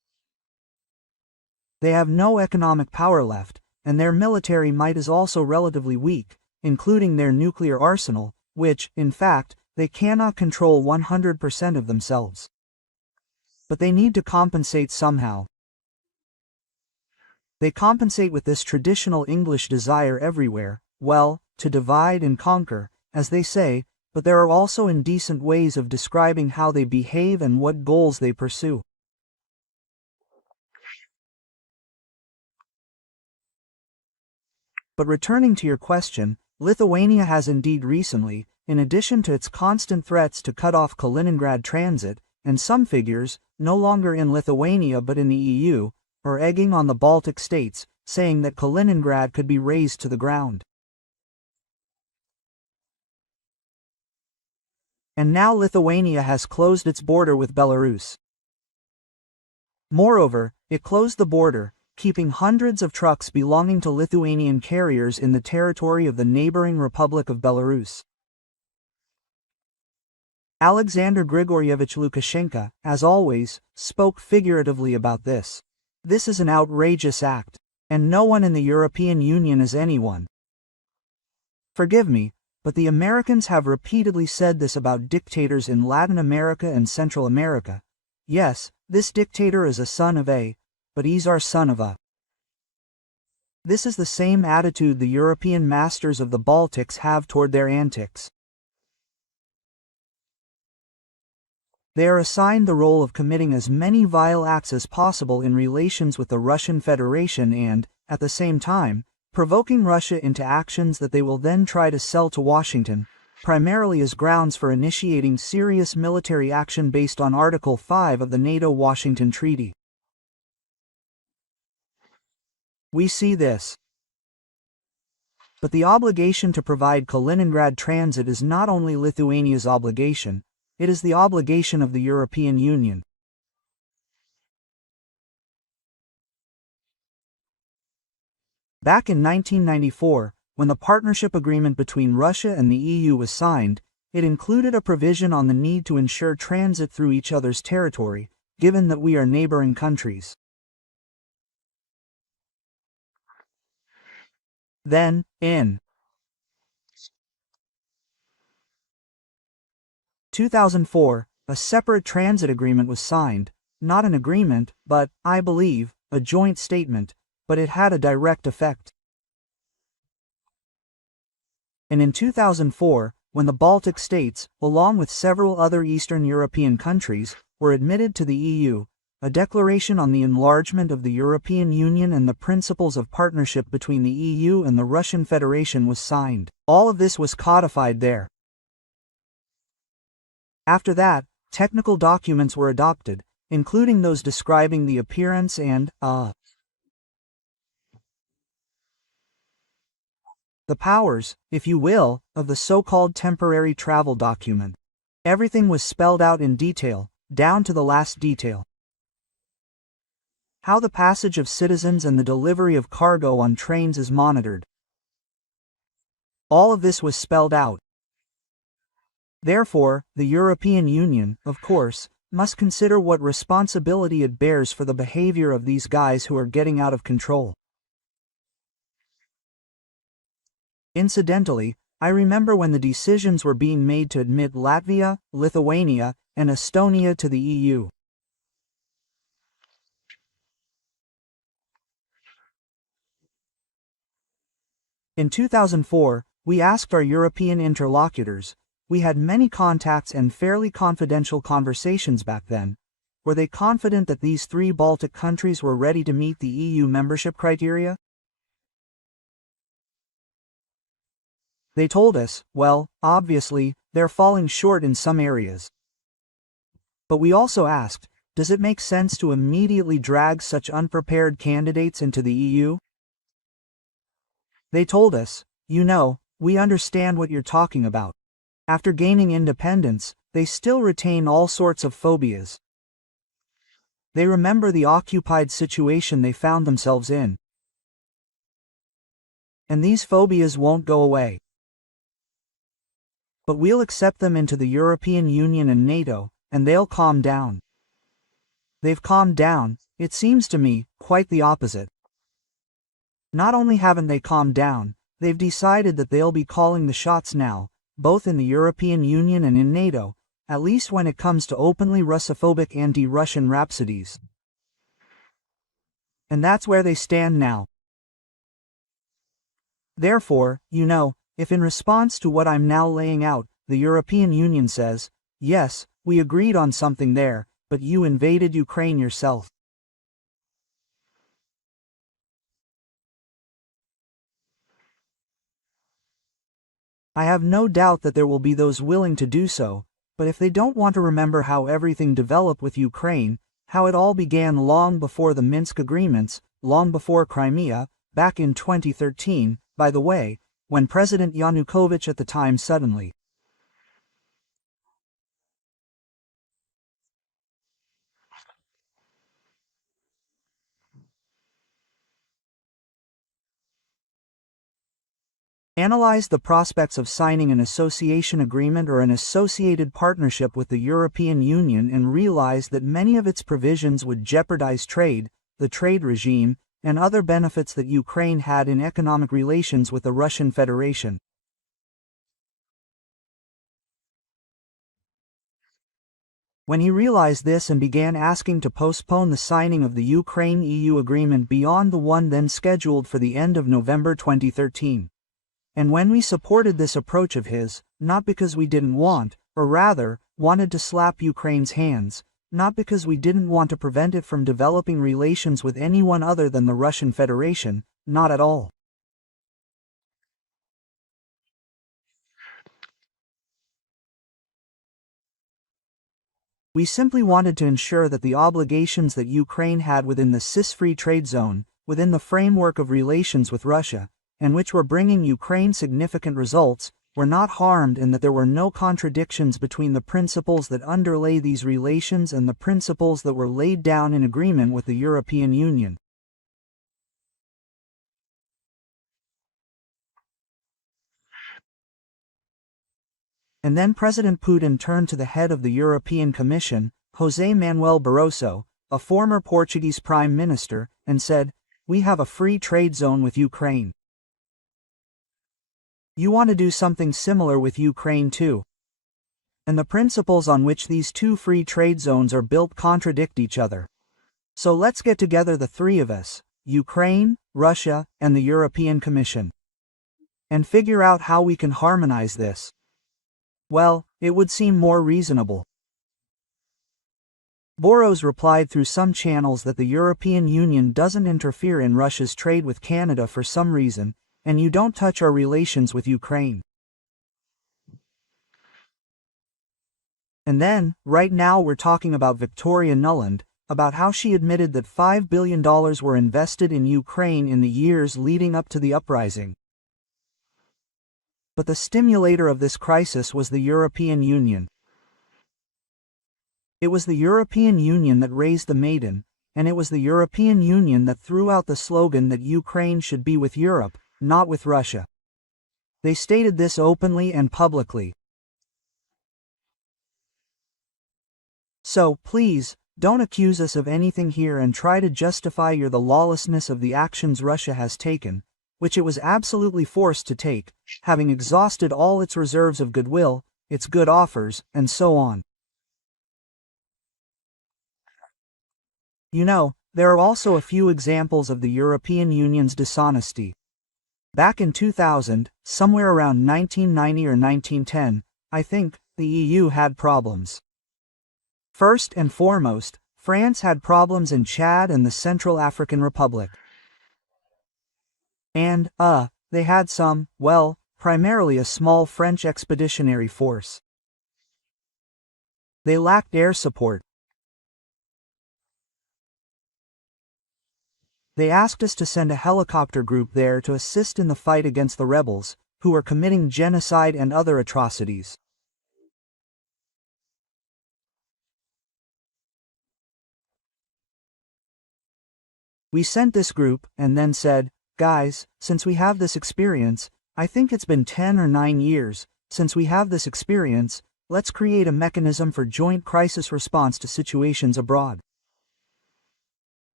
They have no economic power left, and their military might is also relatively weak, including their nuclear arsenal, which, in fact, they cannot control 100% of themselves. But they need to compensate somehow. They compensate with this traditional English desire everywhere, well, to divide and conquer, as they say, but there are also indecent ways of describing how they behave and what goals they pursue. But returning to your question, Lithuania has indeed recently, in addition to its constant threats to cut off Kaliningrad transit, and some figures, no longer in Lithuania but in the EU, are egging on the Baltic states, saying that Kaliningrad could be razed to the ground. And now Lithuania has closed its border with Belarus. Moreover, it closed the border, keeping hundreds of trucks belonging to Lithuanian carriers in the territory of the neighboring Republic of Belarus. Alexander Grigorievich Lukashenko, as always, spoke figuratively about this. This is an outrageous act, and no one in the European Union is anyone. Forgive me, but the Americans have repeatedly said this about dictators in Latin America and Central America. Yes, this dictator is a son of a, but he's our son of a. This is the same attitude the European masters of the Baltics have toward their antics. They are assigned the role of committing as many vile acts as possible in relations with the Russian Federation and, at the same time, provoking Russia into actions that they will then try to sell to Washington, primarily as grounds for initiating serious military action based on Article 5 of the NATO-Washington Treaty. We see this. But the obligation to provide Kaliningrad transit is not only Lithuania's obligation, it is the obligation of the European Union. Back in 1994, when the partnership agreement between Russia and the EU was signed, it included a provision on the need to ensure transit through each other's territory, given that we are neighboring countries. Then, in 2004, a separate transit agreement was signed, not an agreement, but, I believe, a joint statement, but it had a direct effect. And in 2004, when the Baltic states, along with several other Eastern European countries, were admitted to the EU, a declaration on the enlargement of the European Union and the principles of partnership between the EU and the Russian Federation was signed. All of this was codified there. After that, technical documents were adopted, including those describing the appearance and, the powers, if you will, of the so-called temporary travel document. Everything was spelled out in detail, down to the last detail. How the passage of citizens and the delivery of cargo on trains is monitored. All of this was spelled out. Therefore, the European Union, of course, must consider what responsibility it bears for the behavior of these guys who are getting out of control. Incidentally, I remember when the decisions were being made to admit Latvia, Lithuania, and Estonia to the EU. In 2004, we asked our European interlocutors, we had many contacts and fairly confidential conversations back then, were they confident that these three Baltic countries were ready to meet the EU membership criteria? They told us, well, obviously, they're falling short in some areas. But we also asked, does it make sense to immediately drag such unprepared candidates into the EU? They told us, you know, we understand what you're talking about. After gaining independence, they still retain all sorts of phobias. They remember the occupied situation they found themselves in. And these phobias won't go away. But we'll accept them into the European Union and NATO, and they'll calm down. They've calmed down, It seems to me, quite the opposite. Not only haven't they calmed down, they've decided that they'll be calling the shots now, both in the European Union and in NATO, at least when it comes to openly Russophobic anti-Russian rhapsodies. And that's where they stand now. Therefore, if in response to what I'm now laying out, the European Union says, yes, we agreed on something there, but you invaded Ukraine yourself. I have no doubt that there will be those willing to do so, but if they don't want to remember how everything developed with Ukraine, how it all began long before the Minsk agreements, long before Crimea, back in 2013, by the way, when President Yanukovych at the time suddenly analyzed the prospects of signing an association agreement or an associated partnership with the European Union and realized that many of its provisions would jeopardize trade, the trade regime, and other benefits that Ukraine had in economic relations with the Russian Federation. When he realized this and began asking to postpone the signing of the Ukraine-EU agreement beyond the one then scheduled for the end of November 2013. And when we supported this approach of his, not because we didn't want, or rather, wanted to slap Ukraine's hands, not because we didn't want to prevent it from developing relations with anyone other than the Russian Federation, not at all. We simply wanted to ensure that the obligations that Ukraine had within the CIS-free trade zone, within the framework of relations with Russia, and which were bringing Ukraine significant results, were not harmed and that there were no contradictions between the principles that underlay these relations and the principles that were laid down in agreement with the European Union. And then President Putin turned to the head of the European Commission, José Manuel Barroso, a former Portuguese Prime Minister, and said, "We have a free trade zone with Ukraine. You want to do something similar with Ukraine too. And the principles on which these two free trade zones are built contradict each other. So let's get together the three of us, Ukraine, Russia, and the European Commission, and figure out how we can harmonize this." Well, it would seem more reasonable. Boros replied through some channels that the European Union doesn't interfere in Russia's trade with Canada for some reason, and you don't touch our relations with Ukraine. And then, right now we're talking about Victoria Nuland, about how she admitted that $5 billion were invested in Ukraine in the years leading up to the uprising. But the stimulator of this crisis was the European Union. It was the European Union that raised the maiden, and it was the European Union that threw out the slogan that Ukraine should be with Europe, not with Russia. They stated this openly and publicly. So, please, don't accuse us of anything here and try to justify the lawlessness of the actions Russia has taken, which it was absolutely forced to take, having exhausted all its reserves of goodwill, its good offers, and so on. There are also a few examples of the European Union's dishonesty. Back in 2000, somewhere around 1990 or 1910, I think, the EU had problems. First and foremost, France had problems in Chad and the Central African Republic. And, they had primarily a small French expeditionary force. They lacked air support. They asked us to send a helicopter group there to assist in the fight against the rebels, who were committing genocide and other atrocities. We sent this group, and then said, "Guys, since we have this experience, I think it's been 10 or 9 years, since we have this experience, let's create a mechanism for joint crisis response to situations abroad."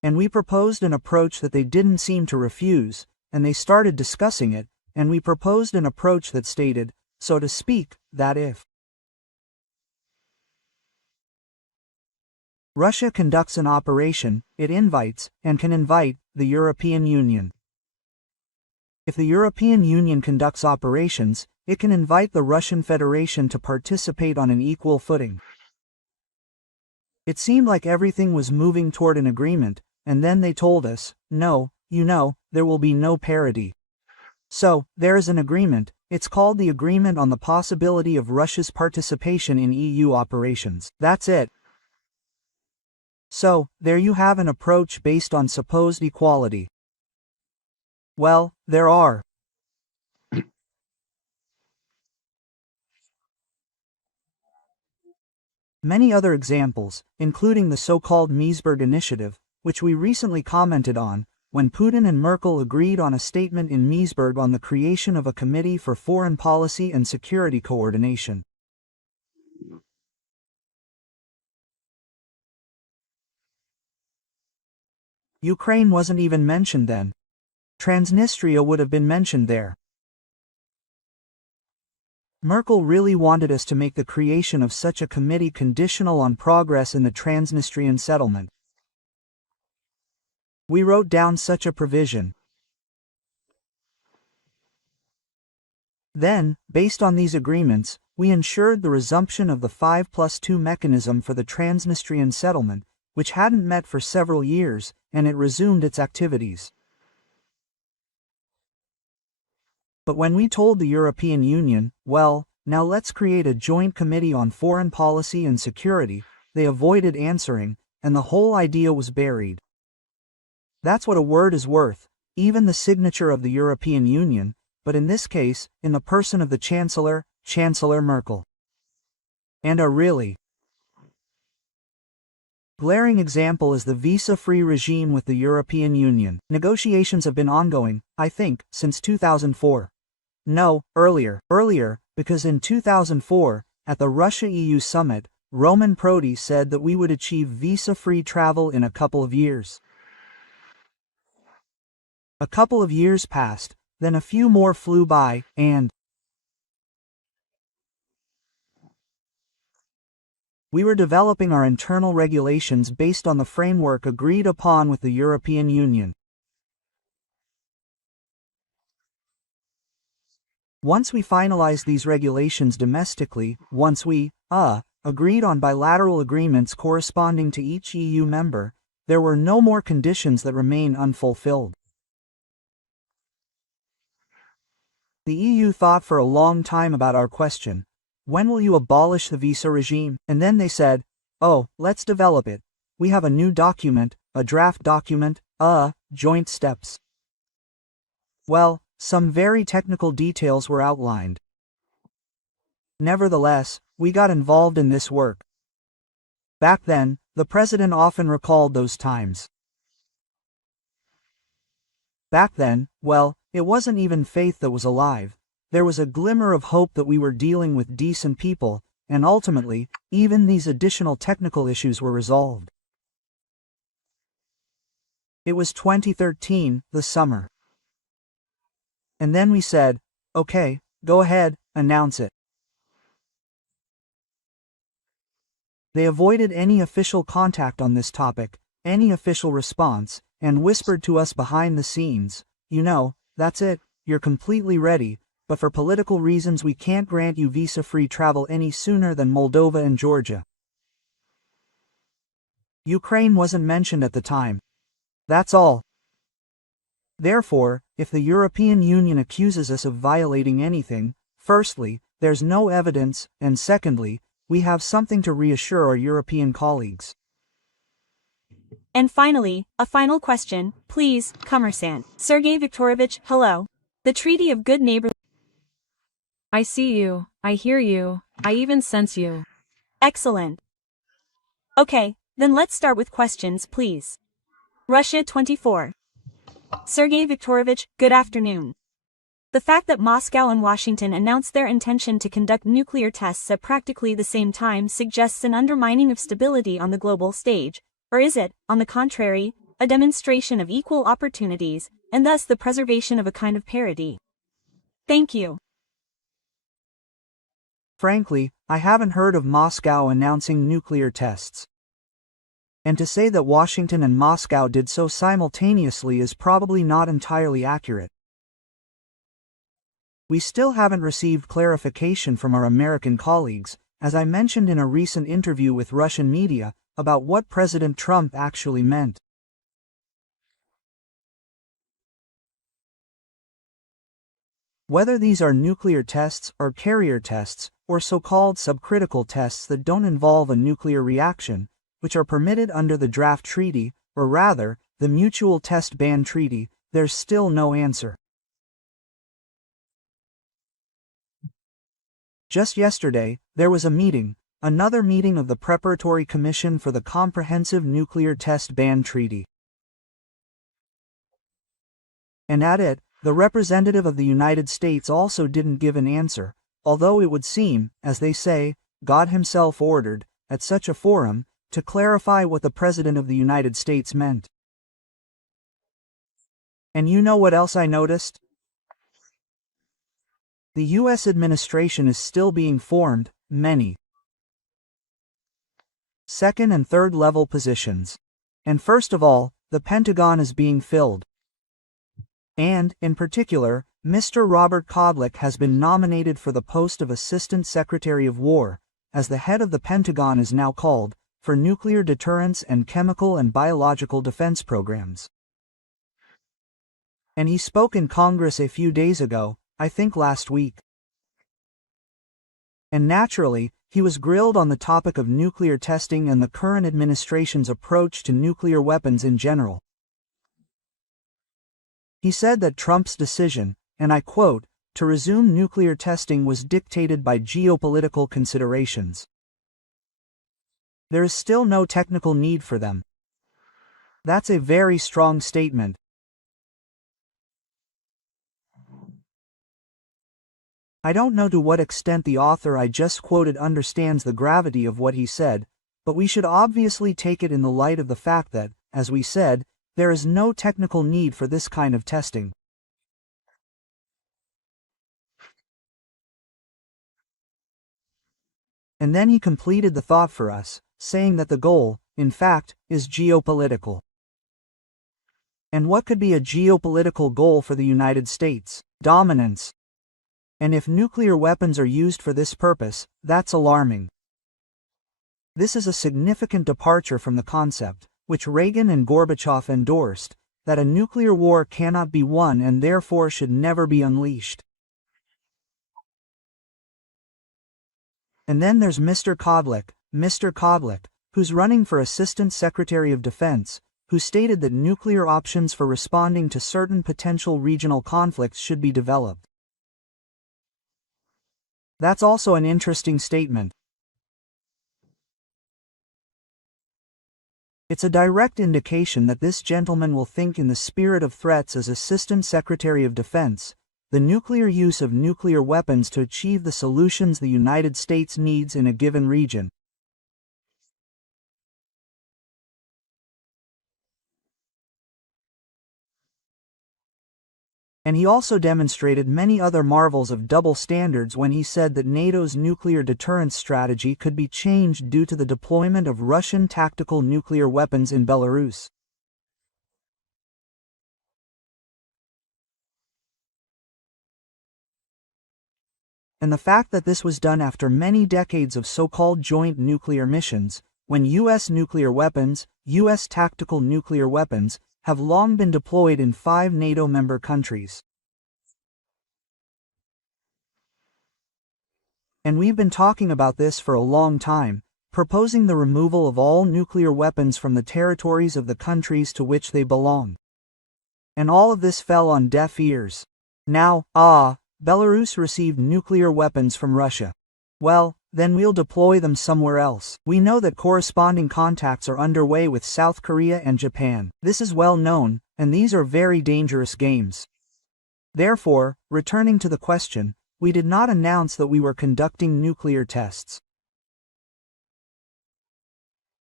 And we proposed an approach that they didn't seem to refuse, and they started discussing it, and we proposed an approach that stated, so to speak, that if Russia conducts an operation, it invites, and can invite, the European Union. If the European Union conducts operations, it can invite the Russian Federation to participate on an equal footing. It seemed like everything was moving toward an agreement, and then they told us, no, there will be no parity. So, there is an agreement. It's called the Agreement on the Possibility of Russia's Participation in EU Operations. That's it. So, there you have an approach based on supposed equality. Well, there are many other examples, including the so-called Meseberg Initiative, which we recently commented on, when Putin and Merkel agreed on a statement in Meseberg on the creation of a Committee for Foreign Policy and Security Coordination. Ukraine wasn't even mentioned then. Transnistria would have been mentioned there. Merkel really wanted us to make the creation of such a committee conditional on progress in the Transnistrian settlement. We wrote down such a provision. Then, based on these agreements, we ensured the resumption of the 5+2 mechanism for the Transnistrian settlement, which hadn't met for several years, and it resumed its activities. But when we told the European Union, well, now let's create a joint committee on foreign policy and security, they avoided answering, and the whole idea was buried. That's what a word is worth, even the signature of the European Union, but in this case, in the person of the Chancellor, Chancellor Merkel. And a really glaring example is the visa-free regime with the European Union. Negotiations have been ongoing, I think, since 2004. No, earlier, because in 2004, at the Russia-EU summit, Roman Prodi said that we would achieve visa-free travel in a couple of years. A couple of years passed, then a few more flew by, and we were developing our internal regulations based on the framework agreed upon with the European Union. Once we finalized these regulations domestically, once we, agreed on bilateral agreements corresponding to each EU member, there were no more conditions that remain unfulfilled. The EU thought for a long time about our question. When will you abolish the visa regime? And then they said, oh, let's develop it. We have a new document, a draft document, joint steps. Well, some very technical details were outlined. Nevertheless, we got involved in this work. Back then, the president often recalled those times. Back then, well, it wasn't even faith that was alive. There was a glimmer of hope that we were dealing with decent people, and ultimately, even these additional technical issues were resolved. It was 2013, the summer. And then we said, okay, go ahead, announce it. They avoided any official contact on this topic, any official response, and whispered to us behind the scenes, that's it, you're completely ready, but for political reasons we can't grant you visa-free travel any sooner than Moldova and Georgia. Ukraine wasn't mentioned at the time. That's all. Therefore, if the European Union accuses us of violating anything, firstly, there's no evidence, and secondly, we have something to reassure our European colleagues. And finally, a final question, please, Commerçant. Sergei Viktorovich, hello. The Treaty of Good Neighborhood. I see you, I hear you, I even sense you. Excellent. Okay, then let's start with questions, please. Russia 24. Sergei Viktorovich, good afternoon. The fact that Moscow and Washington announced their intention to conduct nuclear tests at practically the same time suggests an undermining of stability on the global stage, or is it, on the contrary, a demonstration of equal opportunities, and thus the preservation of a kind of parity. Thank you. Frankly, I haven't heard of Moscow announcing nuclear tests. And to say that Washington and Moscow did so simultaneously is probably not entirely accurate. We still haven't received clarification from our American colleagues, as I mentioned in a recent interview with Russian media, about what President Trump actually meant. Whether these are nuclear tests or carrier tests, or so-called subcritical tests that don't involve a nuclear reaction, which are permitted under the draft treaty, or rather, the Mutual Test Ban Treaty, there's still no answer. Just yesterday, there was a meeting, another meeting of the Preparatory Commission for the Comprehensive Nuclear Test Ban Treaty. And at it, the representative of the United States also didn't give an answer, although it would seem, as they say, God himself ordered, at such a forum, to clarify what the President of the United States meant. And you know what else I noticed? The U.S. administration is still being formed, many second and third level positions. And first of all, the Pentagon is being filled. And, in particular, Mr. Robert Kodlik has been nominated for the post of Assistant Secretary of War, as the head of the Pentagon is now called, for nuclear deterrence and chemical and biological defense programs. And he spoke in Congress a few days ago, I think last week. And naturally, he was grilled on the topic of nuclear testing and the current administration's approach to nuclear weapons in general. He said that Trump's decision, and I quote, to resume nuclear testing was dictated by geopolitical considerations. There is still no technical need for them. That's a very strong statement. I don't know to what extent the author I just quoted understands the gravity of what he said, but we should obviously take it in the light of the fact that, as we said, there is no technical need for this kind of testing. And then he completed the thought for us, saying that the goal, in fact, is geopolitical. And what could be a geopolitical goal for the United States? Dominance. And if nuclear weapons are used for this purpose, that's alarming. This is a significant departure from the concept, which Reagan and Gorbachev endorsed, that a nuclear war cannot be won and therefore should never be unleashed. And then there's Mr. Kodlik, who's running for Assistant Secretary of Defense, who stated that nuclear options for responding to certain potential regional conflicts should be developed. That's also an interesting statement. It's a direct indication that this gentleman will think in the spirit of threats as Assistant Secretary of Defense, the nuclear use of nuclear weapons to achieve the solutions the United States needs in a given region. And he also demonstrated many other marvels of double standards when he said that NATO's nuclear deterrence strategy could be changed due to the deployment of Russian tactical nuclear weapons in Belarus. And the fact that this was done after many decades of so-called joint nuclear missions, when U.S. nuclear weapons, U.S. tactical nuclear weapons, have long been deployed in 5 NATO member countries. And we've been talking about this for a long time, proposing the removal of all nuclear weapons from the territories of the countries to which they belong. And all of this fell on deaf ears. Now, Belarus received nuclear weapons from Russia. Well, then we'll deploy them somewhere else. We know that corresponding contacts are underway with South Korea and Japan. This is well known, and these are very dangerous games. Therefore, returning to the question, we did not announce that we were conducting nuclear tests.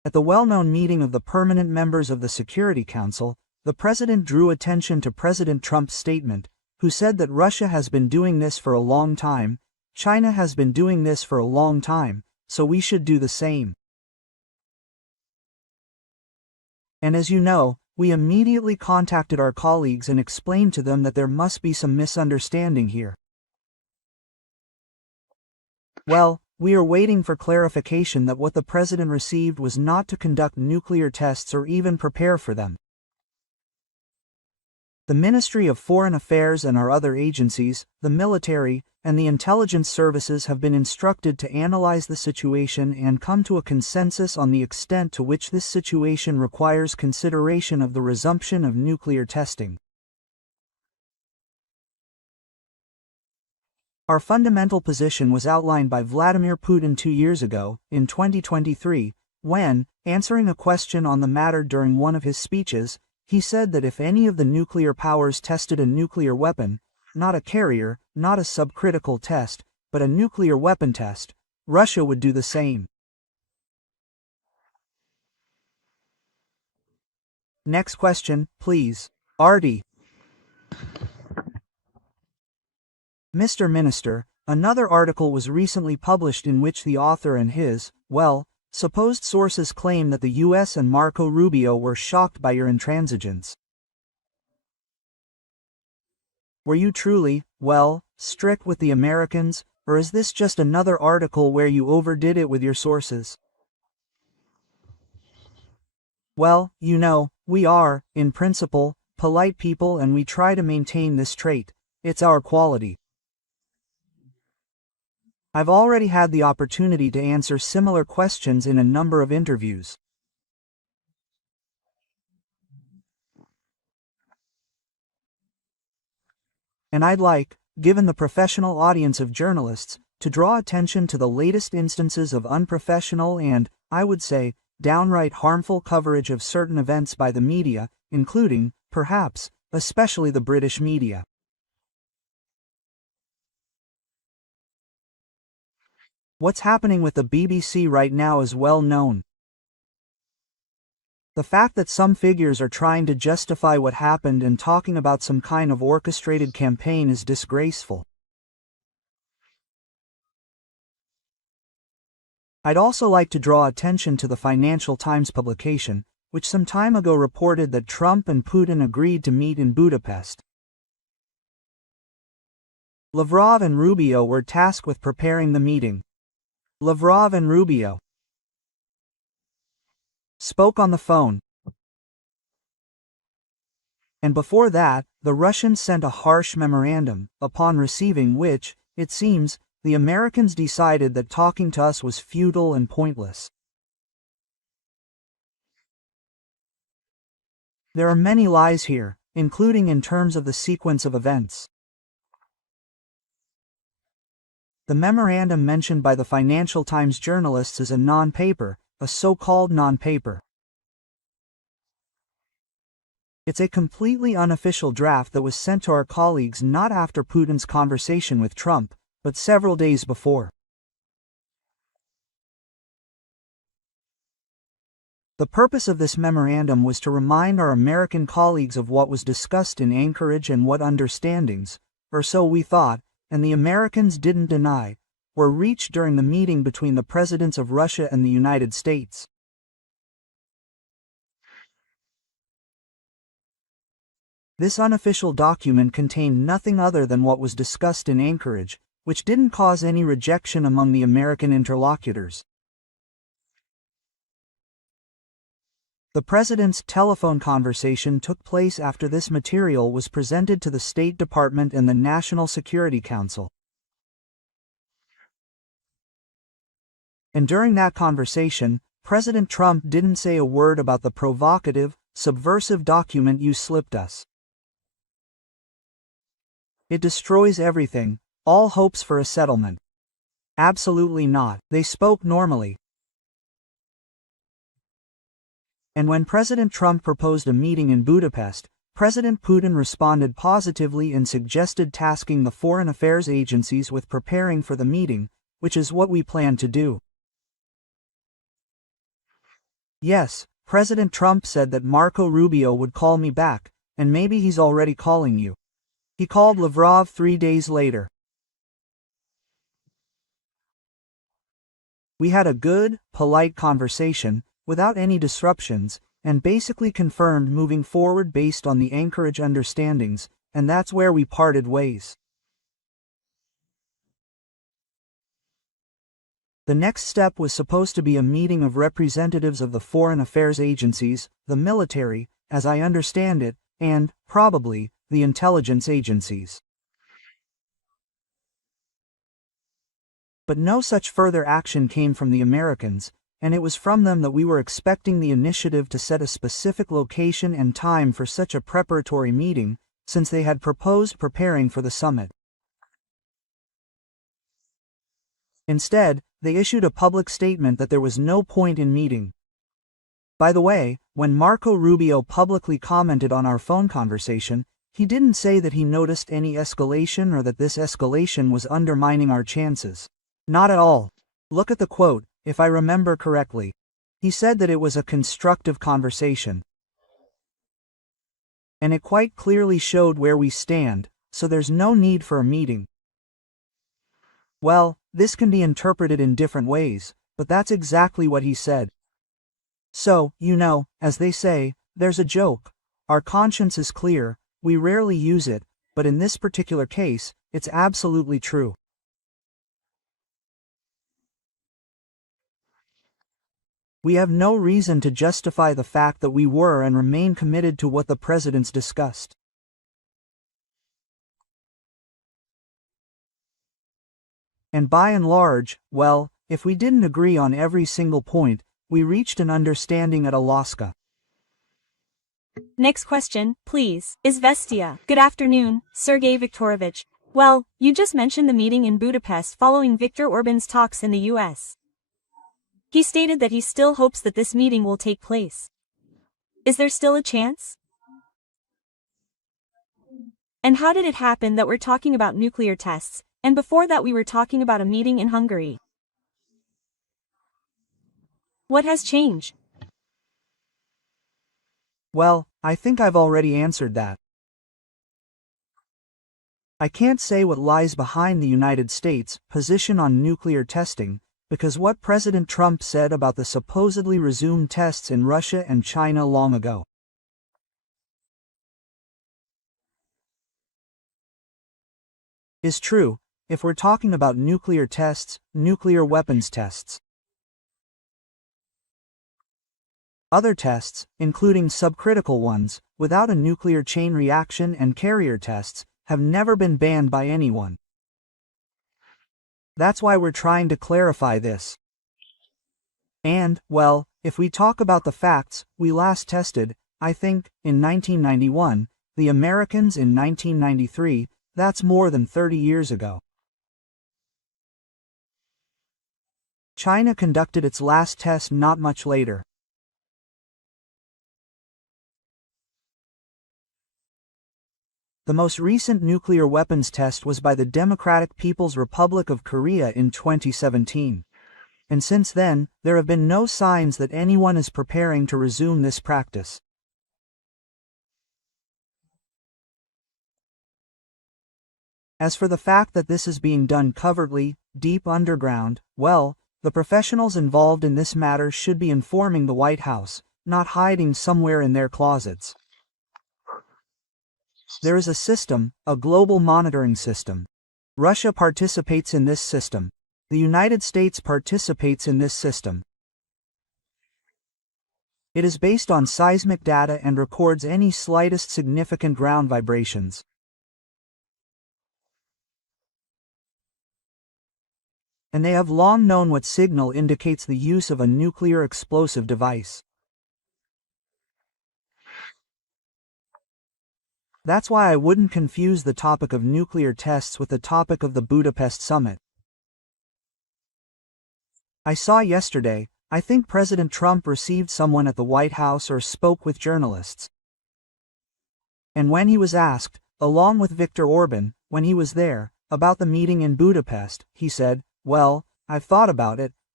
At the well-known meeting of the permanent members of the Security Council, the president drew attention to President Trump's statement, who said that Russia has been doing this for a long time, China has been doing this for a long time, so we should do the same. And as you know, we immediately contacted our colleagues and explained to them that there must be some misunderstanding here. Well, we are waiting for clarification that what the president received was not to conduct nuclear tests or even prepare for them. The Ministry of Foreign Affairs and our other agencies, the military, and the intelligence services have been instructed to analyze the situation and come to a consensus on the extent to which this situation requires consideration of the resumption of nuclear testing. Our fundamental position was outlined by Vladimir Putin 2 years ago, in 2023, when, answering a question on the matter during one of his speeches, he said that if any of the nuclear powers tested a nuclear weapon, not a carrier, not a subcritical test, but a nuclear weapon test, Russia would do the same. Next question, please. Artie. Mr. Minister, another article was recently published in which the author and his, supposed sources claim that the US and Marco Rubio were shocked by your intransigence. Were you truly, strict with the Americans, or is this just another article where you overdid it with your sources? Well, you know, we are, in principle, polite people and we try to maintain this trait. It's our quality. I've already had the opportunity to answer similar questions in a number of interviews. And I'd like, given the professional audience of journalists, to draw attention to the latest instances of unprofessional and, I would say, downright harmful coverage of certain events by the media, including, perhaps, especially the British media. What's happening with the BBC right now is well known. The fact that some figures are trying to justify what happened and talking about some kind of orchestrated campaign is disgraceful. I'd also like to draw attention to the Financial Times publication, which some time ago reported that Trump and Putin agreed to meet in Budapest. Lavrov and Rubio were tasked with preparing the meeting. Lavrov and Rubio spoke on the phone. And before that, the Russians sent a harsh memorandum, upon receiving which, it seems, the Americans decided that talking to us was futile and pointless. There are many lies here, including in terms of the sequence of events. The memorandum mentioned by the Financial Times journalists is a non-paper, a so-called non-paper. It's a completely unofficial draft that was sent to our colleagues not after Putin's conversation with Trump, but several days before. The purpose of this memorandum was to remind our American colleagues of what was discussed in Anchorage and what understandings, or so we thought, and the Americans didn't deny, were reached during the meeting between the presidents of Russia and the United States. This unofficial document contained nothing other than what was discussed in Anchorage, which didn't cause any rejection among the American interlocutors. The president's telephone conversation took place after this material was presented to the State Department and the National Security Council. And during that conversation, President Trump didn't say a word about the provocative, subversive document you slipped us. It destroys everything, all hopes for a settlement. Absolutely not. They spoke normally. And when President Trump proposed a meeting in Budapest, President Putin responded positively and suggested tasking the foreign affairs agencies with preparing for the meeting, which is what we plan to do. Yes, President Trump said that Marco Rubio would call me back, and maybe he's already calling you. He called Lavrov 3 days later. We had a good, polite conversation, without any disruptions, and basically confirmed moving forward based on the Anchorage understandings, and that's where we parted ways. The next step was supposed to be a meeting of representatives of the foreign affairs agencies, the military, as I understand it, and, probably, the intelligence agencies. But no such further action came from the Americans, and it was from them that we were expecting the initiative to set a specific location and time for such a preparatory meeting, since they had proposed preparing for the summit. Instead, they issued a public statement that there was no point in meeting. By the way, when Marco Rubio publicly commented on our phone conversation, he didn't say that he noticed any escalation or that this escalation was undermining our chances. Not at all. Look at the quote, if I remember correctly. He said that it was a constructive conversation. And it quite clearly showed where we stand, so there's no need for a meeting. Well, this can be interpreted in different ways, but that's exactly what he said. So, as they say, there's a joke. Our conscience is clear, we rarely use it, but in this particular case, it's absolutely true. We have no reason to justify the fact that we were and remain committed to what the presidents discussed. And by and large, well, if we didn't agree on every single point, we reached an understanding at Alaska. Next question, please. Izvestia. Good afternoon, Sergei Viktorovich. Well, you just mentioned the meeting in Budapest following Viktor Orban's talks in the US. He stated that he still hopes that this meeting will take place. Is there still a chance? And how did it happen that we're talking about nuclear tests, and before that we were talking about a meeting in Hungary? What has changed? Well, I think I've already answered that. I can't say what lies behind the United States' position on nuclear testing, because what President Trump said about the supposedly resumed tests in Russia and China long ago. Is true, if we're talking about nuclear tests, nuclear weapons tests. Other tests, including subcritical ones, without a nuclear chain reaction and carrier tests, have never been banned by anyone. That's why we're trying to clarify this. And, well, if we talk about the facts, we last tested, I think, in 1991, the Americans in 1993, that's more than 30 years ago. China conducted its last test not much later. The most recent nuclear weapons test was by the Democratic People's Republic of Korea in 2017. And since then, there have been no signs that anyone is preparing to resume this practice. As for the fact that this is being done covertly, deep underground, well, the professionals involved in this matter should be informing the White House, not hiding somewhere in their closets. There is a system, a global monitoring system. Russia participates in this system. The United States participates in this system. It is based on seismic data and records any slightest significant ground vibrations. And they have long known what signal indicates the use of a nuclear explosive device. That's why I wouldn't confuse the topic of nuclear tests with the topic of the Budapest summit. I saw yesterday, I think President Trump received someone at the White House or spoke with journalists. And when he was asked, along with Viktor Orban, when he was there, about the meeting in Budapest, he said, well, I've thought about it,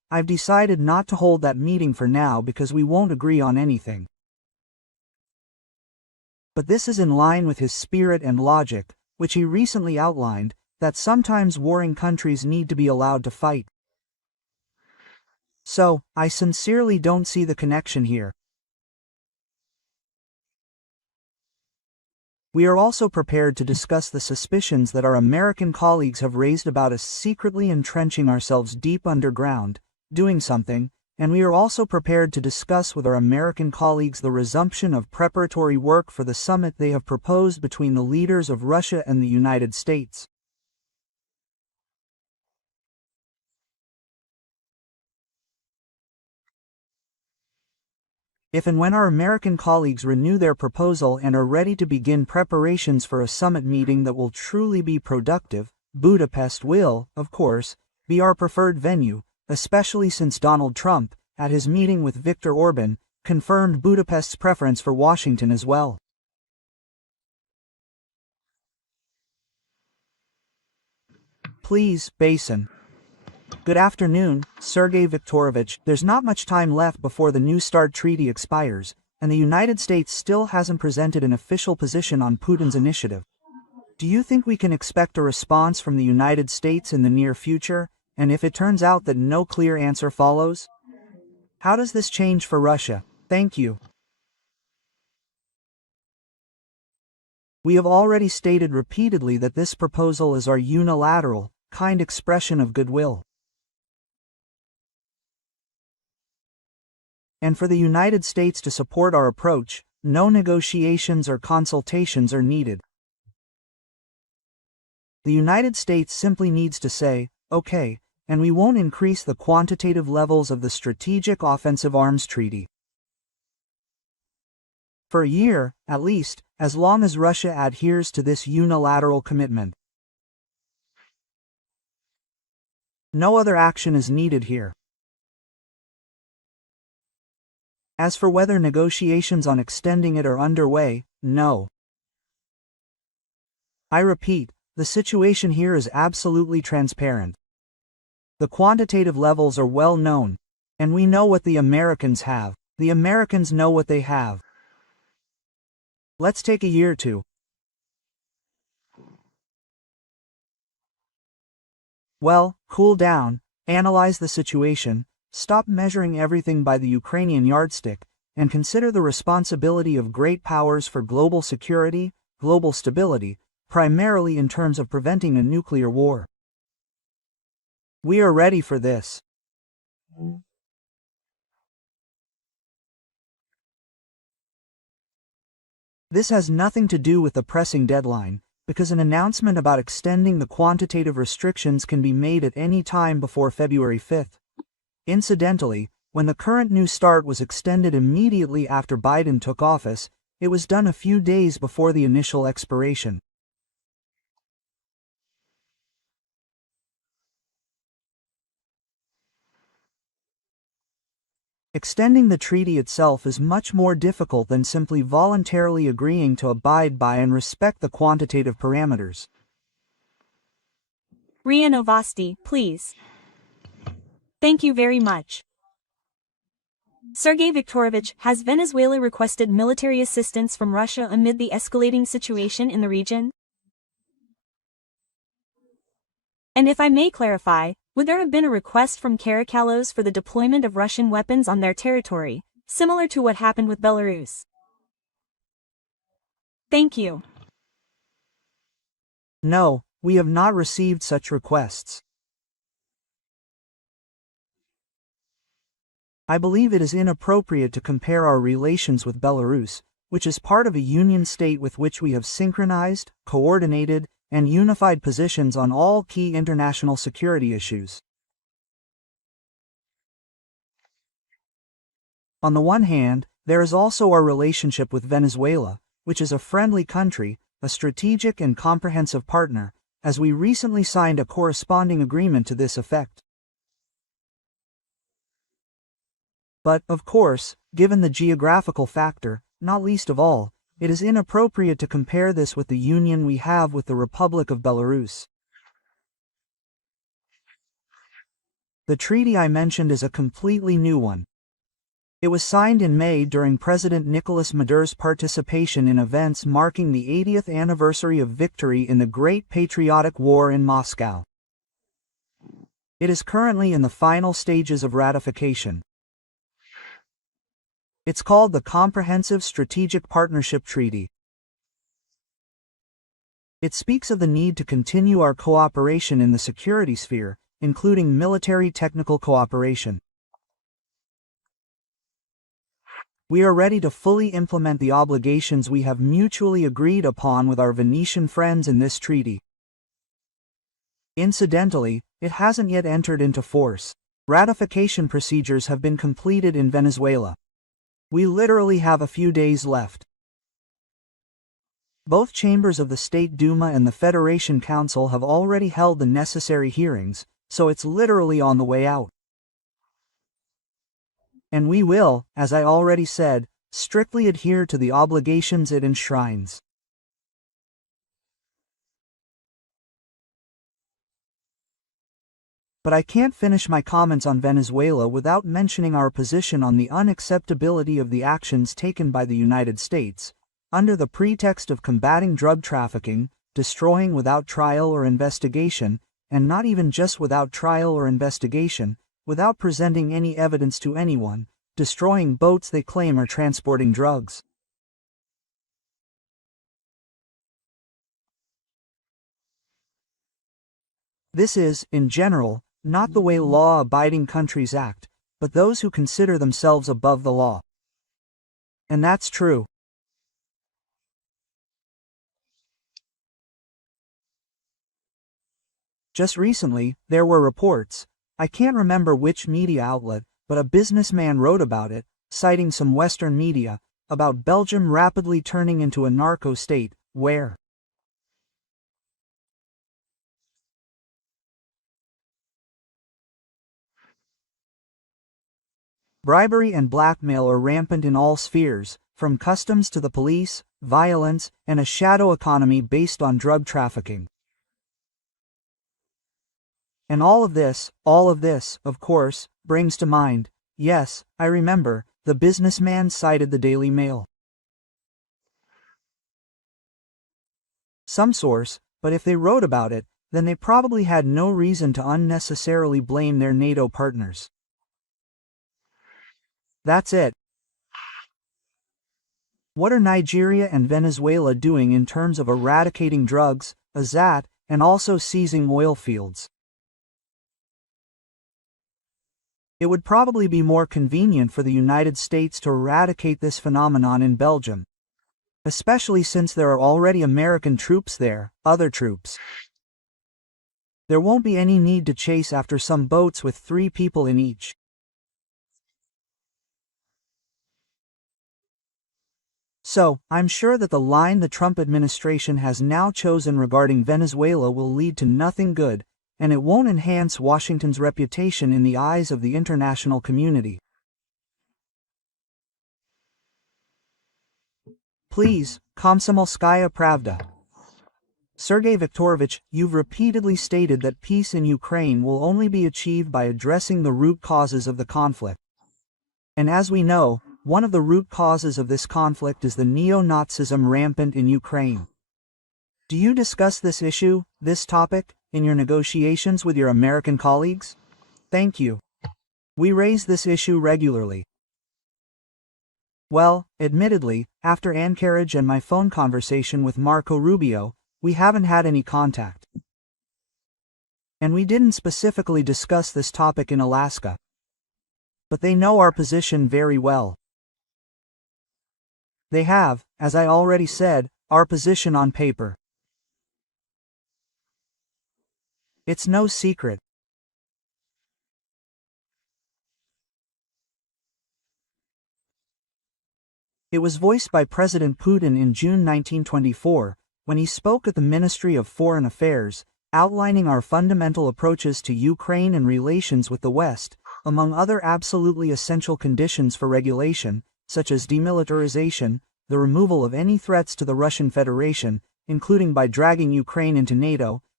I've decided not to hold that meeting for now because we won't agree on anything. But this is in line with his spirit and logic, which he recently outlined, that sometimes warring countries need to be allowed to fight. So, I sincerely don't see the connection here. We are also prepared to discuss the suspicions that our American colleagues have raised about us secretly entrenching ourselves deep underground, doing something, and we are also prepared to discuss with our American colleagues the resumption of preparatory work for the summit they have proposed between the leaders of Russia and the United States. If and when our American colleagues renew their proposal and are ready to begin preparations for a summit meeting that will truly be productive, Budapest will, of course, be our preferred venue, especially since Donald Trump, at his meeting with Viktor Orban, confirmed Budapest's preference for Washington as well. Please, Basin. Good afternoon, Sergei Viktorovich. There's not much time left before the New START treaty expires, and the United States still hasn't presented an official position on Putin's initiative. Do you think we can expect a response from the United States in the near future, and if it turns out that no clear answer follows? How does this change for Russia? Thank you. We have already stated repeatedly that this proposal is our unilateral, kind expression of goodwill. And for the United States to support our approach, no negotiations or consultations are needed. The United States simply needs to say, okay, and we won't increase the quantitative levels of the Strategic Offensive Arms Treaty. For a year, at least, as long as Russia adheres to this unilateral commitment. No other action is needed here. As for whether negotiations on extending it are underway, no. I repeat, the situation here is absolutely transparent. The quantitative levels are well known, and we know what the Americans have. The Americans know what they have. Let's take a year or two. Well, cool down, analyze the situation, stop measuring everything by the Ukrainian yardstick, and consider the responsibility of great powers for global security, global stability, primarily in terms of preventing a nuclear war. We are ready for this. This has nothing to do with the pressing deadline, because an announcement about extending the quantitative restrictions can be made at any time before February 5th. Incidentally, when the current New START was extended immediately after Biden took office, it was done a few days before the initial expiration. Extending the treaty itself is much more difficult than simply voluntarily agreeing to abide by and respect the quantitative parameters. RIA Novosti, please. Thank you very much. Sergei Viktorovich, has Venezuela requested military assistance from Russia amid the escalating situation in the region? And if I may clarify, would there have been a request from Caracalos for the deployment of Russian weapons on their territory, similar to what happened with Belarus? Thank you. No, we have not received such requests. I believe it is inappropriate to compare our relations with Belarus, which is part of a union state with which we have synchronized, coordinated, and unified positions on all key international security issues. On the one hand, there is also our relationship with Venezuela, which is a friendly country, a strategic and comprehensive partner, as we recently signed a corresponding agreement to this effect. But, of course, given the geographical factor, not least of all, it is inappropriate to compare this with the union we have with the Republic of Belarus. The treaty I mentioned is a completely new one. It was signed in May during President Nicolas Maduro's participation in events marking the 80th anniversary of victory in the Great Patriotic War in Moscow. It is currently in the final stages of ratification. It's called the Comprehensive Strategic Partnership Treaty. It speaks of the need to continue our cooperation in the security sphere, including military technical cooperation. We are ready to fully implement the obligations we have mutually agreed upon with our Venetian friends in this treaty. Incidentally, it hasn't yet entered into force. Ratification procedures have been completed in Venezuela. We literally have a few days left. Both chambers of the State Duma and the Federation Council have already held the necessary hearings, so it's literally on the way out. And we will, as I already said, strictly adhere to the obligations it enshrines. But I can't finish my comments on Venezuela without mentioning our position on the unacceptability of the actions taken by the United States, under the pretext of combating drug trafficking, destroying without trial or investigation, and not even just without trial or investigation, without presenting any evidence to anyone, destroying boats they claim are transporting drugs. This is, in general, not the way law-abiding countries act, but those who consider themselves above the law. And that's true. Just recently, there were reports, I can't remember which media outlet, but a businessman wrote about it, citing some Western media, about Belgium rapidly turning into a narco state, where bribery and blackmail are rampant in all spheres, from customs to the police, violence, and a shadow economy based on drug trafficking. And all of this, of course, brings to mind, yes, I remember, the businessman cited the Daily Mail. Some source, but if they wrote about it, then they probably had no reason to unnecessarily blame their NATO partners. That's it. What are Nigeria and Venezuela doing in terms of eradicating drugs, and also seizing oil fields? It would probably be more convenient for the United States to eradicate this phenomenon in Belgium, especially since there are already American troops there, other troops. There won't be any need to chase after some boats with 3 people in each. So, I'm sure that the line the Trump administration has now chosen regarding Venezuela will lead to nothing good, and it won't enhance Washington's reputation in the eyes of the international community. Please, Komsomolskaya Pravda. Sergei Viktorovich, you've repeatedly stated that peace in Ukraine will only be achieved by addressing the root causes of the conflict. And as we know, one of the root causes of this conflict is the neo-Nazism rampant in Ukraine. Do you discuss this issue, this topic, in your negotiations with your American colleagues? Thank you. We raise this issue regularly. Well, admittedly, after Anchorage and my phone conversation with Marco Rubio, we haven't had any contact. And we didn't specifically discuss this topic in Alaska. But they know our position very well. They have, as I already said, our position on paper. It's no secret. It was voiced by President Putin in June 1924, when he spoke at the Ministry of Foreign Affairs, outlining our fundamental approaches to Ukraine and relations with the West, among other absolutely essential conditions for regulation, such as demilitarization, the removal of any threats to the Russian Federation, including by dragging Ukraine into NATO,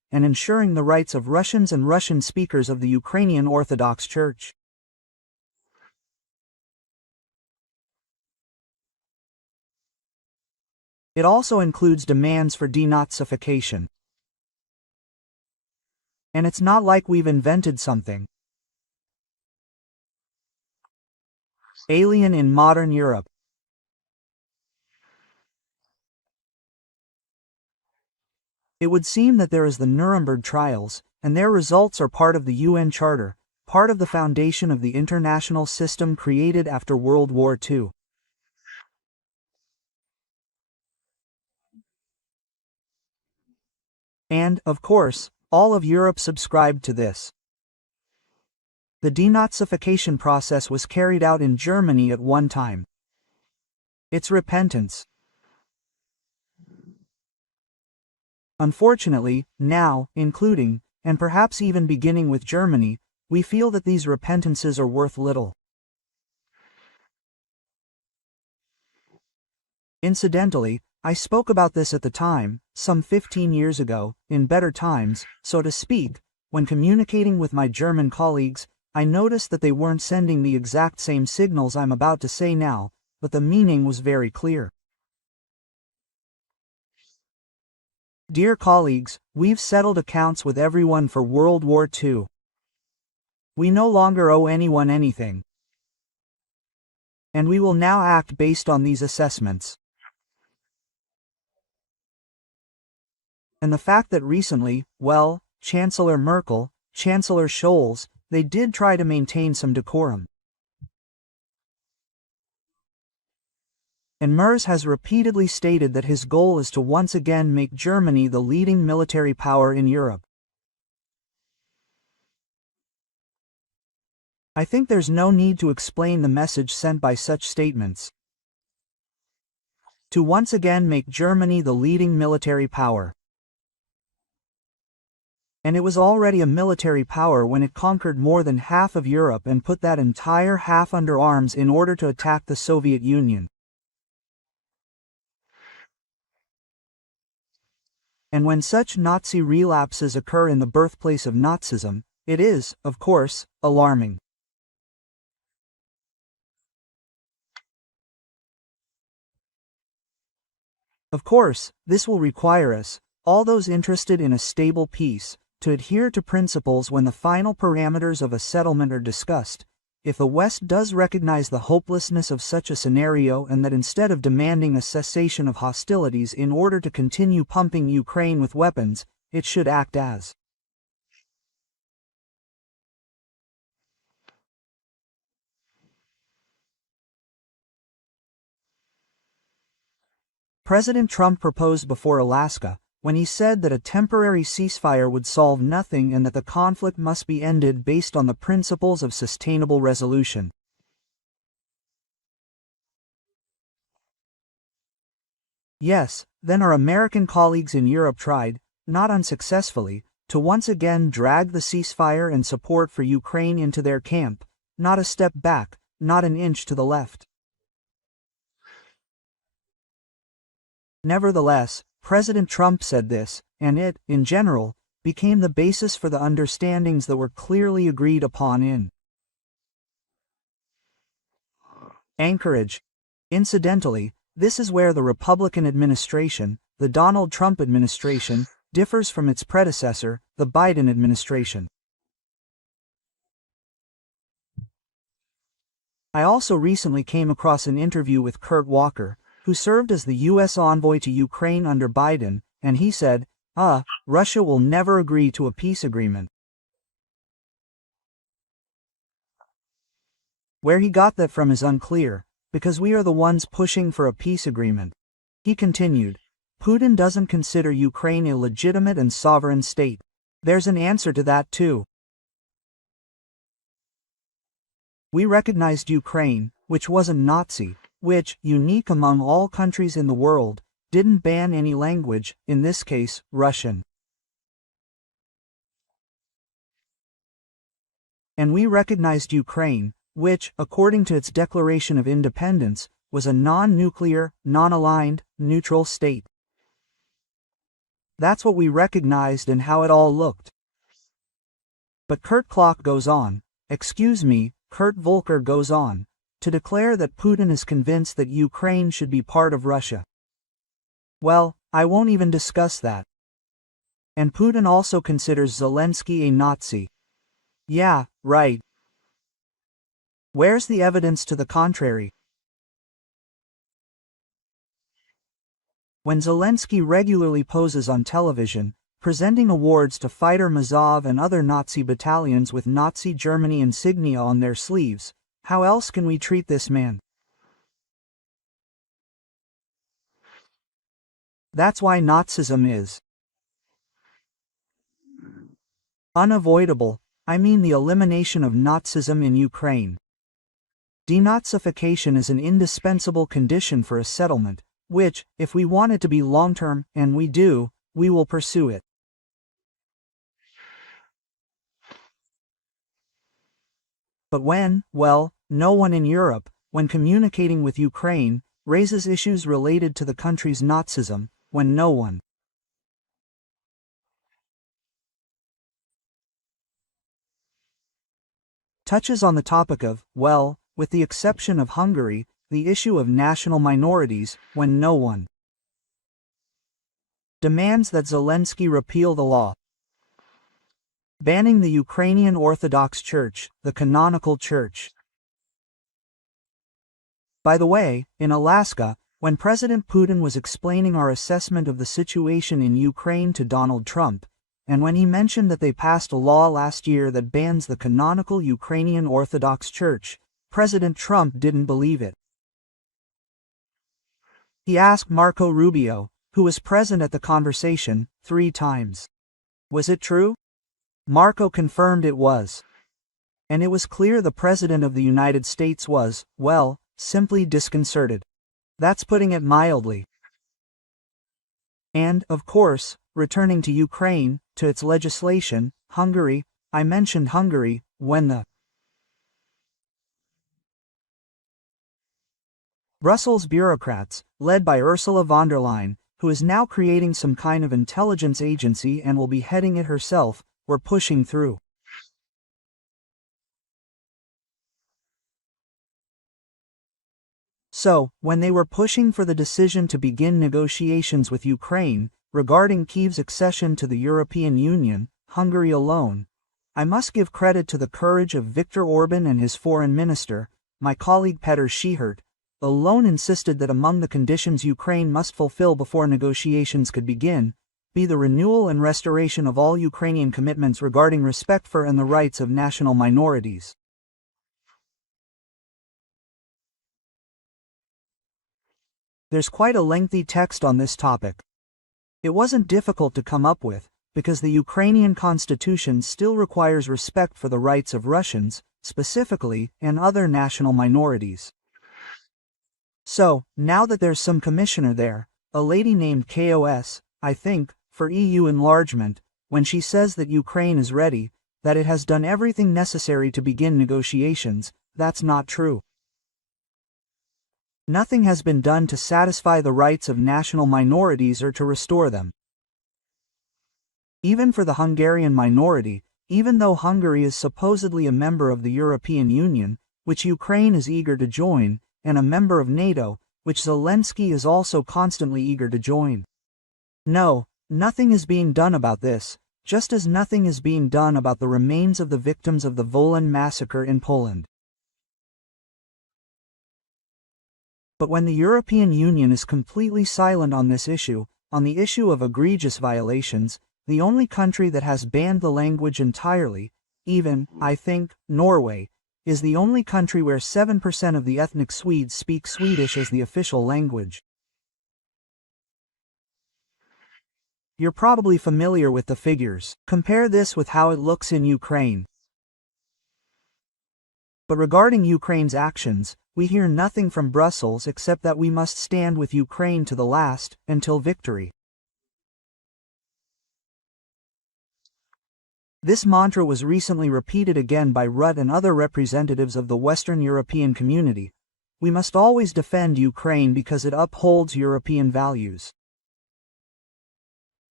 and ensuring the rights of Russians and Russian speakers of the Ukrainian Orthodox Church. It also includes demands for denazification. And it's not like we've invented something alien in modern Europe. It would seem that there is the Nuremberg trials, and their results are part of the UN Charter, part of the foundation of the international system created after World War II. And, of course, all of Europe subscribed to this. The denazification process was carried out in Germany at one time. It's repentance. Unfortunately, now, including, and perhaps even beginning with Germany, we feel that these repentances are worth little. Incidentally, I spoke about this at the time, some 15 years ago, in better times, so to speak. When communicating with my German colleagues, I noticed that they weren't sending the exact same signals I'm about to say now, but the meaning was very clear. Dear colleagues, we've settled accounts with everyone for World War II. We no longer owe anyone anything. And we will now act based on these assessments. And the fact that recently, well, Chancellor Merkel, Chancellor Scholz, they did try to maintain some decorum. And Merz has repeatedly stated that his goal is to once again make Germany the leading military power in Europe. I think there's no need to explain the message sent by such statements. To once again make Germany the leading military power. And it was already a military power when it conquered more than half of Europe and put that entire half under arms in order to attack the Soviet Union. And when such Nazi relapses occur in the birthplace of Nazism, it is, of course, alarming. Of course, this will require us, all those interested in a stable peace, to adhere to principles when the final parameters of a settlement are discussed. If the West does recognize the hopelessness of such a scenario and that instead of demanding a cessation of hostilities in order to continue pumping Ukraine with weapons, it should act as President Trump proposed before Alaska, when he said that a temporary ceasefire would solve nothing and that the conflict must be ended based on the principles of sustainable resolution. Yes, then our American colleagues in Europe tried, not unsuccessfully, to once again drag the ceasefire and support for Ukraine into their camp, not a step back, not an inch to the left. Nevertheless, President Trump said this, and it, in general, became the basis for the understandings that were clearly agreed upon in Anchorage. Incidentally, this is where the Republican administration, the Donald Trump administration, differs from its predecessor, the Biden administration. I also recently came across an interview with Kurt Walker, who served as the U.S. envoy to Ukraine under Biden, and he said, Russia will never agree to a peace agreement. Where he got that from is unclear, because we are the ones pushing for a peace agreement. He continued, Putin doesn't consider Ukraine a legitimate and sovereign state. There's an answer to that too. We recognized Ukraine, which wasn't Nazi, which, unique among all countries in the world, didn't ban any language, in this case, Russian. And we recognized Ukraine, which, according to its Declaration of Independence, was a non-nuclear, non-aligned, neutral state. That's what we recognized and how it all looked. But Kurt Klock goes on, Kurt Volker goes on, to declare that Putin is convinced that Ukraine should be part of Russia. Well, I won't even discuss that. And Putin also considers Zelensky a Nazi. Yeah, right. Where's the evidence to the contrary? When Zelensky regularly poses on television, presenting awards to fighter Mazov and other Nazi battalions with Nazi Germany insignia on their sleeves, how else can we treat this man? That's why Nazism is unavoidable. I mean the elimination of Nazism in Ukraine. Denazification is an indispensable condition for a settlement, which, if we want it to be long-term, and we do, we will pursue it. But well, no one in Europe, when communicating with Ukraine, raises issues related to the country's Nazism, when no one touches on the topic of, well, with the exception of Hungary, the issue of national minorities, when no one demands that Zelensky repeal the law banning the Ukrainian Orthodox Church, the canonical church. By the way, in Alaska, when President Putin was explaining our assessment of the situation in Ukraine to Donald Trump, and when he mentioned that they passed a law last year that bans the canonical Ukrainian Orthodox Church, President Trump didn't believe it. He asked Marco Rubio, who was present at the conversation, 3 times. Was it true? Marco confirmed it was. And it was clear the President of the United States was, well, simply disconcerted. That's putting it mildly. And, of course, returning to Ukraine, to its legislation, Hungary, I mentioned Hungary, when the Brussels bureaucrats, led by Ursula von der Leyen, who is now creating some kind of intelligence agency and will be heading it herself, were pushing through. So, when they were pushing for the decision to begin negotiations with Ukraine, regarding Kyiv's accession to the European Union, Hungary alone, I must give credit to the courage of Viktor Orban and his foreign minister, my colleague Petr Schihert, alone insisted that among the conditions Ukraine must fulfill before negotiations could begin, be the renewal and restoration of all Ukrainian commitments regarding respect for and the rights of national minorities. There's quite a lengthy text on this topic. It wasn't difficult to come up with, because the Ukrainian constitution still requires respect for the rights of Russians, specifically, and other national minorities. So, now that there's some commissioner there, a lady named KOS, I think, for EU enlargement, when she says that Ukraine is ready, that it has done everything necessary to begin negotiations, that's not true. Nothing has been done to satisfy the rights of national minorities or to restore them. Even for the Hungarian minority, even though Hungary is supposedly a member of the European Union, which Ukraine is eager to join, and a member of NATO, which Zelensky is also constantly eager to join. No, nothing is being done about this, just as nothing is being done about the remains of the victims of the Volyn massacre in Poland. But when the European Union is completely silent on this issue, on the issue of egregious violations, the only country that has banned the language entirely, even, I think, Norway, is the only country where 7% of the ethnic Swedes speak Swedish as the official language. You're probably familiar with the figures. Compare this with how it looks in Ukraine. But regarding Ukraine's actions, we hear nothing from Brussels except that we must stand with Ukraine to the last, until victory. This mantra was recently repeated again by Rutte and other representatives of the Western European community. We must always defend Ukraine because it upholds European values.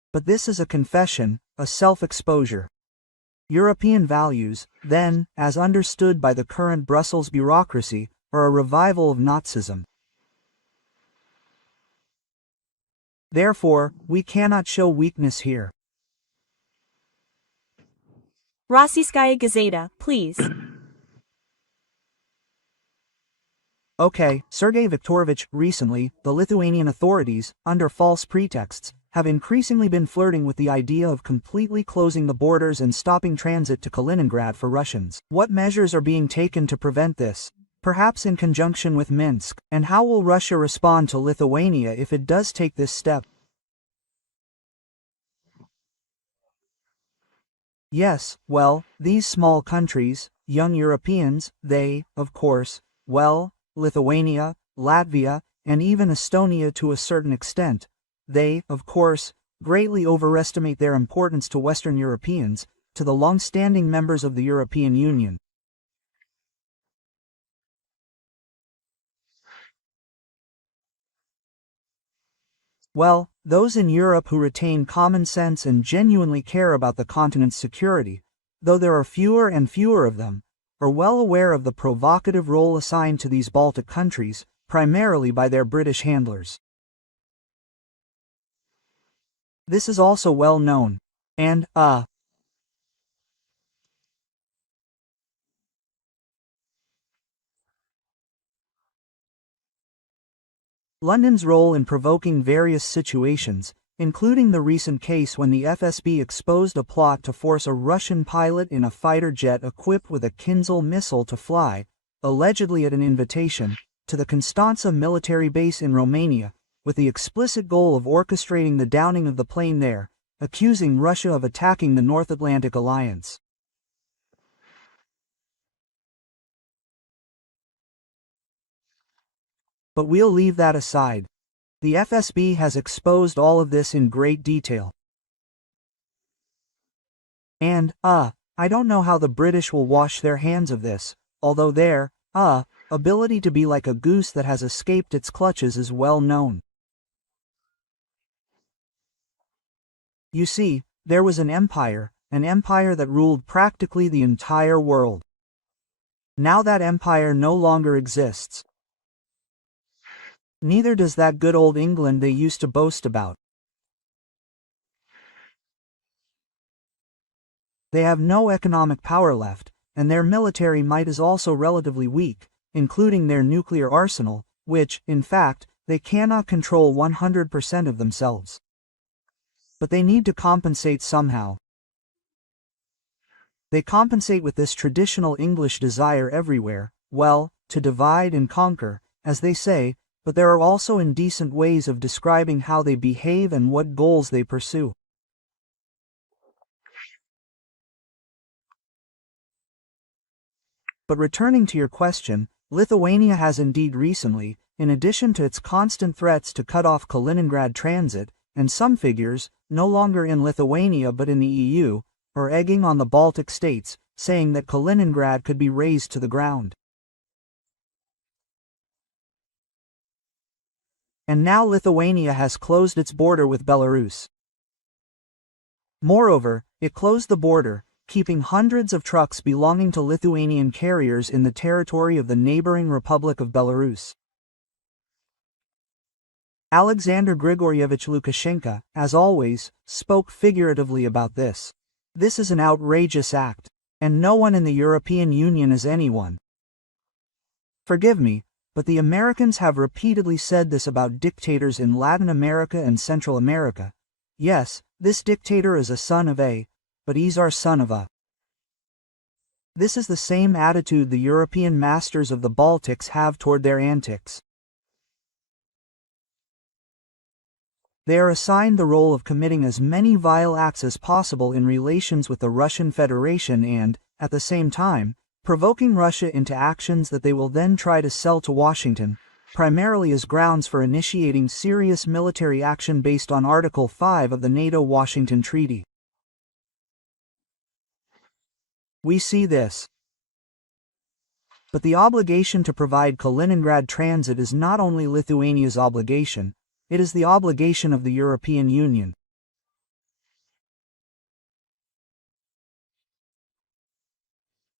But this is a confession, a self-exposure. European values, then, as understood by the current Brussels bureaucracy, are a revival of Nazism. Therefore, we cannot show weakness here. Rossiyskaya Gazeta, please. Okay, Sergei Viktorovich, recently, the Lithuanian authorities, under false pretexts, have increasingly been flirting with the idea of completely closing the borders and stopping transit to Kaliningrad for Russians. What measures are being taken to prevent this? Perhaps in conjunction with Minsk, and how will Russia respond to Lithuania if it does take this step? Yes, well, these small countries, young Europeans, they, of course, well, Lithuania, Latvia, and even Estonia to a certain extent, they, of course, greatly overestimate their importance to Western Europeans, to the long-standing members of the European Union. Well, those in Europe who retain common sense and genuinely care about the continent's security, though there are fewer and fewer of them, are well aware of the provocative role assigned to these Baltic countries, primarily by their British handlers. This is also well known, and, London's role in provoking various situations, including the recent case when the FSB exposed a plot to force a Russian pilot in a fighter jet equipped with a Kinzhal missile to fly, allegedly at an invitation, to the Constanța military base in Romania, with the explicit goal of orchestrating the downing of the plane there, accusing Russia of attacking the North Atlantic Alliance. But we'll leave that aside. The FSB has exposed all of this in great detail. And, I don't know how the British will wash their hands of this, although their, ability to be like a goose that has escaped its clutches is well known. You see, there was an empire that ruled practically the entire world. Now that empire no longer exists. Neither does that good old England they used to boast about. They have no economic power left, and their military might is also relatively weak, including their nuclear arsenal, which, in fact, they cannot control 100% of themselves. But they need to compensate somehow. They compensate with this traditional English desire everywhere, well, to divide and conquer, as they say, but there are also indecent ways of describing how they behave and what goals they pursue. But returning to your question, Lithuania has indeed recently, in addition to its constant threats to cut off Kaliningrad transit, and some figures, no longer in Lithuania but in the EU, are egging on the Baltic states, saying that Kaliningrad could be razed to the ground. And now Lithuania has closed its border with Belarus. Moreover, it closed the border, keeping hundreds of trucks belonging to Lithuanian carriers in the territory of the neighboring Republic of Belarus. Alexander Grigorievich Lukashenko, as always, spoke figuratively about this. This is an outrageous act, and no one in the European Union is anyone. Forgive me, but the Americans have repeatedly said this about dictators in Latin America and Central America. Yes, this dictator is a son of a, but he's our son of a. This is the same attitude the European masters of the Baltics have toward their antics. They are assigned the role of committing as many vile acts as possible in relations with the Russian Federation and, at the same time, provoking Russia into actions that they will then try to sell to Washington, primarily as grounds for initiating serious military action based on Article 5 of the NATO-Washington Treaty. We see this. But the obligation to provide Kaliningrad transit is not only Lithuania's obligation, it is the obligation of the European Union.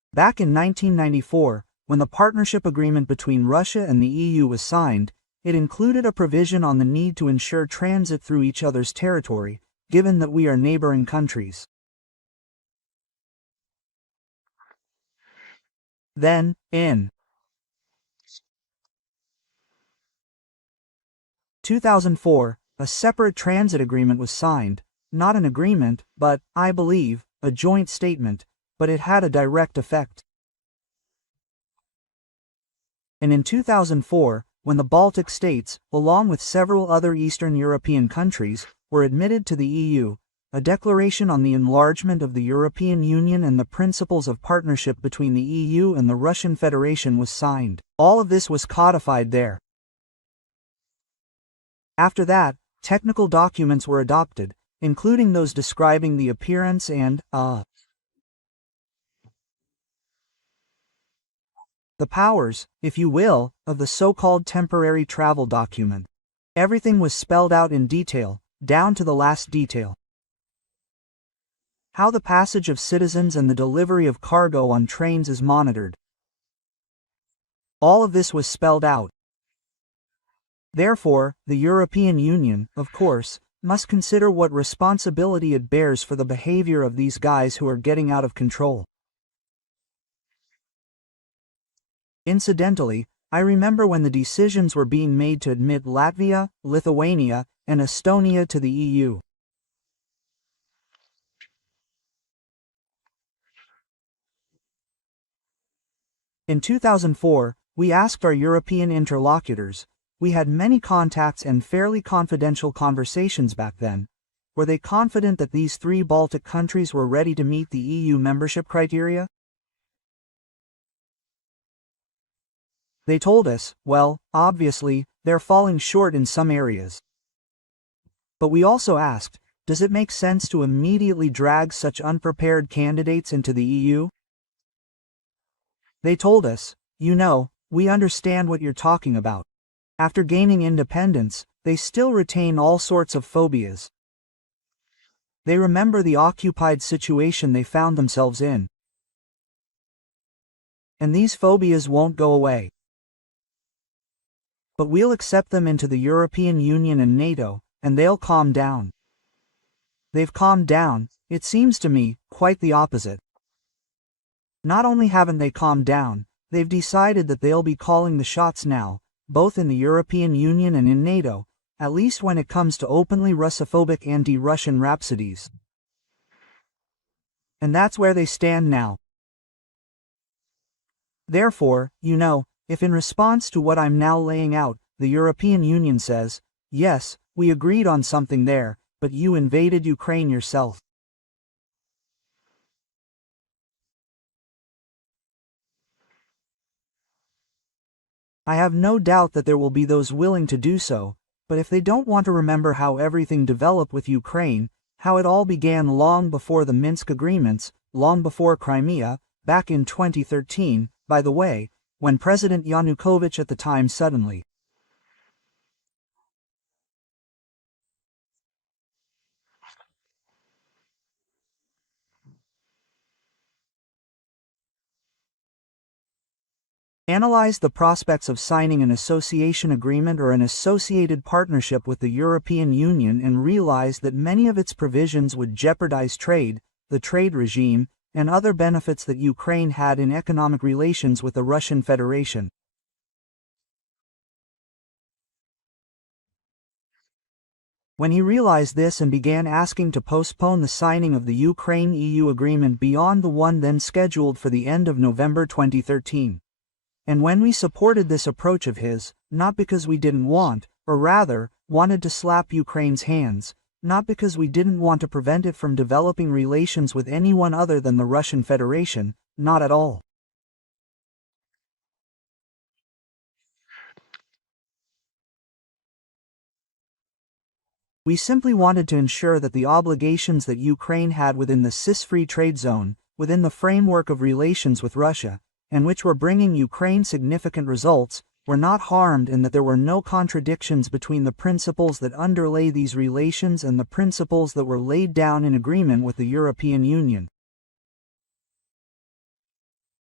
Back in 1994, when the partnership agreement between Russia and the EU was signed, it included a provision on the need to ensure transit through each other's territory, given that we are neighboring countries. Then, in 2004, a separate transit agreement was signed, not an agreement, but, I believe, a joint statement, but it had a direct effect. And in 2004, when the Baltic states, along with several other Eastern European countries, were admitted to the EU, a declaration on the enlargement of the European Union and the principles of partnership between the EU and the Russian Federation was signed. All of this was codified there. After that, technical documents were adopted, including those describing the appearance and, the powers, if you will, of the so-called temporary travel document. Everything was spelled out in detail, down to the last detail. How the passage of citizens and the delivery of cargo on trains is monitored. All of this was spelled out. Therefore, the European Union, of course, must consider what responsibility it bears for the behavior of these guys who are getting out of control. Incidentally, I remember when the decisions were being made to admit Latvia, Lithuania, and Estonia to the EU. In 2004, we asked our European interlocutors, we had many contacts and fairly confidential conversations back then, were they confident that these three Baltic countries were ready to meet the EU membership criteria? They told us, well, obviously, they're falling short in some areas. But we also asked, does it make sense to immediately drag such unprepared candidates into the EU? They told us, you know, we understand what you're talking about. After gaining independence, they still retain all sorts of phobias. They remember the occupied situation they found themselves in. And these phobias won't go away. But we'll accept them into the European Union and NATO, and they'll calm down. They've calmed down, it seems to me, quite the opposite. Not only haven't they calmed down, they've decided that they'll be calling the shots now, both in the European Union and in NATO, at least when it comes to openly Russophobic anti-Russian rhapsodies. And that's where they stand now. Therefore, you know, if in response to what I'm now laying out, the European Union says, yes, we agreed on something there, but you invaded Ukraine yourself. I have no doubt that there will be those willing to do so, but if they don't want to remember how everything developed with Ukraine, how it all began long before the Minsk agreements, long before Crimea, back in 2013, by the way, when President Yanukovych at the time suddenly analyzed the prospects of signing an association agreement or an associated partnership with the European Union and realized that many of its provisions would jeopardize trade, the trade regime, and other benefits that Ukraine had in economic relations with the Russian Federation. When he realized this and began asking to postpone the signing of the Ukraine-EU agreement beyond the one then scheduled for the end of November 2013. And when we supported this approach of his, not because we didn't want, or rather, wanted to slap Ukraine's hands, not because we didn't want to prevent it from developing relations with anyone other than the Russian Federation, not at all. We simply wanted to ensure that the obligations that Ukraine had within the CIS-free trade zone, within the framework of relations with Russia, and which were bringing Ukraine significant results, were not harmed and that there were no contradictions between the principles that underlay these relations and the principles that were laid down in agreement with the European Union.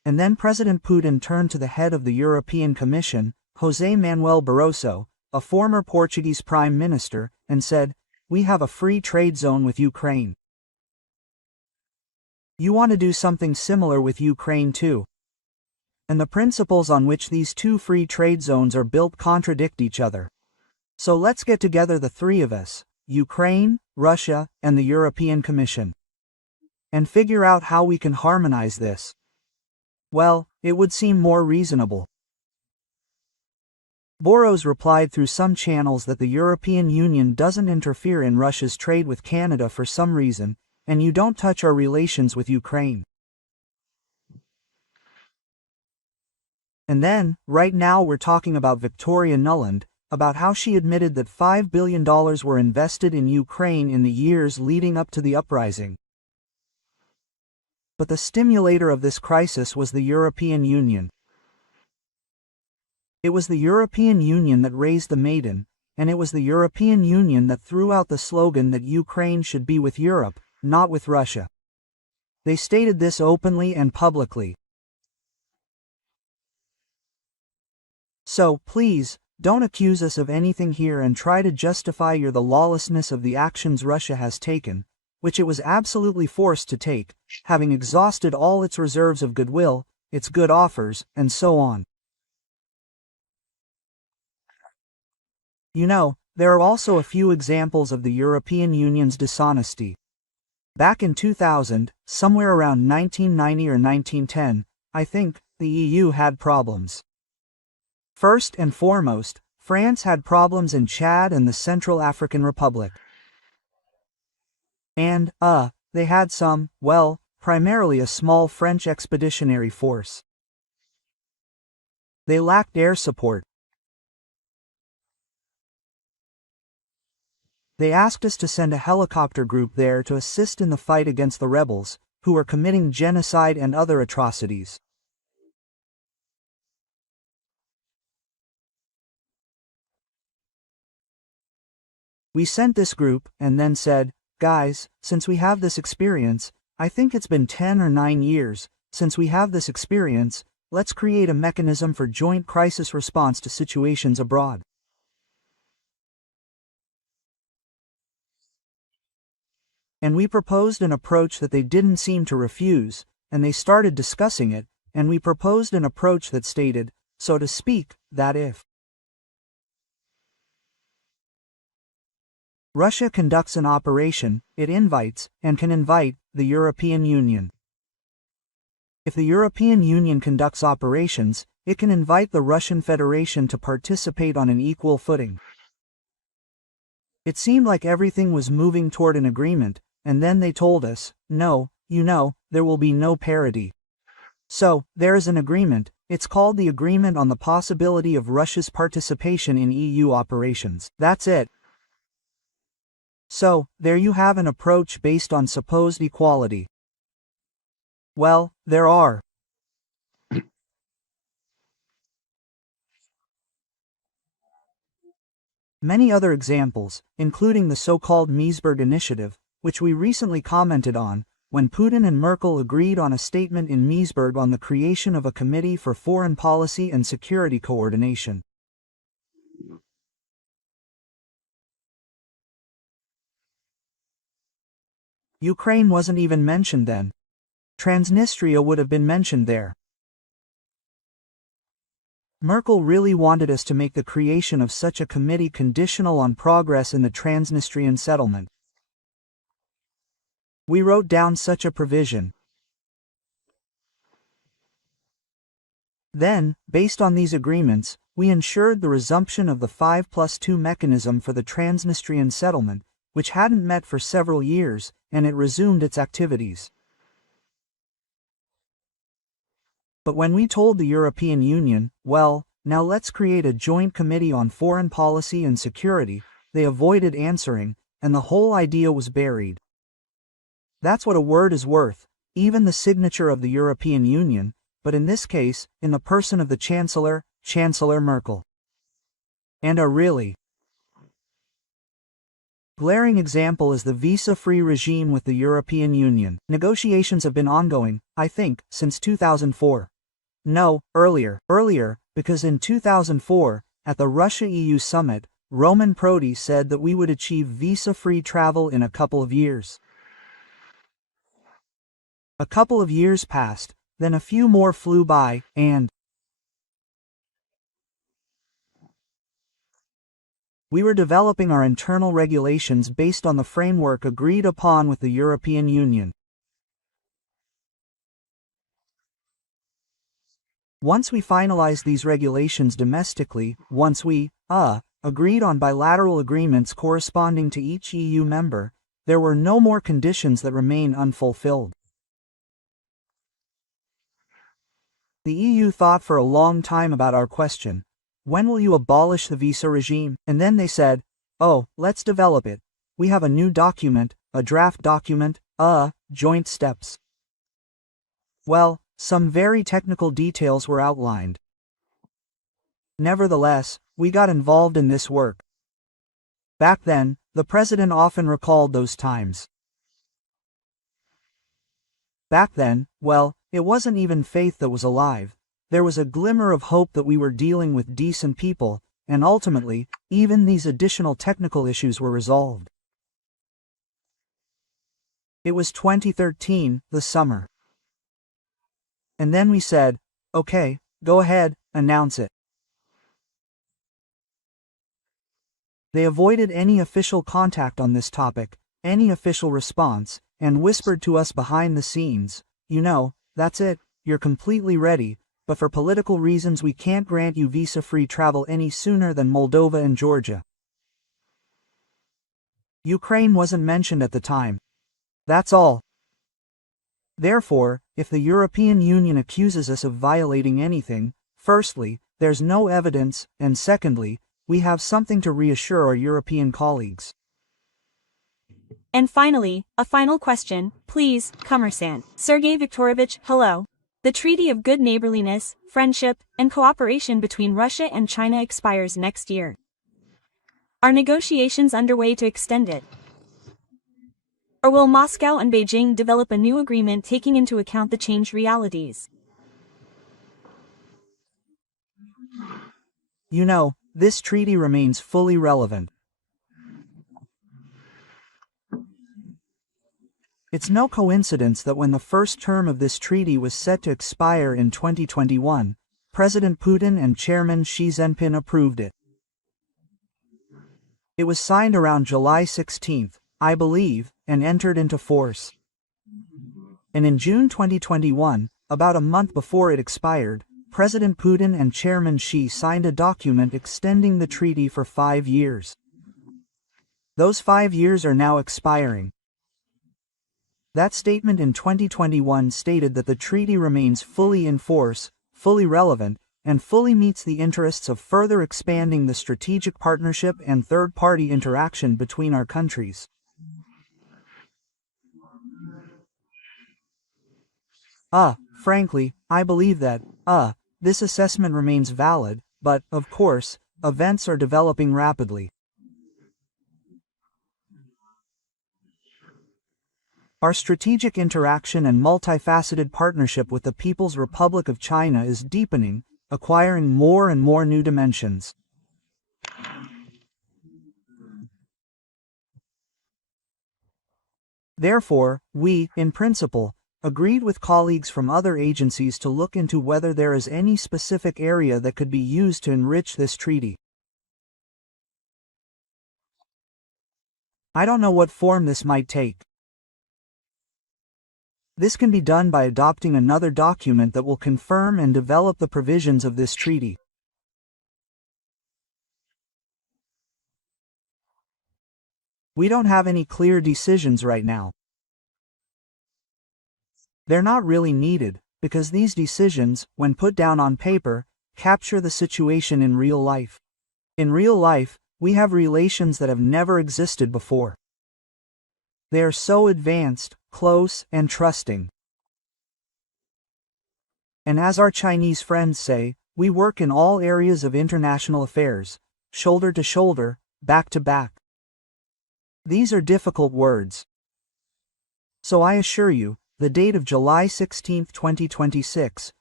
And then President Putin turned to the head of the European Commission, José Manuel Barroso, a former Portuguese prime minister, and said, "We have a free trade zone with Ukraine. You want to do something similar with Ukraine too. And the principles on which these two free trade zones are built contradict each other. So let's get together, the three of us, Ukraine, Russia, and the European Commission, and figure out how we can harmonize this." Well, it would seem more reasonable. Boros replied through some channels that the European Union doesn't interfere in Russia's trade with Canada for some reason, and you don't touch our relations with Ukraine. And then, right now we're talking about Victoria Nuland, about how she admitted that $5 billion were invested in Ukraine in the years leading up to the uprising. But the stimulator of this crisis was the European Union. It was the European Union that raised the Maiden, and it was the European Union that threw out the slogan that Ukraine should be with Europe, not with Russia. They stated this openly and publicly. So, please, don't accuse us of anything here and try to justify the lawlessness of the actions Russia has taken, which it was absolutely forced to take, having exhausted all its reserves of goodwill, its good offers, and so on. You know, there are also a few examples of the European Union's dishonesty. Back in 2000, somewhere around 1990 or 1910, I think, the EU had problems. First and foremost, France had problems in Chad and the Central African Republic. And, they had some, well, primarily a small French expeditionary force. They lacked air support. They asked us to send a helicopter group there to assist in the fight against the rebels, who were committing genocide and other atrocities. We sent this group, and then said, "Guys, since we have this experience, I think it's been 10 or 9 years, since we have this experience, let's create a mechanism for joint crisis response to situations abroad." And we proposed an approach that they didn't seem to refuse, and they started discussing it, and we proposed an approach that stated, so to speak, that if Russia conducts an operation, it invites, and can invite, the European Union. If the European Union conducts operations, it can invite the Russian Federation to participate on an equal footing. It seemed like everything was moving toward an agreement, and then they told us, no, there will be no parity. So, there is an agreement, it's called the Agreement on the Possibility of Russia's Participation in EU Operations. That's it. So, there you have an approach based on supposed equality. Well, there are many other examples, including the so-called Meseberg Initiative, which we recently commented on, when Putin and Merkel agreed on a statement in Meseberg on the creation of a Committee for Foreign Policy and Security Coordination. Ukraine wasn't even mentioned then. Transnistria would have been mentioned there. Merkel really wanted us to make the creation of such a committee conditional on progress in the Transnistrian settlement. We wrote down such a provision. Then, based on these agreements, we ensured the resumption of the 5+2 mechanism for the Transnistrian settlement, which hadn't met for several years, and it resumed its activities. But when we told the European Union, well, now let's create a joint committee on foreign policy and security, they avoided answering, and the whole idea was buried. That's what a word is worth, even the signature of the European Union, but in this case, in the person of the Chancellor, Chancellor Merkel. And a really glaring example is the visa-free regime with the European Union. Negotiations have been ongoing, I think, since 2004. No, earlier, because in 2004, at the Russia-EU summit, Roman Prodi said that we would achieve visa-free travel in a couple of years. A couple of years passed, then a few more flew by, and we were developing our internal regulations based on the framework agreed upon with the European Union. Once we finalized these regulations domestically, once we, agreed on bilateral agreements corresponding to each EU member, there were no more conditions that remain unfulfilled. The EU thought for a long time about our question. When will you abolish the visa regime? And then they said, oh, let's develop it. We have a new document, a draft document, joint steps. Well, some very technical details were outlined. Nevertheless, we got involved in this work. Back then, the president often recalled those times. Back then, well, it wasn't even faith that was alive. There was a glimmer of hope that we were dealing with decent people, and ultimately, even these additional technical issues were resolved. It was 2013, the summer. And then we said, okay, go ahead, announce it. They avoided any official contact on this topic, any official response, and whispered to us behind the scenes, you know, that's it, you're completely ready, but for political reasons we can't grant you visa-free travel any sooner than Moldova and Georgia. Ukraine wasn't mentioned at the time. That's all. Therefore, if the European Union accuses us of violating anything, firstly, there's no evidence, and secondly, we have something to reassure our European colleagues. And finally, a final question, please, Commerçant. Sergei Viktorovich, hello. The Treaty of Good Neighborliness, Friendship, and Cooperation between Russia and China expires next year. Are negotiations underway to extend it? Or will Moscow and Beijing develop a new agreement taking into account the changed realities? You know, this treaty remains fully relevant. It's no coincidence that when the first term of this treaty was set to expire in 2021, President Putin and Chairman Xi Jinping approved it. It was signed around July 16, I believe, and entered into force. And in June 2021, about a month before it expired, President Putin and Chairman Xi signed a document extending the treaty for 5 years. Those 5 years are now expiring. That statement in 2021 stated that the treaty remains fully in force, fully relevant, and fully meets the interests of further expanding the strategic partnership and third-party interaction between our countries. Frankly, I believe that, this assessment remains valid, but, of course, events are developing rapidly. Our strategic interaction and multifaceted partnership with the People's Republic of China is deepening, acquiring more and more new dimensions. Therefore, we, in principle, agreed with colleagues from other agencies to look into whether there is any specific area that could be used to enrich this treaty. I don't know what form this might take. This can be done by adopting another document that will confirm and develop the provisions of this treaty. We don't have any clear decisions right now. They're not really needed, because these decisions, when put down on paper, capture the situation in real life. In real life, we have relations that have never existed before. They are so advanced, close, and trusting. And as our Chinese friends say, we work in all areas of international affairs, shoulder to shoulder, back to back. These are difficult words. So I assure you, the date of July 16, 2026,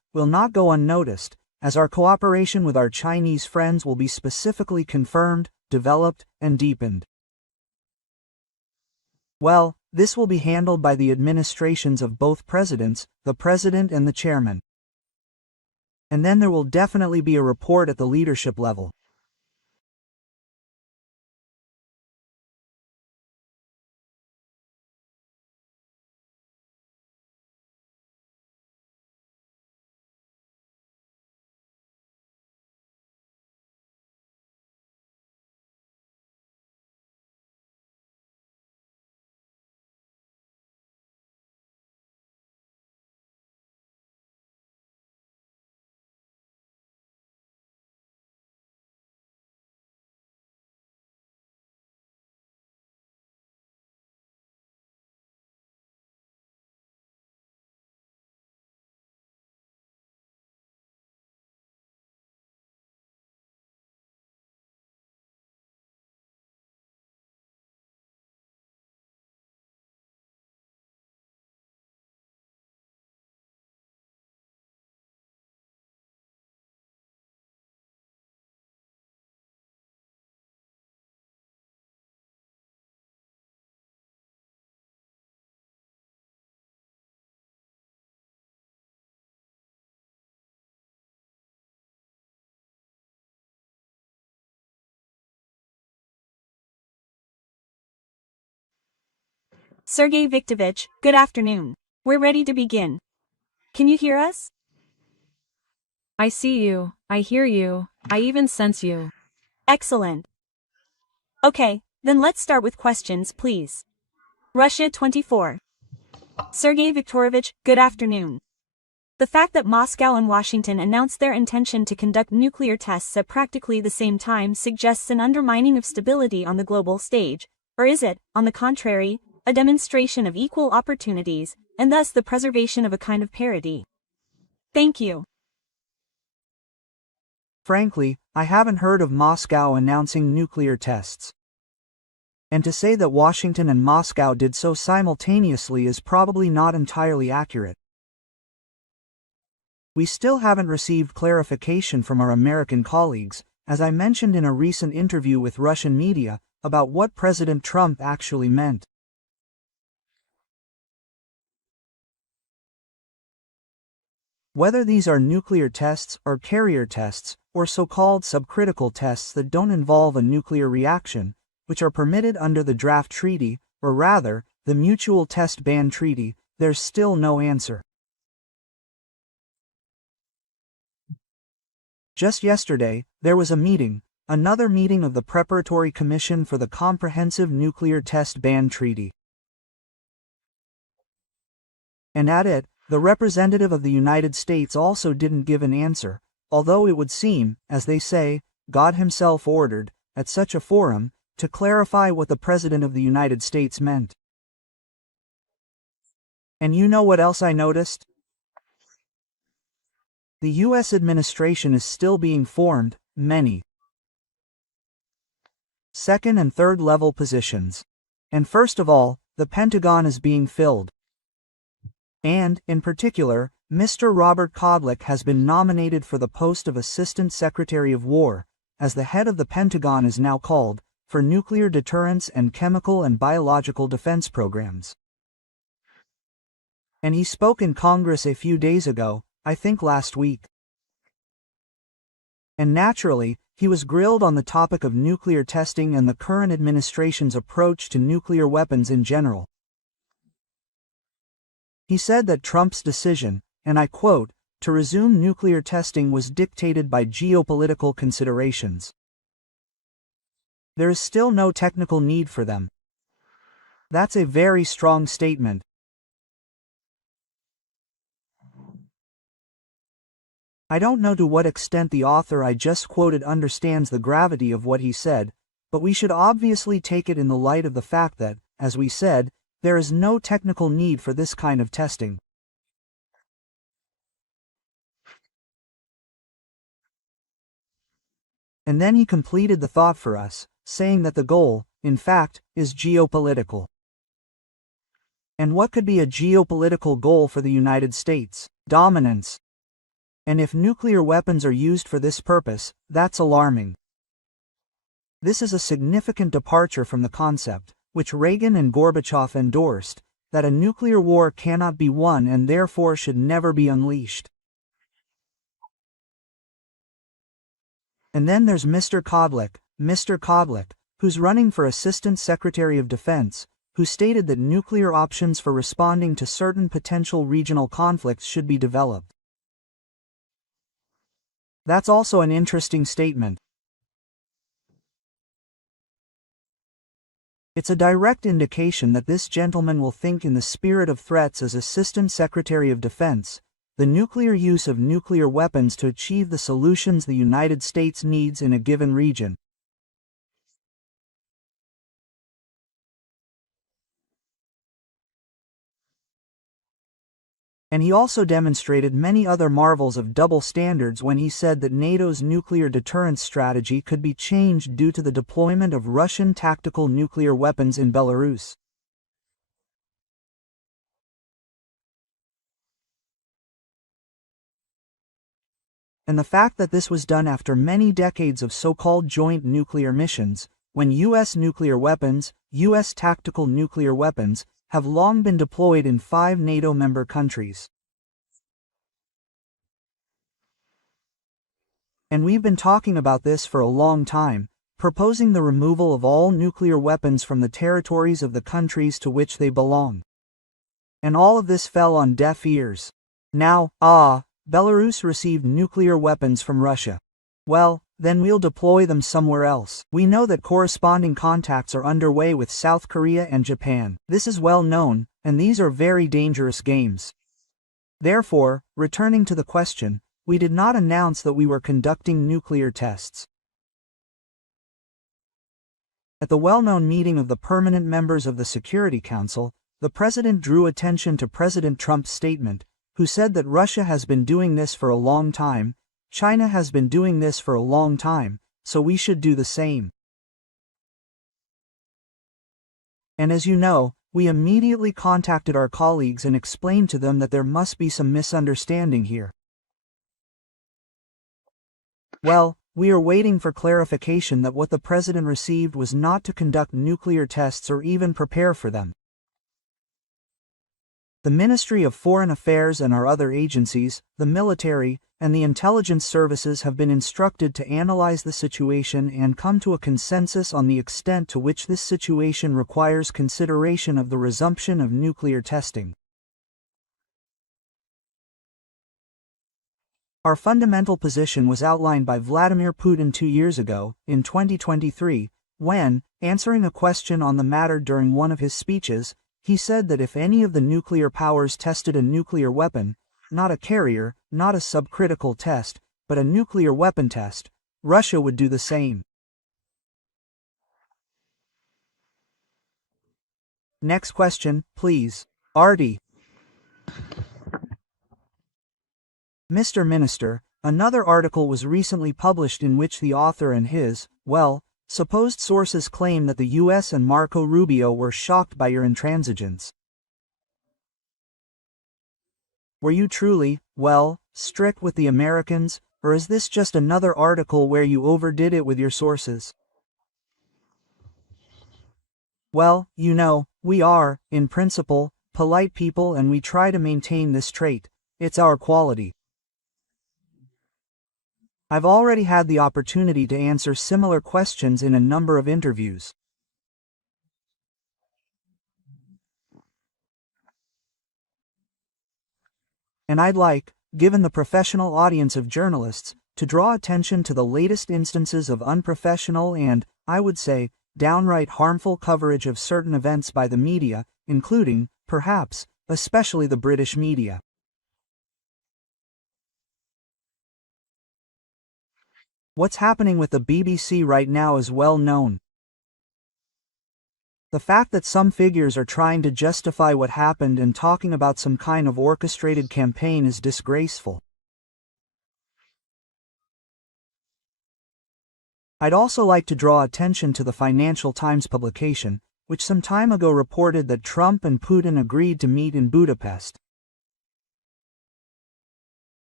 will not go unnoticed, as our cooperation with our Chinese friends will be specifically confirmed, developed, and deepened. Well, this will be handled by the administrations of both presidents, the president and the chairman. And then there will definitely be a report at the leadership level. Sergey Viktorovich, good afternoon. We're ready to begin. Can you hear us? I see you, I hear you, I even sense you. Excellent. Okay, then let's start with questions, please. Russia 24. Sergey Viktorovich, good afternoon. The fact that Moscow and Washington announced their intention to conduct nuclear tests at practically the same time suggests an undermining of stability on the global stage, or is it, on the contrary, a demonstration of equal opportunities, and thus the preservation of a kind of parity? Thank you. Frankly, I haven't heard of Moscow announcing nuclear tests. And to say that Washington and Moscow did so simultaneously is probably not entirely accurate. We still haven't received clarification from our American colleagues, as I mentioned in a recent interview with Russian media, about what President Trump actually meant. Whether these are nuclear tests or carrier tests, or so-called subcritical tests that don't involve a nuclear reaction, which are permitted under the draft treaty, or rather, the Mutual Test Ban Treaty, there's still no answer. Just yesterday, there was a meeting, another meeting of the Preparatory Commission for the Comprehensive Nuclear Test Ban Treaty. And at it, the representative of the United States also didn't give an answer, although it would seem, as they say, God himself ordered, at such a forum, to clarify what the President of the United States meant. And you know what else I noticed? The U.S. administration is still being formed, many second and third level positions. And first of all, the Pentagon is being filled. And, in particular, Mr. Robert Kodlik has been nominated for the post of Assistant Secretary of War, as the head of the Pentagon is now called, for nuclear deterrence and chemical and biological defense programs. And he spoke in Congress a few days ago, I think last week. And naturally, he was grilled on the topic of nuclear testing and the current administration's approach to nuclear weapons in general. He said that Trump's decision, and I quote, to resume nuclear testing was dictated by geopolitical considerations. There is still no technical need for them. That's a very strong statement. I don't know to what extent the author I just quoted understands the gravity of what he said, but we should obviously take it in the light of the fact that, as we said, there is no technical need for this kind of testing. And then he completed the thought for us, saying that the goal, in fact, is geopolitical. And what could be a geopolitical goal for the United States? Dominance. And if nuclear weapons are used for this purpose, that's alarming. This is a significant departure from the concept, which Reagan and Gorbachev endorsed, that a nuclear war cannot be won and therefore should never be unleashed. And then there's Mr. Kodlik, who's running for Assistant Secretary of Defense, who stated that nuclear options for responding to certain potential regional conflicts should be developed. That's also an interesting statement. It's a direct indication that this gentleman will think in the spirit of threats as Assistant Secretary of Defense, the nuclear use of nuclear weapons to achieve the solutions the United States needs in a given region. And he also demonstrated many other marvels of double standards when he said that NATO's nuclear deterrence strategy could be changed due to the deployment of Russian tactical nuclear weapons in Belarus. And the fact that this was done after many decades of so-called joint nuclear missions, when U.S. nuclear weapons, U.S. tactical nuclear weapons, have long been deployed in 5 NATO member countries. And we've been talking about this for a long time, proposing the removal of all nuclear weapons from the territories of the countries to which they belong. And all of this fell on deaf ears. Now, Belarus received nuclear weapons from Russia. Well, then we'll deploy them somewhere else. We know that corresponding contacts are underway with South Korea and Japan. This is well known, and these are very dangerous games. Therefore, returning to the question, we did not announce that we were conducting nuclear tests. At the well-known meeting of the permanent members of the Security Council, the President drew attention to President Trump's statement, who said that Russia has been doing this for a long time, China has been doing this for a long time, so we should do the same. And as you know, we immediately contacted our colleagues and explained to them that there must be some misunderstanding here. Well, we are waiting for clarification that what the President received was not to conduct nuclear tests or even prepare for them. The Ministry of Foreign Affairs and our other agencies, the military, and the intelligence services have been instructed to analyze the situation and come to a consensus on the extent to which this situation requires consideration of the resumption of nuclear testing. Our fundamental position was outlined by Vladimir Putin 2 years ago, in 2023, when, answering a question on the matter during one of his speeches, he said that if any of the nuclear powers tested a nuclear weapon, not a carrier, not a subcritical test, but a nuclear weapon test, Russia would do the same. Next question, please. Artie. Mr. Minister, another article was recently published in which the author and his, supposed sources claim that the U.S. and Marco Rubio were shocked by your intransigence. Were you truly, strict with the Americans, or is this just another article where you overdid it with your sources? Well, you know, we are, in principle, polite people and we try to maintain this trait. It's our quality. I've already had the opportunity to answer similar questions in a number of interviews. And I'd like, given the professional audience of journalists, to draw attention to the latest instances of unprofessional and, I would say, downright harmful coverage of certain events by the media, including, perhaps, especially the British media. What's happening with the BBC right now is well known. The fact that some figures are trying to justify what happened and talking about some kind of orchestrated campaign is disgraceful. I'd also like to draw attention to the Financial Times publication, which some time ago reported that Trump and Putin agreed to meet in Budapest.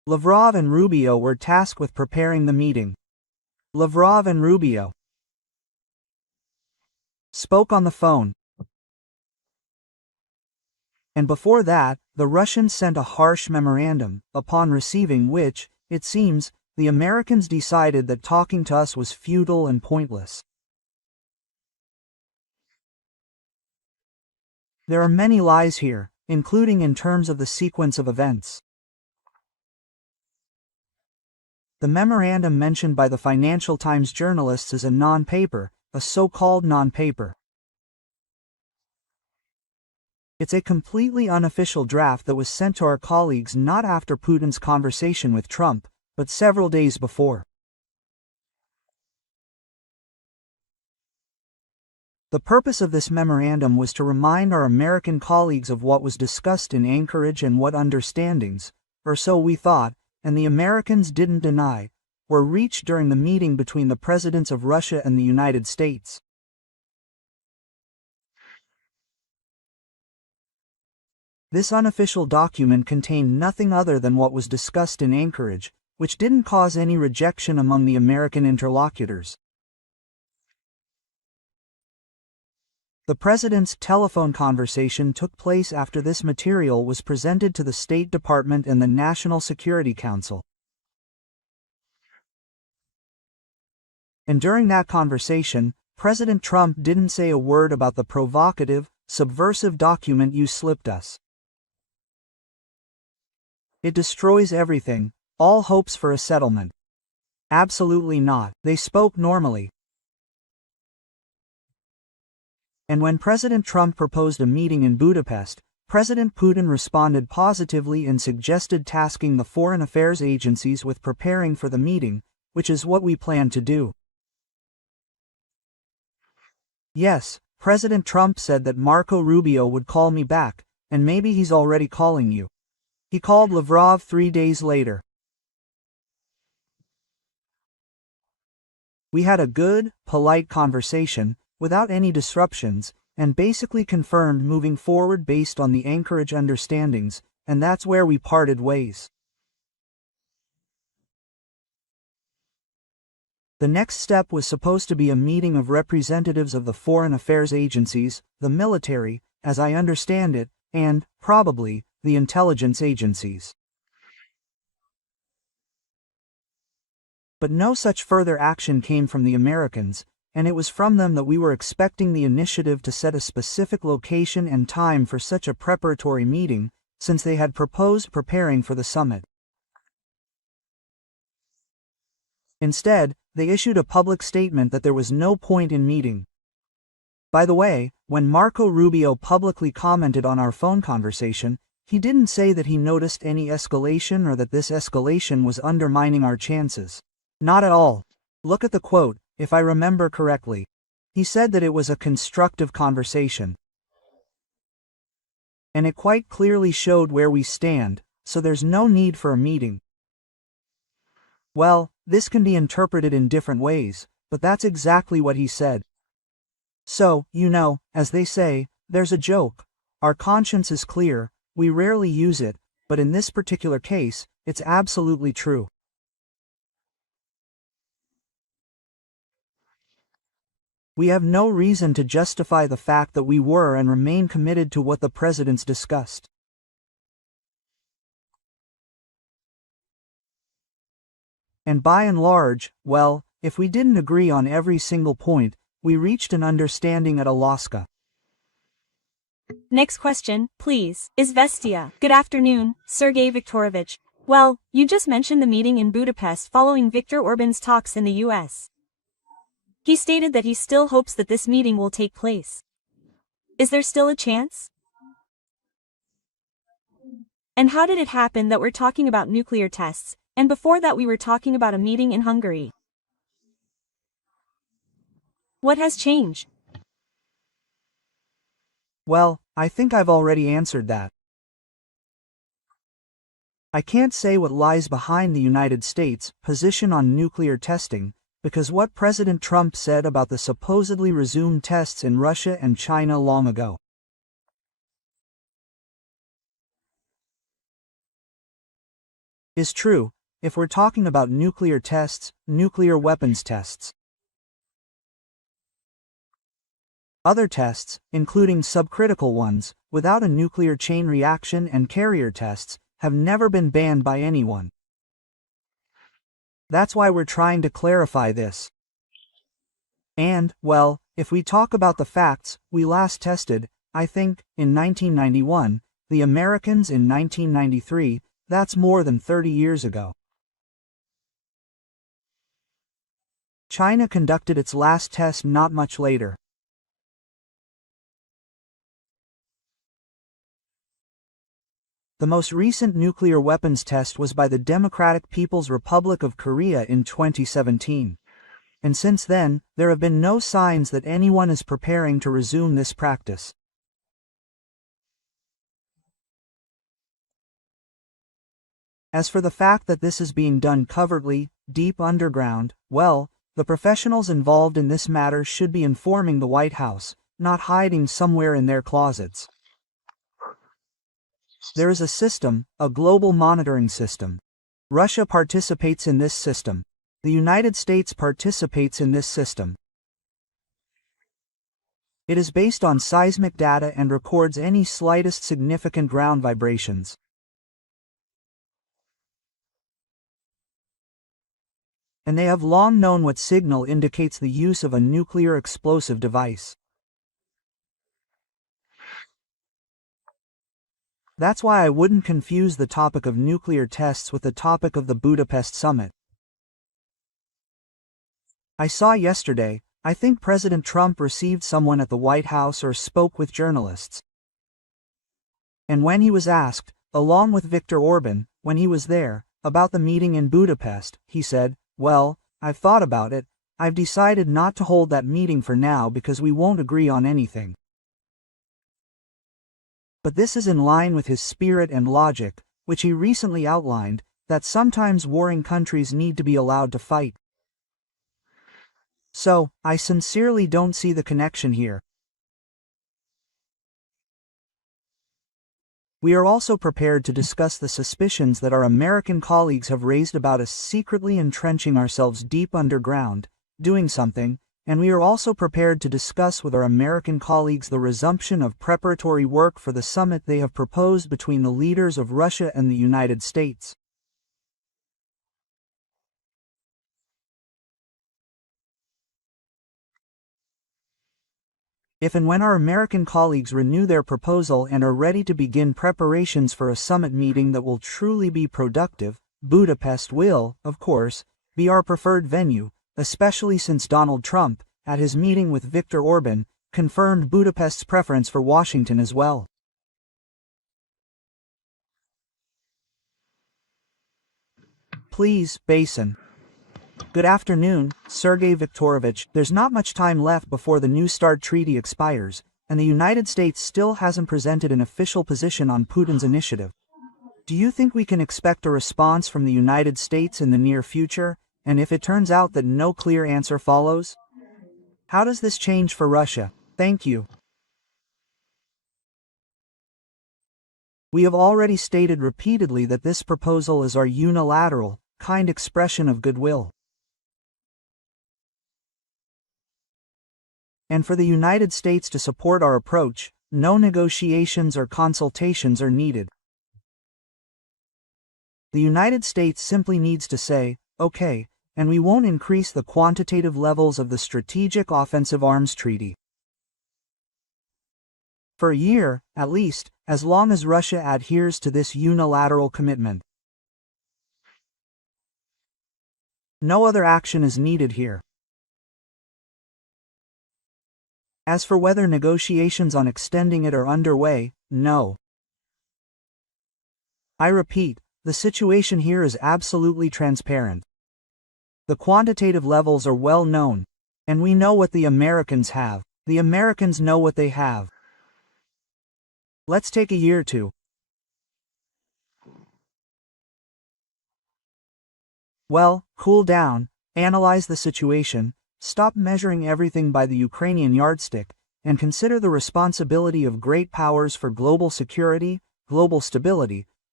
Lavrov and Rubio were tasked with preparing the meeting. Lavrov and Rubio spoke on the phone. And before that, the Russians sent a harsh memorandum, upon receiving which, it seems, the Americans decided that talking to us was futile and pointless. There are many lies here, including in terms of the sequence of events. The memorandum mentioned by the Financial Times journalists is a non-paper, a so-called non-paper. It's a completely unofficial draft that was sent to our colleagues not after Putin's conversation with Trump, but several days before. The purpose of this memorandum was to remind our American colleagues of what was discussed in Anchorage and what understandings, or so we thought, and the Americans didn't deny, were reached during the meeting between the presidents of Russia and the United States. This unofficial document contained nothing other than what was discussed in Anchorage, which didn't cause any rejection among the American interlocutors. The president's telephone conversation took place after this material was presented to the State Department and the National Security Council. And during that conversation, President Trump didn't say a word about the provocative, subversive document you slipped us. It destroys everything, all hopes for a settlement. Absolutely not. They spoke normally. And when President Trump proposed a meeting in Budapest, President Putin responded positively and suggested tasking the foreign affairs agencies with preparing for the meeting, which is what we plan to do. Yes, President Trump said that Marco Rubio would call me back, and maybe he's already calling you. He called Lavrov 3 days later. We had a good, polite conversation, without any disruptions, and basically confirmed moving forward based on the Anchorage understandings, and that's where we parted ways. The next step was supposed to be a meeting of representatives of the foreign affairs agencies, the military, as I understand it, and, probably, the intelligence agencies. But no such further action came from the Americans, and it was from them that we were expecting the initiative to set a specific location and time for such a preparatory meeting, since they had proposed preparing for the summit. Instead, they issued a public statement that there was no point in meeting. By the way, when Marco Rubio publicly commented on our phone conversation, he didn't say that he noticed any escalation or that this escalation was undermining our chances. Not at all. Look at the quote, if I remember correctly. He said that it was a constructive conversation. And it quite clearly showed where we stand, so there's no need for a meeting. Well, this can be interpreted in different ways, but that's exactly what he said. So, as they say, there's a joke. Our conscience is clear, we rarely use it, but in this particular case, it's absolutely true. We have no reason to justify the fact that we were and remain committed to what the presidents discussed. And by and large, well, if we didn't agree on every single point, we reached an understanding at Alaska. Next question, please. Izvestia. Good afternoon, Sergei Viktorovich. Well, you just mentioned the meeting in Budapest following Viktor Orban's talks in the US. He stated that he still hopes that this meeting will take place. Is there still a chance? And how did it happen that we're talking about nuclear tests, and before that we were talking about a meeting in Hungary? What has changed? Well, I think I've already answered that. I can't say what lies behind the United States' position on nuclear testing, because what President Trump said about the supposedly resumed tests in Russia and China long ago. is true, if we're talking about nuclear tests, nuclear weapons tests. Other tests, including subcritical ones, without a nuclear chain reaction and carrier tests, have never been banned by anyone. That's why we're trying to clarify this. And, well, if we talk about the facts, we last tested, I think, in 1991, the Americans in 1993, that's more than 30 years ago. China conducted its last test not much later. The most recent nuclear weapons test was by the Democratic People's Republic of Korea in 2017. And since then, there have been no signs that anyone is preparing to resume this practice. As for the fact that this is being done covertly, deep underground, well, the professionals involved in this matter should be informing the White House, not hiding somewhere in their closets. There is a system, a global monitoring system. Russia participates in this system. The United States participates in this system. It is based on seismic data and records any slightest significant ground vibrations. And they have long known what signal indicates the use of a nuclear explosive device. That's why I wouldn't confuse the topic of nuclear tests with the topic of the Budapest summit. I saw yesterday, I think President Trump received someone at the White House or spoke with journalists. And when he was asked, along with Viktor Orban, when he was there, about the meeting in Budapest, he said, "Well, I've thought about it, I've decided not to hold that meeting for now because we won't agree on anything." But this is in line with his spirit and logic, which he recently outlined, that sometimes warring countries need to be allowed to fight. So, I sincerely don't see the connection here. We are also prepared to discuss the suspicions that our American colleagues have raised about us secretly entrenching ourselves deep underground, doing something, and we are also prepared to discuss with our American colleagues the resumption of preparatory work for the summit they have proposed between the leaders of Russia and the United States. If and when our American colleagues renew their proposal and are ready to begin preparations for a summit meeting that will truly be productive, Budapest will, of course, be our preferred venue, especially since Donald Trump, at his meeting with Viktor Orban, confirmed Budapest's preference for Washington as well. Please, Basin. Good afternoon, Sergei Viktorovich. There's not much time left before the New START treaty expires, and the United States still hasn't presented an official position on Putin's initiative. Do you think we can expect a response from the United States in the near future, and if it turns out that no clear answer follows? How does this change for Russia? Thank you. We have already stated repeatedly that this proposal is our unilateral, kind expression of goodwill. And for the United States to support our approach, no negotiations or consultations are needed. The United States simply needs to say, okay, and we won't increase the quantitative levels of the Strategic Offensive Arms Treaty. For a year, at least, as long as Russia adheres to this unilateral commitment. No other action is needed here. As for whether negotiations on extending it are underway, no. I repeat, the situation here is absolutely transparent. The quantitative levels are well known, and we know what the Americans have. The Americans know what they have. Let's take a year or two. Well, cool down, analyze the situation, stop measuring everything by the Ukrainian yardstick, and consider the responsibility of great powers for global security, global stability,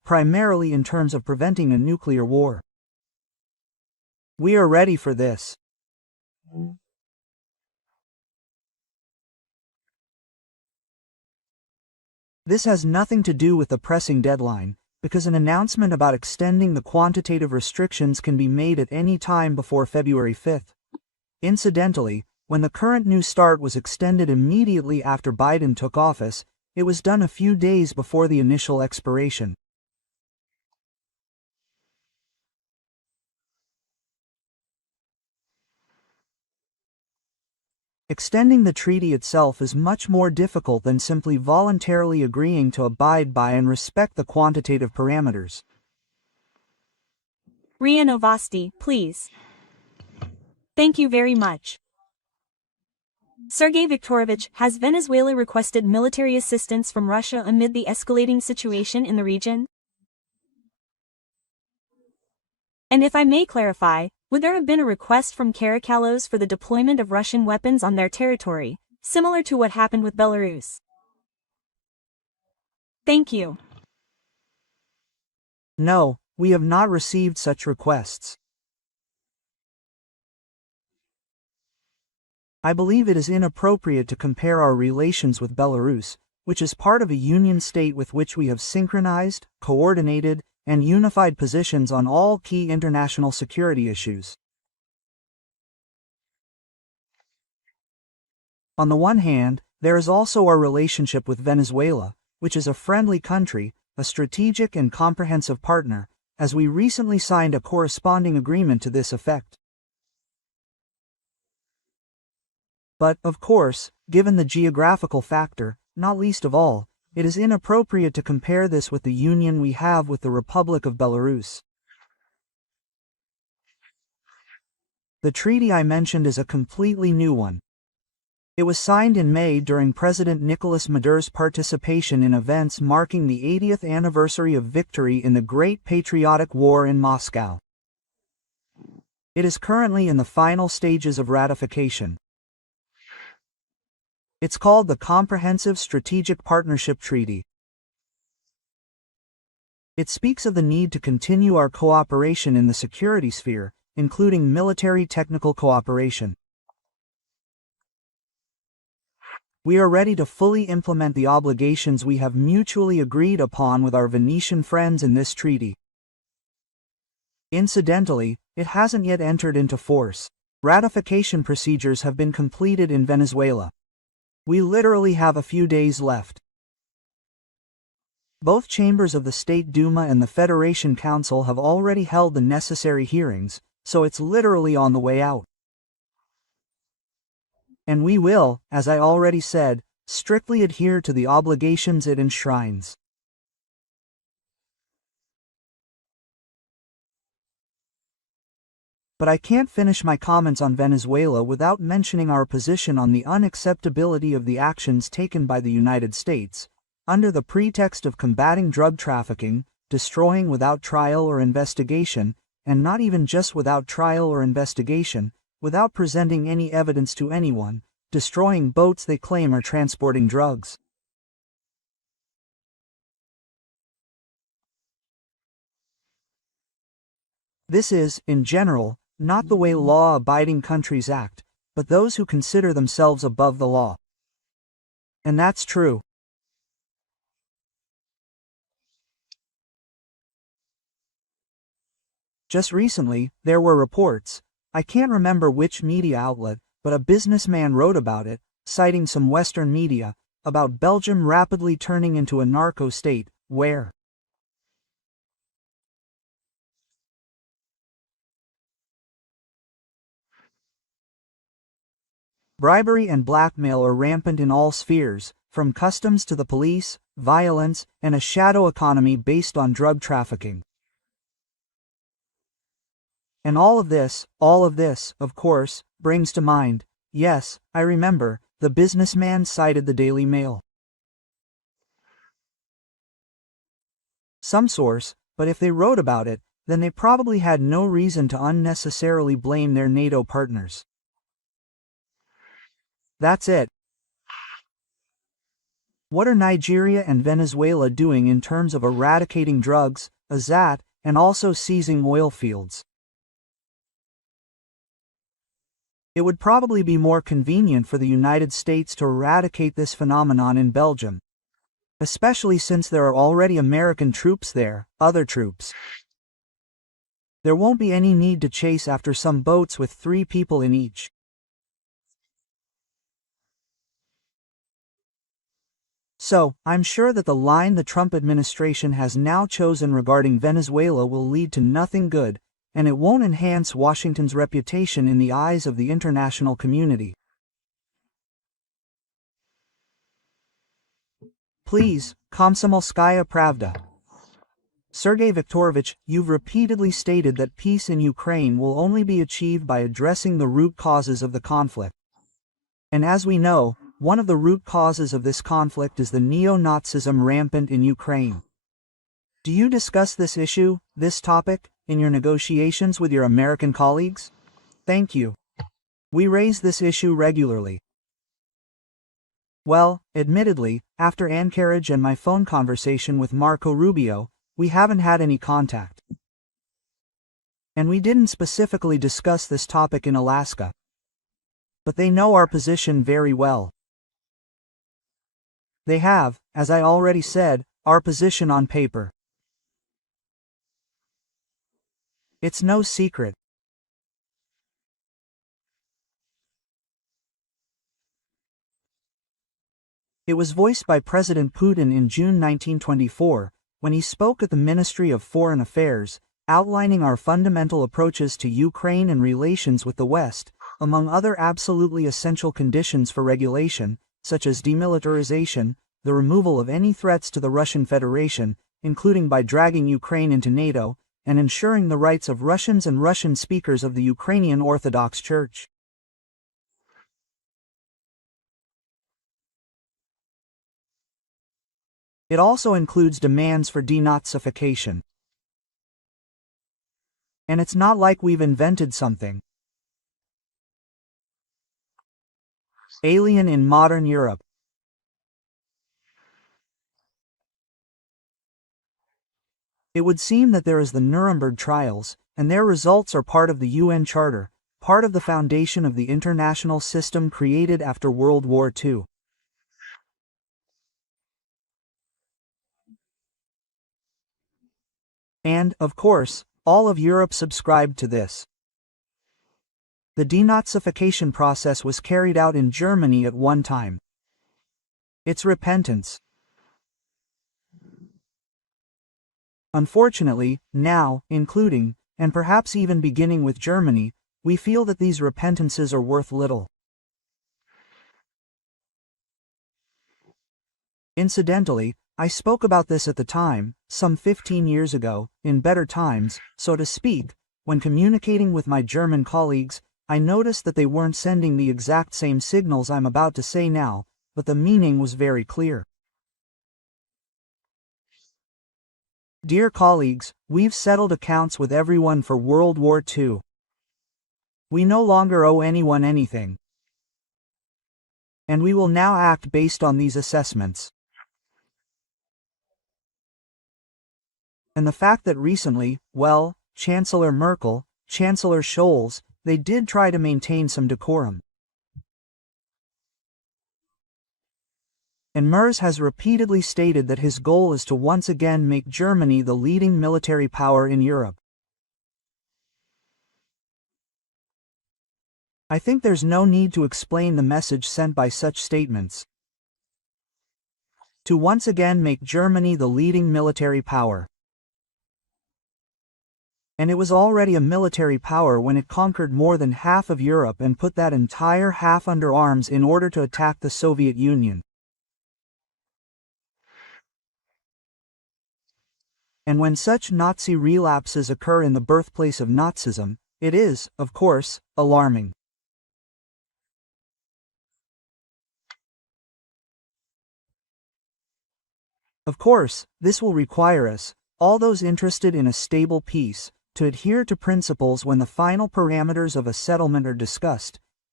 primarily in terms of preventing a nuclear war. We are ready for this. This has nothing to do with the pressing deadline, because an announcement about extending the quantitative restrictions can be made at any time before February 5th. Incidentally, when the current New START was extended immediately after Biden took office, it was done a few days before the initial expiration. Extending the treaty itself is much more difficult than simply voluntarily agreeing to abide by and respect the quantitative parameters. RIA Novosti, please. Thank you very much. Sergei Viktorovich, has Venezuela requested military assistance from Russia amid the escalating situation in the region? And if I may clarify, would there have been a request from Caracalos for the deployment of Russian weapons on their territory, similar to what happened with Belarus? Thank you. No, we have not received such requests. I believe it is inappropriate to compare our relations with Belarus, which is part of a union state with which we have synchronized, coordinated, and unified positions on all key international security issues. On the one hand, there is also our relationship with Venezuela, which is a friendly country, a strategic and comprehensive partner, as we recently signed a corresponding agreement to this effect. But, of course, given the geographical factor, not least of all, it is inappropriate to compare this with the union we have with the Republic of Belarus. The treaty I mentioned is a completely new one. It was signed in May during President Nicolas Maduro's participation in events marking the 80th anniversary of victory in the Great Patriotic War in Moscow. It is currently in the final stages of ratification. It's called the Comprehensive Strategic Partnership Treaty. It speaks of the need to continue our cooperation in the security sphere, including military technical cooperation. We are ready to fully implement the obligations we have mutually agreed upon with our Venetian friends in this treaty. Incidentally, it hasn't yet entered into force. Ratification procedures have been completed in Venezuela. We literally have a few days left. Both chambers of the State Duma and the Federation Council have already held the necessary hearings, so it's literally on the way out. And we will, as I already said, strictly adhere to the obligations it enshrines. But I can't finish my comments on Venezuela without mentioning our position on the unacceptability of the actions taken by the United States, under the pretext of combating drug trafficking, destroying without trial or investigation, and not even just without trial or investigation, without presenting any evidence to anyone, destroying boats they claim are transporting drugs. This is, in general, not the way law-abiding countries act, but those who consider themselves above the law. And that's true. Just recently, there were reports, I can't remember which media outlet, but a businessman wrote about it, citing some Western media, about Belgium rapidly turning into a narco state, where bribery and blackmail are rampant in all spheres, from customs to the police, violence, and a shadow economy based on drug trafficking. And all of this, of course, brings to mind, yes, I remember, the businessman cited the Daily Mail. Some source, but if they wrote about it, then they probably had no reason to unnecessarily blame their NATO partners. That's it. What are Nigeria and Venezuela doing in terms of eradicating drugs, azat, and also seizing oil fields? It would probably be more convenient for the United States to eradicate this phenomenon in Belgium, especially since there are already American troops there, other troops. There won't be any need to chase after some boats with 3 people in each. So, I'm sure that the line the Trump administration has now chosen regarding Venezuela will lead to nothing good, and it won't enhance Washington's reputation in the eyes of the international community. Please, Komsomolskaya Pravda. Sergei Viktorovich, you've repeatedly stated that peace in Ukraine will only be achieved by addressing the root causes of the conflict. And as we know, one of the root causes of this conflict is the neo-Nazism rampant in Ukraine. Do you discuss this issue, this topic, in your negotiations with your American colleagues? Thank you. We raise this issue regularly. Well, admittedly, after Anchorage and my phone conversation with Marco Rubio, we haven't had any contact. And we didn't specifically discuss this topic in Alaska. But they know our position very well. They have, as I already said, our position on paper. It's no secret. It was voiced by President Putin in June 1924, when he spoke at the Ministry of Foreign Affairs, outlining our fundamental approaches to Ukraine and relations with the West, among other absolutely essential conditions for regulation, such as demilitarization, the removal of any threats to the Russian Federation, including by dragging Ukraine into NATO, and ensuring the rights of Russians and Russian speakers of the Ukrainian Orthodox Church. It also includes demands for denazification. And it's not like we've invented something alien in modern Europe. It would seem that there is the Nuremberg trials, and their results are part of the UN Charter, part of the foundation of the international system created after World War II. And, of course, all of Europe subscribed to this. The denazification process was carried out in Germany at one time. It's repentance. Unfortunately, now, including, and perhaps even beginning with Germany, we feel that these repentances are worth little. Incidentally, I spoke about this at the time, some 15 years ago, in better times, so to speak, when communicating with my German colleagues, I noticed that they weren't sending the exact same signals I'm about to say now, but the meaning was very clear. Dear colleagues, we've settled accounts with everyone for World War II. We no longer owe anyone anything. And we will now act based on these assessments. And the fact that recently, well, Chancellor Merkel, Chancellor Scholz, they did try to maintain some decorum. And Merz has repeatedly stated that his goal is to once again make Germany the leading military power in Europe. I think there's no need to explain the message sent by such statements. To once again make Germany the leading military power. And it was already a military power when it conquered more than half of Europe and put that entire half under arms in order to attack the Soviet Union. And when such Nazi relapses occur in the birthplace of Nazism, it is, of course, alarming. Of course, this will require us, all those interested in a stable peace, to adhere to principles when the final parameters of a settlement are discussed,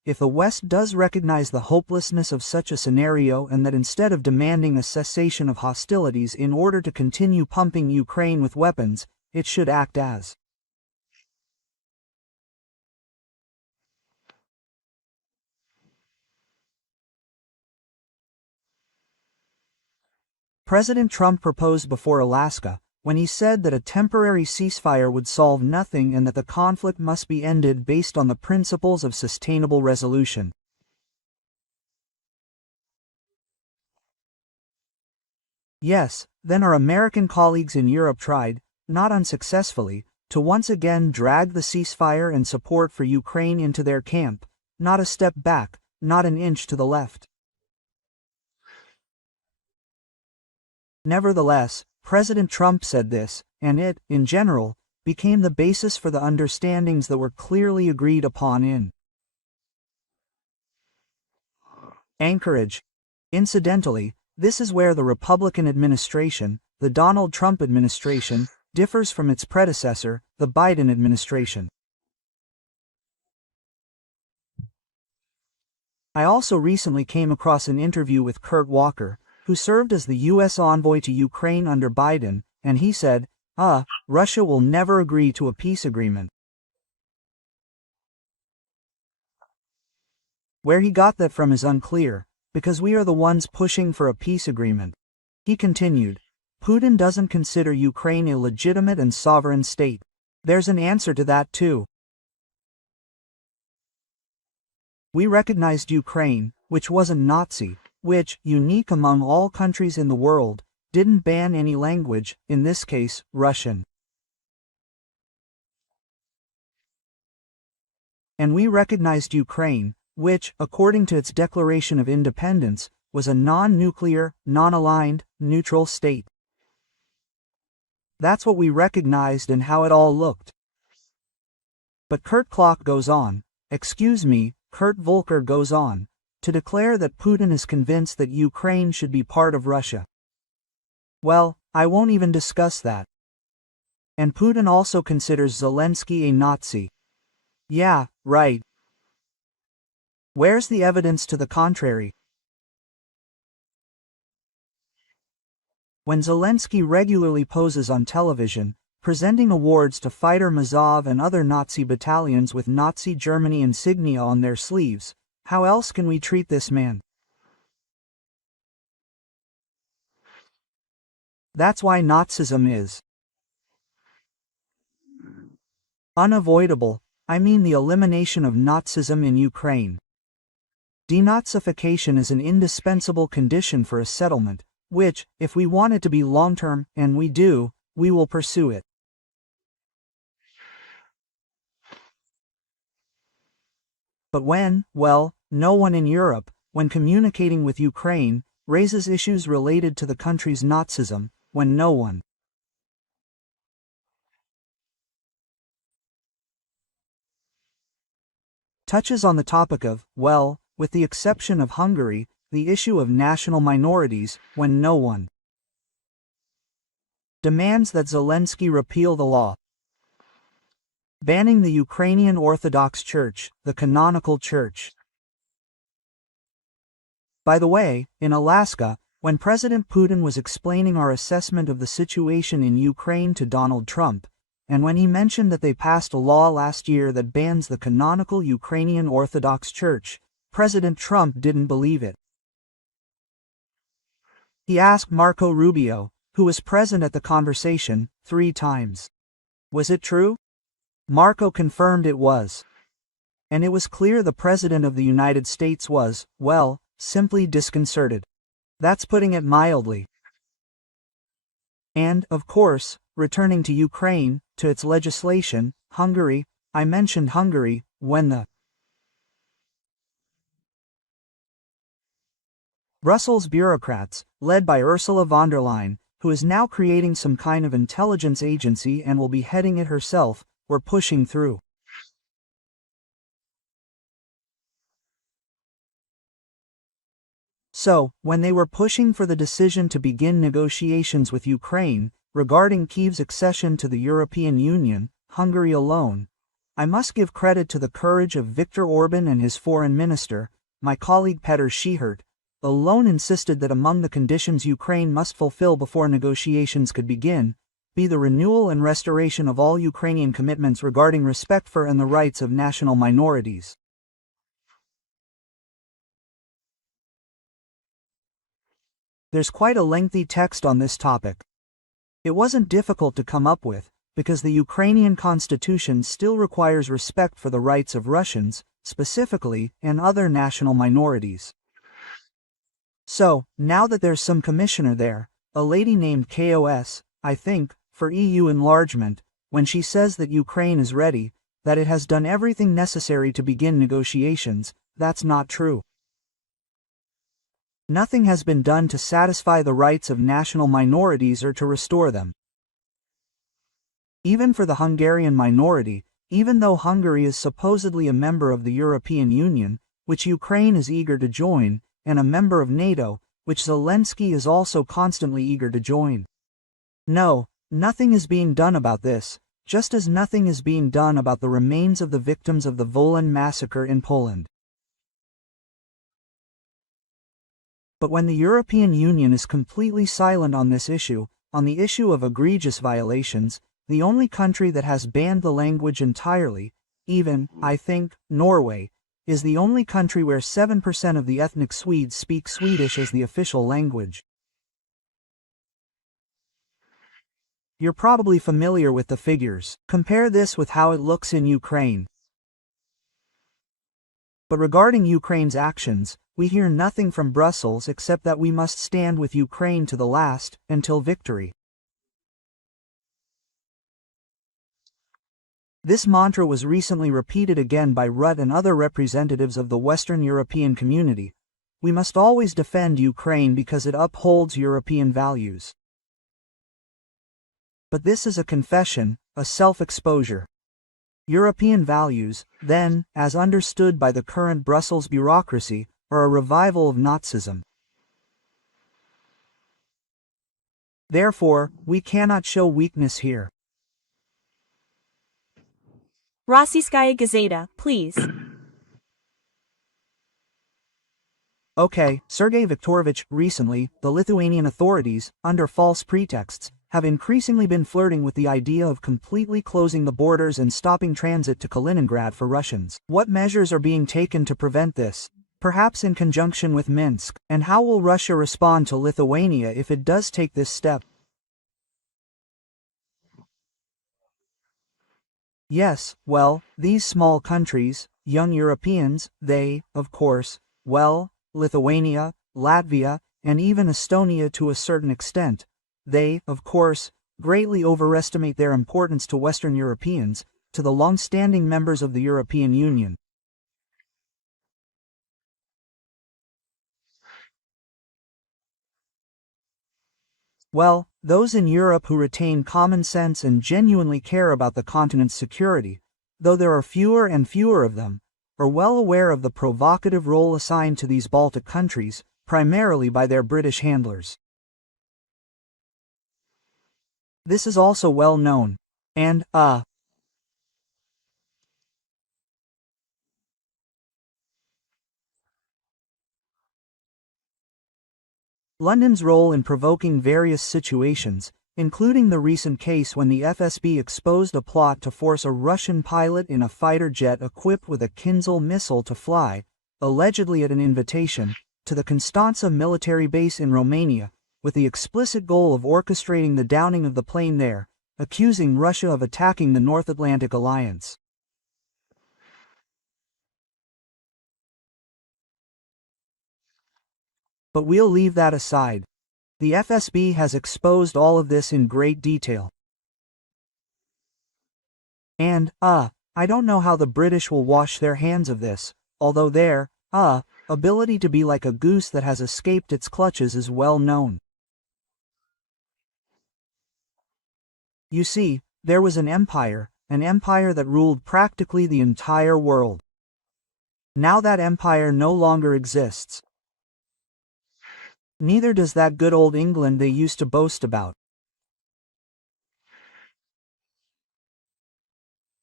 if the West does recognize the hopelessness of such a scenario and that instead of demanding a cessation of hostilities in order to continue pumping Ukraine with weapons, it should act as President Trump proposed before Alaska, when he said that a temporary ceasefire would solve nothing and that the conflict must be ended based on the principles of sustainable resolution. Yes, then our American colleagues in Europe tried, not unsuccessfully, to once again drag the ceasefire and support for Ukraine into their camp, not a step back, not an inch to the left. Nevertheless, President Trump said this, and it, in general, became the basis for the understandings that were clearly agreed upon in Anchorage. Incidentally, this is where the Republican administration, the Donald Trump administration, differs from its predecessor, the Biden administration. I also recently came across an interview with Kurt Walker, who served as the U.S. envoy to Ukraine under Biden, and he said, Russia will never agree to a peace agreement. Where he got that from is unclear, because we are the ones pushing for a peace agreement. He continued, Putin doesn't consider Ukraine a legitimate and sovereign state. There's an answer to that too. We recognized Ukraine, which wasn't Nazi, which, unique among all countries in the world, didn't ban any language, in this case, Russian. And we recognized Ukraine, which, according to its Declaration of Independence, was a non-nuclear, non-aligned, neutral state. That's what we recognized and how it all looked. But Kurt Volker goes on, to declare that Putin is convinced that Ukraine should be part of Russia. Well, I won't even discuss that. And Putin also considers Zelensky a Nazi. Yeah, right. Where's the evidence to the contrary? When Zelensky regularly poses on television, presenting awards to Fighter Mazov and other Nazi battalions with Nazi Germany insignia on their sleeves, how else can we treat this man? That's why Nazism is unavoidable. I mean the elimination of Nazism in Ukraine. Denazification is an indispensable condition for a settlement, which, if we want it to be long-term, and we do, we will pursue it. But no one in Europe, when communicating with Ukraine, raises issues related to the country's Nazism, when no one touches on the topic of, with the exception of Hungary, the issue of national minorities, when no one demands that Zelensky repeal the law banning the Ukrainian Orthodox Church, the canonical church. By the way, in Alaska, when President Putin was explaining our assessment of the situation in Ukraine to Donald Trump, and when he mentioned that they passed a law last year that bans the canonical Ukrainian Orthodox Church, President Trump didn't believe it. He asked Marco Rubio, who was present at the conversation, 3 times. Was it true? Marco confirmed it was. And it was clear the President of the United States was, simply disconcerted. That's putting it mildly. And, of course, returning to Ukraine, to its legislation, Hungary, I mentioned Hungary, when the Brussels bureaucrats, led by Ursula von der Leyen, who is now creating some kind of intelligence agency and will be heading it herself, were pushing through. So, when they were pushing for the decision to begin negotiations with Ukraine, regarding Kyiv's accession to the European Union, Hungary alone I must give credit to the courage of Viktor Orban and his foreign minister, my colleague Petr Šiehrt, alone insisted that among the conditions Ukraine must fulfill before negotiations could begin, be the renewal and restoration of all Ukrainian commitments regarding respect for and the rights of national minorities. There's quite a lengthy text on this topic. It wasn't difficult to come up with, because the Ukrainian constitution still requires respect for the rights of Russians, specifically, and other national minorities. So, now that there's some commissioner there, a lady named KOS, I think, for EU enlargement, when she says that Ukraine is ready, that it has done everything necessary to begin negotiations, that's not true. Nothing has been done to satisfy the rights of national minorities or to restore them. Even for the Hungarian minority, even though Hungary is supposedly a member of the European Union, which Ukraine is eager to join, and a member of NATO, which Zelensky is also constantly eager to join. No, nothing is being done about this, just as nothing is being done about the remains of the victims of the Wolan massacre in Poland. But when the European Union is completely silent on this issue, on the issue of egregious violations, the only country that has banned the language entirely, even, I think, Norway, is the only country where 7% of the ethnic Swedes speak Swedish as the official language. You're probably familiar with the figures. Compare this with how it looks in Ukraine. But regarding Ukraine's actions, we hear nothing from Brussels except that we must stand with Ukraine to the last, until victory. This mantra was recently repeated again by Rutte and other representatives of the Western European community. We must always defend Ukraine because it upholds European values. But this is a confession, a self-exposure. European values, then, as understood by the current Brussels bureaucracy, are a revival of Nazism. Therefore, we cannot show weakness here. Rossiyskaya Gazeta, please. Okay, Sergei Viktorovich, recently, the Lithuanian authorities, under false pretexts, have increasingly been flirting with the idea of completely closing the borders and stopping transit to Kaliningrad for Russians. What measures are being taken to prevent this? Perhaps in conjunction with Minsk, and how will Russia respond to Lithuania if it does take this step? Yes, well, these small countries, young Europeans, they, of course, well, Lithuania, Latvia, and even Estonia to a certain extent, they, of course, greatly overestimate their importance to Western Europeans, to the long-standing members of the European Union. Well, those in Europe who retain common sense and genuinely care about the continent's security, though there are fewer and fewer of them, are well aware of the provocative role assigned to these Baltic countries, primarily by their British handlers. This is also well known. And, London's role in provoking various situations, including the recent case when the FSB exposed a plot to force a Russian pilot in a fighter jet equipped with a Kinzhal missile to fly, allegedly at an invitation, to the Constanța military base in Romania, with the explicit goal of orchestrating the downing of the plane there, accusing Russia of attacking the North Atlantic Alliance. But we'll leave that aside. The FSB has exposed all of this in great detail. And, I don't know how the British will wash their hands of this, although their, ability to be like a goose that has escaped its clutches is well known. You see, there was an empire that ruled practically the entire world. Now that empire no longer exists. Neither does that good old England they used to boast about.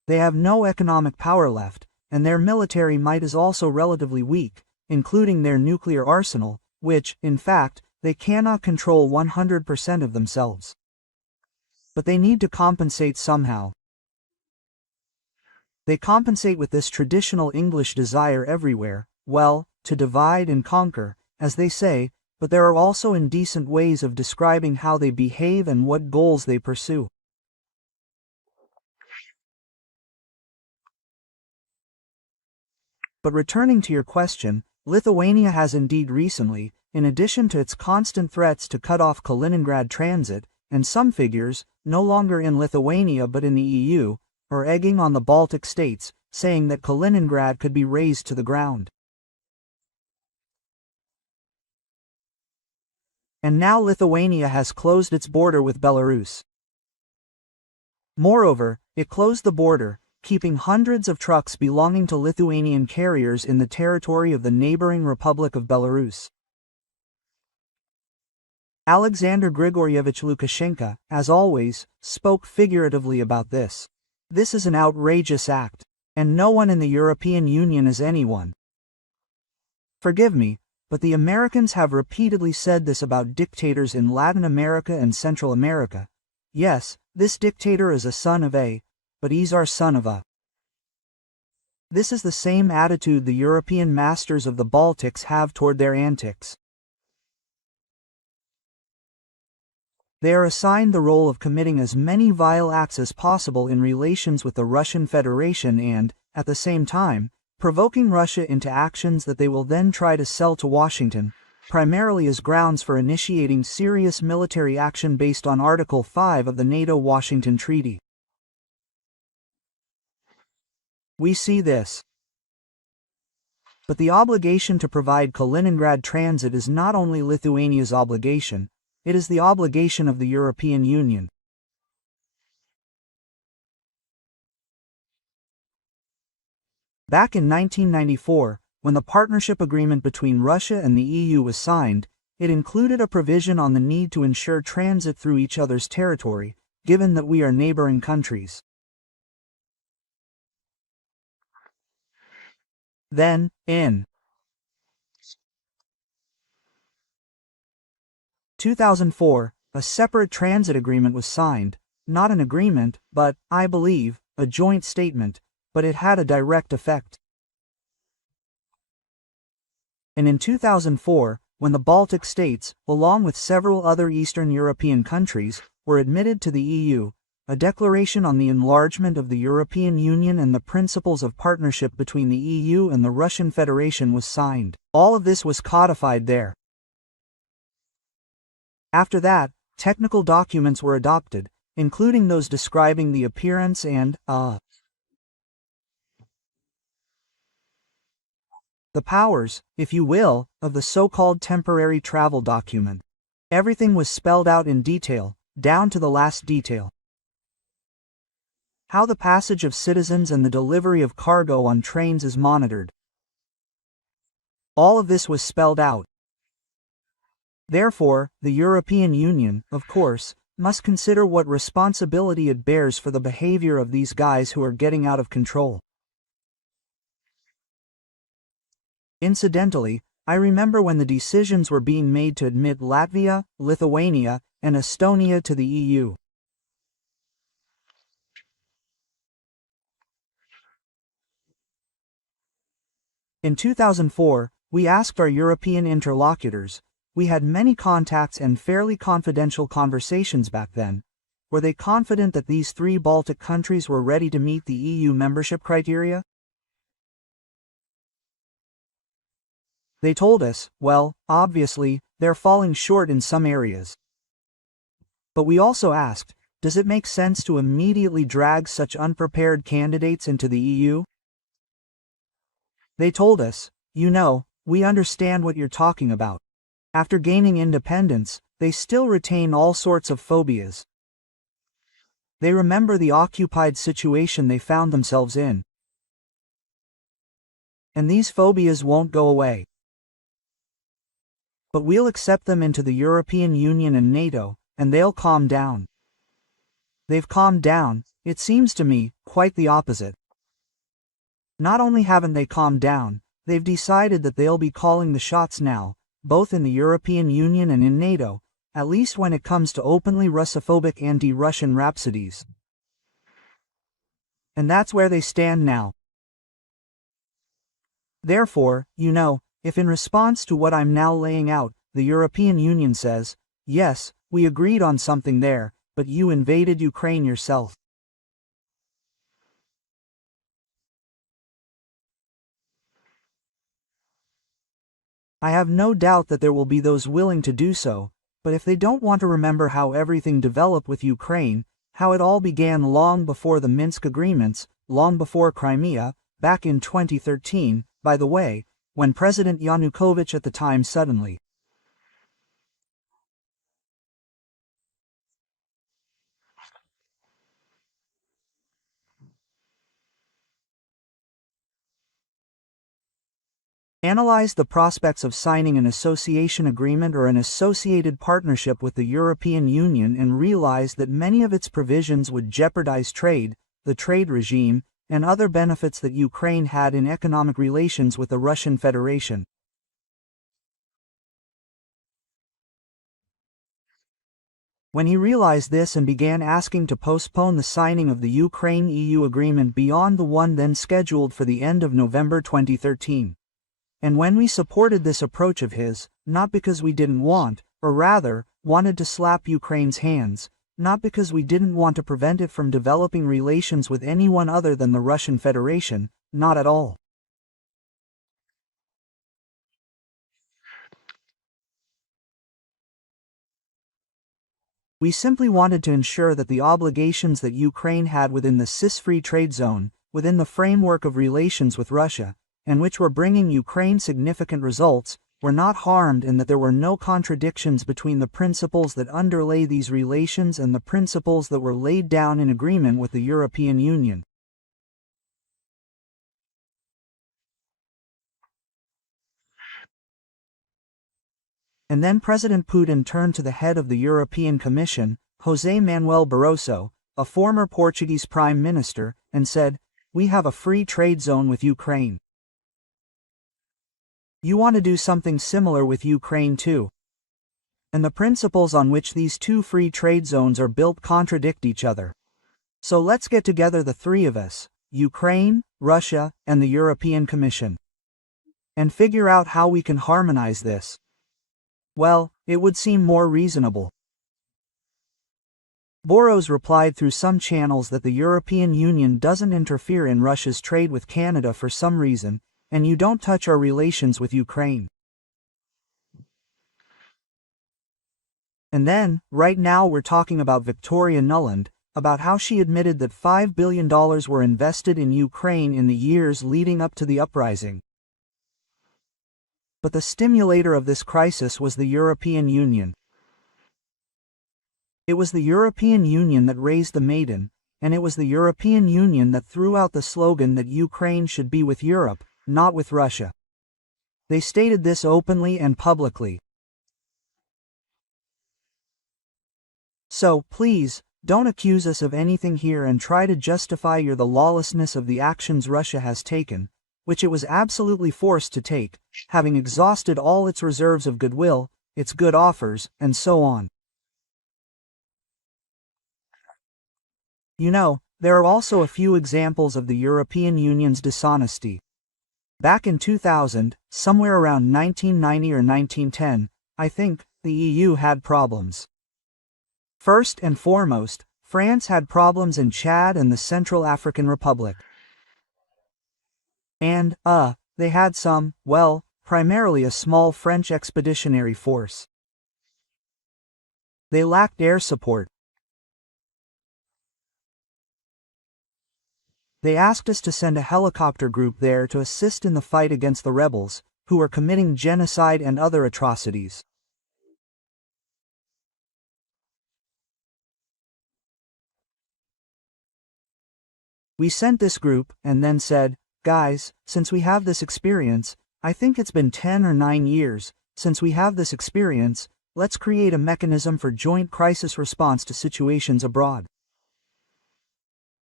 They have no economic power left, and their military might is also relatively weak, including their nuclear arsenal, which, in fact, they cannot control 100% of themselves. But they need to compensate somehow. They compensate with this traditional English desire everywhere, well, to divide and conquer, as they say, but there are also indecent ways of describing how they behave and what goals they pursue. But returning to your question, Lithuania has indeed recently, in addition to its constant threats to cut off Kaliningrad transit, and some figures, no longer in Lithuania but in the EU, are egging on the Baltic states, saying that Kaliningrad could be razed to the ground. And now Lithuania has closed its border with Belarus. Moreover, it closed the border, keeping hundreds of trucks belonging to Lithuanian carriers in the territory of the neighboring Republic of Belarus. Alexander Grigoryevich Lukashenko, as always, spoke figuratively about this. This is an outrageous act, and no one in the European Union is anyone. Forgive me, but the Americans have repeatedly said this about dictators in Latin America and Central America. Yes, this dictator is a son of A, but he's our son of A. This is the same attitude the European masters of the Baltics have toward their antics. They are assigned the role of committing as many vile acts as possible in relations with the Russian Federation and, at the same time, provoking Russia into actions that they will then try to sell to Washington, primarily as grounds for initiating serious military action based on Article 5 of the NATO-Washington Treaty. We see this. But the obligation to provide Kaliningrad transit is not only Lithuania's obligation, it is the obligation of the European Union. Back in 1994, when the partnership agreement between Russia and the EU was signed, it included a provision on the need to ensure transit through each other's territory, given that we are neighboring countries. Then, in 2004, a separate transit agreement was signed, not an agreement, but, I believe, a joint statement, but it had a direct effect. And in 2004, when the Baltic states, along with several other Eastern European countries, were admitted to the EU, a declaration on the enlargement of the European Union and the principles of partnership between the EU and the Russian Federation was signed. All of this was codified there. After that, technical documents were adopted, including those describing the appearance and, the powers, if you will, of the so-called temporary travel document. Everything was spelled out in detail, down to the last detail. How the passage of citizens and the delivery of cargo on trains is monitored. All of this was spelled out. Therefore, the European Union, of course, must consider what responsibility it bears for the behavior of these guys who are getting out of control. Incidentally, I remember when the decisions were being made to admit Latvia, Lithuania, and Estonia to the EU. In 2004, we asked our European interlocutors, we had many contacts and fairly confidential conversations back then, were they confident that these three Baltic countries were ready to meet the EU membership criteria? They told us, well, obviously, they're falling short in some areas. But we also asked, does it make sense to immediately drag such unprepared candidates into the EU? They told us, you know, we understand what you're talking about. After gaining independence, they still retain all sorts of phobias. They remember the occupied situation they found themselves in. And these phobias won't go away. But we'll accept them into the European Union and NATO, and they'll calm down. They've calmed down, It seems to me, quite the opposite. Not only haven't they calmed down, they've decided that they'll be calling the shots now, both in the European Union and in NATO, at least when it comes to openly Russophobic anti-Russian rhapsodies. And that's where they stand now. Therefore, if in response to what I'm now laying out, the European Union says, yes, we agreed on something there, but you invaded Ukraine yourself. I have no doubt that there will be those willing to do so, but if they don't want to remember how everything developed with Ukraine, how it all began long before the Minsk agreements, long before Crimea, back in 2013, by the way, when President Yanukovych at the time suddenly analyzed the prospects of signing an association agreement or an associated partnership with the European Union and realized that many of its provisions would jeopardize trade, the trade regime, and other benefits that Ukraine had in economic relations with the Russian Federation. When he realized this and began asking to postpone the signing of the Ukraine-EU agreement beyond the one then scheduled for the end of November 2013. And when we supported this approach of his, not because we didn't want, or rather, wanted to slap Ukraine's hands, not because we didn't want to prevent it from developing relations with anyone other than the Russian Federation, not at all. We simply wanted to ensure that the obligations that Ukraine had within the CIS-free trade zone, within the framework of relations with Russia, and which were bringing Ukraine significant results, were not harmed and that there were no contradictions between the principles that underlay these relations and the principles that were laid down in agreement with the European Union. And then President Putin turned to the head of the European Commission, José Manuel Barroso, a former Portuguese Prime Minister, and said, "We have a free trade zone with Ukraine. You want to do something similar with Ukraine too. And the principles on which these two free trade zones are built contradict each other. So let's get together the three of us, Ukraine, Russia, and the European Commission, and figure out how we can harmonize this." Well, it would seem more reasonable. Boros replied through some channels that the European Union doesn't interfere in Russia's trade with Canada for some reason, and you don't touch our relations with Ukraine. And then, right now we're talking about Victoria Nuland, about how she admitted that $5 billion were invested in Ukraine in the years leading up to the uprising. But the stimulator of this crisis was the European Union. It was the European Union that raised the maiden, and it was the European Union that threw out the slogan that Ukraine should be with Europe, not with Russia. They stated this openly and publicly. So, please, don't accuse us of anything here and try to justify the lawlessness of the actions Russia has taken, which it was absolutely forced to take, having exhausted all its reserves of goodwill, its good offers, and so on. There are also a few examples of the European Union's dishonesty. Back in 2000, somewhere around 1990 or 1910, I think, the EU had problems. First and foremost, France had problems in Chad and the Central African Republic. And, they had primarily a small French expeditionary force. They lacked air support. They asked us to send a helicopter group there to assist in the fight against the rebels, who were committing genocide and other atrocities. We sent this group, and then said, "Guys, since we have this experience, I think it's been 10 or 9 years, since we have this experience, let's create a mechanism for joint crisis response to situations abroad."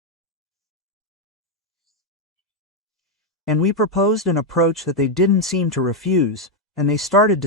and we proposed an approach that they didn't seem to refuse, and they started